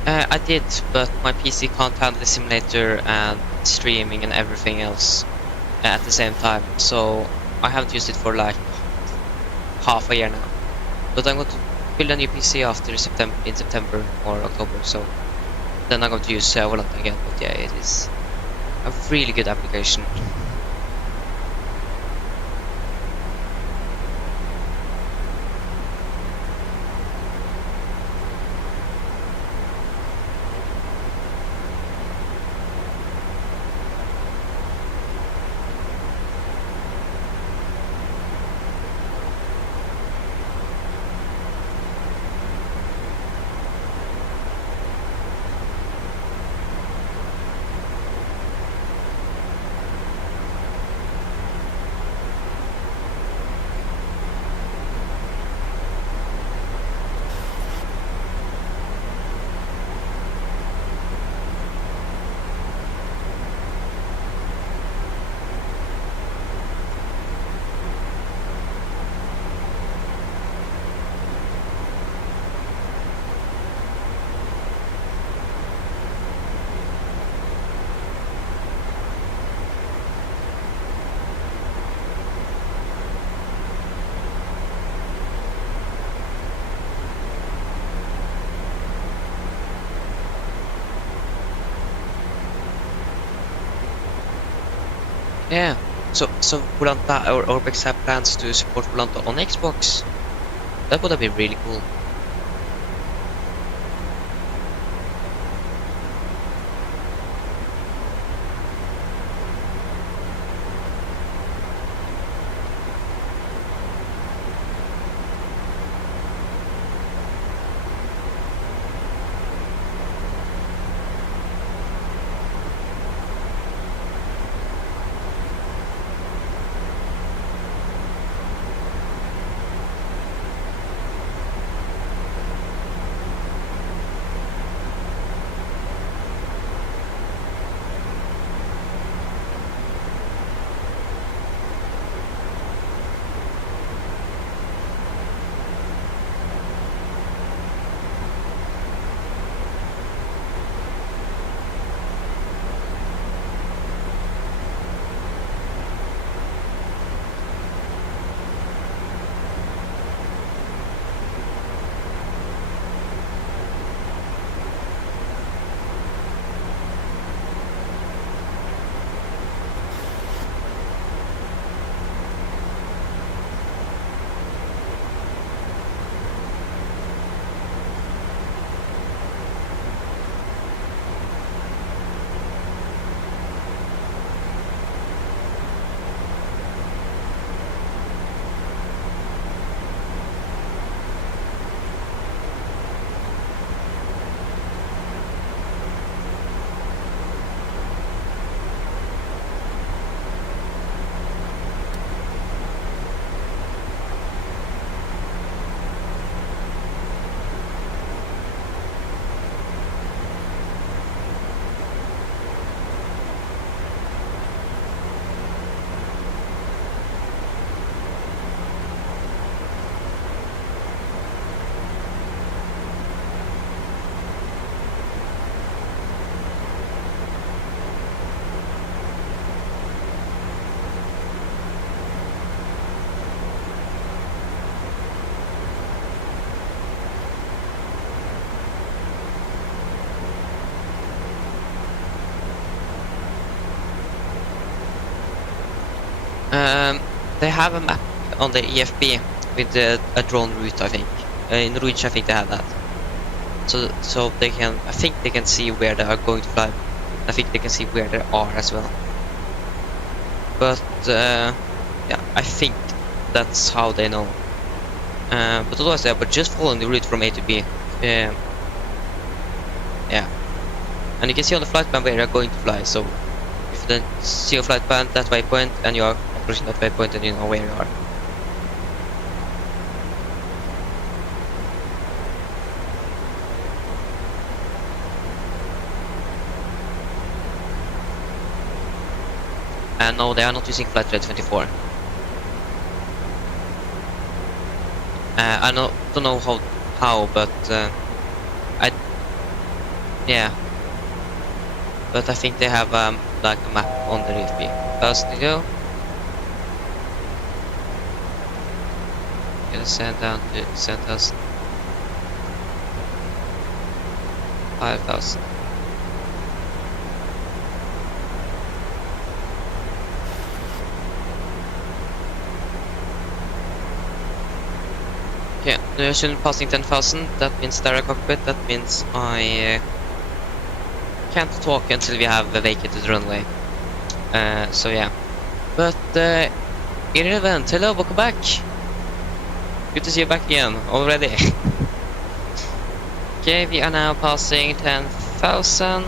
I did, but my PC can't handle the simulator and streaming and everything else at the same time, so I haven't used it for like half a year now. But I'm going to build a new PC after September or October, so then I'm going to use Volanta again. But yeah, it is a really good application. Yeah, so Volanta or Orbex have plans to support Volanta on Xbox. That would have been really cool. They have a map on the EFB with a drone route, I think. In Norwegian, I think they have that. So they can, I think they can see where they are going to fly. I think they can see where they are as well. But yeah, I think that's how they know. But otherwise, they are just following the route from A to B. Yeah, and you can see on the flight plan where you are going to fly. So if you then see your flight plan that waypoint and you are approaching that waypoint, then you know where you are. And no, they are not using Flight Red 24. I don't know how, but Yeah. But I think they have like a map on the reef. First to go. Gonna send down to 7,000. 5,000. Okay, Norwegian passing 10,000. That means direct cockpit. That means I can't talk until we have vacated the runway. So yeah. But irrelevant. Hello, welcome back. Good to see you back again already. Okay, we are now passing 10,000.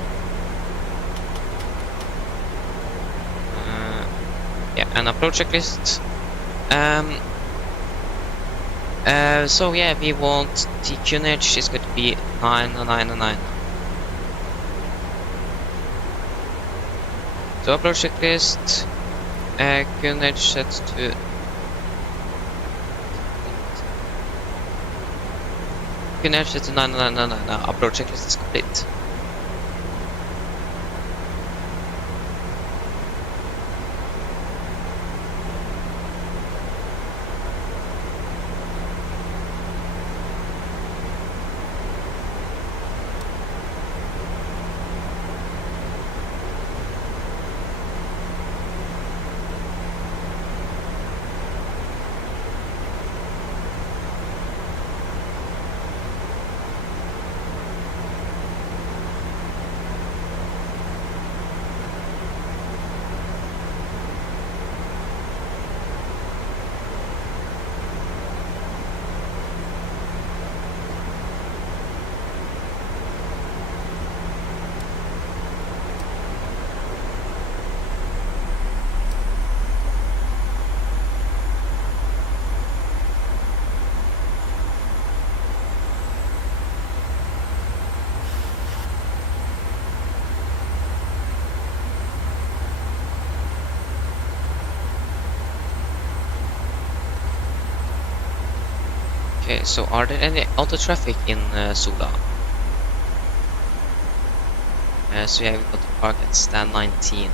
Yeah, and approach checklist. So yeah, we want the QNH is going to be 999. So approach checklist. QNH set to QNH set to 999. Now approach checklist is complete. Okay, so are there any auto traffic in Sula? So yeah, we've got to park at stand 19.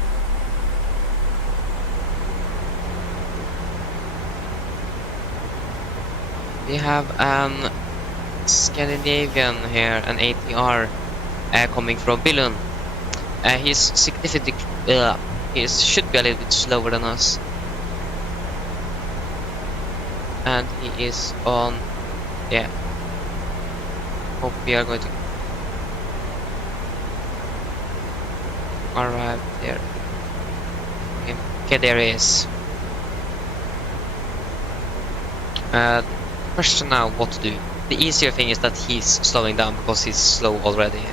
We have an Scandinavian here, an ATR coming from Billund. He's significantly, he should be a little bit slower than us. And he is on, yeah. Hope we are going to arrive there. Okay, there he is. Question now what to do. The easier thing is that he's slowing down because he's slow already.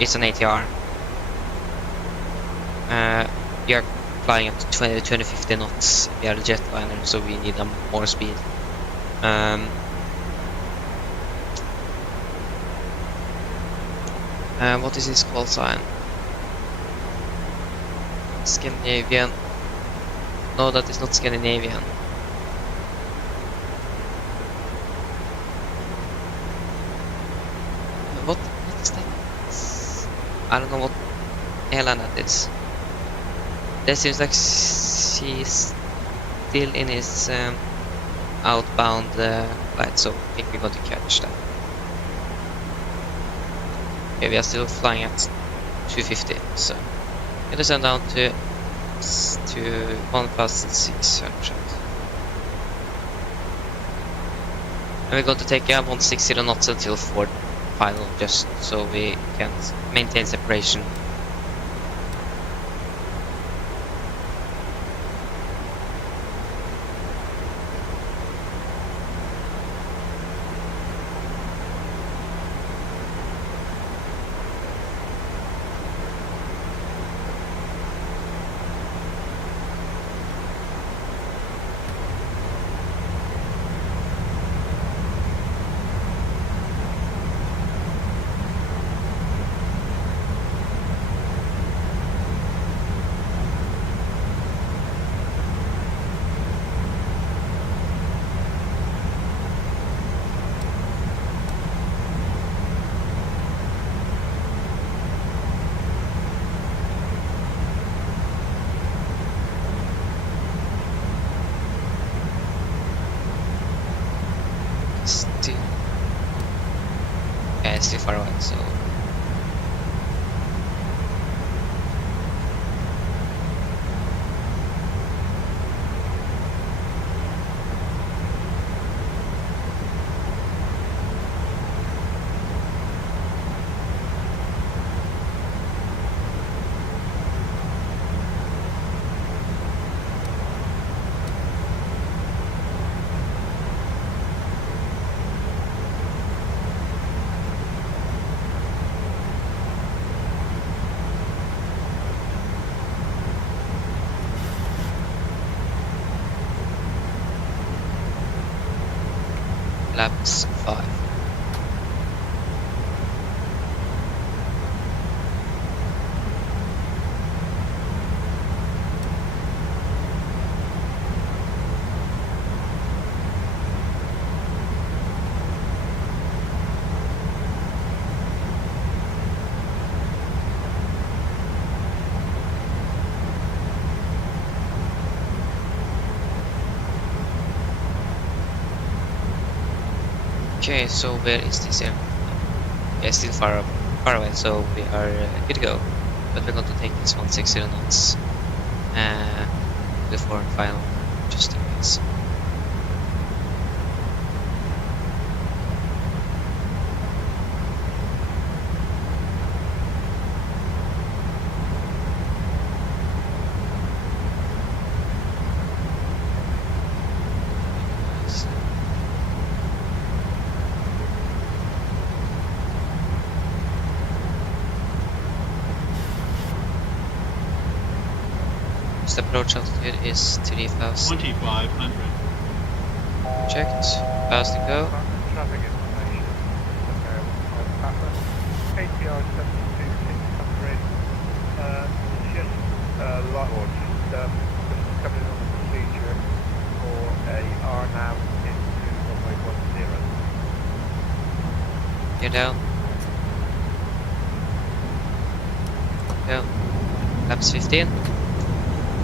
It's an ATR. We are flying at 20-50 knots. We are a jetliner, so we need more speed. What is his call sign? Scandinavian. No, that is not Scandinavian. What is that? I don't know what airline that is. That seems like she's still in his outbound flight, so I think we're going to catch that. Okay, we are still flying at 250, so I'm gonna send down to 1,600. And we're going to take 160 knots until for final, just so we can maintain separation. it's too far away, so... Laps 5. Okay, so where is this airport now? Yeah, still far away, so we are good to go. But we're going to take this 160 knots before final, just in case. The approach altitude is 3,000. 2,500. Checked. Fast to go. Traffic information. Papa. ATR 72600. Just lot or just coming on the procedure for a RNAV into runway 10. You're down. Go. Laps 15.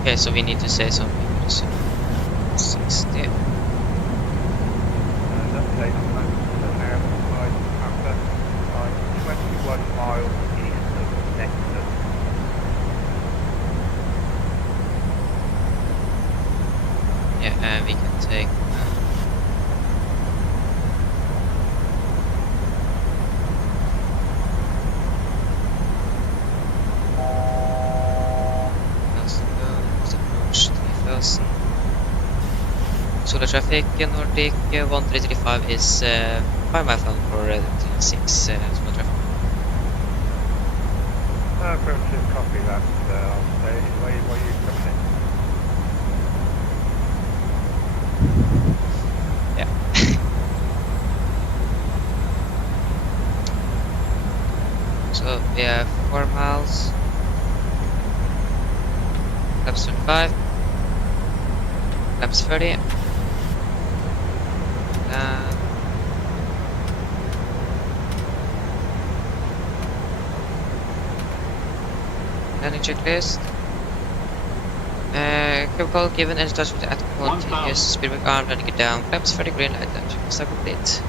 Okay, so we need to say something. 60. That's taken on that side Papa. 21 miles east of Nexus. Yeah, and we can take approach 3000. Solar traffic Nordic 1335 is 5 mile from for 36 solar traffic. Affirmative, copy that. I'll say where you coming in. Yeah. So we have 4 miles. Laps 25. Laps 30. Landing checklist. Curve call given and starts with the at continuous speedback arm, letting it down. Flaps 30 green light, and checklist are complete.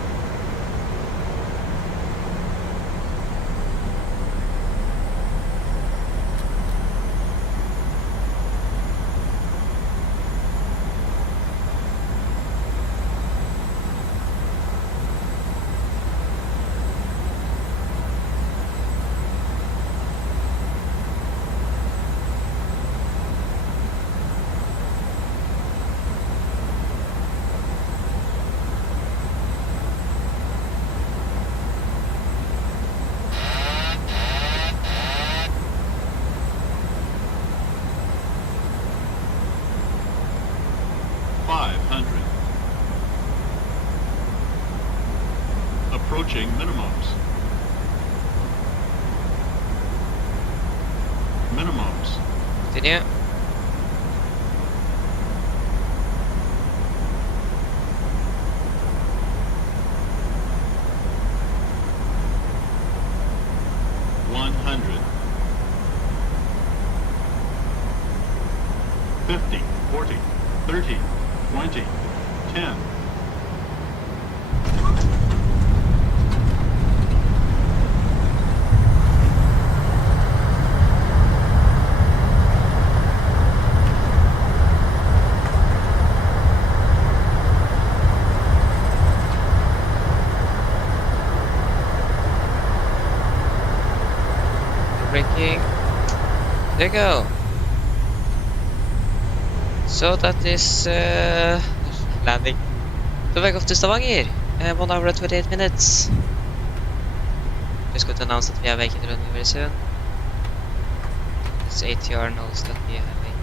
Approaching minimums. Minimums. Continue. $50, $40, $30, $20, $10. There you go. So that is landing. So we're off to Stavanger. 1 hour and 28 minutes. Just going to announce that we have vacated runway very soon. This ATR knows that we have vacated.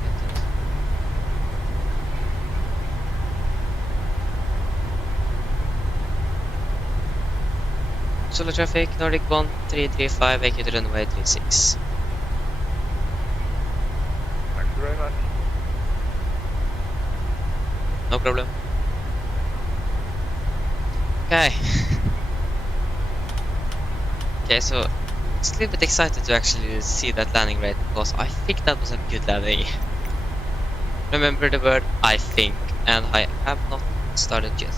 Solo traffic, Nordic 1335, vacated runway 36. Thank you very much. No problem. Okay. Okay, so it's a little bit excited to actually see that landing rate because I think that was a good landing. Remember the word I think, and I have not started yet.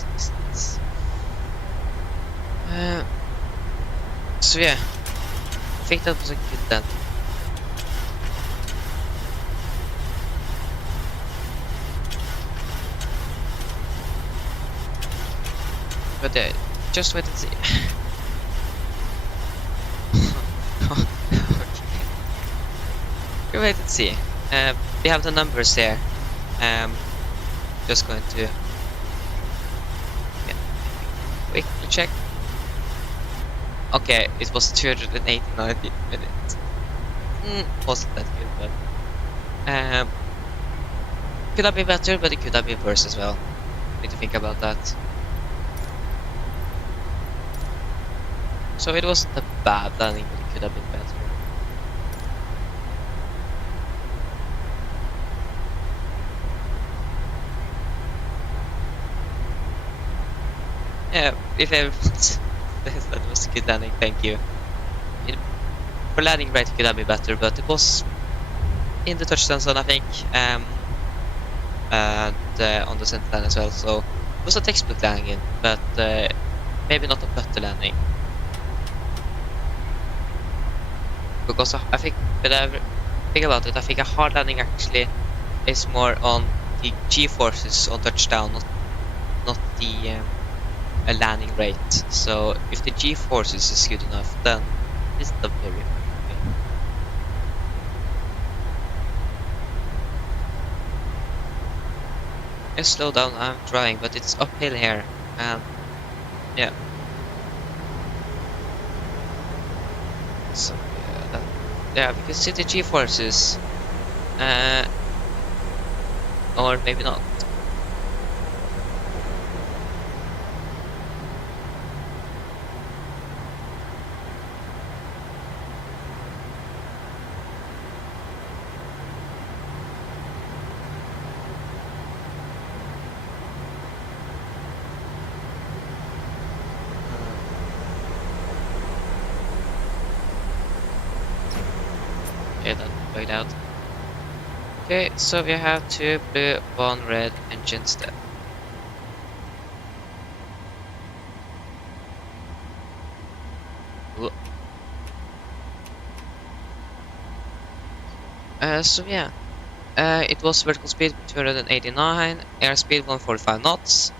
So yeah, I think that was a good landing. But just wait and see. Okay. You wait and see. We have the numbers there. Just going to quickly check. Okay, it was 289 minutes. Wasn't that good, but could have been better, but it could have been worse as well. Need to think about that. So it wasn't a bad landing, but it could have been better. Yeah, if everyone's that was a good landing, thank you. For landing rate it could have been better, but it was in the touchdown zone, I think, and on the center line as well, so it was a textbook landing, but maybe not a better landing. Because I think, but I think about it, I think a hard landing actually is more on the G-forces on touchdown, not the landing rate. So if the G-forces is good enough, then it's the very good thing. Slow down, I'm trying, but it's uphill here, and yeah. So yeah, we can see the G-forces, or maybe not. Yeah, that bugged out. Okay, so we have 2 blue, 1 red engines there. So yeah, it was vertical speed 289, airspeed 145 knots,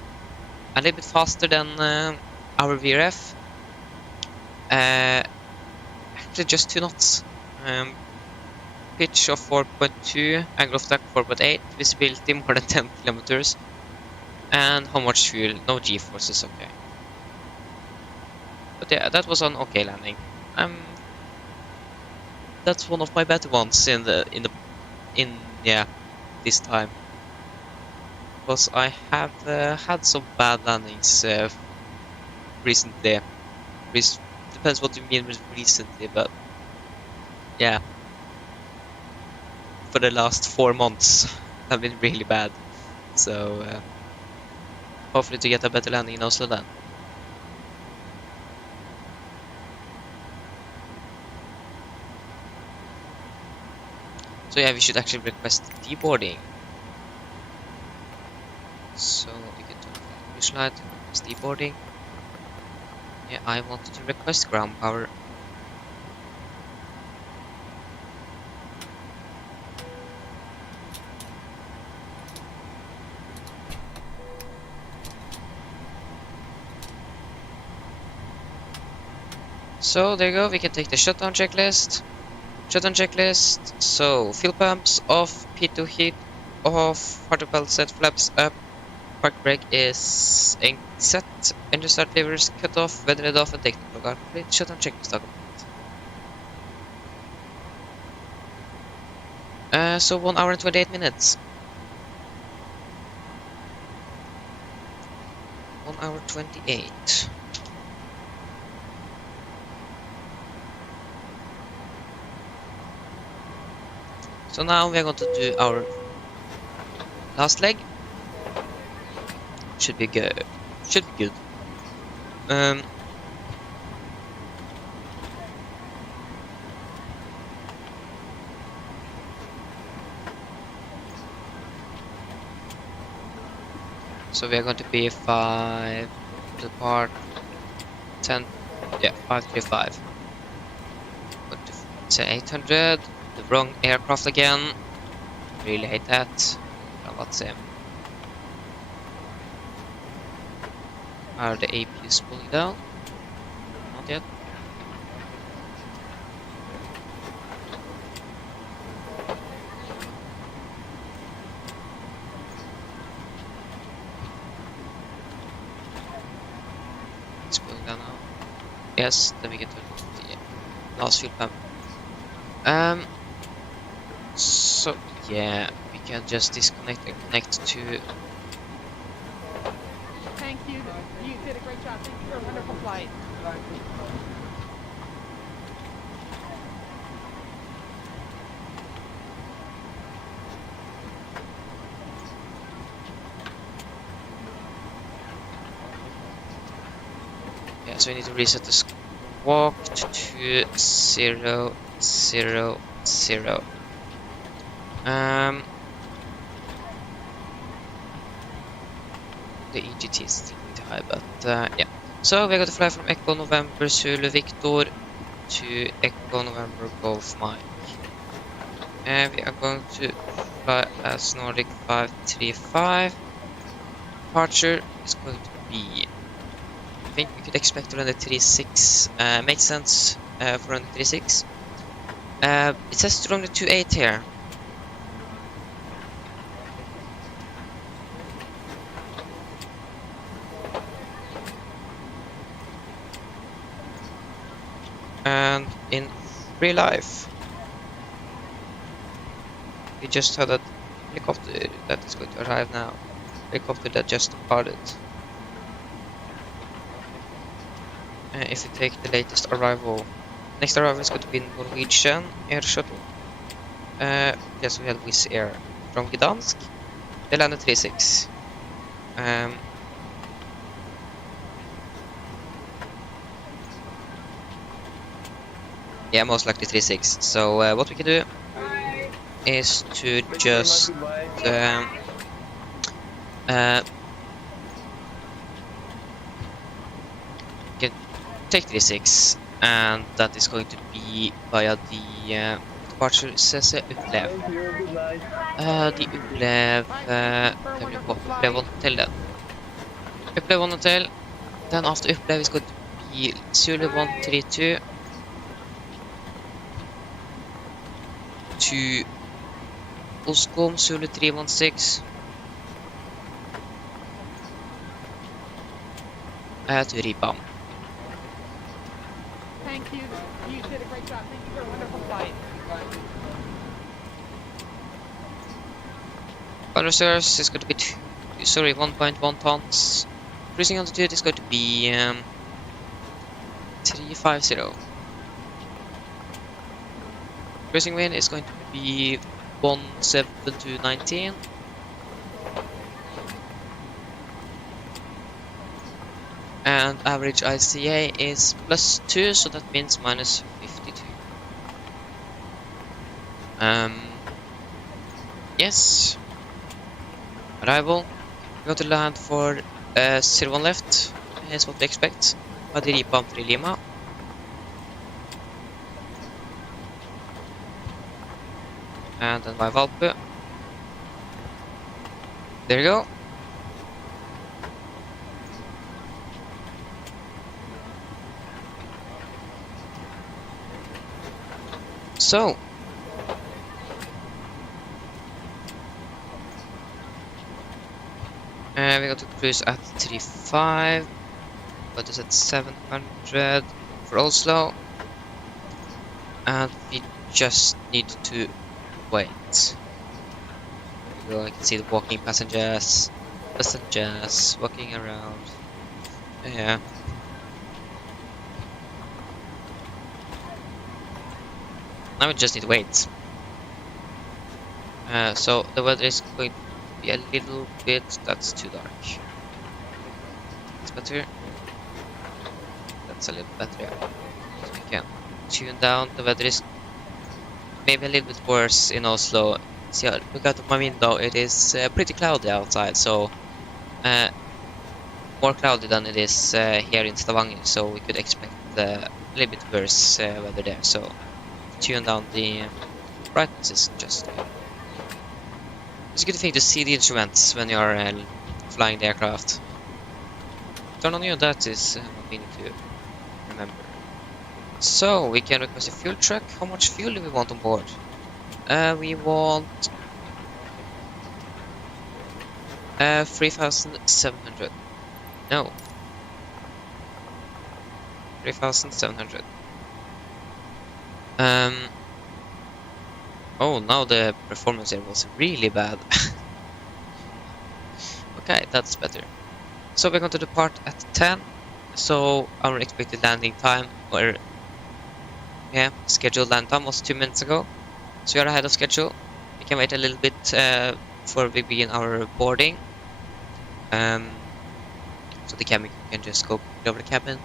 a little bit faster than our VRF. Actually just 2 knots. Pitch of 4.2, angle of attack 4.8, visibility more than 10 kilometers, and how much fuel? No G-forces, okay. But yeah, that was an okay landing. That's one of my better ones in this time, because I have had some bad landings recently. Depends what you mean with recently, but yeah. For the last 4 months have been really bad, so hopefully to get a better landing in Oslo then. So yeah, we should actually request deboarding. So you can turn off the push light, request deboarding. Yeah, I wanted to request ground power. So there you go, we can take the shutdown checklist. Shutdown checklist. So, fuel pumps off, P2 heat off, hard belt set, flaps up, park brake is set, engine start levers cut off, weather led off, and technical log are complete. Shutdown checklist are complete. So 1 hour and 28 minutes. 1 hour 28. So now we are going to do our last leg. Should be good. Should be good. So we are going to be 5 to part 10. Yeah, 535. Going to say 800. The wrong aircraft again. Really hate that. What's him? Are the APUs pulling down? Not yet. It's pulling down now. Yes, then we get to the last fuel pump. So yeah, we can just disconnect and connect to. Thank you. You did a great job. Thank you for a wonderful flight. Yeah, so we need to reset the squawk to 0, 0, 0. The EGT is still pretty high, but yeah. So we're going to fly from Echo November Zulu Victor to Echo November Golf Mike. And we are going to fly as Nordic 535. Departure is going to be. I think we could expect around the 36. Makes sense for around the 36. It says around the 28 here. And in real life, we just had a helicopter that is going to arrive now. Helicopter that just departed. If we take the latest arrival, next arrival is going to be Norwegian air shuttle. Yes, we had Wizz Air from Gdansk. They landed 36. Yeah, most likely 36. So what we can do is to just take 36, and that is going to be via the departure says Upplev. The Upplev Upplev Hotel then. Upplev Hotel. Then after Upplev is going to be Zulu 132 to Oslo Zulu 316 to Ripam. Thank you. You did a great job. Thank you for a wonderful flight. Flight reserves is going to be 1.1 tons. Cruising altitude is going to be 350. Cruising wind is going to be 17-19. And average ICA is +2, so that means -52. Yes. Arrival. We got to land for 01 left. Here's what we expect. Madrid Pump 3 Lima. And then by Valpe. There you go. So we're going to cruise at 35, but it's at 700 for Oslo, and we just need to wait. There we go, I can see the walking passengers walking around. Yeah. Now we just need to wait. So the weather is going to be a little bit... That's too dark. That's better. That's a little better, yeah. So we can tune down. The weather is maybe a little bit worse in Oslo. See, look out of my window. It is pretty cloudy outside, so more cloudy than it is here in Stavanger. So we could expect a little bit worse weather there. So tune down the brightness is just. It's a good thing to see the instruments when you're flying the aircraft. Turn on you. That is what we need to remember. So we can request a fuel truck. How much fuel do we want on board? We want 3,700. No, 3,700. Oh, now the performance here was really bad. Okay, that's better. So we're going to depart at 10. So our expected landing time, or yeah, scheduled land time was 2 minutes ago. So we are ahead of schedule. We can wait a little bit before we begin our boarding. So the cabin can just go over the cabin.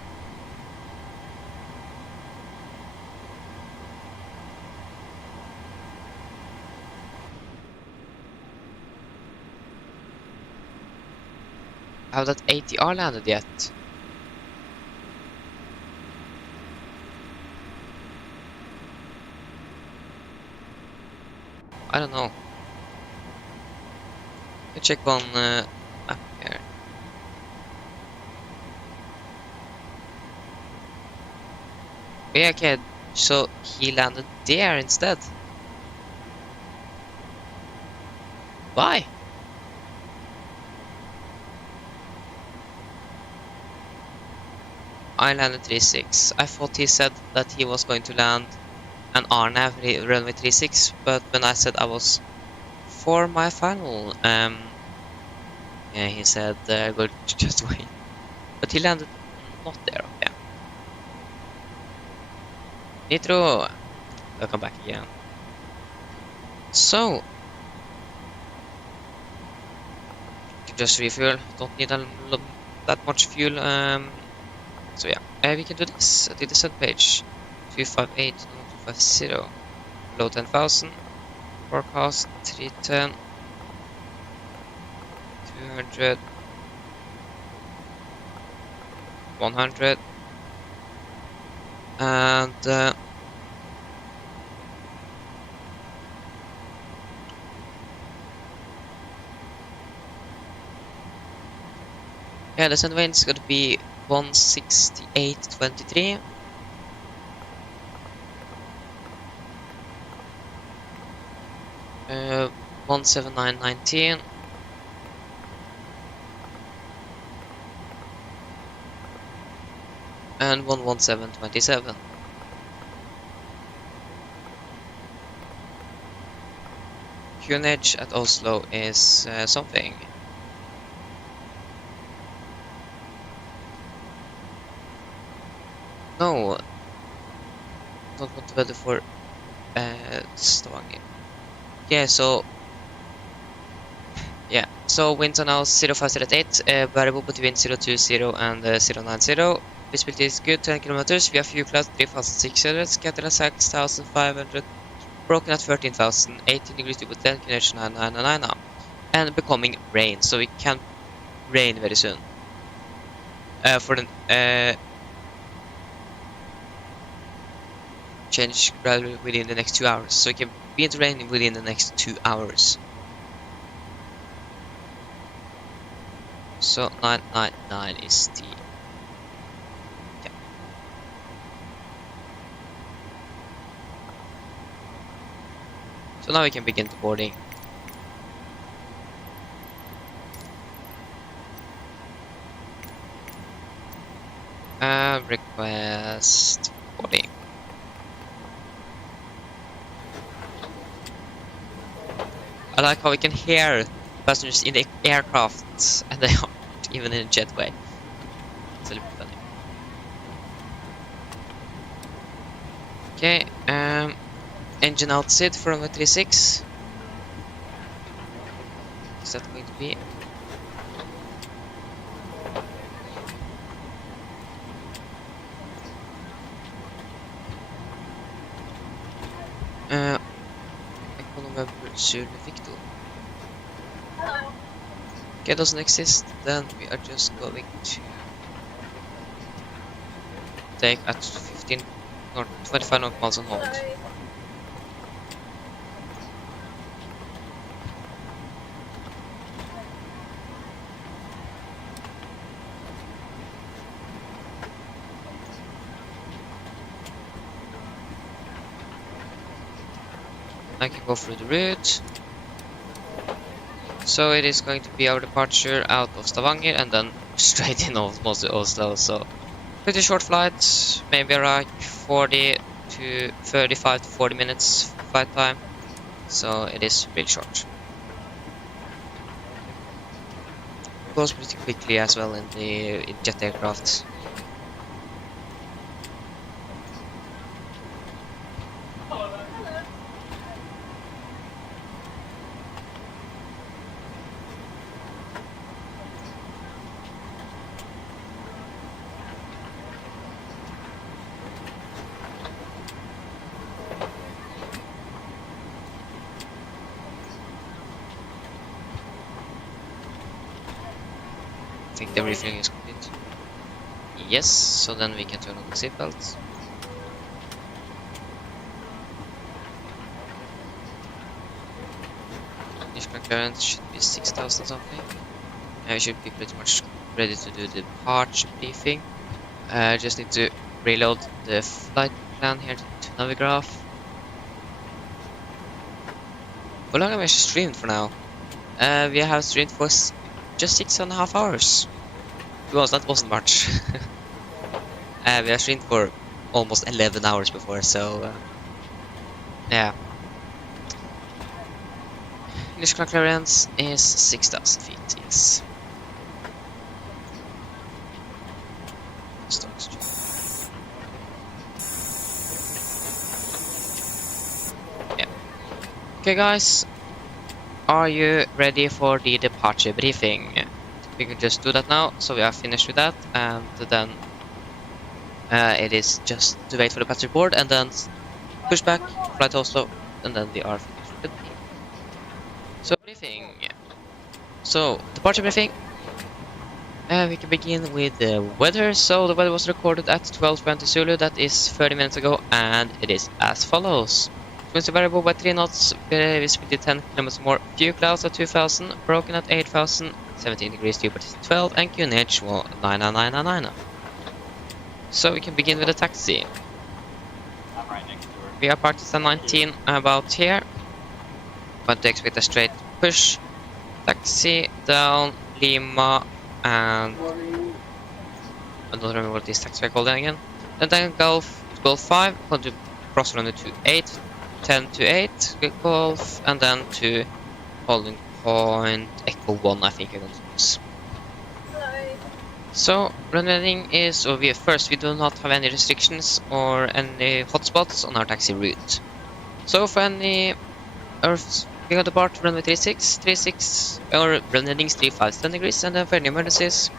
Have that ATR landed yet? I don't know. Let's check on up here. Yeah, okay, so he landed there instead. Why? I landed 36. I thought he said that he was going to land an RNAV runway 36, but when I said I was for my final, yeah, he said good, just wait. But he landed not there. Okay. Nitro, welcome back again. So just refuel. Don't need that much fuel. So yeah, we can do this. Do the send page 258 250. Low 10,000. Forecast 310. 200. 100. And yeah, the send wind is gonna be 168.23. Uh, 179.19. And 117.27. QNH at Oslo is something. No, don't want the weather for Stavanger. Yeah, so yeah, so winds are now 0508, variable between 020 and 090. Visibility is good, 10 kilometers. We have few clouds, 3,600, scattered at 6,500, broken at 13,000, 18 degrees to 10, connection 999 now, and becoming rain. So we can rain very soon. For the change gradually within the next 2 hours. So it can be into rain within the next 2 hours. So 999 is the So now we can begin the boarding. Request boarding. I like how we can hear passengers in the aircraft and they aren't even in a jetway. It's a little bit funny. Okay, engine outside for runway 36. Is that going to be? Echo November Zulu Victor. Okay, doesn't exist. Then we are just going to take at 15 or 25 knots miles on hold. I can go through the route. So it is going to be our departure out of Stavanger and then straight in almost to Oslo. So pretty short flight, maybe like 40 to 35 to 40 minutes flight time. So it is really short. Goes pretty quickly as well in the jet aircraft. I think the refueling is complete. Yes, so then we can turn on the seatbelts. Initial clearance should be 6,000 something. And we should be pretty much ready to do the departure briefing. Just need to reload the flight plan here to Navigraph. How long have we streamed for now? We have streamed for just 6.5 hours. To be honest, that wasn't much. We have streamed for almost 11 hours before, so yeah. Initial clearance is 6,000 feet, yes. Stop stream. Yeah. Okay, guys. Are you ready for the departure briefing? We can just do that now, so we are finished with that, and then it is just to wait for the passenger board and then push back, fly to Oslo, and then we are finished with the briefing. So briefing. So departure briefing. We can begin with the weather. So the weather was recorded at 12:20 Zulu, that is 30 minutes ago, and it is as follows. Winds variable by 3 knots, visibility 10 km more, few clouds at 2,000, broken at 8,000, 17 degrees, dew 12, and QNH 99999. So we can begin with the taxi. I'm right next to her. We are parked at 19 about here. Want to expect a straight push. Taxi down Lima and I don't remember what this taxi are called again. And then Golf 5, going to cross runway 28, 10 to 8, Golf, and then to holding point Echo 1, I think I'm going to use. So running is, first we do not have any restrictions or any hotspots on our taxi route. So for any Earth, we got depart runway 36, or running 35 10 degrees, and then for any emergencies,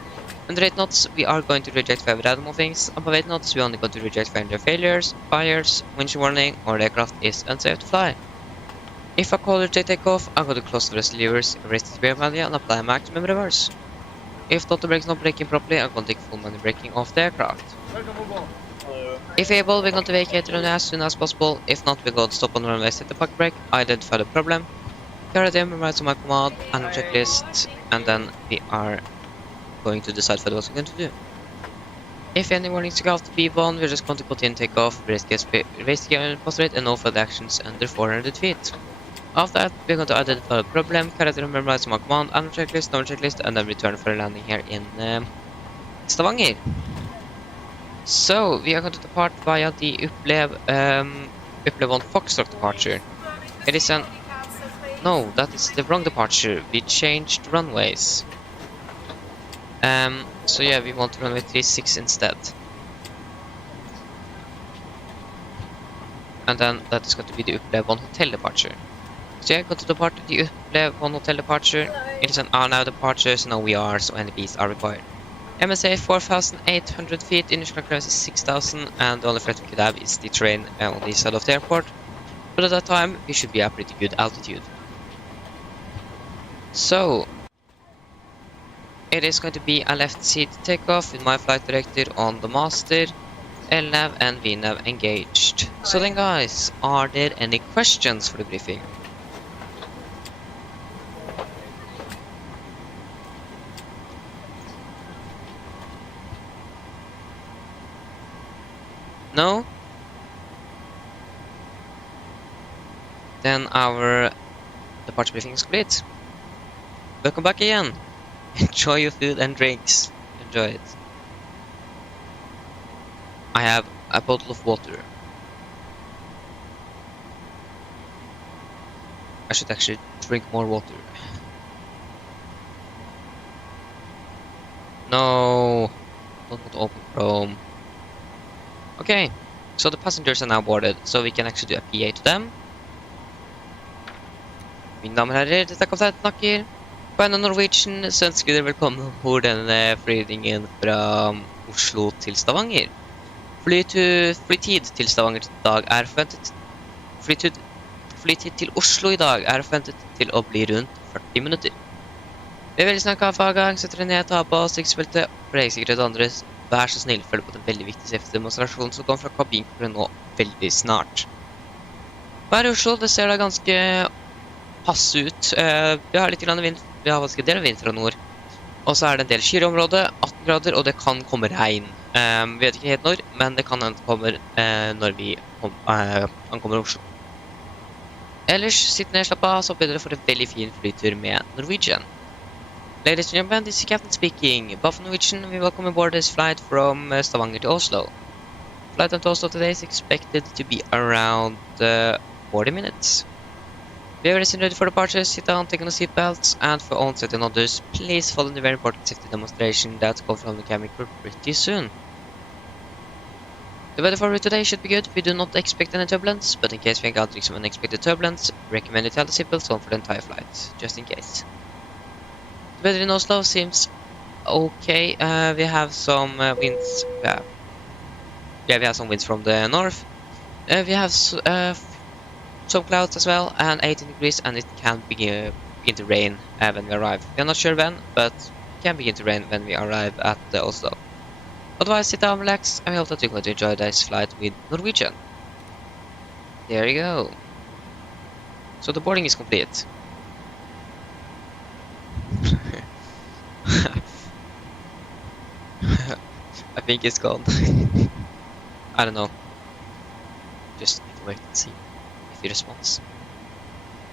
under 8 knots we are going to reject 5 random things, above 8 knots we only going to reject fender failures, fires, windshield warning, or the aircraft is unsafe to fly. If I call reject takeoff, I'm going to close the rest levers, raise the spear value, and apply maximum reverse. If not, the brakes not braking properly, I'm going to take full manual braking off the aircraft. If able, we're going to vacate the runway as soon as possible. If not, we're going to stop on the runway, set the park brake, identify the problem, carry them, memorize on my command and checklist, and then we are going to decide for what we're going to do. If any warnings to go off the B1, we're just going to continue takeoff, raise the gear post rate, and no further actions under 400 feet. After that, we're going to identify the problem, character memorize my command, and checklist, no checklist, and then return for a landing here in Stavanger. So, we are going to depart via the Upplev on Foxtrot departure. It is an... No, that is the wrong departure. We changed runways. So yeah, we want runway 36 instead. And then that is going to be the Upplev on hotel departure. So yeah, go to depart the Upplev on hotel departure. It is an hour now departure, so now we are, so NDBs are required. MSA 4,800 feet, initial clearance is 6,000, and the only threat we could have is the terrain on this side of the airport. But at that time, we should be at pretty good altitude. So, it is going to be a left seat takeoff with my flight director on the master, LNAV and VNAV engaged. So then guys, are there any questions for the briefing? No? Then our departure briefing is complete. Welcome back again. Enjoy your food and drinks. Enjoy it. I have a bottle of water. I should actually drink more water. No, don't want to open Chrome. Okay, so the passengers are now boarded, so we can actually do a PA to them. Mine damer og herrer, dette er kaptein Snakker. På en Norwegian så ønsker dere velkommen ombord denne flygningen fra Oslo til Stavanger. Flytid til Stavanger i dag er forventet Flytid til Oslo i dag er forventet til å bli rundt 40 minutter. Vi er veldig snart klar for avgang, setter dere ned, ta på sikkerhetsbeltet. For sikkerhet og andres, vær så snill, følg på den veldig viktige safety-demonstrasjonen som kommer fra kabinkoret nå veldig snart. Her i Oslo, det ser da ganske passe ut. Vi har litt grann vind, vi har ganske del vind fra nord. Og så er det en del skyområde, 18 grader, og det kan komme regn. Vi vet ikke helt når, men det kan hende kommer når vi ankommer Oslo. Ellers, sitt ned, slapp av, så håper dere får en veldig fin flytur med Norwegian. Ladies and gentlemen, this is Captain speaking. Buff Norwegian, we welcome aboard this flight from Stavanger to Oslo. Flight to Oslo today is expected to be around 40 minutes. We are ready for departure, sit down, take on the seatbelts, and for onset and others, please follow the very important safety demonstration that's called from the cabin crew pretty soon. The weather for you today should be good. We do not expect any turbulence, but in case we encounter some unexpected turbulence, recommend you tell the seatbelts on for the entire flight, just in case. The weather in Oslo seems okay. We have some winds. Yeah, we have some winds from the north. We have some clouds as well, and 18 degrees, and it can begin to rain when we arrive. We are not sure when, but it can begin to rain when we arrive at Oslo. Otherwise, sit down, relax, and we hope that you're going to enjoy this flight with Norwegian. There you go. So the boarding is complete. I think it's gone. I don't know. Just need to wait and see if he responds.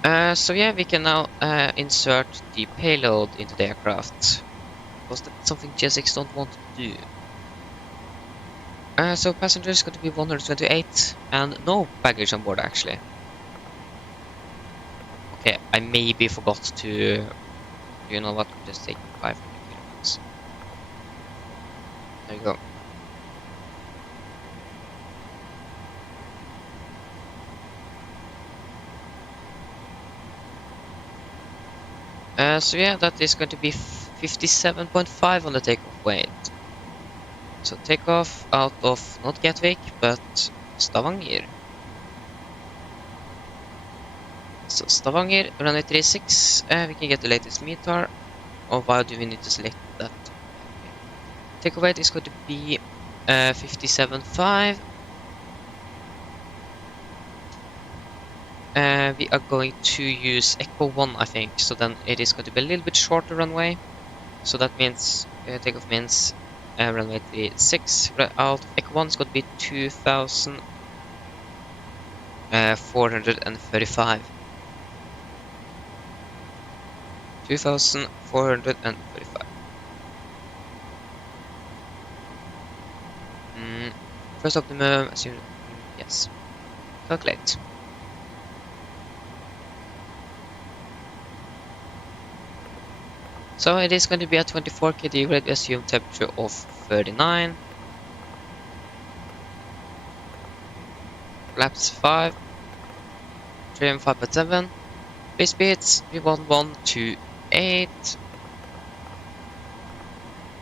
So yeah, we can now insert the payload into the aircraft. Because that's something GSX don't want to do. So passengers going to be 128 and no baggage on board actually. Okay, I maybe forgot to, you know what, just take 500 kilograms. There you go. So yeah, that is going to be 57.5 on the takeoff weight. So takeoff out of not Gatwick, but Stavanger. So Stavanger, runway 36, we can get the latest METAR. Or why do we need to select that? Takeoff weight is going to be 57.5. We are going to use Echo 1, I think, so then it is going to be a little bit shorter runway. So that means, takeoff means runway 36 out of Echo 1 is going to be 2,435. 2,435. First optimum, assume, yes. Calculate. So it is going to be at 24 kd grade, assume temperature of 39. Flaps 5. Trim 5.7. Base speeds V1 128.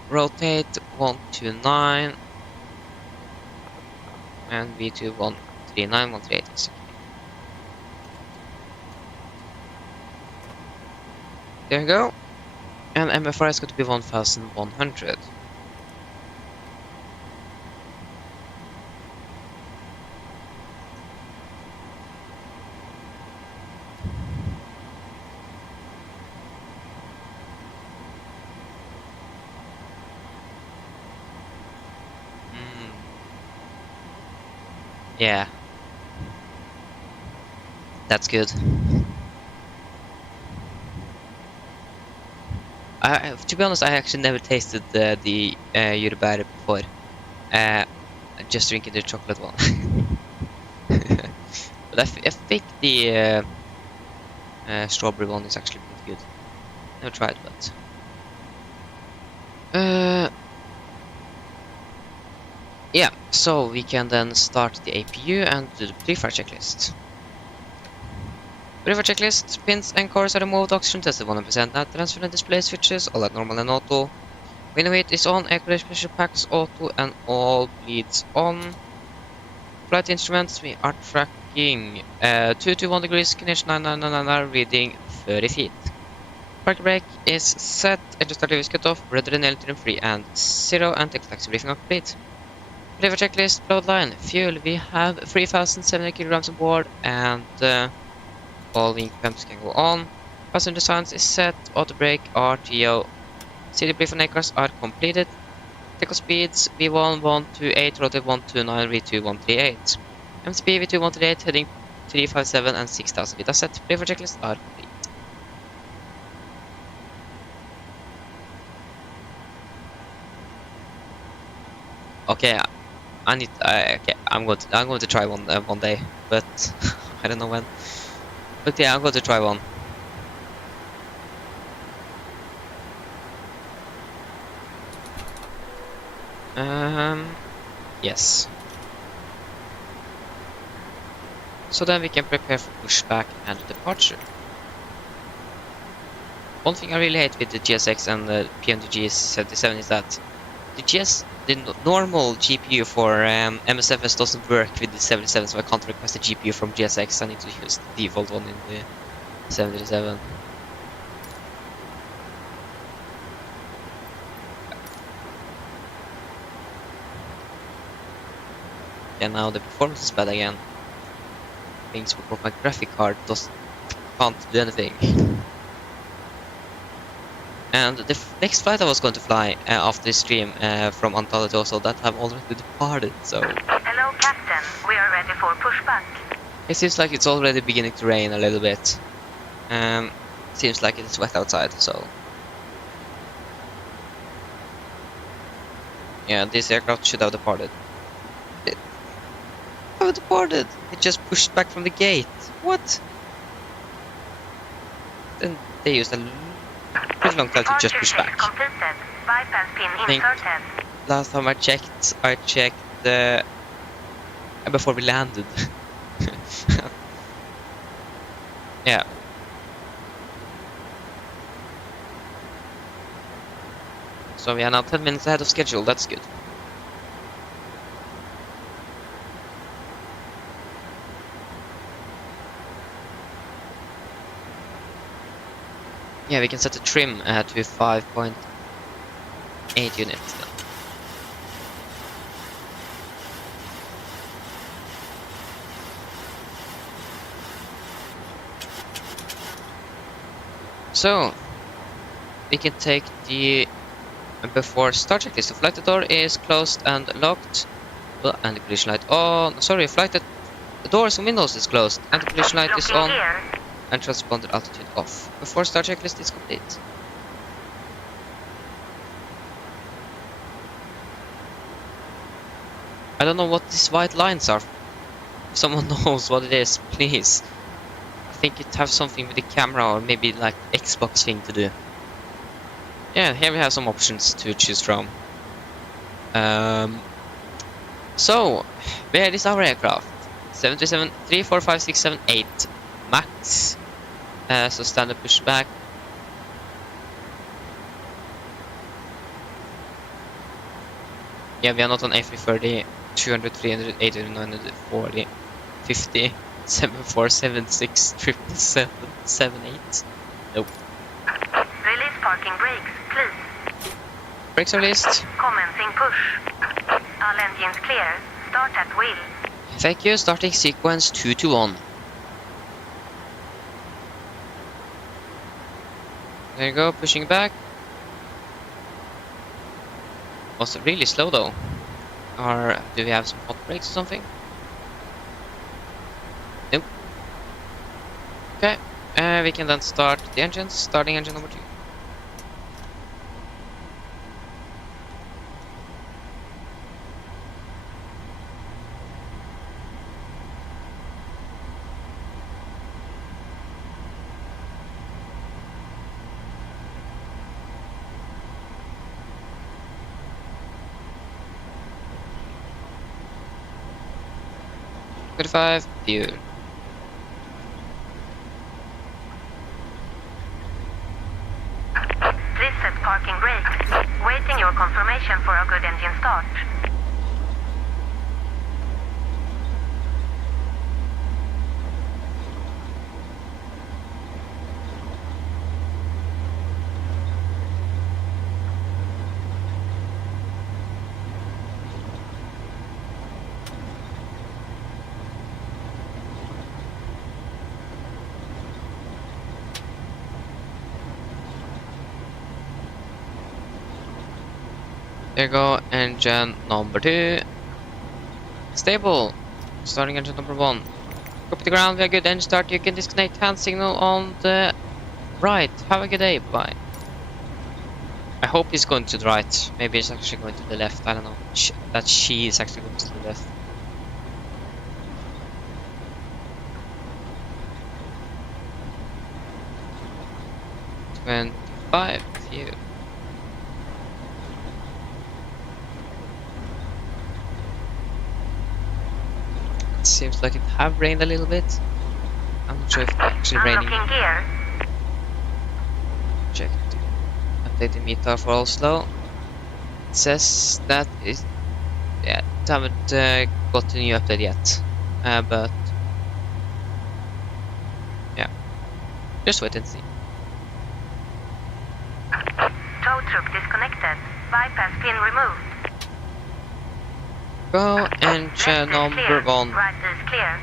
Rotate 129. And V2 139, 138 exactly. There we go. And MFR is going to be 1100. Yeah. That's good. To be honest, I actually never tasted the jordbær before. Just drinking the chocolate one. But I think the strawberry one is actually pretty good. Never tried, but yeah. So we can then start the APU and do the pre-fire checklist. Pre-fire checklist: pins and cores are removed, oxygen tested 100%, now transfer and display switches all at normal and auto. Window weight is on, air pressure packs auto, and all bleeds on. Flight instruments, we are tracking 221 degrees, Kinetics 9999, reading 30 feet. Park brake is set, engine start is cut off, rudder and trim free and 0, and taxi briefing are complete. Flavor checklist, load line, fuel, we have 3,700 kilograms on board, and all link pumps can go on. Passenger signs is set, auto brake, RTO. City brief and acres are completed. Takeoff speeds V1 128, rotate 129, V2 138. MSP V2 138, heading 357 and 6,000 feet are set. Flavor checklist are complete. Okay, I need. Okay, I'm going to try one day, but I don't know when. But yeah, I'm going to try one. Yes. So then we can prepare for pushback and departure. One thing I really hate with the GSX and the PMDG 77 is that the normal GPU for MSFS doesn't work with the 77, so I can't request a GPU from GSX. I need to use the default one in the 77. And now the performance is bad again. Things because my graphic card can't do anything. And the next flight I was going to fly after this stream from Antalya to Oslo, that have already departed, so... Hello, Captain. We are ready for pushback. It seems like it's already beginning to rain a little bit. Seems like it's wet outside, so... Yeah, this aircraft should have departed. It have departed! It just pushed back from the gate. What? Then they used a pretty long time to just push back. Bypass pin inserted. Last time I checked before we landed. Yeah. So we are now 10 minutes ahead of schedule, that's good. Yeah, we can set the trim to 5.8 units then. So, we can take the before start checklist. The flight door is closed and locked, and the collision light on. Sorry, the doors and windows is closed, and the collision light is on. and transponder altitude off. Before start checklist is complete. I don't know what these white lines are. If someone knows what it is, please. I think it has something with the camera or maybe like Xbox thing to do. Yeah, here we have some options to choose from. So, where is our aircraft? 737, 3, 4, 5, 6, 7, 8 max. So standard pushback. Yeah, we are not on A330, 200, 300, 800, 940, 50, 74, 76, 777, 78. Nope. Release parking brakes, please. Brakes are released. Commencing push. All engines clear. Start at wheel. Thank you. Starting sequence 2 to 1. There you go, pushing back. Was it really slow though? Or do we have some hot brakes or something? Nope. Okay, we can then start the engines. Starting engine number 2. Fuel. Please set parking brakes. Waiting your confirmation for a good engine start. There you go, engine number 2. Stable. Starting engine number 1. Copy the ground, we are good. Engine start, you can disconnect hand signal on the right. Have a good day, bye. I hope he's going to the right. Maybe he's actually going to the left, I don't know. That she is actually going to the left. $25 fuel. Seems like it have rained a little bit. I'm not sure if it's actually raining. Unlocking gear. Check. Update the meter for Oslo. It says that is, yeah, haven't got the new update yet. But yeah, just wait and see. Tow truck disconnected. Bypass pin removed. Go engine number 1 Right is clear.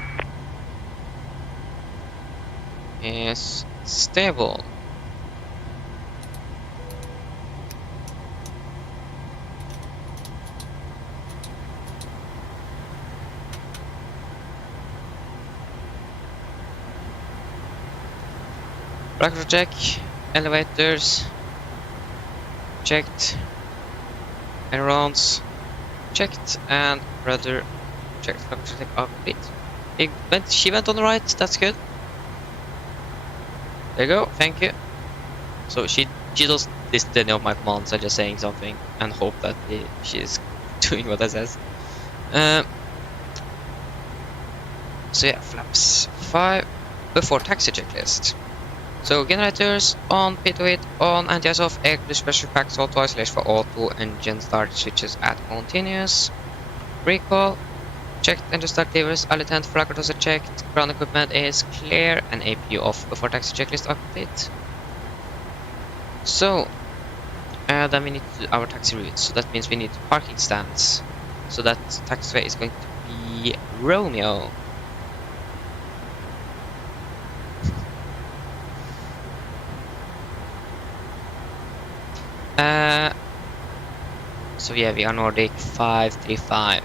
is stable. Rocket check, elevators checked, ailerons checked, and rudder checked. Rocket check are complete. She went on the right, that's good. There you go, thank you. So she doesn't listen to any of my commands, I'm just saying something and hope that she's doing what I says. So yeah, flaps 5 before taxi checklist. So generators on, pitot heat on, anti-ice off, air pressure packs auto, isolation for auto, engine start switches at continuous. Recall, checked, engine start levers, alitant, flaggers are checked, ground equipment is clear, and APU off before taxi checklist are complete. So, then we need to do our taxi route, so that means we need parking stands. So that taxiway is going to be Romeo. So yeah, we are Nordic 535.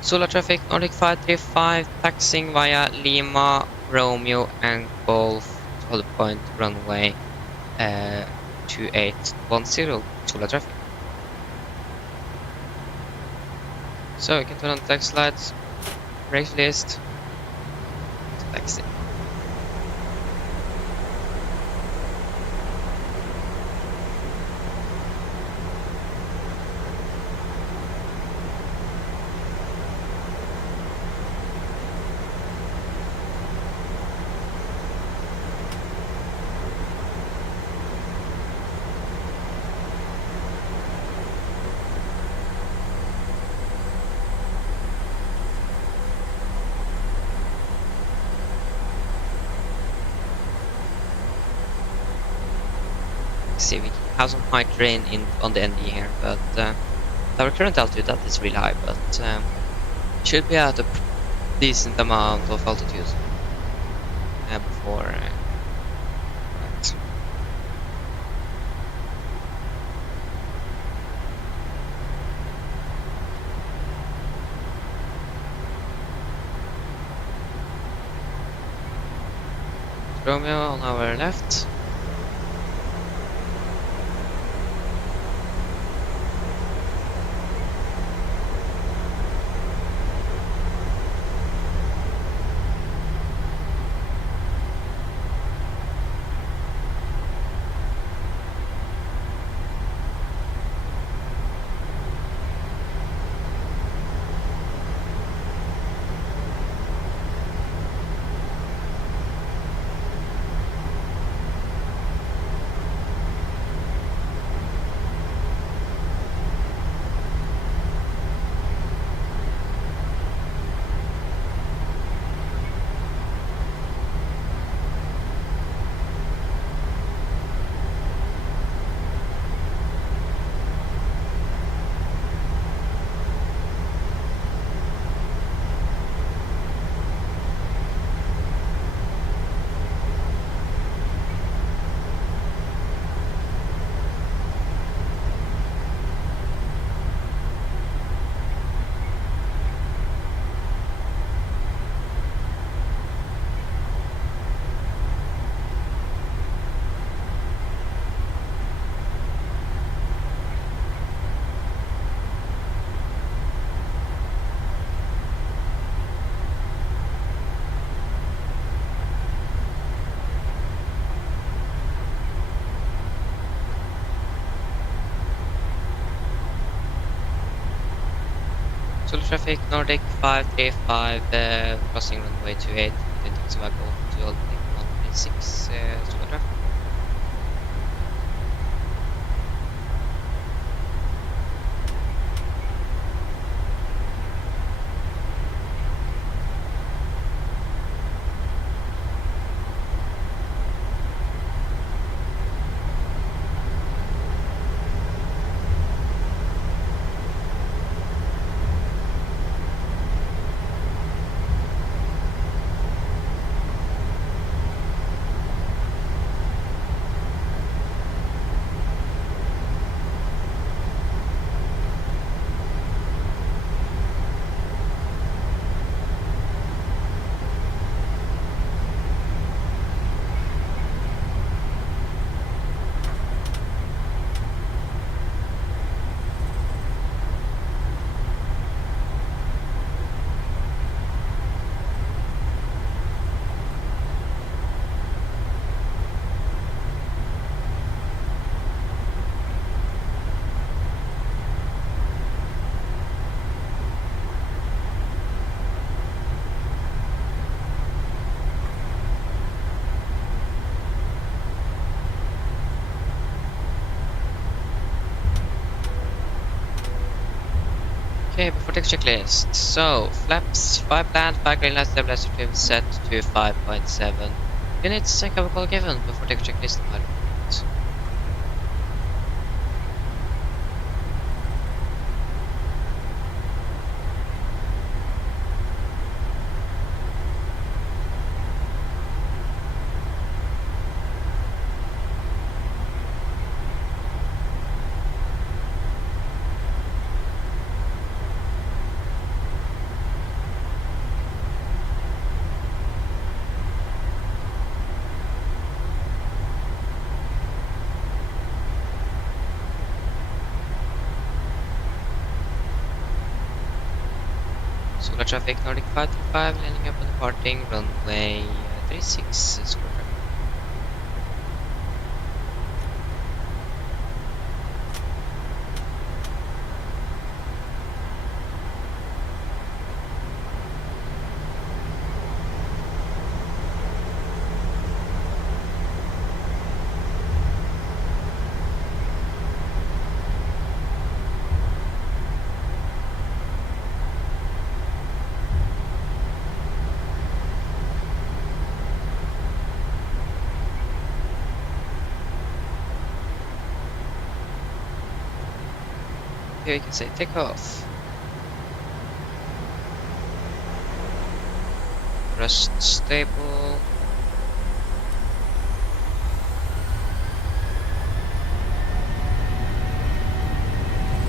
Solar traffic, Nordic 535, taxiing via Lima, Romeo and Golf 12 point runway 2810 Solar traffic. So you can turn on the taxi lights, brake list, taxi. See, we have some high terrain on the ND here, but our current altitude that is really high, but should be at a decent amount of altitude before that. Romeo on our left. Solar traffic Nordic 535 crossing runway 28 within Stavanger to holding 136 solar traffic. Okay, before text checklist. So, flaps, 5 land, 5 green lights, stabilizer trim set to 5.7 units. Cover call given before text checklist. Solar traffic, Nordic 525, landing up and departing, runway 36, square traffic. Here you can say take off. Rest stable.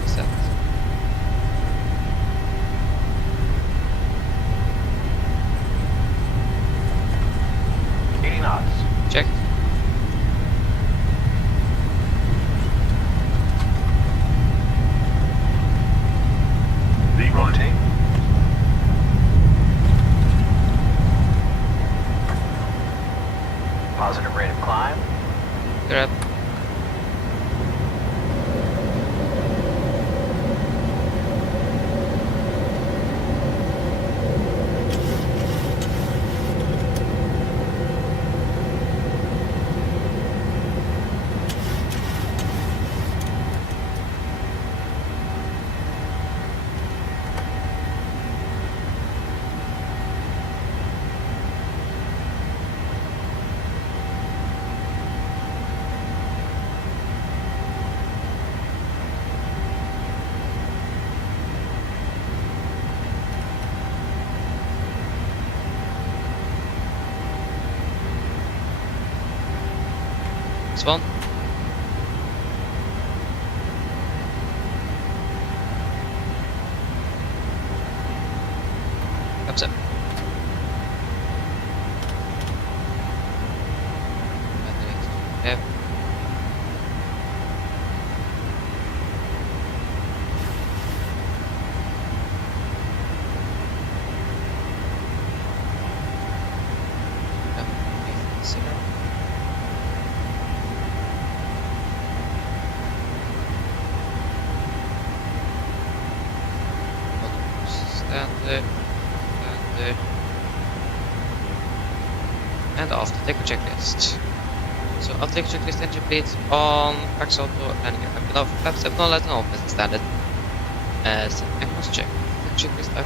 What's that? Check. Rotate. Positive rate of climb. Grab. One. Thumbs up. Yep. Standard. And off the take a checklist. So I'll take a checklist engine bleeds on Fax Auto and get off flaps up, no light and open standard. Set across check. Checklist up.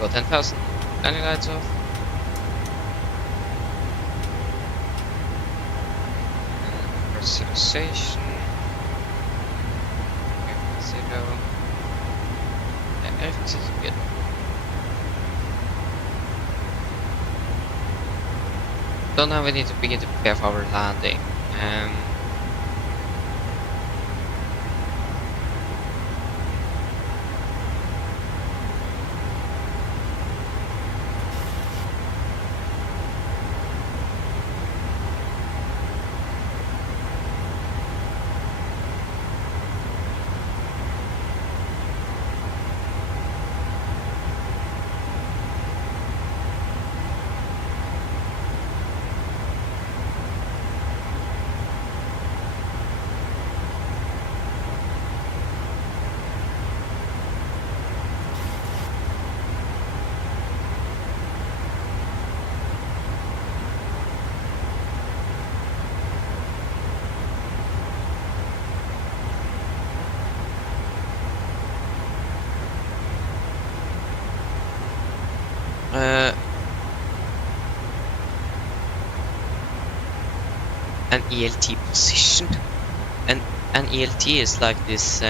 Go 10,000. Landing lights off. And pressurization. Zero. Yeah, everything's good. So now we need to begin to prepare for our landing. an ELT position. And an ELT is like this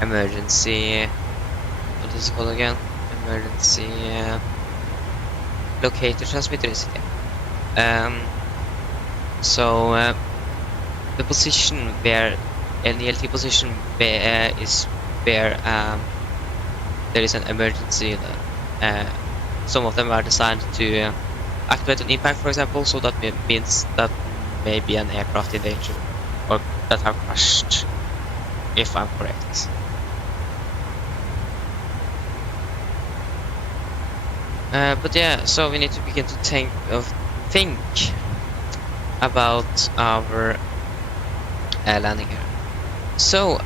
emergency, what is it called again? Emergency locator transmitter, is it? So the position where an ELT position is where there is an emergency. Some of them are designed to activate an impact, for example, so that means that maybe an aircraft in danger or that have crashed, if I'm correct. But yeah, so we need to begin to think about our landing here. So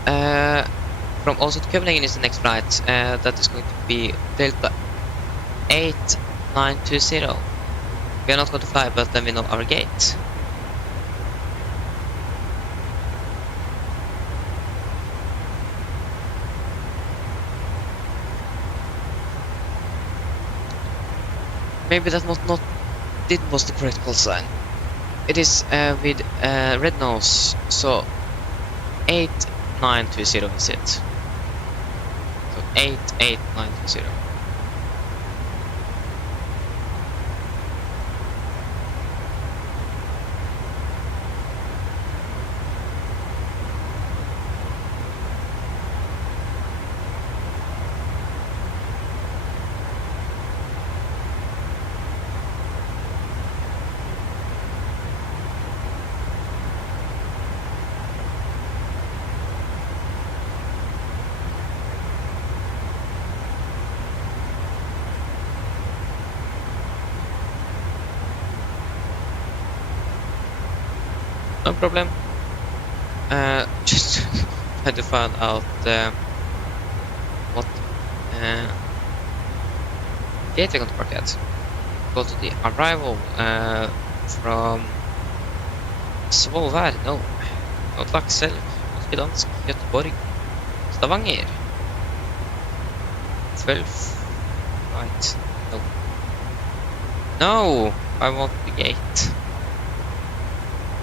from Oslo to Copenhagen is the next flight. That is going to be Delta 8920. We are not going to fly, but then we know our gate. Maybe that was the correct call sign. It is with red nose, so 8920 is it. So 88920. No problem. Just trying to find out what gate we're going to park at. Go to the arrival from Svolvær. No, not Laksel. Not Gdansk. Göteborg. Stavanger. 12. Right. No. No! I want the gate.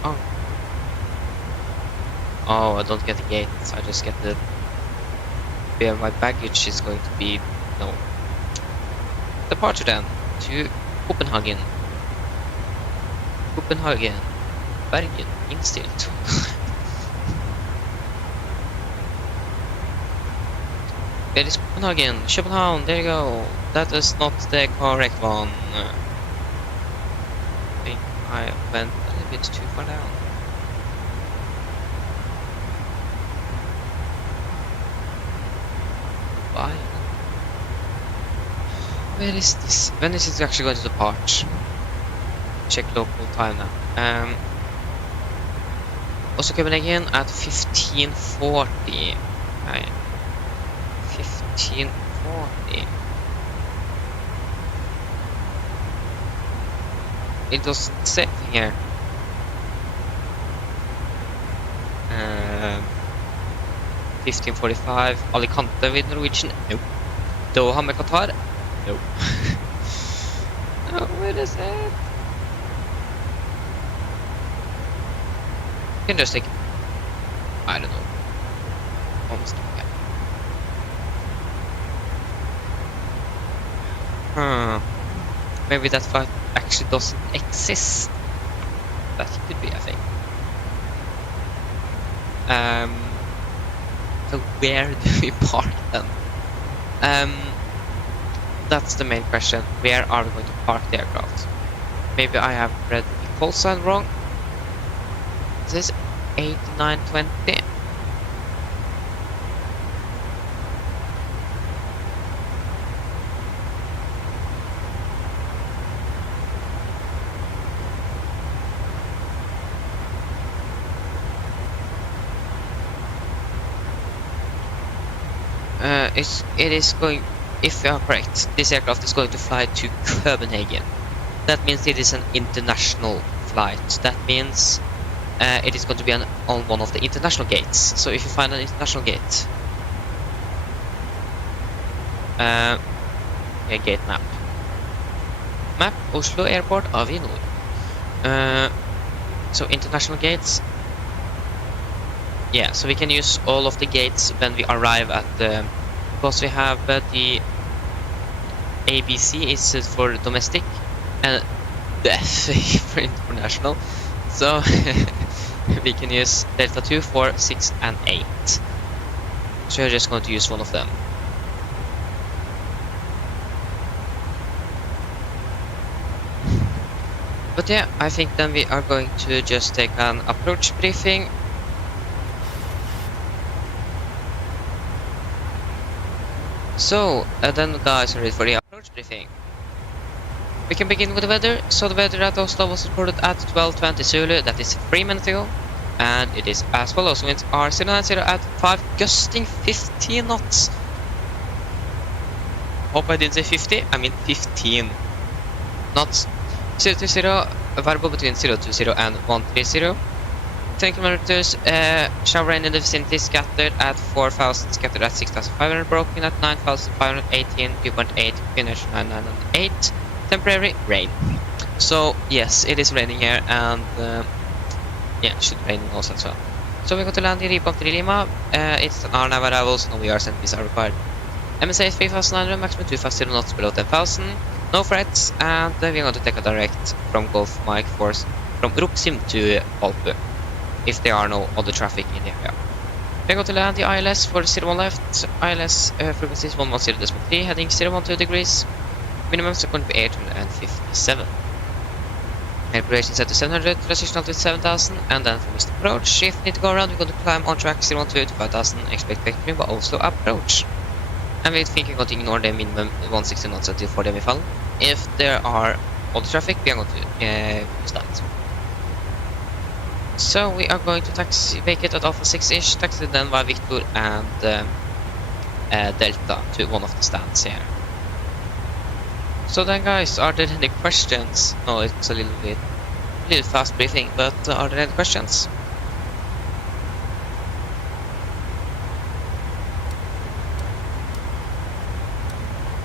Oh. Oh, I don't get the gate. I just get the where my baggage is going to be. No. Departure then to Copenhagen. Copenhagen. Bergen. Innstilt. Where is Copenhagen? Copenhagen. There you go. That is not the correct one. I think I went a little bit too far down. Bye. Where is this? When is it actually going to depart? Check local time now. Also Copenhagen at 1540. Okay. 1540. It doesn't say anything here. 1545. Alicante with Norwegian. Nope. Doha med Qatar. Nope. No, where is it? You can just take, I don't know, almost okay. Maybe that flight actually doesn't exist. That could be, I think. So where do we park then? That's the main question. Where are we going to park the aircraft? Maybe I have read the call sign wrong. This is 8920. It is going, if we are correct, this aircraft is going to fly to Copenhagen. That means it is an international flight. That means it is going to be on one of the international gates. So if you find an international gate, yeah, gate map, Oslo Airport, Avinor. So international gates. Yeah, so we can use all of the gates when we arrive at the, because we have the ABC is for domestic and the FA for international. So we can use Delta 2, 4, 6 and 8. So we're just going to use one of them. But yeah, I think then we are going to just take an approach briefing. So, then guys are ready for the approach briefing. We can begin with the weather. So the weather at Oslo was recorded at 12:20 Zulu, that is 3 minutes ago. And it is as follows. Winds are 090 at 5, gusting 15 knots. Hope I didn't say 50, I mean 15 knots. 020, variable between 020 and 130. 10 kilometers, shower rain in the vicinity, scattered at 4,000, scattered at 6,500, broken at 9,518, 2.8, finish 908, temporary rain. So yes, it is raining here, and yeah, it should rain also as well. So we go to land in Ribon to Lima. It's an hour now arrivals, no VR sent are required. MSA 3,900, maximum 250 knots below 10,000, no threats, and we're going to take a direct from Gulf Mike Force from Ruksim to Alpu, if there are no other traffic in the area. We're going to land the ILS for the 01 left, ILS frequency is 110.3, heading 012 degrees, minimum is going to be 857. Air preparation set to 700, transition altitude 7,000, and then from this approach, if we need to go around, we're going to climb on track 012 to 5,000, expect vectoring by Oslo approach. And we think we're going to ignore the minimum 160 knots until 4 demifall. If there are other traffic, we are going to use that. So we are going to taxi vacate at Alpha 6-ish, taxi then by Victor and Delta to one of the stands here. So then guys, are there any questions? No, it's a little fast briefing, but are there any questions?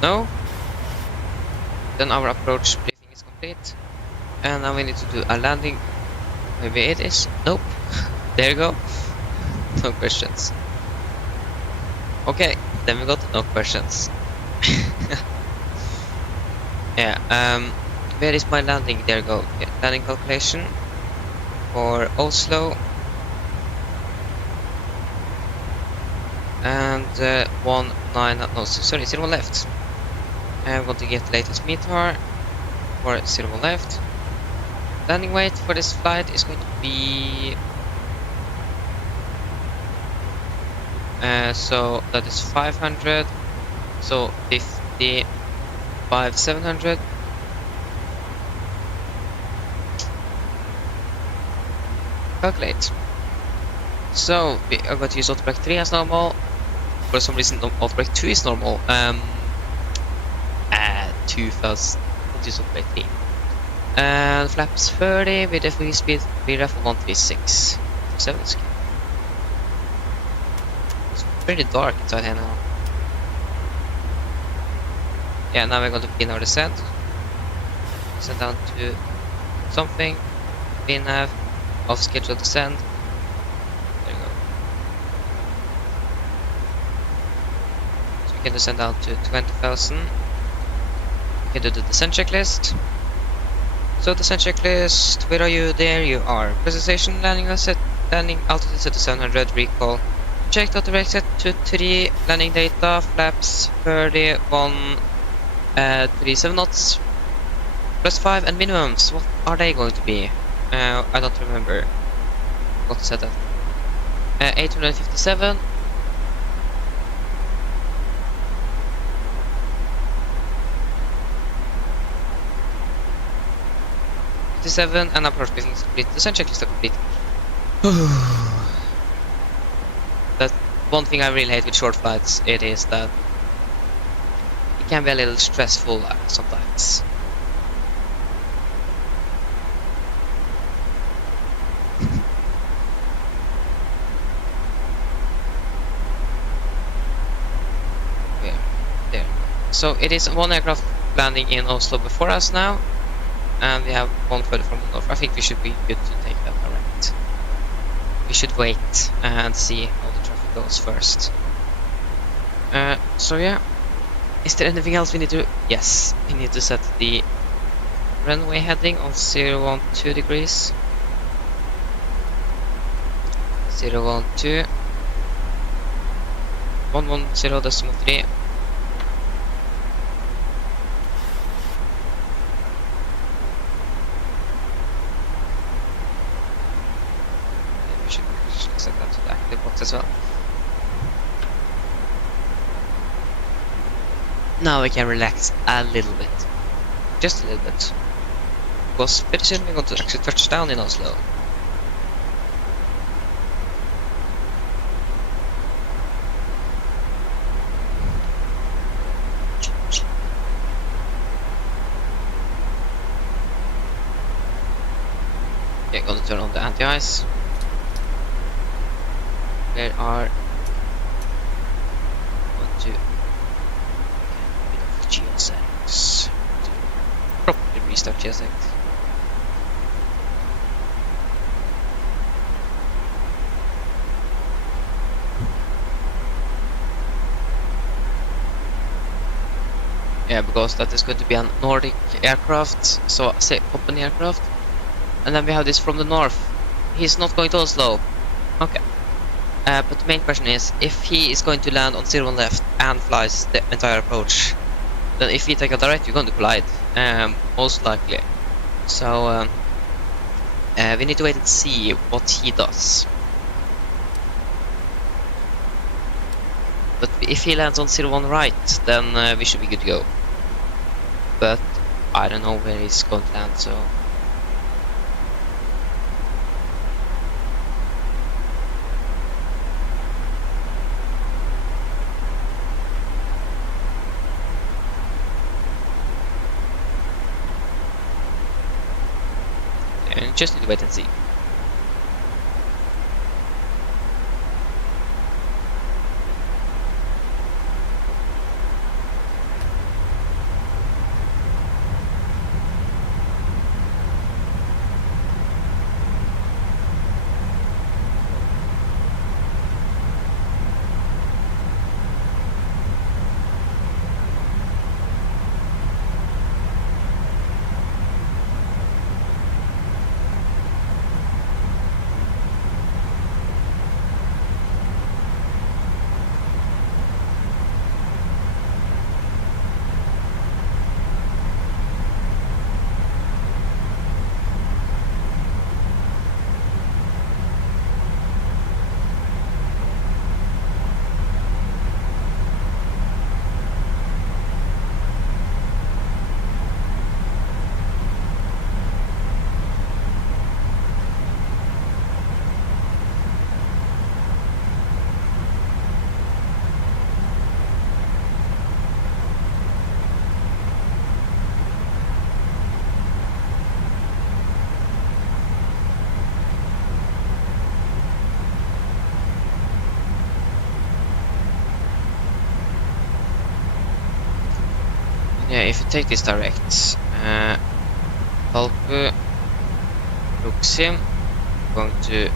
No? Then our approach briefing is complete. And now we need to do a landing. Maybe it is. Nope. There you go. No questions. Okay, then we got no questions. Yeah, where is my landing? There you go. Yeah, landing calculation for Oslo. And 01 left. I want to get the latest meter for 01 left. Landing weight for this flight is going to be so that is 500, so 55,700. Calculate. So we are going to use autobrake 3 as normal. For some reason autobrake 2 is normal. 2000 use autobrake 3. And flaps 30 with a free speed, VREF 136. 7 scale. It's pretty dark inside here now. Yeah, now we're going to begin our descent. Descend down to something. VNAV, off schedule descend. There you go. So we can descend down to 20,000. We can do the descent checklist. So descent checklist, where are you? There you are. Presentation, landing altitude set to 700, recall. Checked autobrake set to 3, landing data, flaps 31, 37 knots, plus 5, and minimums. What are they going to be? I don't remember what set that. 857. And approach briefing is complete. The descent checklist is complete. That's one thing I really hate with short flights. It is that it can be a little stressful sometimes. There. So it is one aircraft landing in Oslo before us now. and we have one further from the north. I think we should be good to take that direct. We should wait and see how the traffic goes first. So yeah, is there anything else we need to... Yes, we need to set the runway heading on 012 degrees. 012 110.3. We should set that to the active box as well. Now we can relax a little bit. Just a little bit. Because pretty soon we're going to actually touch down in Oslo. Okay, going to turn on the anti-ice. There are... One, two... A bit of geosettings. To properly restart geosettings. Yeah, because that is going to be a Nordic aircraft, so say open aircraft. And then we have this from the north. He's not going to Oslo. Okay. But the main question is, if he is going to land on 01 left and flies the entire approach, then if we take a direct, you're going to collide. Most likely. So, we need to wait and see what he does. But if he lands on 01 right, then we should be good to go. But I don't know where he's going to land, so... And just need to wait and see. Yeah, if you take this direct, Palpu, Luxim, going to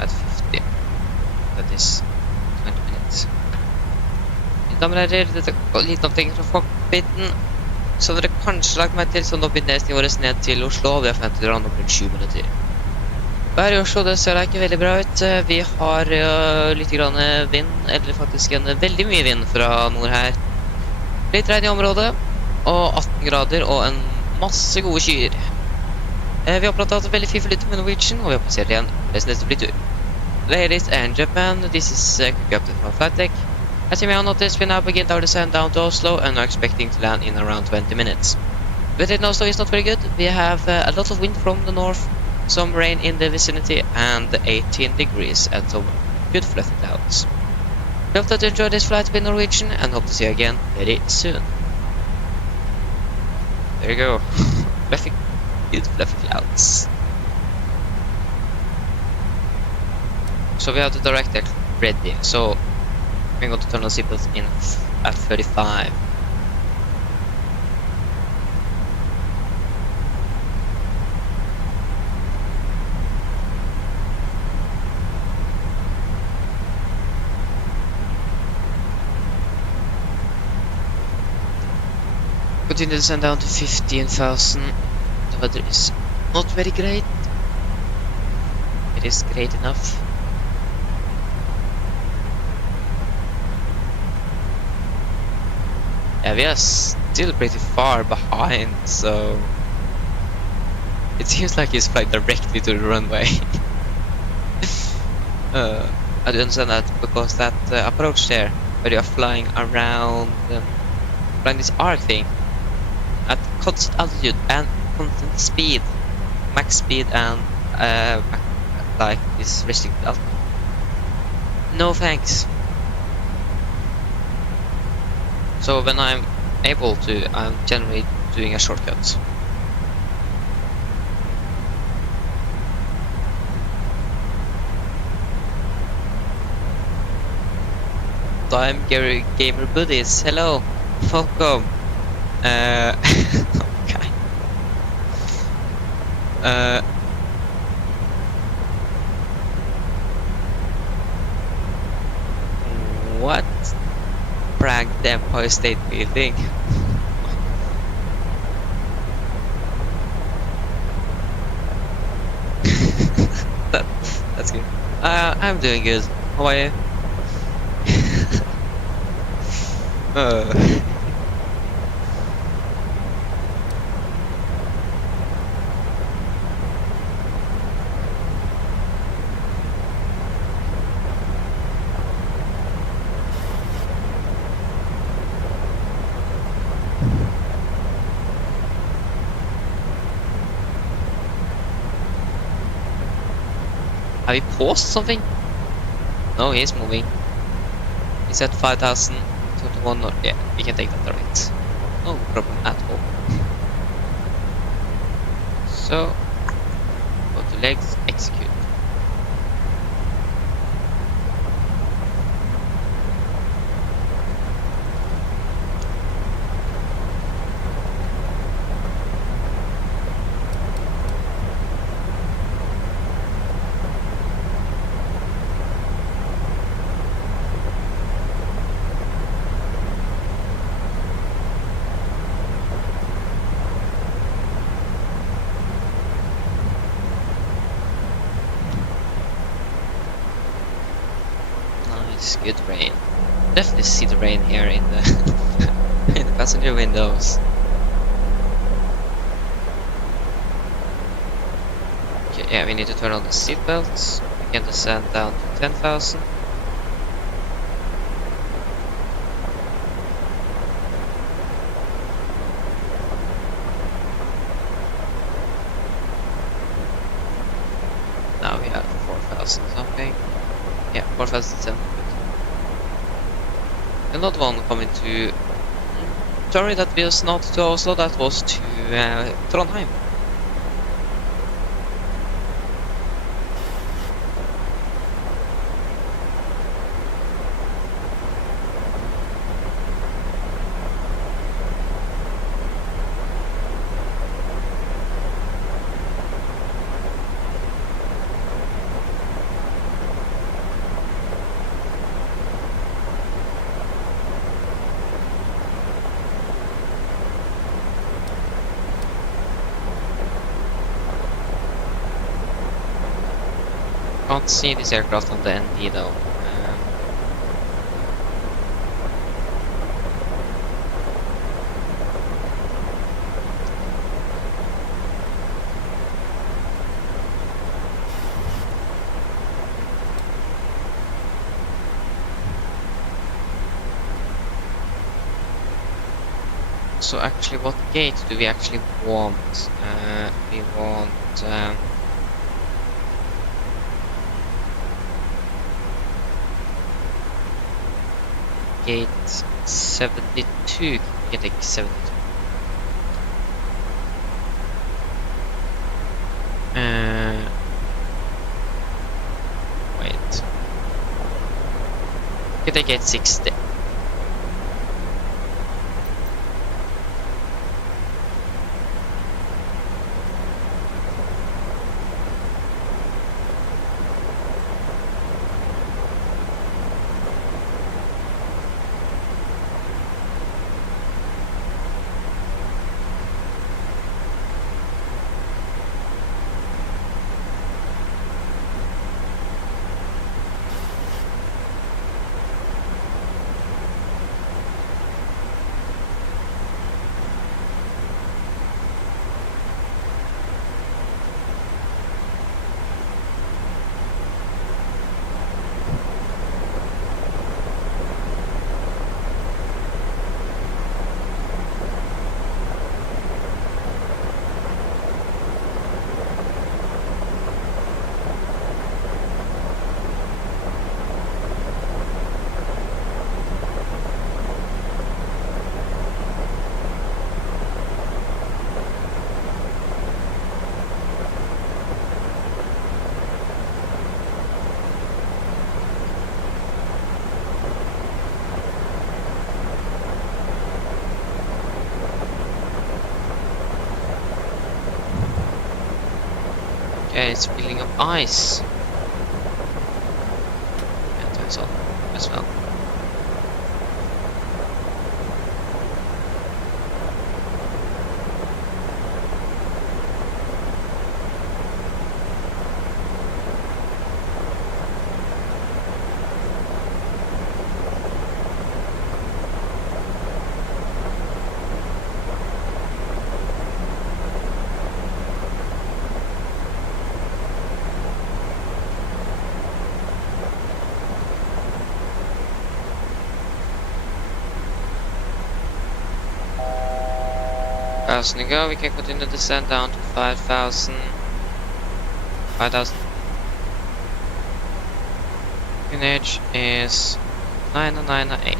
at 50. That is 20 minutes. Mine damer og herrer, dette er litt omtenkt fra cockpiten. Så dere kanskje lagt meg til sånn opp i nedsnivå våres ned til Oslo. Vi har forventet å lande om rundt 7 minutter. Her i Oslo, det ser ikke veldig bra ut. Vi har litt grann vind, eller faktisk en veldig mye vind fra nord her. Litt regn i området, og 18 grader, og en masse gode skyer. Vi har blant annet veldig fin flyt med Norwegian, og vi har passert igjen deres neste flytur. Ladies and gentlemen, this is Captain from Flight Deck. As you may have noticed, we now begin our descent down to Oslo, and are expecting to land in around 20 minutes. Weather in Oslo is not very good. We have a lot of wind from the north, some rain in the vicinity, and 18 degrees, and some good fluffy clouds. We hope that you enjoyed this flight with Norwegian, and hope to see you again very soon. There you go. Fluffy, good fluffy clouds. So we have the direct deck ready. So we're going to turn the seatbelts in at 35. continue to send down to 15,000. The weather is not very great. It is great enough. Yeah, we are still pretty far behind, so it seems like he's flying directly to the runway. I do understand that because that approach there, where you are flying around, flying this arc thing at constant altitude and constant speed, max speed, and like this restricted altitude. No thanks. So when I'm able to, I'm generally doing a shortcut. Time gamer buddies, hello, welcome. Okay. What prank the Empire State Building? That's good. I'm doing good. How are you? Have you paused something? No, he's moving. He's at 5,021. Yeah, we can take that direct. No problem at all. So, go to legs, execute. Good rain. Definitely see the rain here in the in the passenger windows. Okay, yeah, we need to turn on the seat belts. We can descend down to 10,000. Now we have 4,000 something. Yeah, 4,700. Another one coming to... Sorry, that was not to Oslo, that was to Trondheim. Can't see this aircraft on the ND though. So actually, what gate do we actually want? We want... gate 72. You can take 72. Wait. You can take gate 60. Okay, it's building up ice. And to Oslo as well. To go, we can continue the descent down to 5,000. 5,000. Tonnage is 998.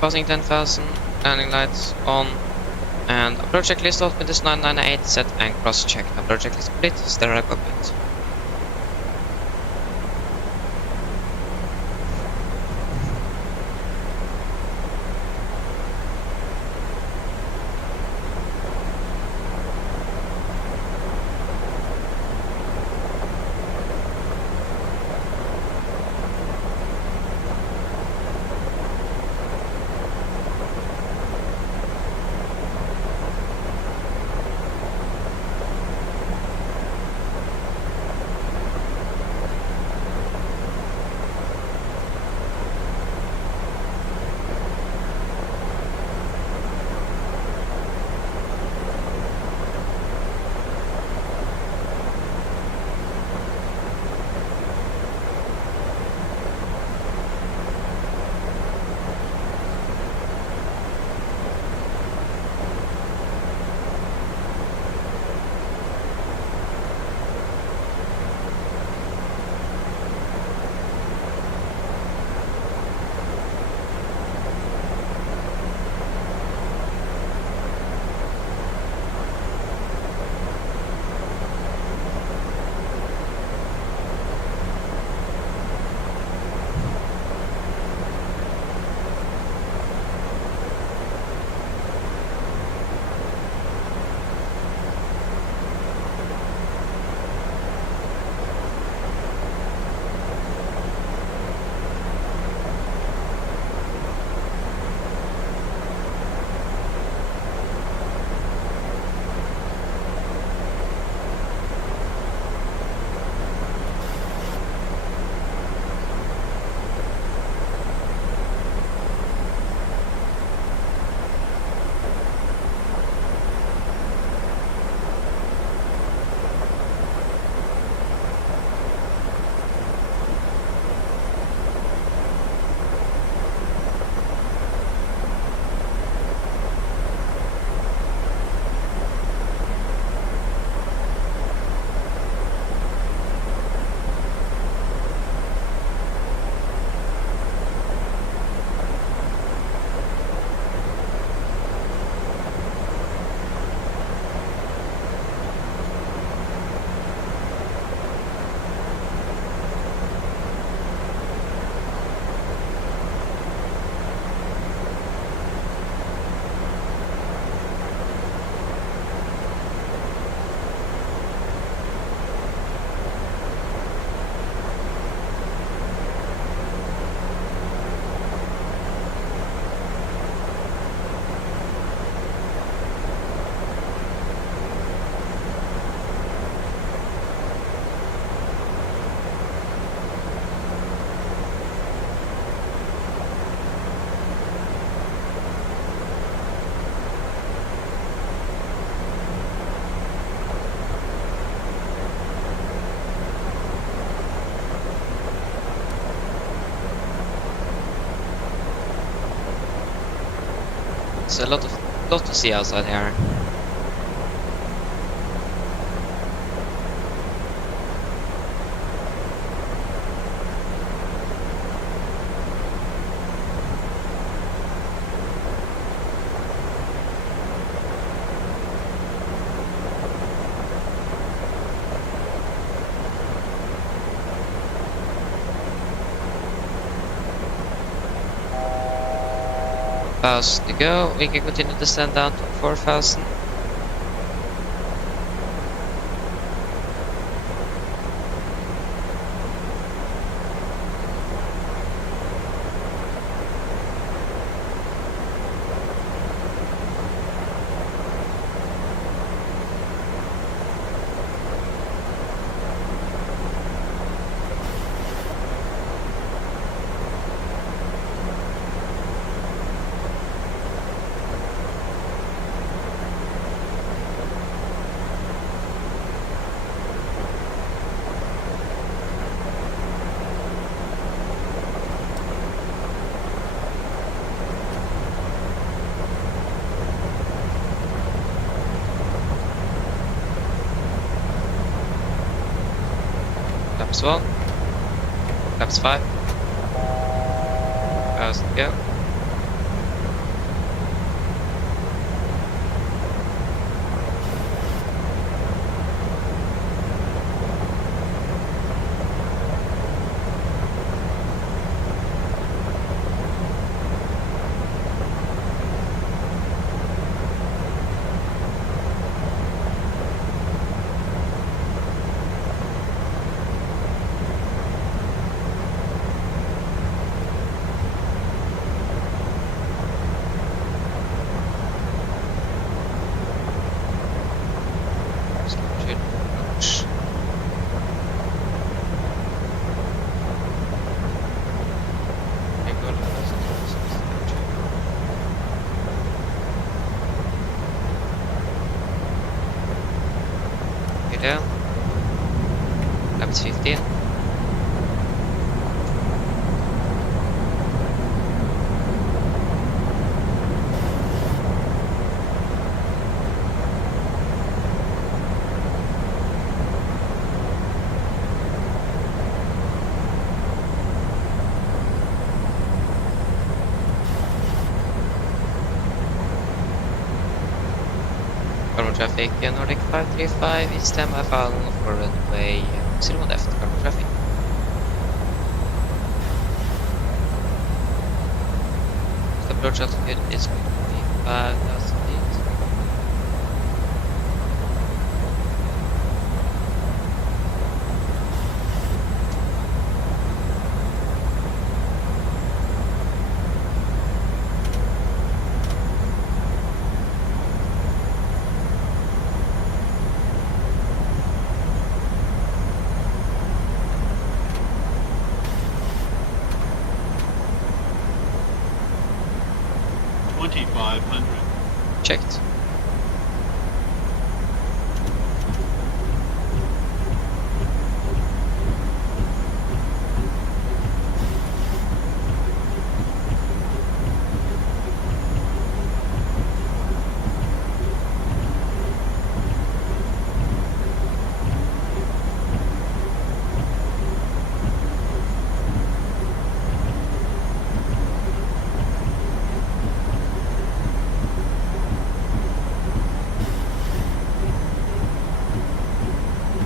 Passing 10,000, landing lights on, and approach checklist open this 998, set and cross check. Approach checklist complete, stereo cockpit. It's a lot to see outside here. 5,000 to go. We can continue to send down to 4,000. Laps 1. Laps 5. 5,000 to go. Down. Laps 15. Cargo traffic, Nordic 535 is standby final for runway 01 left. Cargo traffic. The approach altitude is going to be 5,000 feet. Checked.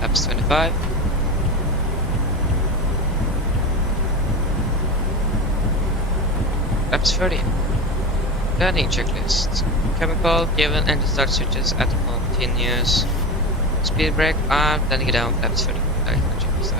Laps 25. Laps 30. Landing checklist. Chemical given engine start switches at continuous speed brake arm, landing it down laps 30. Checklist.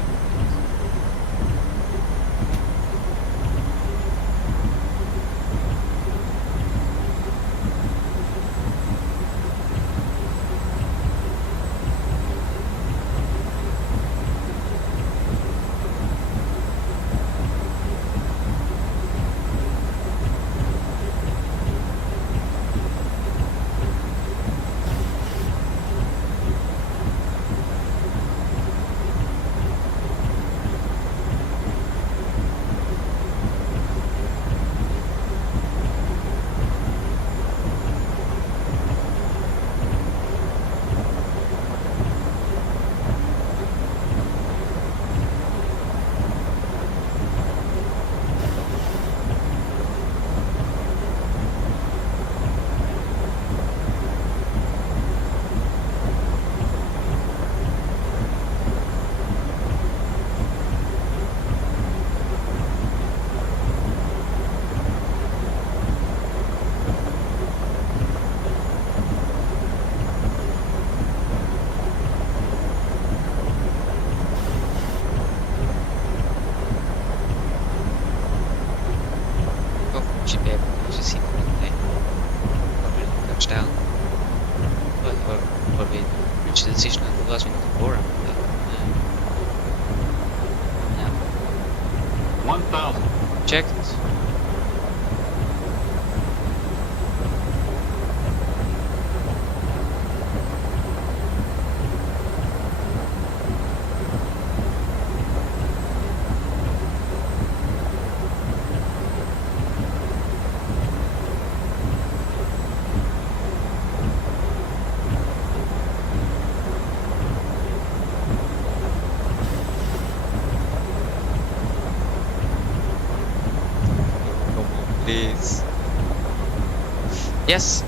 should be able to actually see the runway. Probably touchdown. Or we reach the decision and otherwise we need to bore him. Yeah. 1,000. Checked. Please. Yes.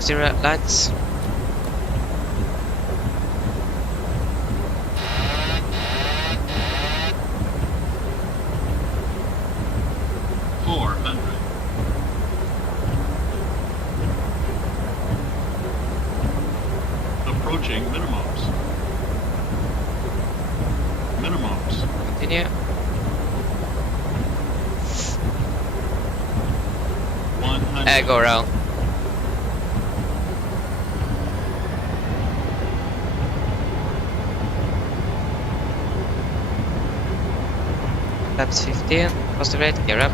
0 lights. Approaching minimums. Minimums. Continue. 100. Go around. Laps 15. Positive rate. Gear up.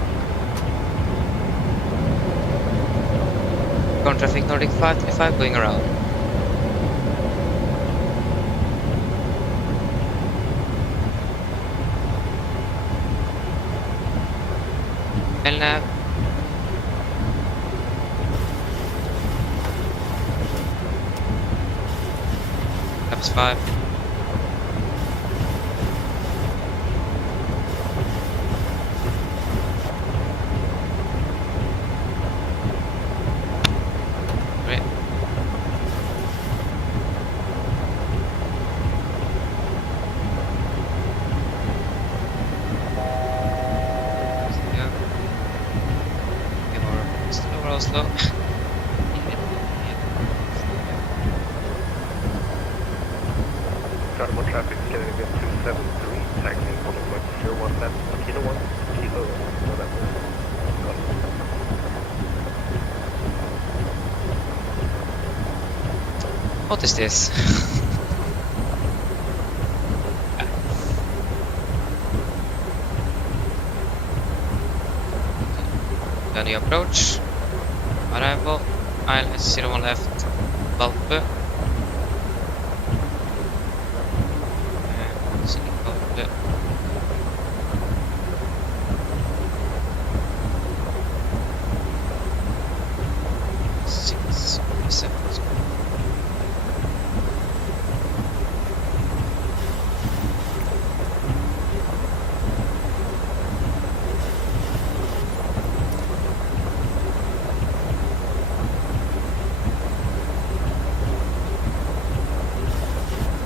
Current traffic Nordic 535 going around. LNAV. Laps 5. Great. Oslo. Startable traffic getting again 273, taxiing 1.01 left, kilo 1, kilo November. Got it. What is this? Then you approach. Arrival. ILS 01 left. Valpe. Valpe. Six seconds.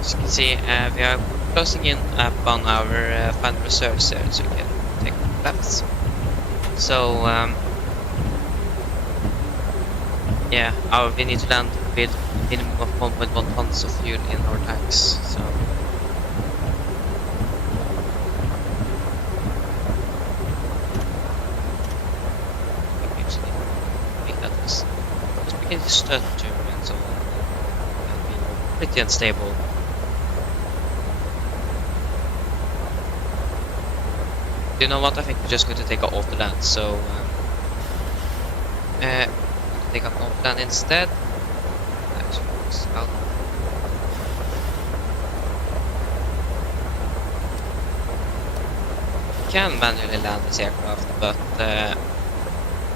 As you can see, we are closing in upon our final reserves here, so we can take laps. So, yeah, we need to land with minimum of 1.1 tons of fuel in our tanks. So, we actually make that as we can stutter and so on, and be pretty unstable. You know what? I think we're just going to take off the land. So, take up off land instead. Actually, it's out. Can manually land this aircraft, but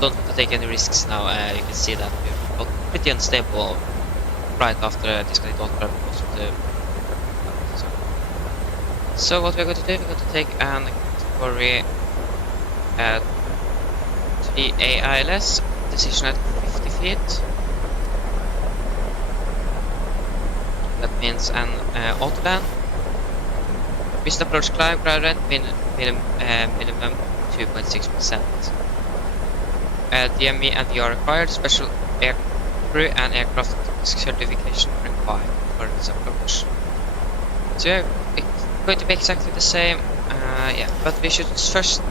don't want to take any risks now. You can see that we got pretty unstable right after disconnect autopilot because of the. So what we're going to do? We're going to take an category 3 AILS, decision at 50 feet. That means an autoland. Missed approach climb, ground rent, minimum 2.6%. DME and VR required, special air crew and aircraft certification required for this approach. So it's going to be exactly the same. Yeah, but we should first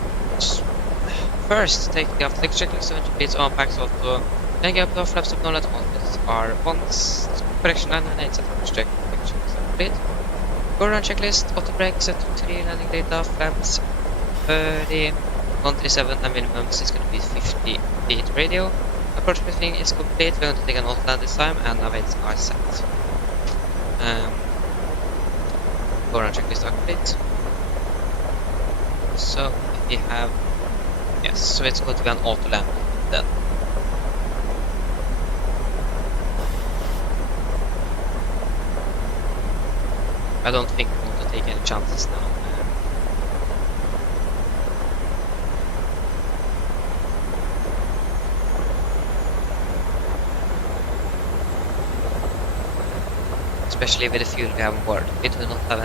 First, take the after checklist 70 plates on packs auto. Then get up the flaps up knowledge on this are once correction 998 set for check checklist complete. Go around checklist, auto brake set to 3 landing data, flaps 30, 137 and minimums is going to be 50 feet radio. Approach briefing is complete, we're going to take an auto land this time and navigates are set. Go around checklist are complete. So we have, yes, so it's going to be an auto land then. I don't think we want to take any chances now. Especially with the fuel we have on board. We do not have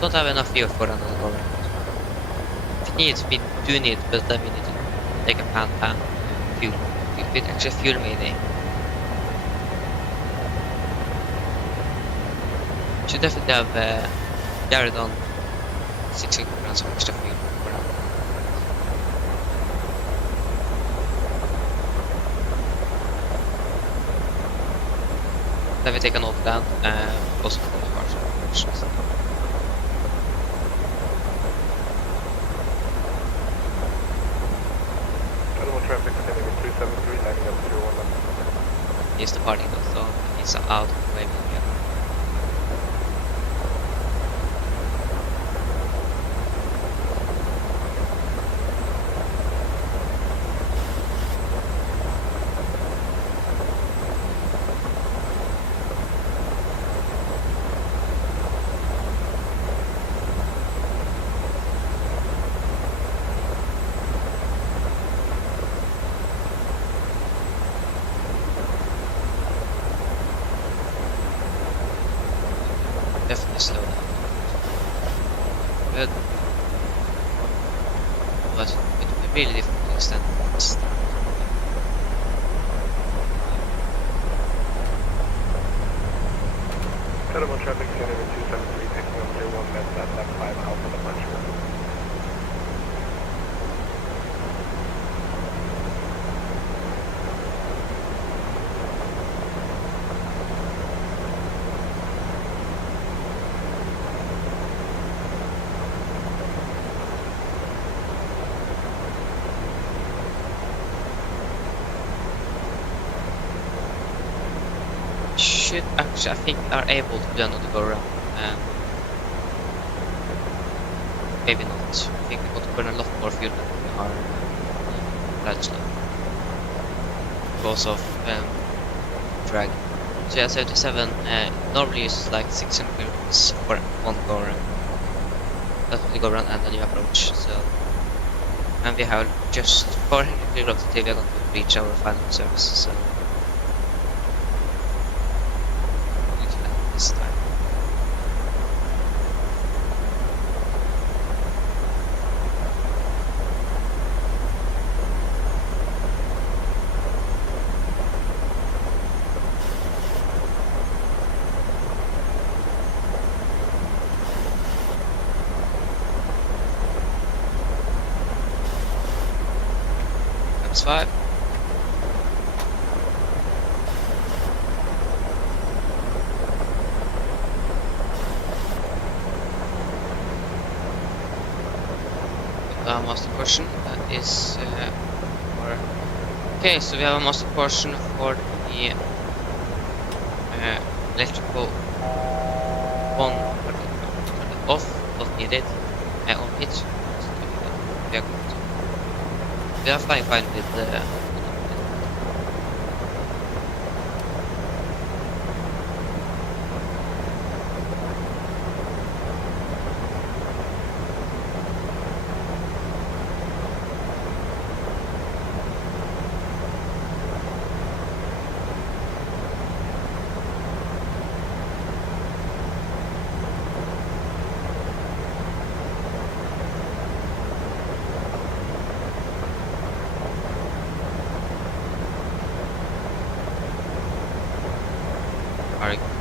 don't have enough fuel for another go round. If needs, we do need, but then we need to take a pan fuel. With extra fuel maybe. Should definitely have carried on 600 grams of extra fuel for now. Then we take an auto land also for the partial operations. Animal traffic heading 273, landing up 01. He's departing now, so he's out of the way with me. Definitely slow down. Good. But it would be really difficult to extend this. Animal traffic heading 273, taking up 01, that's at 5 Alpha departure. Should actually, I think, are able to do another go around. Maybe not. I think we got to burn a lot more fuel than we are pledged now. Because of drag. So yeah, 77 normally uses like 600 grams for one go around. That's the go around and then you approach. So, and we have just 400 kilograms until we are going to reach our final service. So. This time. Times 5. Master portion that is for okay, so we have a master portion for the electrical one off, not needed, on pitch. We are flying fine with the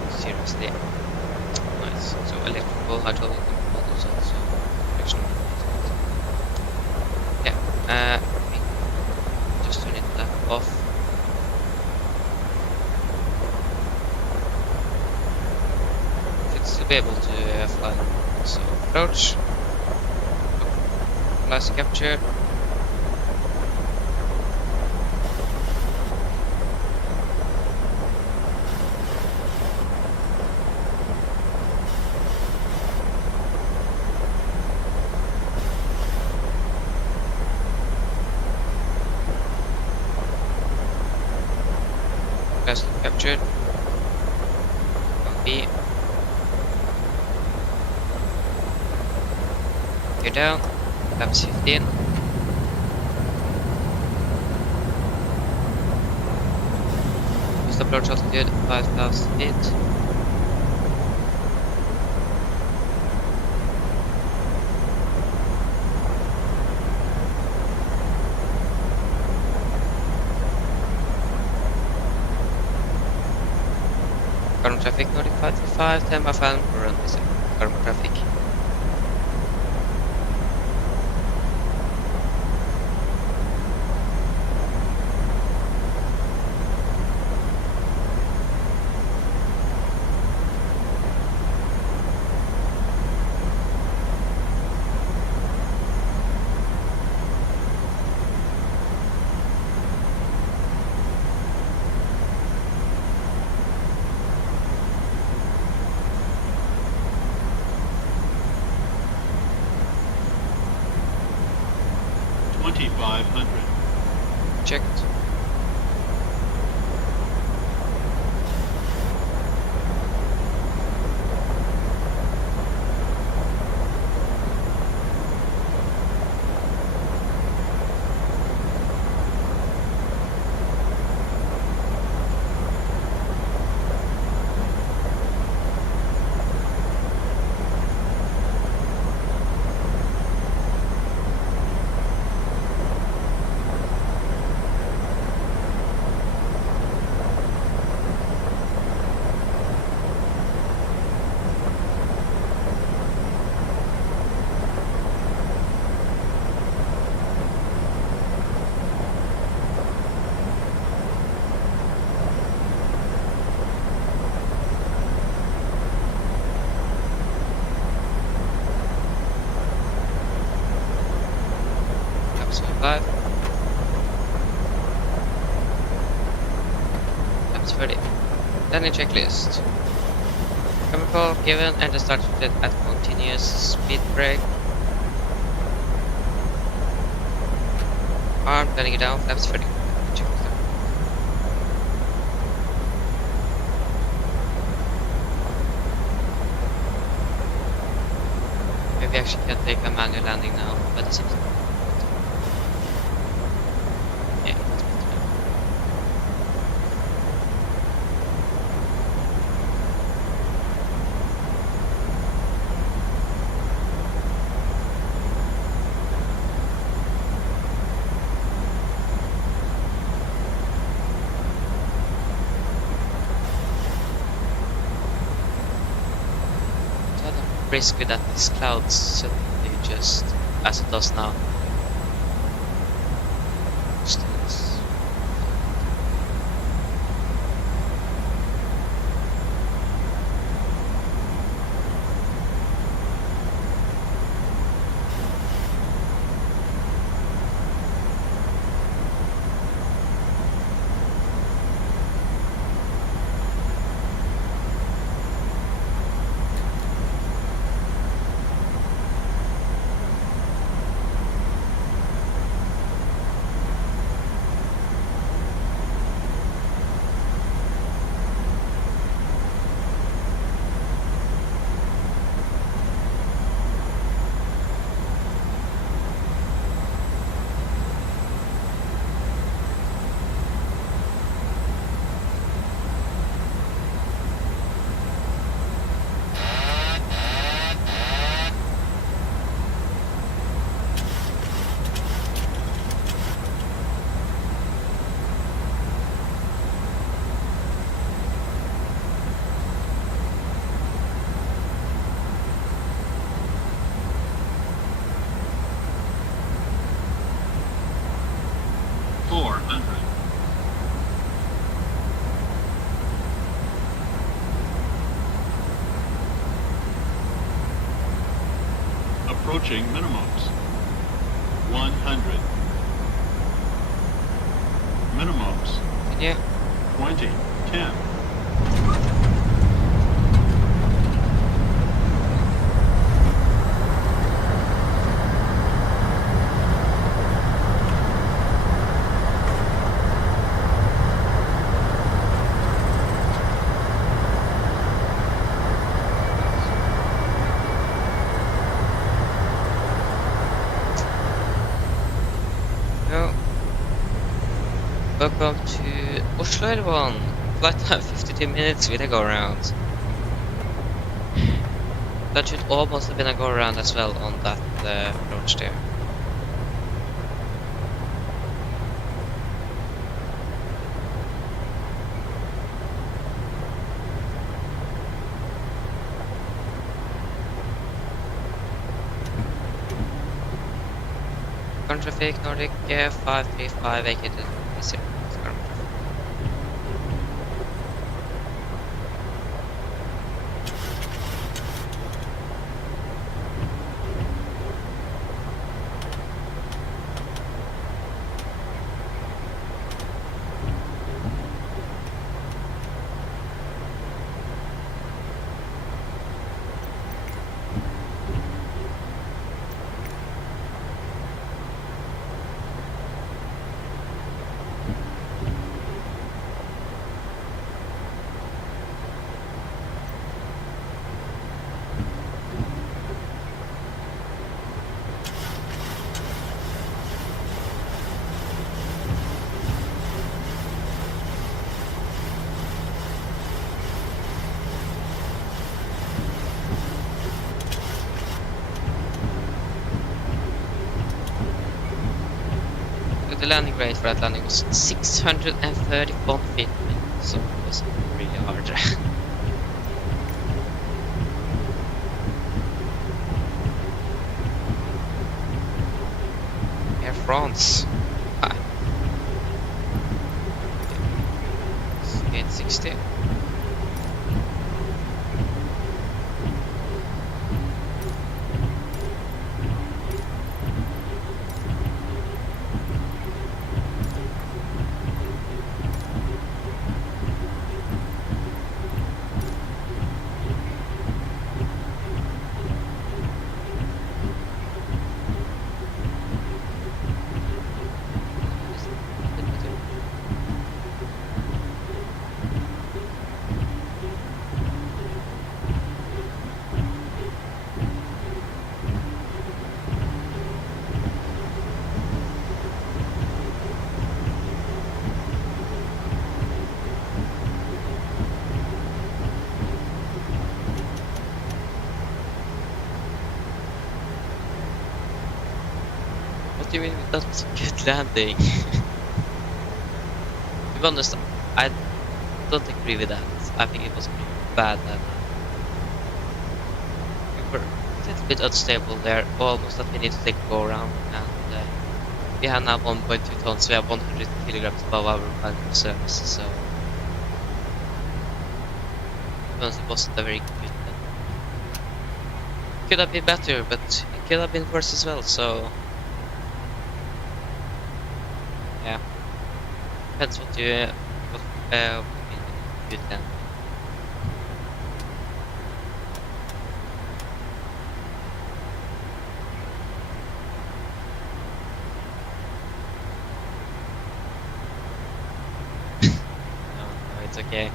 seriously nice. So electrical, hydraulic, and also directional. Yeah, we off. Should still be able to fly. So approach. Last capture. Last captured. B. You're down. Laps 15. Just approach altitude 5,000 feet. Current traffic 9535, 10 by 5 per run is current traffic. Checked. Laps 5. Laps 30. Landing checklist. Chemical given and the start fitted at continuous speed brake. Arm letting it down, flaps 30. Check this out. Maybe I actually can take a manual landing now, but it seems yeah, it's better now. Risky that these clouds suddenly just as it does now. Distance. Approaching minimums. 100. Minimums. Yeah. 20. 10. Well, welcome to Oslo, everyone. Flight time 52 minutes with a go around. That should almost have been a go around as well on that approach there. Current traffic Nordic 535 vacated. The landing rate for that landing was 631 feet, so it was really hard. Air France. Ah. 860. What do you mean that was a good landing? To be honest, I don't agree with that. I think it was a pretty bad landing. We were a little bit unstable there, almost that we need to take a go around, and we have now 1.2 tons, we have 100 kilograms above our final service, so to be honest, it wasn't a very good landing. Could have been better, but it could have been worse as well, so yeah, depends what you mean good then. No, it's okay.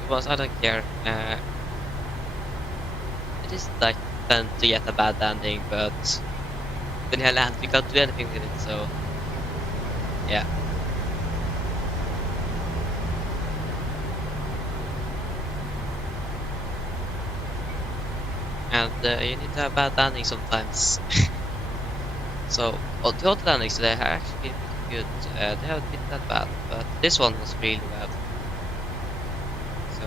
Because I don't care. It is like fun to get a bad landing, but when you land, you can't do anything with it, so yeah. And you need to have bad landing sometimes. So the other landings today have actually been pretty good. They haven't been that bad, but this one was really bad. So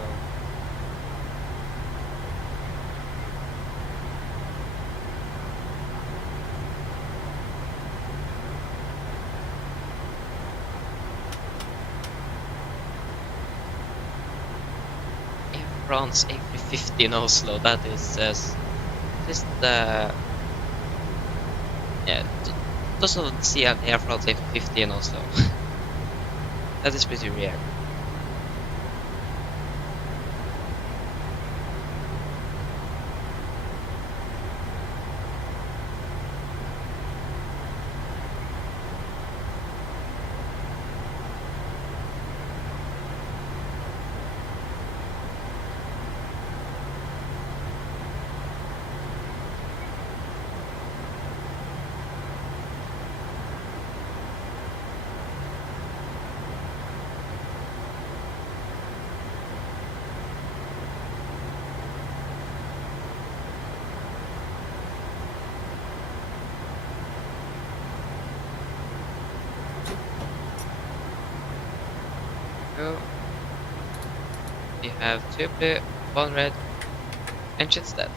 France A350 in Oslo. That is just yeah, doesn't see an Air France A350 in Oslo. That is pretty rare. We have 2 blue, 1 red, engines dead.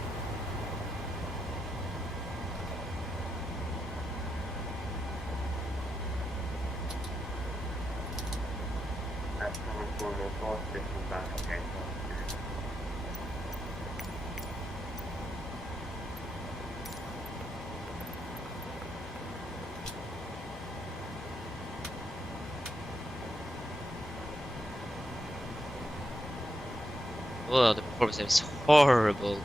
Oh, the performance is horrible.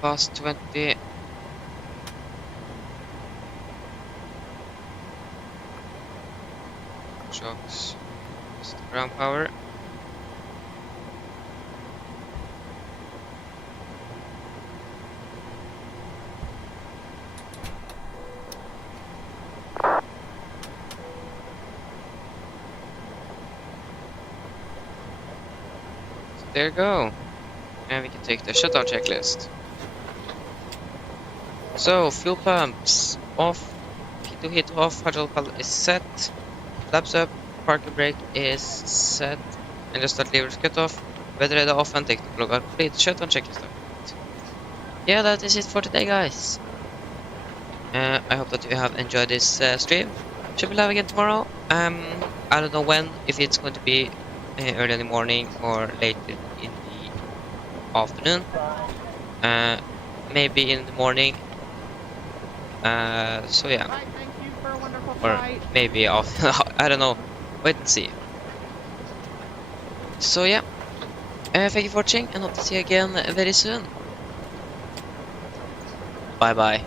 Fast 20. Shocks. Just ground power. So there you go. And we can take the shutdown checklist. So, fuel pumps off. To hit off, hydraulic valve is set. Flaps up, parking brake is set. And just start levers cut off. Weather radar off and technical log complete. Shutdown checklist complete. Yeah, that is it for today, guys. I hope that you have enjoyed this stream. Should be live again tomorrow. I don't know when, if it's going to be early in the morning or late in the afternoon. Maybe in the morning. So yeah. Bye, thank you for a wonderful Or flight. maybe off. I don't know. Wait and see. So yeah. Thank you for watching and hope to see you again very soon. Bye bye.